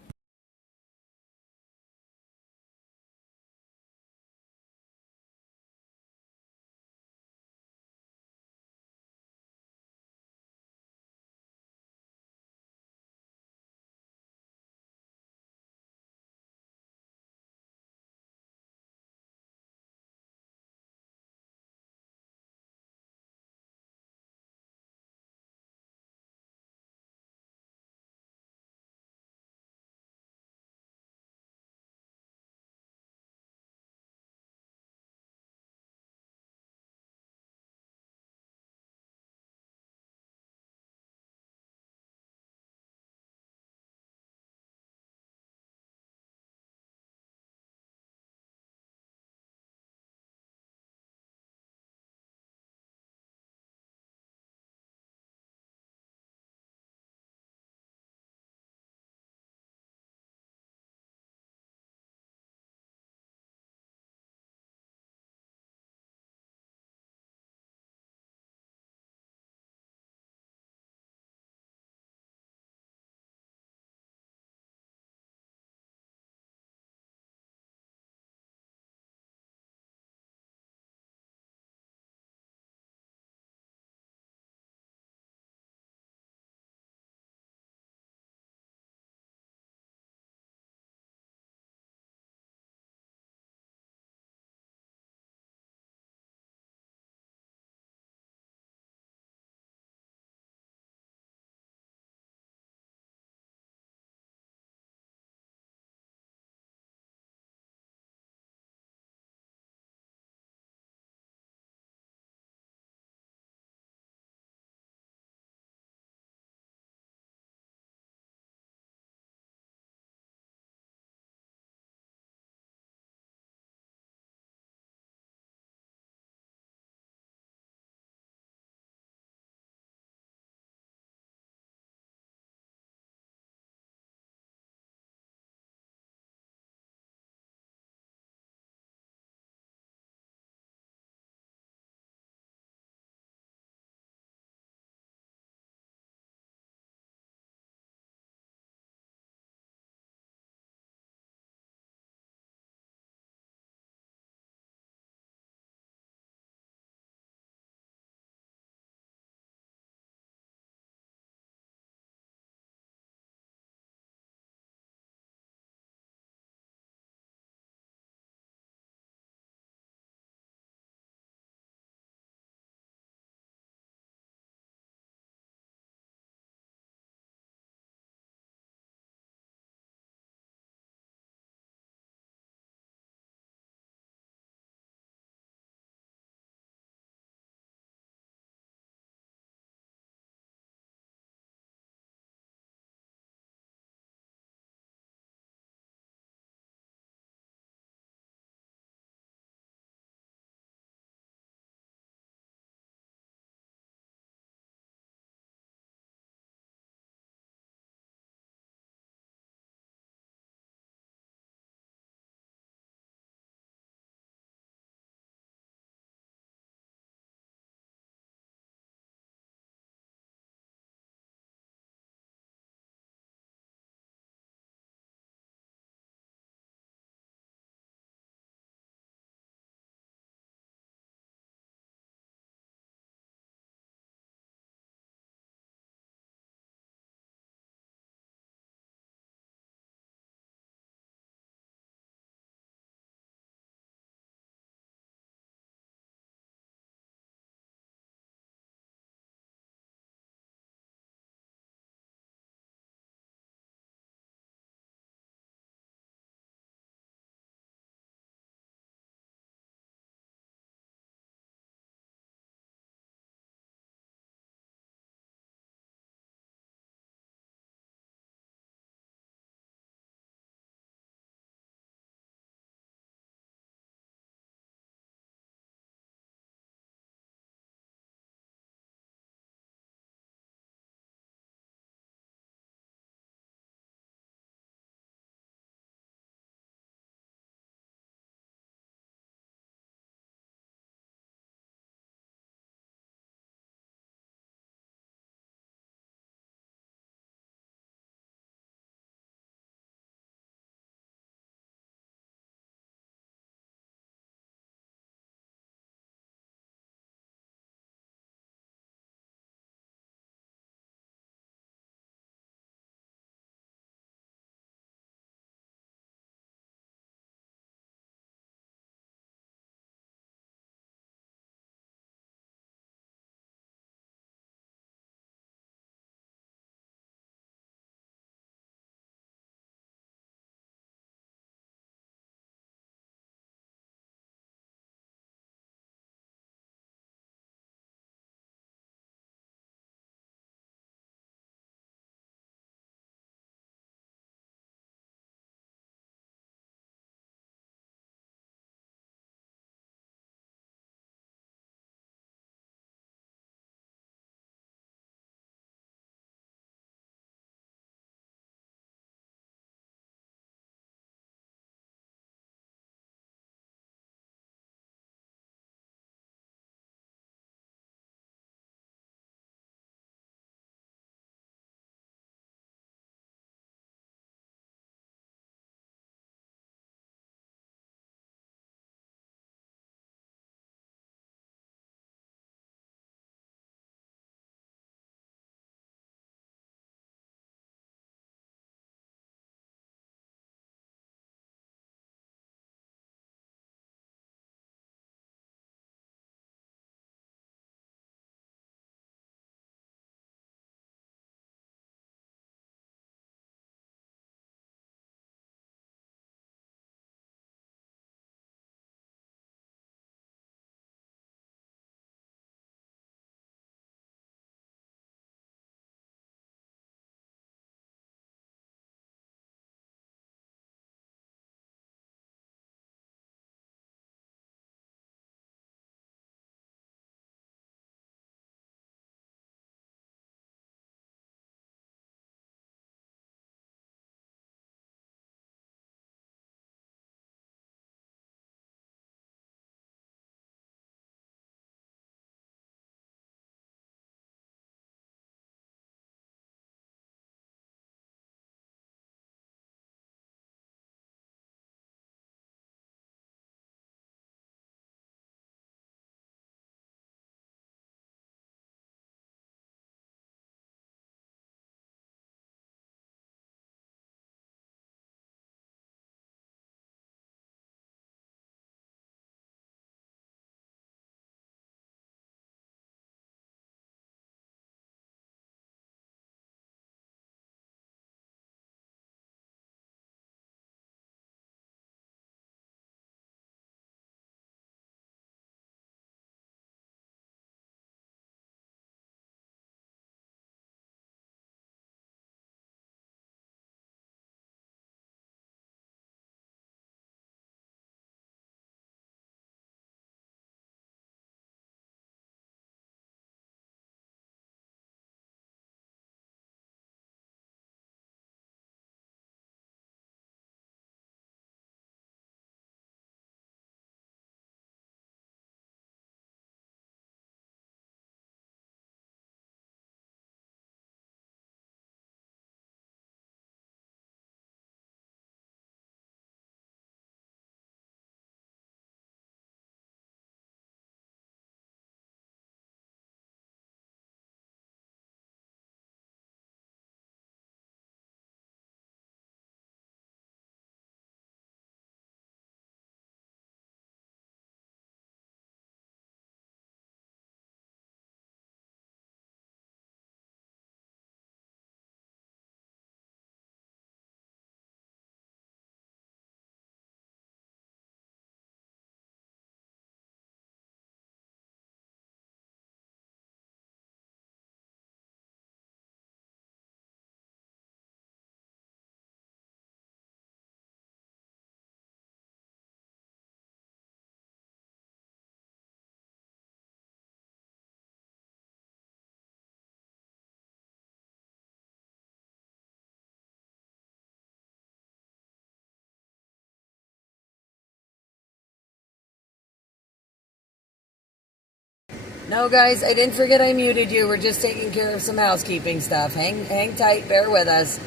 No, guys, I didn't forget I muted you. We're just taking care of some housekeeping stuff. Hang tight. Bear with us.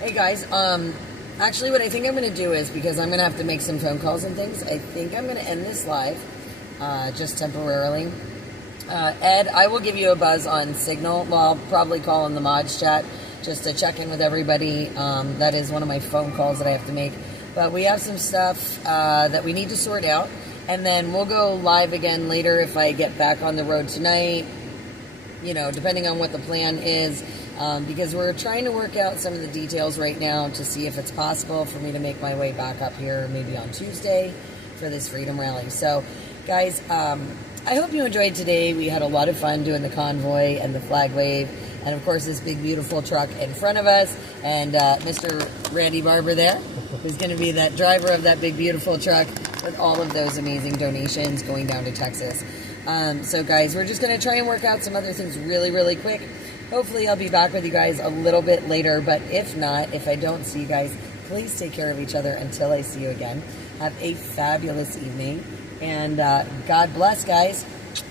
Hey guys, actually what I think I'm going to do is, because I'm going to have to make some phone calls and things, I think I'm going to end this live, just temporarily. Ed, I will give you a buzz on Signal. Well, I'll probably call in the mods chat just to check in with everybody. That is one of my phone calls that I have to make. But we have some stuff that we need to sort out, and then we'll go live again later if I get back on the road tonight, you know, depending on what the plan is. Because we're trying to work out some of the details right now to see if it's possible for me to make my way back up here maybe on Tuesday for this Freedom Rally. So, guys, I hope you enjoyed today. We had a lot of fun doing the convoy and the flag wave, and of course this big beautiful truck in front of us, and Mr. Randy Barber there, who's going to be that driver of that big beautiful truck with all of those amazing donations going down to Texas. So, guys, we're just going to try and work out some other things really, really quick. Hopefully I'll be back with you guys a little bit later, but if not, if I don't see you guys, please take care of each other until I see you again. Have a fabulous evening, and God bless, guys.